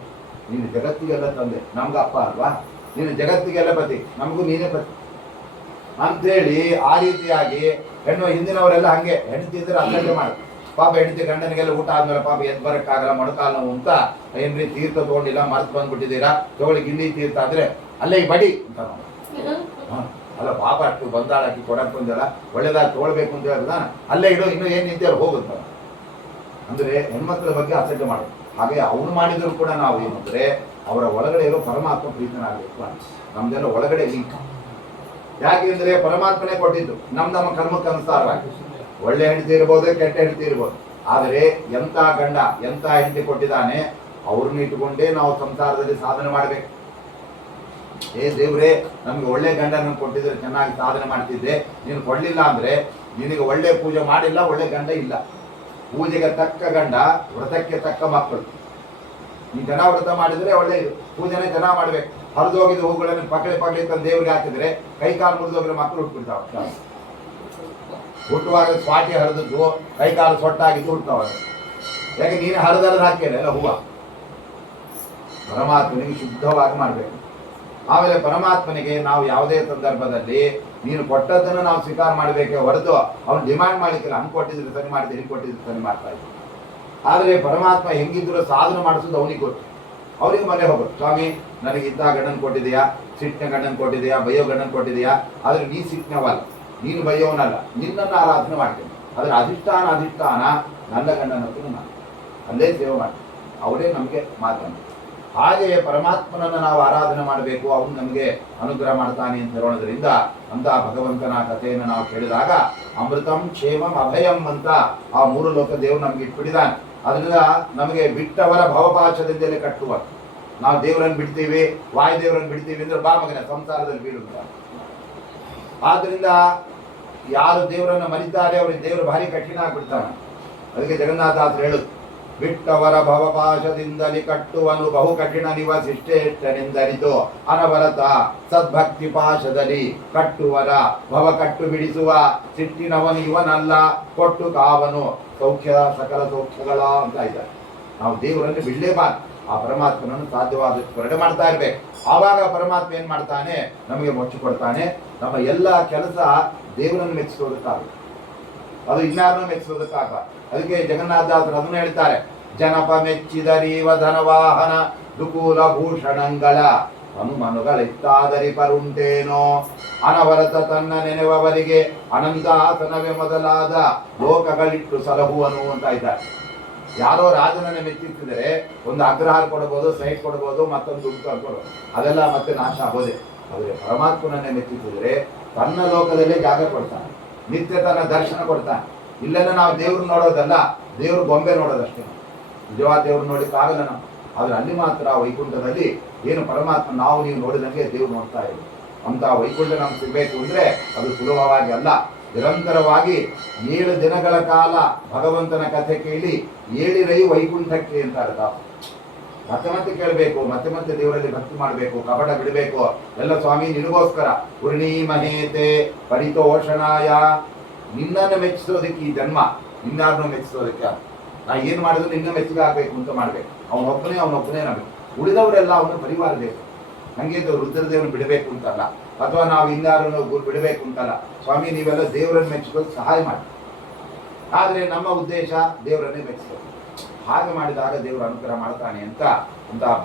ನೀನು ಜಗತ್ತಿಗೆಲ್ಲ ತಂದೆ, ನಮ್ಗೆ ಅಪ್ಪ ಅಲ್ವಾ? ನೀನು ಜಗತ್ತಿಗೆಲ್ಲ ಪತಿ, ನಮಗೂ ನೀನೇ ಪತಿ ಅಂತೇಳಿ ಆ ರೀತಿಯಾಗಿ ಹಿಂದಿನವರೆಲ್ಲ ಹಂಗೆ ಹೆಂಡತಿ ಇದ್ರೆ ಅಲ್ಲೇ ಮಾಡ. ಪಾಪ ಹೆಂಡತಿ ಗಂಡನಿಗೆಲ್ಲ ಊಟ ಆದ್ಮೇಲೆ ಪಾಪ ಎದ್ ಬರಕ್ಕಾಗಲ್ಲ, ಮೊಣಕಾಲ ನೋವು ಅಂತ ಏನ್ರಿ ತೀರ್ಥ ತಗೊಂಡಿಲ್ಲ, ಮರ್ತು ಬಂದ್ಬಿಟ್ಟಿದ್ದೀರಾ, ತಗೊಳ್ಳಿ ಗಿಲ್ಲಿ ತೀರ್ಥ ಅಂದ್ರೆ ಅಲ್ಲೇ ಬಡಿ ಅಂತ ನಾವು. ಅಲ್ಲ ಪಾಪ ಅಷ್ಟು ಬಂದಾಳಾಕಿ ಕೊಡಕ್ ಬಂದಲ್ಲ, ಒಳ್ಳೇದಾಗಿ ತಗೊಳ್ಬೇಕು ಅಂತ ಹೇಳಿದ ಅಲ್ಲೇ ಇಡೋ, ಇನ್ನೂ ಏನ್ ನಿಂತ ಹೋಗುತ್ತ. ಅಂದ್ರೆ ಹೆಣ್ಮಕ್ಳ ಬಗ್ಗೆ ಅಸಡ್ಡೆ ಮಾಡೋದು. ಹಾಗೆ ಅವ್ರು ಮಾಡಿದ್ರು ಕೂಡ ನಾವು ಏನಂದ್ರೆ ಅವರ ಒಳಗಡೆ ಇರೋ ಪರಮಾತ್ಮ ಪ್ರೀತನಾಗಬೇಕು. ನಮ್ದೆಲ್ಲ ಒಳಗಡೆ ಲಿಂಕ್. ಯಾಕೆ ಅಂದ್ರೆ ಪರಮಾತ್ಮನೇ ಕೊಟ್ಟಿದ್ದು, ನಮ್ಮ ಕರ್ಮಕ್ಕೆ ಅನುಸಾರವಾಗಿ. ಒಳ್ಳೆ ಹೆಂಡತಿ ಇರ್ಬೋದು, ಕೆಟ್ಟ ಹೆಂಡತಿ ಇರ್ಬೋದು. ಆದರೆ ಎಂತ ಗಂಡ ಎಂತ ಹೆಂಡತಿ ಕೊಟ್ಟಿದ್ದಾನೆ, ಅವ್ರನ್ನ ಇಟ್ಟುಕೊಂಡೇ ನಾವು ಸಂಸಾರದಲ್ಲಿ ಸಾಧನೆ ಮಾಡ್ಬೇಕು. ದೇವ್ರೇ ನಮ್ಗೆ ಒಳ್ಳೆ ಗಂಡನ ಕೊಟ್ಟಿದ್ರೆ ಚೆನ್ನಾಗಿ ಸಾಧನೆ ಮಾಡ್ತಿದ್ದೆ, ನೀನು ಕೊಡ್ಲಿಲ್ಲ ಅಂದ್ರೆ ನಿನಗೆ ಒಳ್ಳೆ ಪೂಜೆ ಮಾಡಿಲ್ಲ, ಒಳ್ಳೆ ಗಂಡ ಇಲ್ಲ. ಪೂಜೆಗೆ ತಕ್ಕ ಗಂಡ, ವ್ರತಕ್ಕೆ ತಕ್ಕ ಮಕ್ಕಳು. ನೀ ಜನ ವ್ರತ ಮಾಡಿದ್ರೆ ಒಳ್ಳೆಯದು, ಪೂಜೆನೇ ಜನ ಮಾಡ್ಬೇಕು. ಹರಿದೋಗಿದ ಹೂಗಳನ್ನು ಪಕಳಿ ತಂದು ದೇವ್ರಿಗೆ ಹಾಕಿದ್ರೆ ಕೈ ಕಾಲು ಮುರಿದೋಗಿರೋ ಮಕ್ಕಳು ಹುಟ್ಬಿಡ್ತಾವ. ಹುಟ್ಟುವಾಗ ಸ್ವಾಟಿ ಹರಿದದ್ದು ಕೈ ಕಾಲು ಸೊಟ್ಟಾಗಿ ಹುಡ್ತಾವ. ಯಾಕೆ ನೀನು ಹರಿದರದ ಹಾಕೇನೆ ಎಲ್ಲ ಹೂವ. ಪರಮಾತ್ಮನಿಗೆ ಶುದ್ಧವಾಗಿ ಮಾಡ್ಬೇಕು. ಆಮೇಲೆ ಪರಮಾತ್ಮನಿಗೆ ನಾವು ಯಾವುದೇ ಸಂದರ್ಭದಲ್ಲಿ ನೀನು ಕೊಟ್ಟದ್ದನ್ನು ನಾವು ಸ್ವೀಕಾರ ಮಾಡಬೇಕೇ ಹೊರತು ಅವ್ನು ಡಿಮ್ಯಾಂಡ್ ಮಾಡ್ಲಿಕ್ಕಿಲ್ಲ. ಹಂಗೆ ಕೊಟ್ಟಿದ್ರೆ ಸರಿ ಮಾಡಿದೆ, ಹಿಂಗೆ ಕೊಟ್ಟಿದ್ರೆ ಸರಿ ಮಾಡ್ತಾ ಇದ್ದೆ. ಆದರೆ ಪರಮಾತ್ಮ ಹೆಂಗಿದ್ರು ಸಾಧನೆ ಮಾಡಿಸೋದು ಅವನಿಗೆ ಗೊತ್ತು. ಅವ್ರಿಗೆ ಮನೆ ಹೋಗೋದು, ಸ್ವಾಮಿ ನನಗೆ ಇಂಥ ಗಂಡನ್ ಕೊಟ್ಟಿದೆಯಾ, ಸಿಟ್ಟಿನ ಗಂಡನ್ ಕೊಟ್ಟಿದೆಯಾ, ಬಯ್ಯೋ ಗಂಡನ್ ಕೊಟ್ಟಿದೆಯಾ, ಆದ್ರೆ ನೀ ಸಿಟ್ಟಿನವಲ್ಲ, ನೀನು ಬಯ್ಯೋನಲ್ಲ, ನಿನ್ನನ್ನು ಆರಾಧನೆ ಮಾಡ್ತೇನೆ. ಅದ್ರ ಅಧಿಷ್ಠಾನ ನನ್ನ ಗಂಡನ ಹತ್ರ ನಾನು ಅಲ್ಲೇ ಸೇವೆ ಮಾಡ್ತೀನಿ, ಅವರೇ ನಮಗೆ ಮಾತನ್ನು. ಹಾಗೆಯೇ ಪರಮಾತ್ಮನನ್ನು ನಾವು ಆರಾಧನೆ ಮಾಡಬೇಕು, ಅವನು ನಮಗೆ ಅನುಗ್ರಹ ಮಾಡ್ತಾನೆ ಅಂತ ಹೇಳೋದ್ರಿಂದ ಅಂತ ಭಗವಂತನ ಕಥೆಯನ್ನು ನಾವು ಕೇಳಿದಾಗ ಅಮೃತಂ ಕ್ಷೇಮಂ ಅಭಯಂ ಅಂತ ಆ 3 ಲೋಕ ದೇವರು ನಮ್ಗೆ ಇಟ್ಬಿಟ್ಟಿದ್ದಾನೆ. ಅದರಿಂದ ನಮಗೆ ಬಿಟ್ಟವರ ಭವಪಾಶದಿಂದಲೇ ಕಟ್ಟುವ. ನಾವು ದೇವರನ್ನು ಬಿಡ್ತೀವಿ, ವಾಯುದೇವರನ್ನು ಬಿಡ್ತೀವಿ ಅಂದ್ರೆ ಬಾ ಮಗನ ಸಂಸಾರದಲ್ಲಿ ಬೀಳುತ್ತ. ಆದ್ರಿಂದ ಯಾರು ದೇವರನ್ನು ಮರಿತಾರೆ ಅವರಿಗೆ ದೇವರು ಭಾರಿ ಕಠಿಣ ಆಗ್ಬಿಡ್ತಾನೆ. ಅದಕ್ಕೆ ಜಗನ್ನಾಥದಾಸರು ಹೇಳುದು, ಬಿಟ್ಟವರ ಭವಪಾಶದಿಂದಲಿ ಕಟ್ಟುವನು ಬಹು ಕಠಿಣ ನಿವಸಿಷ್ಟೇಷ್ಟನೆಂದರಿತು ಅನವರತ ಸದ್ಭಕ್ತಿ ಪಾಶದಲ್ಲಿ ಕಟ್ಟುವರ ಭವ ಕಟ್ಟು ಬಿಡಿಸುವ ಸಿಟ್ಟಿನವನು ಇವನಲ್ಲ ಕೊಟ್ಟು ಕಾವನು ಸೌಖ್ಯ ಸಕಲ ಸೌಖ್ಯಗಳ ಅಂತ ಇದ್ದಾರೆ. ನಾವು ದೇವರನ್ನು ಬಿಡಲೇಬಾರ್ದು. ಆ ಪರಮಾತ್ಮನನ್ನು ಸಾಧ್ಯವಾದಷ್ಟು ಹೊರಡೆ ಮಾಡ್ತಾ ಇರ್ಬೇಕು. ಆವಾಗ ಪರಮಾತ್ಮ ಏನ್ ಮಾಡ್ತಾನೆ, ನಮಗೆ ಮೊಚ್ಚು ಕೊಡ್ತಾನೆ. ನಮ್ಮ ಎಲ್ಲ ಕೆಲಸ ದೇವರನ್ನು ಮೆಚ್ಚಿಸೋದಕ್ಕಾಗುತ್ತೆ, ಅದು ಇನ್ಯಾರನ್ನು ಮೆಚ್ಚಿಸೋದಕ್ಕಾಗ. ಅದಕ್ಕೆ ಜಗನ್ನಾಥದಾಸರು ಅದನ್ನು ಹೇಳ್ತಾರೆ, ಜನಪ ಮೆಚ್ಚಿದರೀವ ಧನವಾಹನ ದುಕೂಲ ಭೂಷಣಂಗಳ ಹನುಮನುಗಳಿತ್ತಾದರಿ ಪರುಂಟೇನೋ ಅನವರತ ತನ್ನ ನೆನೆವವರಿಗೆ ಅನಂತಾಸನವೇ ಮೊದಲಾದ ಲೋಕಗಳಿಟ್ಟು ಸಲಹುವನು ಅಂತ ಇದ್ದಾರೆ. ಯಾರೋ ರಾಜನನ್ನು ಮೆಚ್ಚಿಸಿದರೆ ಒಂದು ಅಗ್ರಹಾರ ಕೊಡಬಹುದು, ಸೈಟ್ ಕೊಡಬಹುದು, ಮತ್ತೊಂದು ದುಡ್ಡು ಕೊಡಬಹುದು, ಅದೆಲ್ಲ ಮತ್ತೆ ನಾಶ ಆಗೋದೆ. ಆದರೆ ಪರಮಾತ್ಮನನ್ನೇ ಮೆಚ್ಚಿಸಿದರೆ ತನ್ನ ಲೋಕದಲ್ಲೇ ಜಾಗ ಕೊಡ್ತಾನೆ, ನಿತ್ಯ ತನ್ನ ದರ್ಶನ ಕೊಡ್ತಾನೆ. ಇಲ್ಲೆಲ್ಲ ನಾವು ದೇವ್ರು ನೋಡೋದಲ್ಲ, ದೇವ್ರು ಗೊಂಬೆ ನೋಡೋದಷ್ಟೇ. ನಿಜವಾದ ದೇವ್ರು ನೋಡಲಿಕ್ಕಾಗಲ್ಲ ನಾವು. ಆದ್ರೆ ಅಲ್ಲಿ ಮಾತ್ರ ವೈಕುಂಠದಲ್ಲಿ ಏನು ಪರಮಾತ್ಮ ನಾವು ನೀವು ನೋಡಿದಂಗೆ ದೇವ್ರು ನೋಡ್ತಾ ಇದ್ದೀವಿ. ಅಂತ ವೈಕುಂಠ ನಮ್ಗೆ ಸಿಗಬೇಕು ಅಂದರೆ ಅದು ಸುಲಭವಾಗಿ ಅಲ್ಲ. ನಿರಂತರವಾಗಿ 7 ದಿನಗಳ ಕಾಲ ಭಗವಂತನ ಕಥೆ ಕೇಳಿ ಏಳಿರೈ ವೈಕುಂಠಕ್ಕೆ ಅಂತ ಅರ್ಥ. ಮತ್ತೆ ಮತ್ತೆ ಕೇಳಬೇಕು, ಮತ್ತೆ ಮತ್ತೆ ದೇವರಲ್ಲಿ ಭಕ್ತಿ ಮಾಡಬೇಕು, ಕಪಟ ಬಿಡಬೇಕು. ಎಲ್ಲ ಸ್ವಾಮಿ ನಿನಗೋಸ್ಕರ ಪೂರ್ಣಿ ಮಹೇತೆ ಪರಿತೋಷಣಾಯ, ನಿನ್ನನ್ನು ಮೆಚ್ಚಿಸೋದಕ್ಕೆ ಈ ಜನ್ಮ, ಇನ್ನಾರನ್ನು ಮೆಚ್ಚಿಸೋದಕ್ಕೆ. ನಾ ಏನು ಮಾಡಿದ್ರು ನಿನ್ನ ಮೆಚ್ಚುಗೆ ಆಗಬೇಕು ಅಂತ ಮಾಡಬೇಕು. ಅವನೊಬ್ಬನೇ ನಮಗೆ, ಉಳಿದವರೆಲ್ಲ ಅವನ ಪರಿವಾರ ಬೇಕು. ಹಂಗೆ ರುದ್ರದೇವನ ಬಿಡಬೇಕು ಅಂತಲ್ಲ, ಅಥವಾ ನಾವು ಇನ್ನಾರನ್ನು ಬಿಡಬೇಕು ಅಂತಲ್ಲ. ಸ್ವಾಮಿ ನೀವೆಲ್ಲ ದೇವರನ್ನು ಮೆಚ್ಚಿಸೋದು ಸಹಾಯ ಮಾಡಿ, ಆದರೆ ನಮ್ಮ ಉದ್ದೇಶ ದೇವರನ್ನೇ ಮೆಚ್ಚಿಸೋದು. ಹಾಗೆ ಮಾಡಿದಾಗ ದೇವರು ಅನುಗ್ರಹ ಮಾಡ್ತಾನೆ ಅಂತ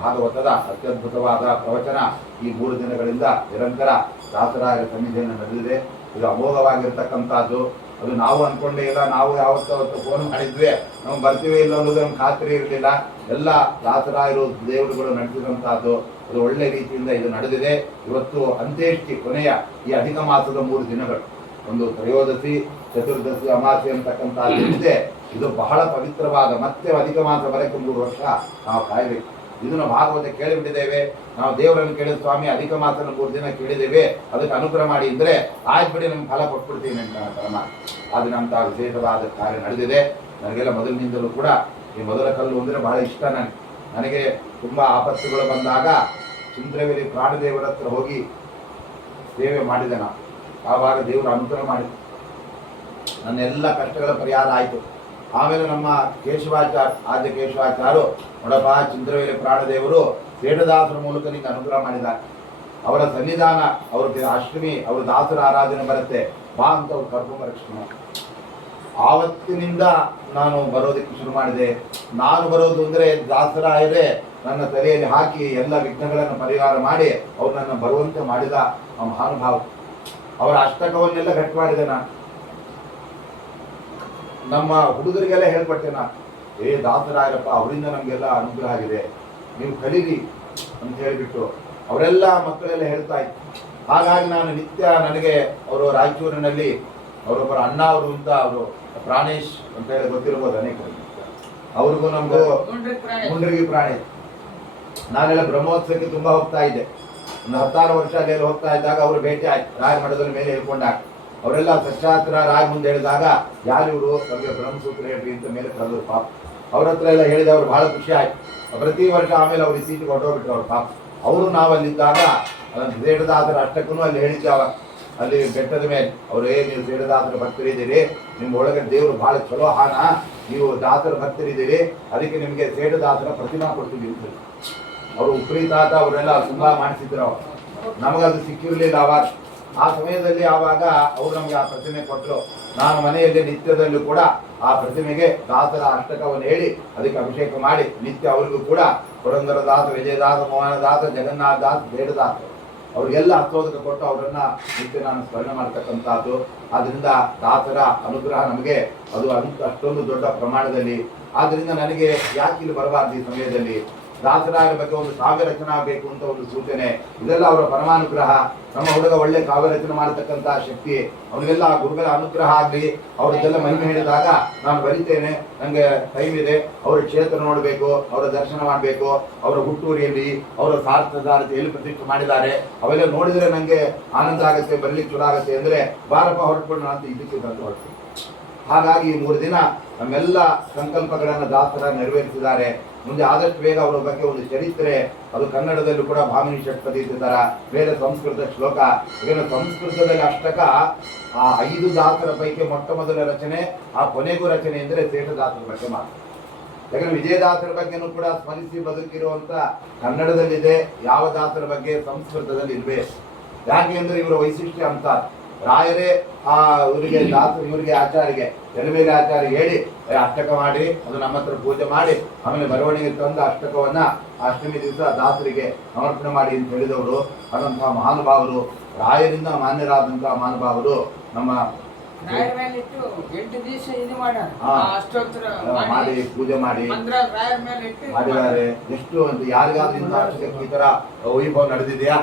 ಭಾಗವತದ ಅತ್ಯದ್ಭುತವಾದ ಪ್ರವಚನ ಈ 3 ದಿನಗಳಿಂದ ನಿರಂತರ ದಾಸರಾಯರ ಸನ್ನಿಧಿಯನ್ನು ನಡೆದಿದೆ. ಇದು ಅಮೋಘವಾಗಿರ್ತಕ್ಕಂಥದ್ದು. ಅದು ನಾವು ಅನ್ಕೊಂಡೇ ಇಲ್ಲ. ನಾವು ಯಾವತ್ತವತ್ತು ಫೋನ್ ಮಾಡಿದ್ವಿ, ನಾವು ಬರ್ತೀವಿ ಇಲ್ಲ ಅನ್ನೋದು ನಮ್ಗೆ ಖಾತ್ರಿ ಇರಲಿಲ್ಲ. ಎಲ್ಲ ದಾಸರಾಯರು ದೇವರುಗಳು ನಡೆಸಿದಂತಹದ್ದು. ಅದು ಒಳ್ಳೆ ರೀತಿಯಿಂದ ಇದು ನಡೆದಿದೆ. ಇವತ್ತು ಅಂತ್ಯೇಷ್ಟಿ ಕೊನೆಯ ಈ ಅಧಿಕ ಮಾಸದ 3 ದಿನಗಳು, ಒಂದು ತ್ರಯೋದಶಿ, ಚತುರ್ದಶಿ, ಅಮಾಸೆ ಅಂತಕ್ಕಂಥದ್ದು ಇದೆ. ಇದು ಬಹಳ ಪವಿತ್ರವಾದ, ಮತ್ತೆ ಅಧಿಕ ಮಾಸ ಬರಕ್ಕೆ 3 ವರ್ಷ ನಾವು ಕಾಯಬೇಕು. ಇದನ್ನು ಭಾಗವತ ಕೇಳಿಬಿಟ್ಟಿದ್ದೇವೆ. ನಾವು ದೇವರನ್ನು ಕೇಳಿದ ಸ್ವಾಮಿ ಅಧಿಕ ಮಾಸನ 3 ದಿನ ಕೇಳಿದ್ದೇವೆ, ಅದಕ್ಕೆ ಅನುಗ್ರಹ ಮಾಡಿ ಅಂದರೆ ಆಯ್ತು ಬಿಡಿ ನಮ್ಗೆ ಫಲ ಕೊಟ್ಬಿಡ್ತೀನಿ ಅಂತ ಕ್ರಮ. ಅದನ್ನಂಥ ವಿಶೇಷವಾದ ಕಾರ್ಯ ನಡೆದಿದೆ. ನನಗೆಲ್ಲ ಮೊದಲಿನಿಂದಲೂ ಕೂಡ ಈ ಮೊದಲ ಕಲ್ಲು ಅಂದರೆ ಬಹಳ ಇಷ್ಟ. ನನಗೆ ತುಂಬ ಆಪತ್ತುಗಳು ಬಂದಾಗ ಚಂದ್ರವೇಲಿ ಪ್ರಾಣದೇವರ ಹತ್ರ ಹೋಗಿ ಸೇವೆ ಮಾಡಿದೆ ನಾನು. ಆವಾಗ ದೇವರು ಅನುಗ್ರಹ ಮಾಡಿದ್ರು, ನನ್ನೆಲ್ಲ ಕಷ್ಟಗಳ ಪರಿಹಾರ ಆಯಿತು. ಆಮೇಲೆ ನಮ್ಮ ಆದ್ಯ ಕೇಶವಾಚಾರ್ಯರು ನೋಡಪ್ಪ, ಚಂದ್ರವೇಲಿ ಪ್ರಾಣದೇವರು ಸೇಠದಾಸರ ಮೂಲಕ ನಿಂಗೆ ಅನುಗ್ರಹ ಮಾಡಿದ್ದಾರೆ. ಅವರ ಸನ್ನಿಧಾನ, ಅವ್ರಿಗೆ ಅಷ್ಟಮಿ, ಅವ್ರ ದಾಸರ ಆರಾಧನೆ ಬರುತ್ತೆ, ಬಾ ಅಂತ ಅವ್ರು ಕರ್ಕೊಂಬರಕ್ಷಣೆ. ಆವತ್ತಿನಿಂದ ನಾನು ಬರೋದಕ್ಕೆ ಶುರು ಮಾಡಿದೆ. ನಾನು ಬರೋದು ಅಂದರೆ ದಾಸರಾಯರೇ ನನ್ನ ತಲೆಯಲ್ಲಿ ಹಾಕಿ ಎಲ್ಲ ವಿಘ್ನಗಳನ್ನು ಪರಿಹಾರ ಮಾಡಿ ಅವ್ರು ನನ್ನ ಬರುವಂತೆ ಮಾಡಿದ ಆ ಮಹಾನುಭಾವ. ಅವರ ಅಷ್ಟಕವನ್ನೆಲ್ಲ ಗಟ್ಟಿ ಮಾಡಿದೆ ನಾನು. ನಮ್ಮ ಹುಡುಗರಿಗೆಲ್ಲ ಹೇಳ್ಕೊಟ್ಟೆ ನಾನು, ದಾಸರಾಯರಪ್ಪ ಅವರಿಂದ ನಮಗೆಲ್ಲ ಅನುಗ್ರಹ ಆಗಿದೆ, ನೀವು ಕಲೀರಿ ಅಂತ ಹೇಳಿಬಿಟ್ಟು ಅವರೆಲ್ಲ ಮಕ್ಕಳೆಲ್ಲ ಹೇಳ್ತಾ ಇತ್ತು. ಹಾಗಾಗಿ ನಾನು ನಿತ್ಯ, ನನಗೆ ಅವರು ರಾಯಚೂರಿನಲ್ಲಿ ಅವರೊಬ್ಬರ ಅಣ್ಣ ಅವರು ಅಂತ, ಅವರು ಪ್ರಾಣೇಶ್ ಅಂತ ಹೇಳಿ ಗೊತ್ತಿರ್ಬೋದು ಅನೇಕರಿಗೆ, ಅವ್ರಿಗೂ ನಮಗೂ ಮುಂಡ್ರಿಗಿ ಪ್ರಾಣೇಶ್. ನಾನೆಲ್ಲ ಬ್ರಹ್ಮೋತ್ಸವಕ್ಕೆ ತುಂಬ ಹೋಗ್ತಾ ಇದ್ದೆ. ಒಂದು 16 ವರ್ಷ ಅಲ್ಲಿ ಹೋಗ್ತಾ ಇದ್ದಾಗ ಅವರು ಭೇಟಿ ಆಯ್ತು. ರಾಯ ಮಠದಲ್ಲಿ ಮೇಲೆ ಹೇಳ್ಕೊಂಡಾಗ ಅವರೆಲ್ಲ ಸಚ್ಚಾತ್ರ ರಾಯ ಮುಂದೆ ಹೇಳಿದಾಗ, ಯಾರಿವರು ನಮಗೆ ಬ್ರಹ್ಮಸೂತ್ರ ಹೇಳ್ರಿ ಅಂತ ಮೇಲೆ ಕರೆದ್ರು ಪಾಪ. ಅವ್ರ ಹತ್ರ ಎಲ್ಲ ಹೇಳಿದ ಅವ್ರು ಬಹಳ ಖುಷಿ ಆಯ್ತು. ಪ್ರತಿ ವರ್ಷ ಆಮೇಲೆ ಅವ್ರು ಸೀಟಿಗೆ ಹೊರಟೋಗ್ಬಿಟ್ರು ಅವ್ರು ಪಾಪ. ಅವರು ನಾವಲ್ಲಿದ್ದಾಗ ಸೇಠದಾಸರ ಅಷ್ಟಕ್ಕೂ ಅಲ್ಲಿ ಹೇಳಿದ್ದಾವ, ಅಲ್ಲಿ ಬೆಟ್ಟದ ಮೇಲೆ ಅವರು, ನೀವು ಸೇಠದಾಸರ ಭಕ್ತರಿದ್ದೀರಿ, ನಿಮ್ಮ ಒಳಗೆ ದೇವರು ಬಹಳ ಚಲೋ ಹಾನ, ನೀವು ದಾಸರ ಭಕ್ತರಿದ್ದೀರಿ, ಅದಕ್ಕೆ ನಿಮಗೆ ಸೇಠದಾಸರ ಪ್ರತಿಮಾ ಕೊಡ್ತೀವಿ ಅಂತ. ಅವರು ಉಪ್ರಿ ತಾತ ಅವರೆಲ್ಲ ತುಂಬ ಮಾಡಿಸಿದ್ರು. ನಮಗದು ಸಿಕ್ಕಿರಲಿಲ್ಲ ಅವಾಗ. ಆ ಸಮಯದಲ್ಲಿ ಆವಾಗ ಅವರು ನಮಗೆ ಆ ಪ್ರತಿಮೆ ಕೊಟ್ಟರು. ನಾನು ಮನೆಯಲ್ಲಿ ನಿತ್ಯದಲ್ಲೂ ಕೂಡ ಆ ಪ್ರತಿಮೆಗೆ ದಾಸರ ಅಷ್ಟಕವನ್ನು ಹೇಳಿ ಅದಕ್ಕೆ ಅಭಿಷೇಕ ಮಾಡಿ ನಿತ್ಯ ಅವರಿಗೂ ಕೂಡ ಪುರಂದರದಾಸ, ವಿಜಯದಾಸ, ಮೋಹನದಾಸ, ಜಗನ್ನಾಥ ದಾಸ್, ಬೇಡದಾಸ ಅವ್ರಿಗೆಲ್ಲ ಹತ್ತೋದಕ್ಕೆ ಕೊಟ್ಟು ಅವರನ್ನ ನಿತ್ಯ ನಾನು ಸ್ಮರಣೆ ಮಾಡ್ತಕ್ಕಂಥದ್ದು. ಆದ್ದರಿಂದ ದಾಸರ ಅನುಗ್ರಹ ನಮಗೆ ಅದು ಅಷ್ಟೊಂದು ದೊಡ್ಡ ಪ್ರಮಾಣದಲ್ಲಿ. ಆದ್ದರಿಂದ ನನಗೆ ಯಾಕೆ ಇಲ್ಲಿ ಬರಬಾರ್ದು ಈ ಸಮಯದಲ್ಲಿ, ದಾಸರಾಯರ ಬಗ್ಗೆ ಒಂದು ಕಾವ್ಯ ರಚನೆ ಆಗಬೇಕು ಅಂತ ಒಂದು ಸೂಚನೆ, ಇದೆಲ್ಲ ಅವರ ಪರಮಾನುಗ್ರಹ. ನಮ್ಮ ಹುಡುಗ ಒಳ್ಳೆ ಕಾವ್ಯ ರಚನೆ ಮಾಡತಕ್ಕಂಥ ಶಕ್ತಿ, ಅವನಿಗೆಲ್ಲ ಆ ಗುರುಗಳ ಅನುಗ್ರಹ ಆಗಲಿ. ಅವರದ್ದೆಲ್ಲ ಮಹಿಮೆ ಹೇಳಿದಾಗ ನಾನು ಬರಿತೇನೆ, ನನಗೆ ಟೈಮ್ ಇದೆ. ಅವರ ಕ್ಷೇತ್ರ ನೋಡಬೇಕು, ಅವರ ದರ್ಶನ ಮಾಡಬೇಕು, ಅವರ ಹುಟ್ಟೂರಿಯಲ್ಲಿ ಅವರ ಸಾರ್ಥದಾರತೆ ಎಲ್ಲಿ ಪ್ರತಿಷ್ಠೆ ಮಾಡಿದ್ದಾರೆ ಅವೆಲ್ಲ ನೋಡಿದರೆ ನನಗೆ ಆನಂದ ಆಗುತ್ತೆ, ಬರಲಿಕ್ಕೆ ಚಲೋ ಆಗುತ್ತೆ. ಅಂದರೆ ಬಾರಪ್ಪ ಹೊರಟ್ಕೊಂಡು ಅಂತ ಇದಕ್ಕೆ ಬಂದು ಹೊರಟು. ಹಾಗಾಗಿ 3 ದಿನ ನಮ್ಮೆಲ್ಲ ಸಂಕಲ್ಪಗಳನ್ನು ದಾಸರ ನೆರವೇರಿಸಿದ್ದಾರೆ. ಮುಂದೆ ಆದಷ್ಟು ಬೇಗ ಅವರ ಬಗ್ಗೆ ಒಂದು ಚರಿತ್ರೆ, ಅದು ಕನ್ನಡದಲ್ಲೂ ಕೂಡ ಭಾಮಿನಿ ಷಟ್ಪದಿ ತರ, ಬೇರೆ ಸಂಸ್ಕೃತ ಶ್ಲೋಕ, ಇದನ್ನು ಸಂಸ್ಕೃತದಲ್ಲಿ ಅಷ್ಟಕ ಆ 5 ದಾಸರ ಪೈಕಿ ಮೊಟ್ಟ ಮೊದಲ ರಚನೆ, ಆ ಕೊನೆಗೂ ರಚನೆ ಅಂದರೆ ಸೇಠದಾಸರ ಬಗ್ಗೆ ಮಾತ್ರ. ಯಾಕಂದ್ರೆ ವಿಜಯದಾಸರ ಬಗ್ಗೆನೂ ಕೂಡ ಸ್ಮರಿಸಿ ಬದುಕಿರುವಂತ ಕನ್ನಡದಲ್ಲಿದೆ, ಯಾವ ದಾಸರ ಬಗ್ಗೆ ಸಂಸ್ಕೃತದಲ್ಲಿ ಇಲ್ವೇ. ಯಾಕೆ ಅಂದ್ರೆ ಇವರ ವೈಶಿಷ್ಟ್ಯ ಅಂತ, ರಾಯರೇ ಆ ಇವರಿಗೆ ಆಚಾರ್ಯಗೆ ಎಲಮೇಲೆ ಆಚಾರ್ಯ ಹೇಳಿ ಅಷ್ಟಕ ಮಾಡಿ ಅದು ನಮ್ಮ ಹತ್ರ ಪೂಜೆ ಮಾಡಿ ಆಮೇಲೆ ಬರವಣಿಗೆ ತಂದ ಅಷ್ಟಕವನ್ನ ಅಷ್ಟಮಿ ದಿವಸ ದಾಸರಿಗೆ ಸಮರ್ಪಣೆ ಮಾಡಿ ಅಂತ ಹೇಳಿದವರು. ಅದಂತಹ ಮಹಾನುಭಾವರು, ರಾಯರಿಂದ ಮಾನ್ಯರಾದಂತಹ ಮಹಾನುಭಾವರು ನಮ್ಮ ಮಾಡಿ ಪೂಜೆ ಮಾಡಿ ಮಾಡಿದ್ದಾರೆ. ಎಷ್ಟು ಅಂತ ಯಾರಿಗಾದ್ರೂ ಇಂಥ ಅಷ್ಟಕ್ಕೆ ಈ ತರ ವೈಭವ ನಡೆದಿದೆಯಾ?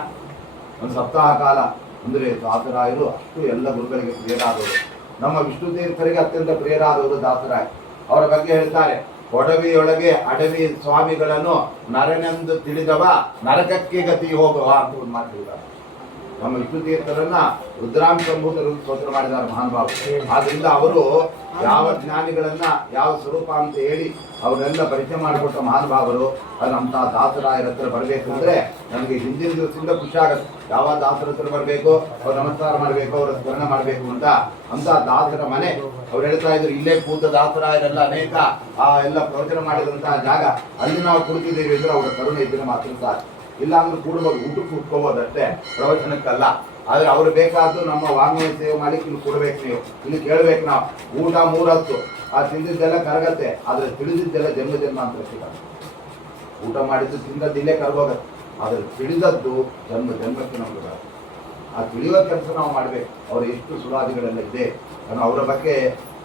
ಒಂದು ಸಪ್ತಾಹ ಕಾಲ ಅಂದರೆ ದಾಸರಾಯರು ಅಷ್ಟು ಎಲ್ಲ ಗುರುಗಳಿಗೆ ಪ್ರಿಯರಾದವರು. ನಮ್ಮ ವಿಷ್ಣು ತೀರ್ಥರಿಗೆ ಅತ್ಯಂತ ಪ್ರಿಯರಾದವರು ದಾಸರಾಯ. ಅವರ ಬಗ್ಗೆ ಹೇಳ್ತಾರೆ, ಒಡವಿಯೊಳಗೆ ಅಡವಿ ಸ್ವಾಮಿಗಳನ್ನು ನರನೆಂದು ತಿಳಿದವ ನರಕಕ್ಕೆ ಗತಿ ಹೋಗುವ ಅಂತ ಒಂದು ಮಾತು ಹೇಳಿದ್ದಾರೆ. ನಮ್ಮ ವಿಷ್ಣು ತೀರ್ಥರನ್ನ ರುದ್ರಾಂಶಂಭೂತರು ಸ್ತೋತ್ರ ಮಾಡಿದ್ದಾರೆ ಮಹಾನುಭಾವರು. ಆದ್ರಿಂದ ಅವರು ಯಾವ ಜ್ಞಾನಿಗಳನ್ನ ಯಾವ ಸ್ವರೂಪ ಅಂತ ಹೇಳಿ ಅವರೆಲ್ಲ ಪರಿಚಯ ಮಾಡಿಕೊಟ್ಟ ಮಹಾನುಭಾವರು. ಅದು ಅಂತ ದಾಸರಾಯರ ಹತ್ರ ಬರಬೇಕು ಅಂದ್ರೆ ನನಗೆ ಹಿಂದಿನ ದಿವಸದಿಂದ ಖುಷಿ ಆಗುತ್ತೆ. ಯಾವ ದಾಸರ ಹತ್ರ ಬರಬೇಕು, ಅವ್ರು ನಮಸ್ಕಾರ ಮಾಡಬೇಕು, ಅವರ ಸ್ಮರಣೆ ಮಾಡಬೇಕು ಅಂತ ದಾಸರ ಮನೆ. ಅವ್ರು ಹೇಳ್ತಾ ಇದ್ರು, ಇಲ್ಲೇ ಕೂತ ದಾಸರಾಯರೆಲ್ಲ ಅನೇಕ ಎಲ್ಲ ಪ್ರವಚನ ಮಾಡಿದಂತಹ ಜಾಗ, ಅಲ್ಲಿ ನಾವು ಕುಳಿತಿದ್ದೀವಿ ಅಂದ್ರೆ ಅವರ ಕರುಣೆ ಇದ್ರೆ ಮಾತ್ರ ಸಾಕು. ಇಲ್ಲ ಅಂದ್ರೆ ಕೂಡಬಹುದು, ಊಟಕ್ಕೆ ಕೂತ್ಕೋಬೋದಷ್ಟೇ, ಪ್ರವಚನಕ್ಕಲ್ಲ. ಆದ್ರೆ ಅವ್ರು ಬೇಕಾದ್ದು ನಮ್ಮ ವಾಂಗ್ಮಯ ಸೇವೆ ಮಾಡಿ ಇಲ್ಲಿ ಕೊಡ್ಬೇಕು, ನೀವು ಇಲ್ಲಿ ಕೇಳ್ಬೇಕು. ನಾವು ಊಟ 3 ಹೊತ್ತು ತಿಂದಿದ್ದೆಲ್ಲ ಕರಗತ್ತೆ, ಆದ್ರೆ ತಿಳಿದಿದ್ದೆಲ್ಲ ಜನ್ಮ ಜನ್ಮಾಂತರ ಸಿಗಲ್ಲ. ಊಟ ಮಾಡಿದ್ದು ತಿಂದದ್ದಿಲ್ಲೇ ಕರಗೋಗತ್ತೆ, ಆದ್ರೆ ತಿಳಿದದ್ದು ಜನ್ಮ ಜನ್ಮಕ್ಕೆ ನಮ್ಗೆ ಬರುತ್ತೆ. ಆ ತಿಳಿಯುವ ಕೆಲಸ ನಾವು ಮಾಡ್ಬೇಕು. ಅವ್ರು ಎಷ್ಟು ಸುಳಾದಿಗಳೆಲ್ಲ ಇದೆ, ಅವರ ಬಗ್ಗೆ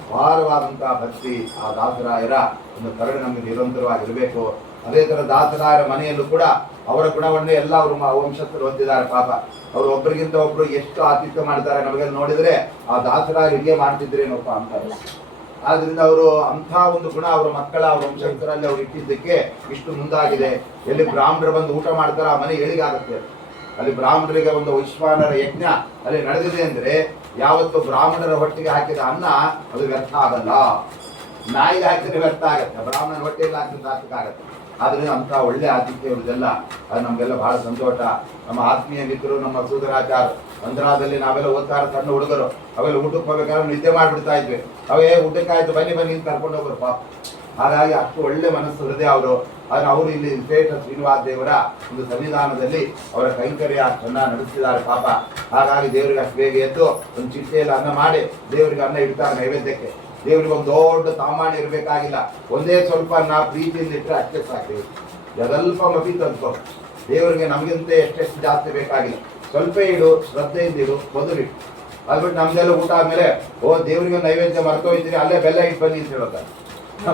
ಅಪಾರವಾದಂತಹ ಭಕ್ತಿ, ಆ ದಾಸರಾಯರ ಒಂದು ಕರುಣೆ ನಮಗೆ ನಿರಂತರವಾಗಿರಬೇಕು. ಅದೇ ತರ ದಾಸರಾಯರ ಮನೆಯಲ್ಲೂ ಕೂಡ ಅವರ ಗುಣವನ್ನೇ ಎಲ್ಲ ಅವರು ವಂಶಸ್ಥರು ಹೊಂದಿದ್ದಾರೆ. ಪಾಪ ಅವರು ಒಬ್ಬರಿಗಿಂತ ಒಬ್ರು ಎಷ್ಟು ಆತಿಥ್ಯ ಮಾಡ್ತಾರೆ, ನಮಗೆಲ್ಲ ನೋಡಿದ್ರೆ ಆ ದಾಸರಾಯರು ಹಿಂಗೆ ಮಾಡ್ತಿದ್ರೇನಪ್ಪ ಅಂತಾರೆ. ಆದ್ರಿಂದ ಅವರು ಅಂಥ ಒಂದು ಗುಣ ಅವರ ಮಕ್ಕಳ ಅವ್ರ ವಂಶಸ್ಥರಲ್ಲಿ ಅವ್ರು ಇಟ್ಟಿದ್ದಕ್ಕೆ ಇಷ್ಟು ಮುಂದಾಗಿದೆ. ಎಲ್ಲಿ ಬ್ರಾಹ್ಮಣರು ಬಂದು ಊಟ ಮಾಡ್ತಾರೆ, ಆ ಮನೆ ಎಳಿಗಾಗುತ್ತೆ. ಅಲ್ಲಿ ಬ್ರಾಹ್ಮಣರಿಗೆ ಒಂದು ವೈಶ್ವಾನರ ಯಜ್ಞ ಅಲ್ಲಿ ನಡೆದಿದೆ ಅಂದ್ರೆ ಯಾವತ್ತು ಬ್ರಾಹ್ಮಣರ ಹೊಟ್ಟೆಗೆ ಹಾಕಿದ ಅನ್ನ ಅದು ವ್ಯರ್ಥ ಆಗಲ್ಲ. ನಾಯಿಗೆ ಹಾಕಿದ್ರೆ ವ್ಯರ್ಥ ಆಗತ್ತೆ, ಬ್ರಾಹ್ಮಣರ ಹೊಟ್ಟೆಗೆ ಹಾಕಿದ್ರೆ ಸಾರ್ಥಕ ಆಗತ್ತೆ. ಆದ್ರಿಂದ ಅಂತ ಒಳ್ಳೆ ಆತಿಥ್ಯ ಇರುವುದೆಲ್ಲ ಅದು ನಮ್ಗೆಲ್ಲ ಬಹಳ ಸಂತೋಷ. ನಮ್ಮ ಆತ್ಮೀಯ ಮಿತ್ರರು, ನಮ್ಮ ಸೂದರಾಚಾರ ಅಂದ್ರಾದಲ್ಲಿ ನಾವೆಲ್ಲ ಓದ್ತಾರ ಸಣ್ಣ ಹುಡುಗರು, ಅವೆಲ್ಲ ಊಟಕ್ಕೆ ಹೋಗ್ಬೇಕಾದ್ರೆ ನಿದ್ದೆ ಮಾಡ್ಬಿಡ್ತಾ ಇದ್ವಿ. ಅವೇ ಊಟಕ್ಕಾಯ್ತು ಬನ್ನಿ ಬನ್ನಿ ಅಂತ ಕರ್ಕೊಂಡು ಹೋಗ್ರು ಪಾಪ. ಹಾಗಾಗಿ ಅಷ್ಟು ಒಳ್ಳೆ ಮನಸ್ಸು ಹೃದಯ ಅವರು. ಆದ್ರೆ ಅವರು ಇಲ್ಲಿ ವಿಶೇಷ ಶ್ರೀನಿವಾಸ ದೇವರ ಒಂದು ಸನ್ನಿಧಾನದಲ್ಲಿ ಅವರ ಕೈಂಕರ್ಯ ಚೆನ್ನಾಗಿ ನಡೆಸಿದ್ದಾರೆ ಪಾಪ. ಹಾಗಾಗಿ ದೇವರಿಗೆ ಅಷ್ಟು ಬೇಗ ಎದ್ದು ಒಂದು ಚಿಟ್ಟೆಯಲ್ಲಿ ಅನ್ನ ಮಾಡಿ ದೇವರಿಗೆ ಅನ್ನ ಇಡ್ತಾರೆ ನೈವೇದ್ಯಕ್ಕೆ. ದೇವರಿಗೆ ಒಂದು ದೊಡ್ಡ ಸಾಮಾನ್ಯ ಇರಬೇಕಾಗಿಲ್ಲ, ಒಂದೇ ಸ್ವಲ್ಪ ಅನ್ನ ಪ್ರೀತಿಯಿಂದ ಇಟ್ಟರೆ ಅಷ್ಟೇ ಸಾಕು. ಸ್ವಲ್ಪ ಮಪಿ ತಂದ್ಕೊ, ದೇವರಿಗೆ ನಮಗಿಂತ ಎಷ್ಟೆಷ್ಟು ಜಾಸ್ತಿ ಬೇಕಾಗಿಲ್ಲ. ಸ್ವಲ್ಪ ಇಡು, ಶ್ರದ್ಧೆಯಿಂದ ಇಡು, ಮೊದಲಿಡು. ಅದ್ಬಿಟ್ಟು ನಮ್ದೆಲ್ಲ ಊಟ ಆದ್ಮೇಲೆ ದೇವರಿಗೆ ನೈವೇದ್ಯ ಮರ್ತೋಯ್ತೀರಿ, ಅಲ್ಲೇ ಬೆಲ್ಲ ಇಟ್ಟು ಬನ್ನಿ ಅಂತ ಹೇಳ್ತಾರೆ.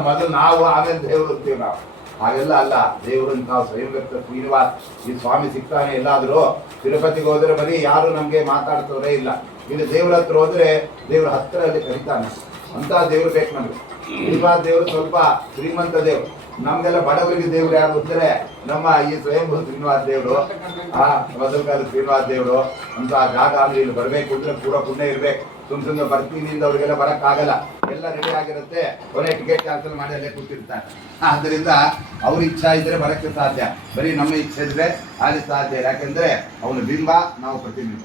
ಮೊದಲು ನಾವು ಆಮೇಲೆ ದೇವರು ಅಂತೀವಿ ನಾವು. ಹಾಗೆಲ್ಲ ಅಲ್ಲ, ದೇವರು ನಾವು ಸ್ವಯಂ ವ್ಯಕ್ತ ಶ್ರೀನಿವಾಸ್ ಈ ಸ್ವಾಮಿ ಸಿಗ್ತಾನೆ. ಎಲ್ಲಾದ್ರೂ ತಿರುಪತಿಗೆ ಹೋದ್ರೆ ಬರೀ ಯಾರು ನಮ್ಗೆ ಮಾತಾಡ್ಸೋರೇ ಇಲ್ಲ. ಇನ್ನು ದೇವ್ರ ಹತ್ರ ಹೋದ್ರೆ ದೇವ್ರ ಹತ್ರ ಅಲ್ಲಿ ಕರೀತಾನೆ. ಅಂತ ದೇವ್ರು ಬೇಕು ನಮ್ಗೆ. ಶ್ರೀನಿವಾಸ ದೇವರು ಸ್ವಲ್ಪ ಶ್ರೀಮಂತ ದೇವ್ರು. ನಮ್ಗೆಲ್ಲ ಬಡವರಿಗೆ ದೇವ್ರು ಯಾರು ಗೊತ್ತರೆ ನಮ್ಮ ಈ ಸ್ವಯಂಭೂ ಶ್ರೀನಿವಾಸ ದೇವರು, ಮೊದಲ ಕಾಲ ಶ್ರೀನಿವಾಸ ದೇವರು ಅಂತ ಜಾಗ ಅಂದ್ರೆ ಇಲ್ಲಿ ಬರ್ಬೇಕು ಅಂದ್ರೆ ಪೂರ ಪುಣ್ಯ ಇರ್ಬೇಕು. ಸುಮ್ಮನೆ ಬರ್ತೀನಿ ಅವ್ರಿಗೆಲ್ಲ ಬರಕ್ಕಾಗಲ್ಲ. ಎಲ್ಲ ರೆಡಿ ಆಗಿರುತ್ತೆ, ಕೊನೆ ಟಿಕೆಟ್ ಕ್ಯಾನ್ಸಲ್ ಮಾಡಿ ಅಲ್ಲೇ ಕೂತಿರ್ತಾರೆ. ಆದ್ರಿಂದ ಅವ್ರ ಇಚ್ಛಾ ಇದ್ರೆ ಬರಕ್ಕೆ ಸಾಧ್ಯ, ಬರೀ ನಮ್ಮ ಇಚ್ಛೆ ಇದ್ರೆ ಅಲ್ಲಿ ಸಾಧ್ಯ. ಯಾಕಂದ್ರೆ ಅವನ ಬಿಂಬ, ನಾವು ಪ್ರತಿಬಿಂಬ.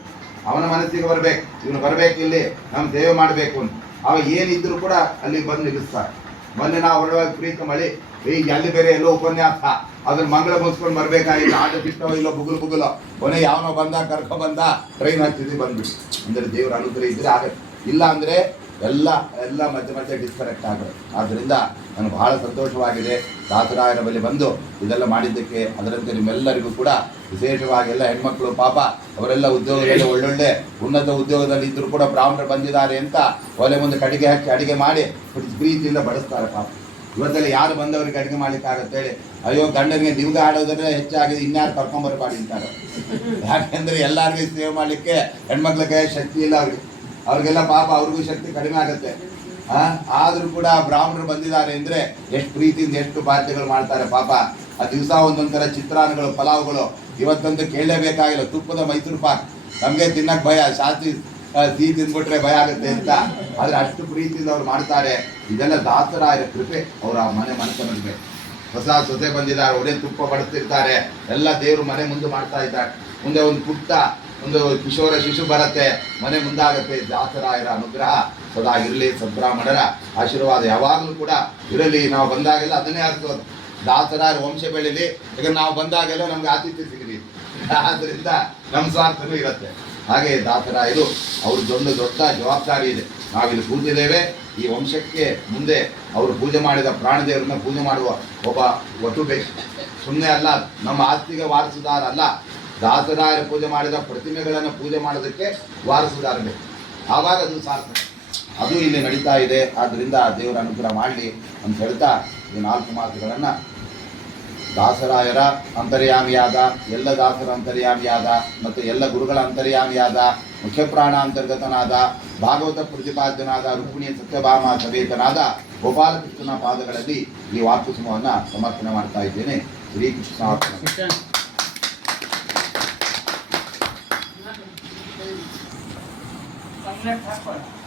ಅವನ ಮನಸ್ಸಿಗೆ ಬರ್ಬೇಕು, ಇವನು ಬರ್ಬೇಕು, ಇಲ್ಲಿ ನಮ್ಮ ಸೇವೆ ಮಾಡ್ಬೇಕು ಅಂತ. ಅವ ಏನಿದ್ರು ಕೂಡ ಅಲ್ಲಿಗೆ ಬಂದು ನಿಲ್ಲಿಸ್ತಾರೆ. ಮೊನ್ನೆ ನಾವು ಹೊರಡುವಾಗ ಪ್ರೀತ ಮಳಿ, ಈಗ ಅಲ್ಲಿ ಬೇರೆ ಎಲ್ಲೋ ಉಪನ್ಯಾಸ, ಅದ್ರ ಮಂಗಳ ಮುಗಿಸ್ಕೊಂಡು ಬರ್ಬೇಕಾಗಿಲ್ಲ. ಆಟ ಬಿಟ್ಟೋ ಇಲ್ಲೋ ಬುಗುಲು ಕೊನೆ ಯಾವನೋ ಬಂದ ಕರ್ಕೊ ಬಂದ ಟ್ರೈನ್ ಹತ್ತಿದ್ವಿ ಬಂದ್ಬಿಟ್ಟು. ಅಂದ್ರೆ ದೇವ್ರ ಅನುಗ್ರಹ ಇದ್ರೆ ಆಗತ್ತೆ, ಇಲ್ಲ ಅಂದ್ರೆ ಎಲ್ಲ ಮಧ್ಯೆ ಡಿಸ್ಕನೆಕ್ಟ್ ಆಗುತ್ತೆ. ಆದ್ದರಿಂದ ನನಗೆ ಬಹಳ ಸಂತೋಷವಾಗಿದೆ ದಾಸರಾಯರ ಬಳಿ ಬಂದು ಇದೆಲ್ಲ ಮಾಡಿದ್ದಕ್ಕೆ. ಅದರಂತೆ ನಿಮ್ಮೆಲ್ಲರಿಗೂ ಕೂಡ ವಿಶೇಷವಾಗಿ ಎಲ್ಲ ಹೆಣ್ಮಕ್ಳು ಪಾಪ ಅವರೆಲ್ಲ ಉದ್ಯೋಗದಲ್ಲಿ ಒಳ್ಳೊಳ್ಳೆ ಉನ್ನತ ಉದ್ಯೋಗದಲ್ಲಿ ಇದ್ದರೂ ಕೂಡ ಬ್ರಾಹ್ಮಣರು ಬಂದಿದ್ದಾರೆ ಅಂತ ಒಲೆ ಮುಂದೆ ಕಡಿಗೆ ಹಾಕಿ ಅಡಿಗೆ ಮಾಡಿ ಪ್ರೀತಿಯಿಂದ ಬಡಿಸ್ತಾರೆ ಪಾಪ. ಇವತ್ತೆಲ್ಲ ಯಾರು ಬಂದವರಿಗೆ ಅಡಿಗೆ ಮಾಡ್ಲಿಕ್ಕಾಗತ್ತೆ ಹೇಳಿ? ಅಯ್ಯೋ ಗಂಡನಿಗೆ ನಿಮ್ಗೆ ಆಡೋದ್ರೆ ಹೆಚ್ಚಾಗಿದೆ, ಇನ್ಯಾರು ಕರ್ಕೊಂಬರ್ಬಾಡಿ ಅಂತಾರೆ. ಯಾಕೆಂದ್ರೆ ಎಲ್ಲರಿಗೂ ಸೇವೆ ಮಾಡ್ಲಿಕ್ಕೆ ಹೆಣ್ಮಕ್ಳ ಕೈ ಶಕ್ತಿ ಇಲ್ಲ ಅವ್ರಿಗೆಲ್ಲ ಪಾಪ ಅವ್ರಿಗೂ ಶಕ್ತಿ ಕಡಿಮೆ ಆಗುತ್ತೆ. ಆದ್ರೂ ಕೂಡ ಬ್ರಾಹ್ಮಣರು ಬಂದಿದ್ದಾರೆ ಅಂದ್ರೆ ಎಷ್ಟು ಪ್ರೀತಿಯಿಂದ ಎಷ್ಟು ಬಾಧ್ಯಗಳು ಮಾಡ್ತಾರೆ ಪಾಪ. ಆ ದಿವಸ ಒಂದೊಂಥರ ಚಿತ್ರಾನ್ನಗಳು, ಪಲಾವ್ಗಳು. ಇವತ್ತಂತೂ ಕೇಳಲೇಬೇಕಾಗಿಲ್ಲ, ತುಪ್ಪದ ಮೈಸೂರು ಪಾಕ್. ನಮಗೆ ತಿನ್ನಕ್ ಭಯ, ಶಾಸ್ತಿ ಸಿಹಿ ತಿಂದ್ಬಿಟ್ರೆ ಭಯ ಆಗುತ್ತೆ ಅಂತ. ಆದ್ರೆ ಅಷ್ಟು ಪ್ರೀತಿಯಿಂದ ಅವ್ರು ಮಾಡ್ತಾರೆ. ಇದೆಲ್ಲ ದಾಸರಾಯರ ಕೃಪೆ. ಅವರ ಮನೆತನಕ್ಕೆ ಹೊಸ ಸೊಸೆ ಬಂದಿದ್ದಾರೆ, ಒಳ್ಳೆ ತುಪ್ಪ ಬಡಿಸ್ತಿರ್ತಾರೆ, ಎಲ್ಲ ದೇವರು ಮನೆ ಮುಂದೆ ಮಾಡ್ತಾ ಇದ್ದಾರೆ. ಮುಂದೆ ಒಂದು ಪುಟ್ಟ ಒಂದು ಕಿಶೋರ ಶಿಶು ಬರುತ್ತೆ, ಮನೆ ಮುಂದಾಗತ್ತೆ. ದಾಸರಾಯರ ಅನುಗ್ರಹ ಸದಾ ಇರಲಿ, ಸದ್ಬ್ರಾಹ್ಮಣರ ಆಶೀರ್ವಾದ ಯಾವಾಗಲೂ ಕೂಡ ಇರಲಿ. ನಾವು ಬಂದಾಗೆಲ್ಲ ಅದನ್ನೇ ಅರ್ಥೋದು, ದಾಸರಾಯರ ವಂಶ ಬೆಳೀಲಿ. ಈಗ ನಾವು ಬಂದಾಗೆಲ್ಲ ನಮ್ಗೆ ಆತಿಥ್ಯ ಸಿಗಲಿ. ಆದ್ರಿಂದ ನಮ್ಮ ಸ್ವಾರ್ಥನೂ ಇರುತ್ತೆ. ಹಾಗೆ ದಾಸರಾಯರು ಅವ್ರದ್ದೊಂದು ದೊಡ್ಡ ಜವಾಬ್ದಾರಿ ಇದೆ. ನಾವಿಲ್ಲಿ ಕೂತಿದ್ದೇವೆ, ಈ ವಂಶಕ್ಕೆ ಮುಂದೆ ಅವರು ಪೂಜೆ ಮಾಡಿದ ಪ್ರಾಣದೇವರನ್ನ ಪೂಜೆ ಮಾಡುವ ಒಬ್ಬ ವಟು ಬೇಕು. ಸುಮ್ಮನೆ ಅಲ್ಲ, ನಮ್ಮ ಆಸ್ತಿಗೆ ವಾರಸುದಾರ ಅಲ್ಲ, ದಾಸರಾಯರ ಪೂಜೆ ಮಾಡಿದ ಪ್ರತಿಮೆಗಳನ್ನು ಪೂಜೆ ಮಾಡೋದಕ್ಕೆ ವಾರಸುದಾರ ಬೇಕು. ಆವಾಗ ಅದು ಸಾರ್ಥಕ. ಅದು ಇಲ್ಲಿ ನಡೀತಾ ಇದೆ. ಆದ್ದರಿಂದ ದೇವರ ಅನುಗ್ರಹ ಮಾಡಲಿ ಅಂತ ಹೇಳ್ತಾ ಈ 4 ಮಾತುಗಳನ್ನು ದಾಸರಾಯರ ಅಂತರ್ಯಾಮಿಯಾದ, ಎಲ್ಲ ದಾಸರ ಅಂತರ್ಯಾಮಿಯಾದ ಮತ್ತು ಎಲ್ಲ ಗುರುಗಳ ಅಂತರ್ಯಾಮಿಯಾದ, ಮುಖ್ಯಪ್ರಾಣ ಅಂತರ್ಗತನಾದ, ಭಾಗವತ ಪ್ರತಿಪಾದ್ಯನಾದ, ರುಕ್ಮಿಣಿ ಸತ್ಯಭಾಮ ಸಮೇತನಾದ ಗೋಪಾಲಕೃಷ್ಣನ ಪಾದಗಳಲ್ಲಿ ಈ ವಾಕುಸುಮವನ್ನು ಸಮರ್ಪಣೆ ಮಾಡ್ತಾ ಇದ್ದೇನೆ. ಶ್ರೀಕೃಷ್ಣ. ಕಂಪ್ಲೇಂಟ್ ಹಾಕ್ಕೊಳ್ಳಿ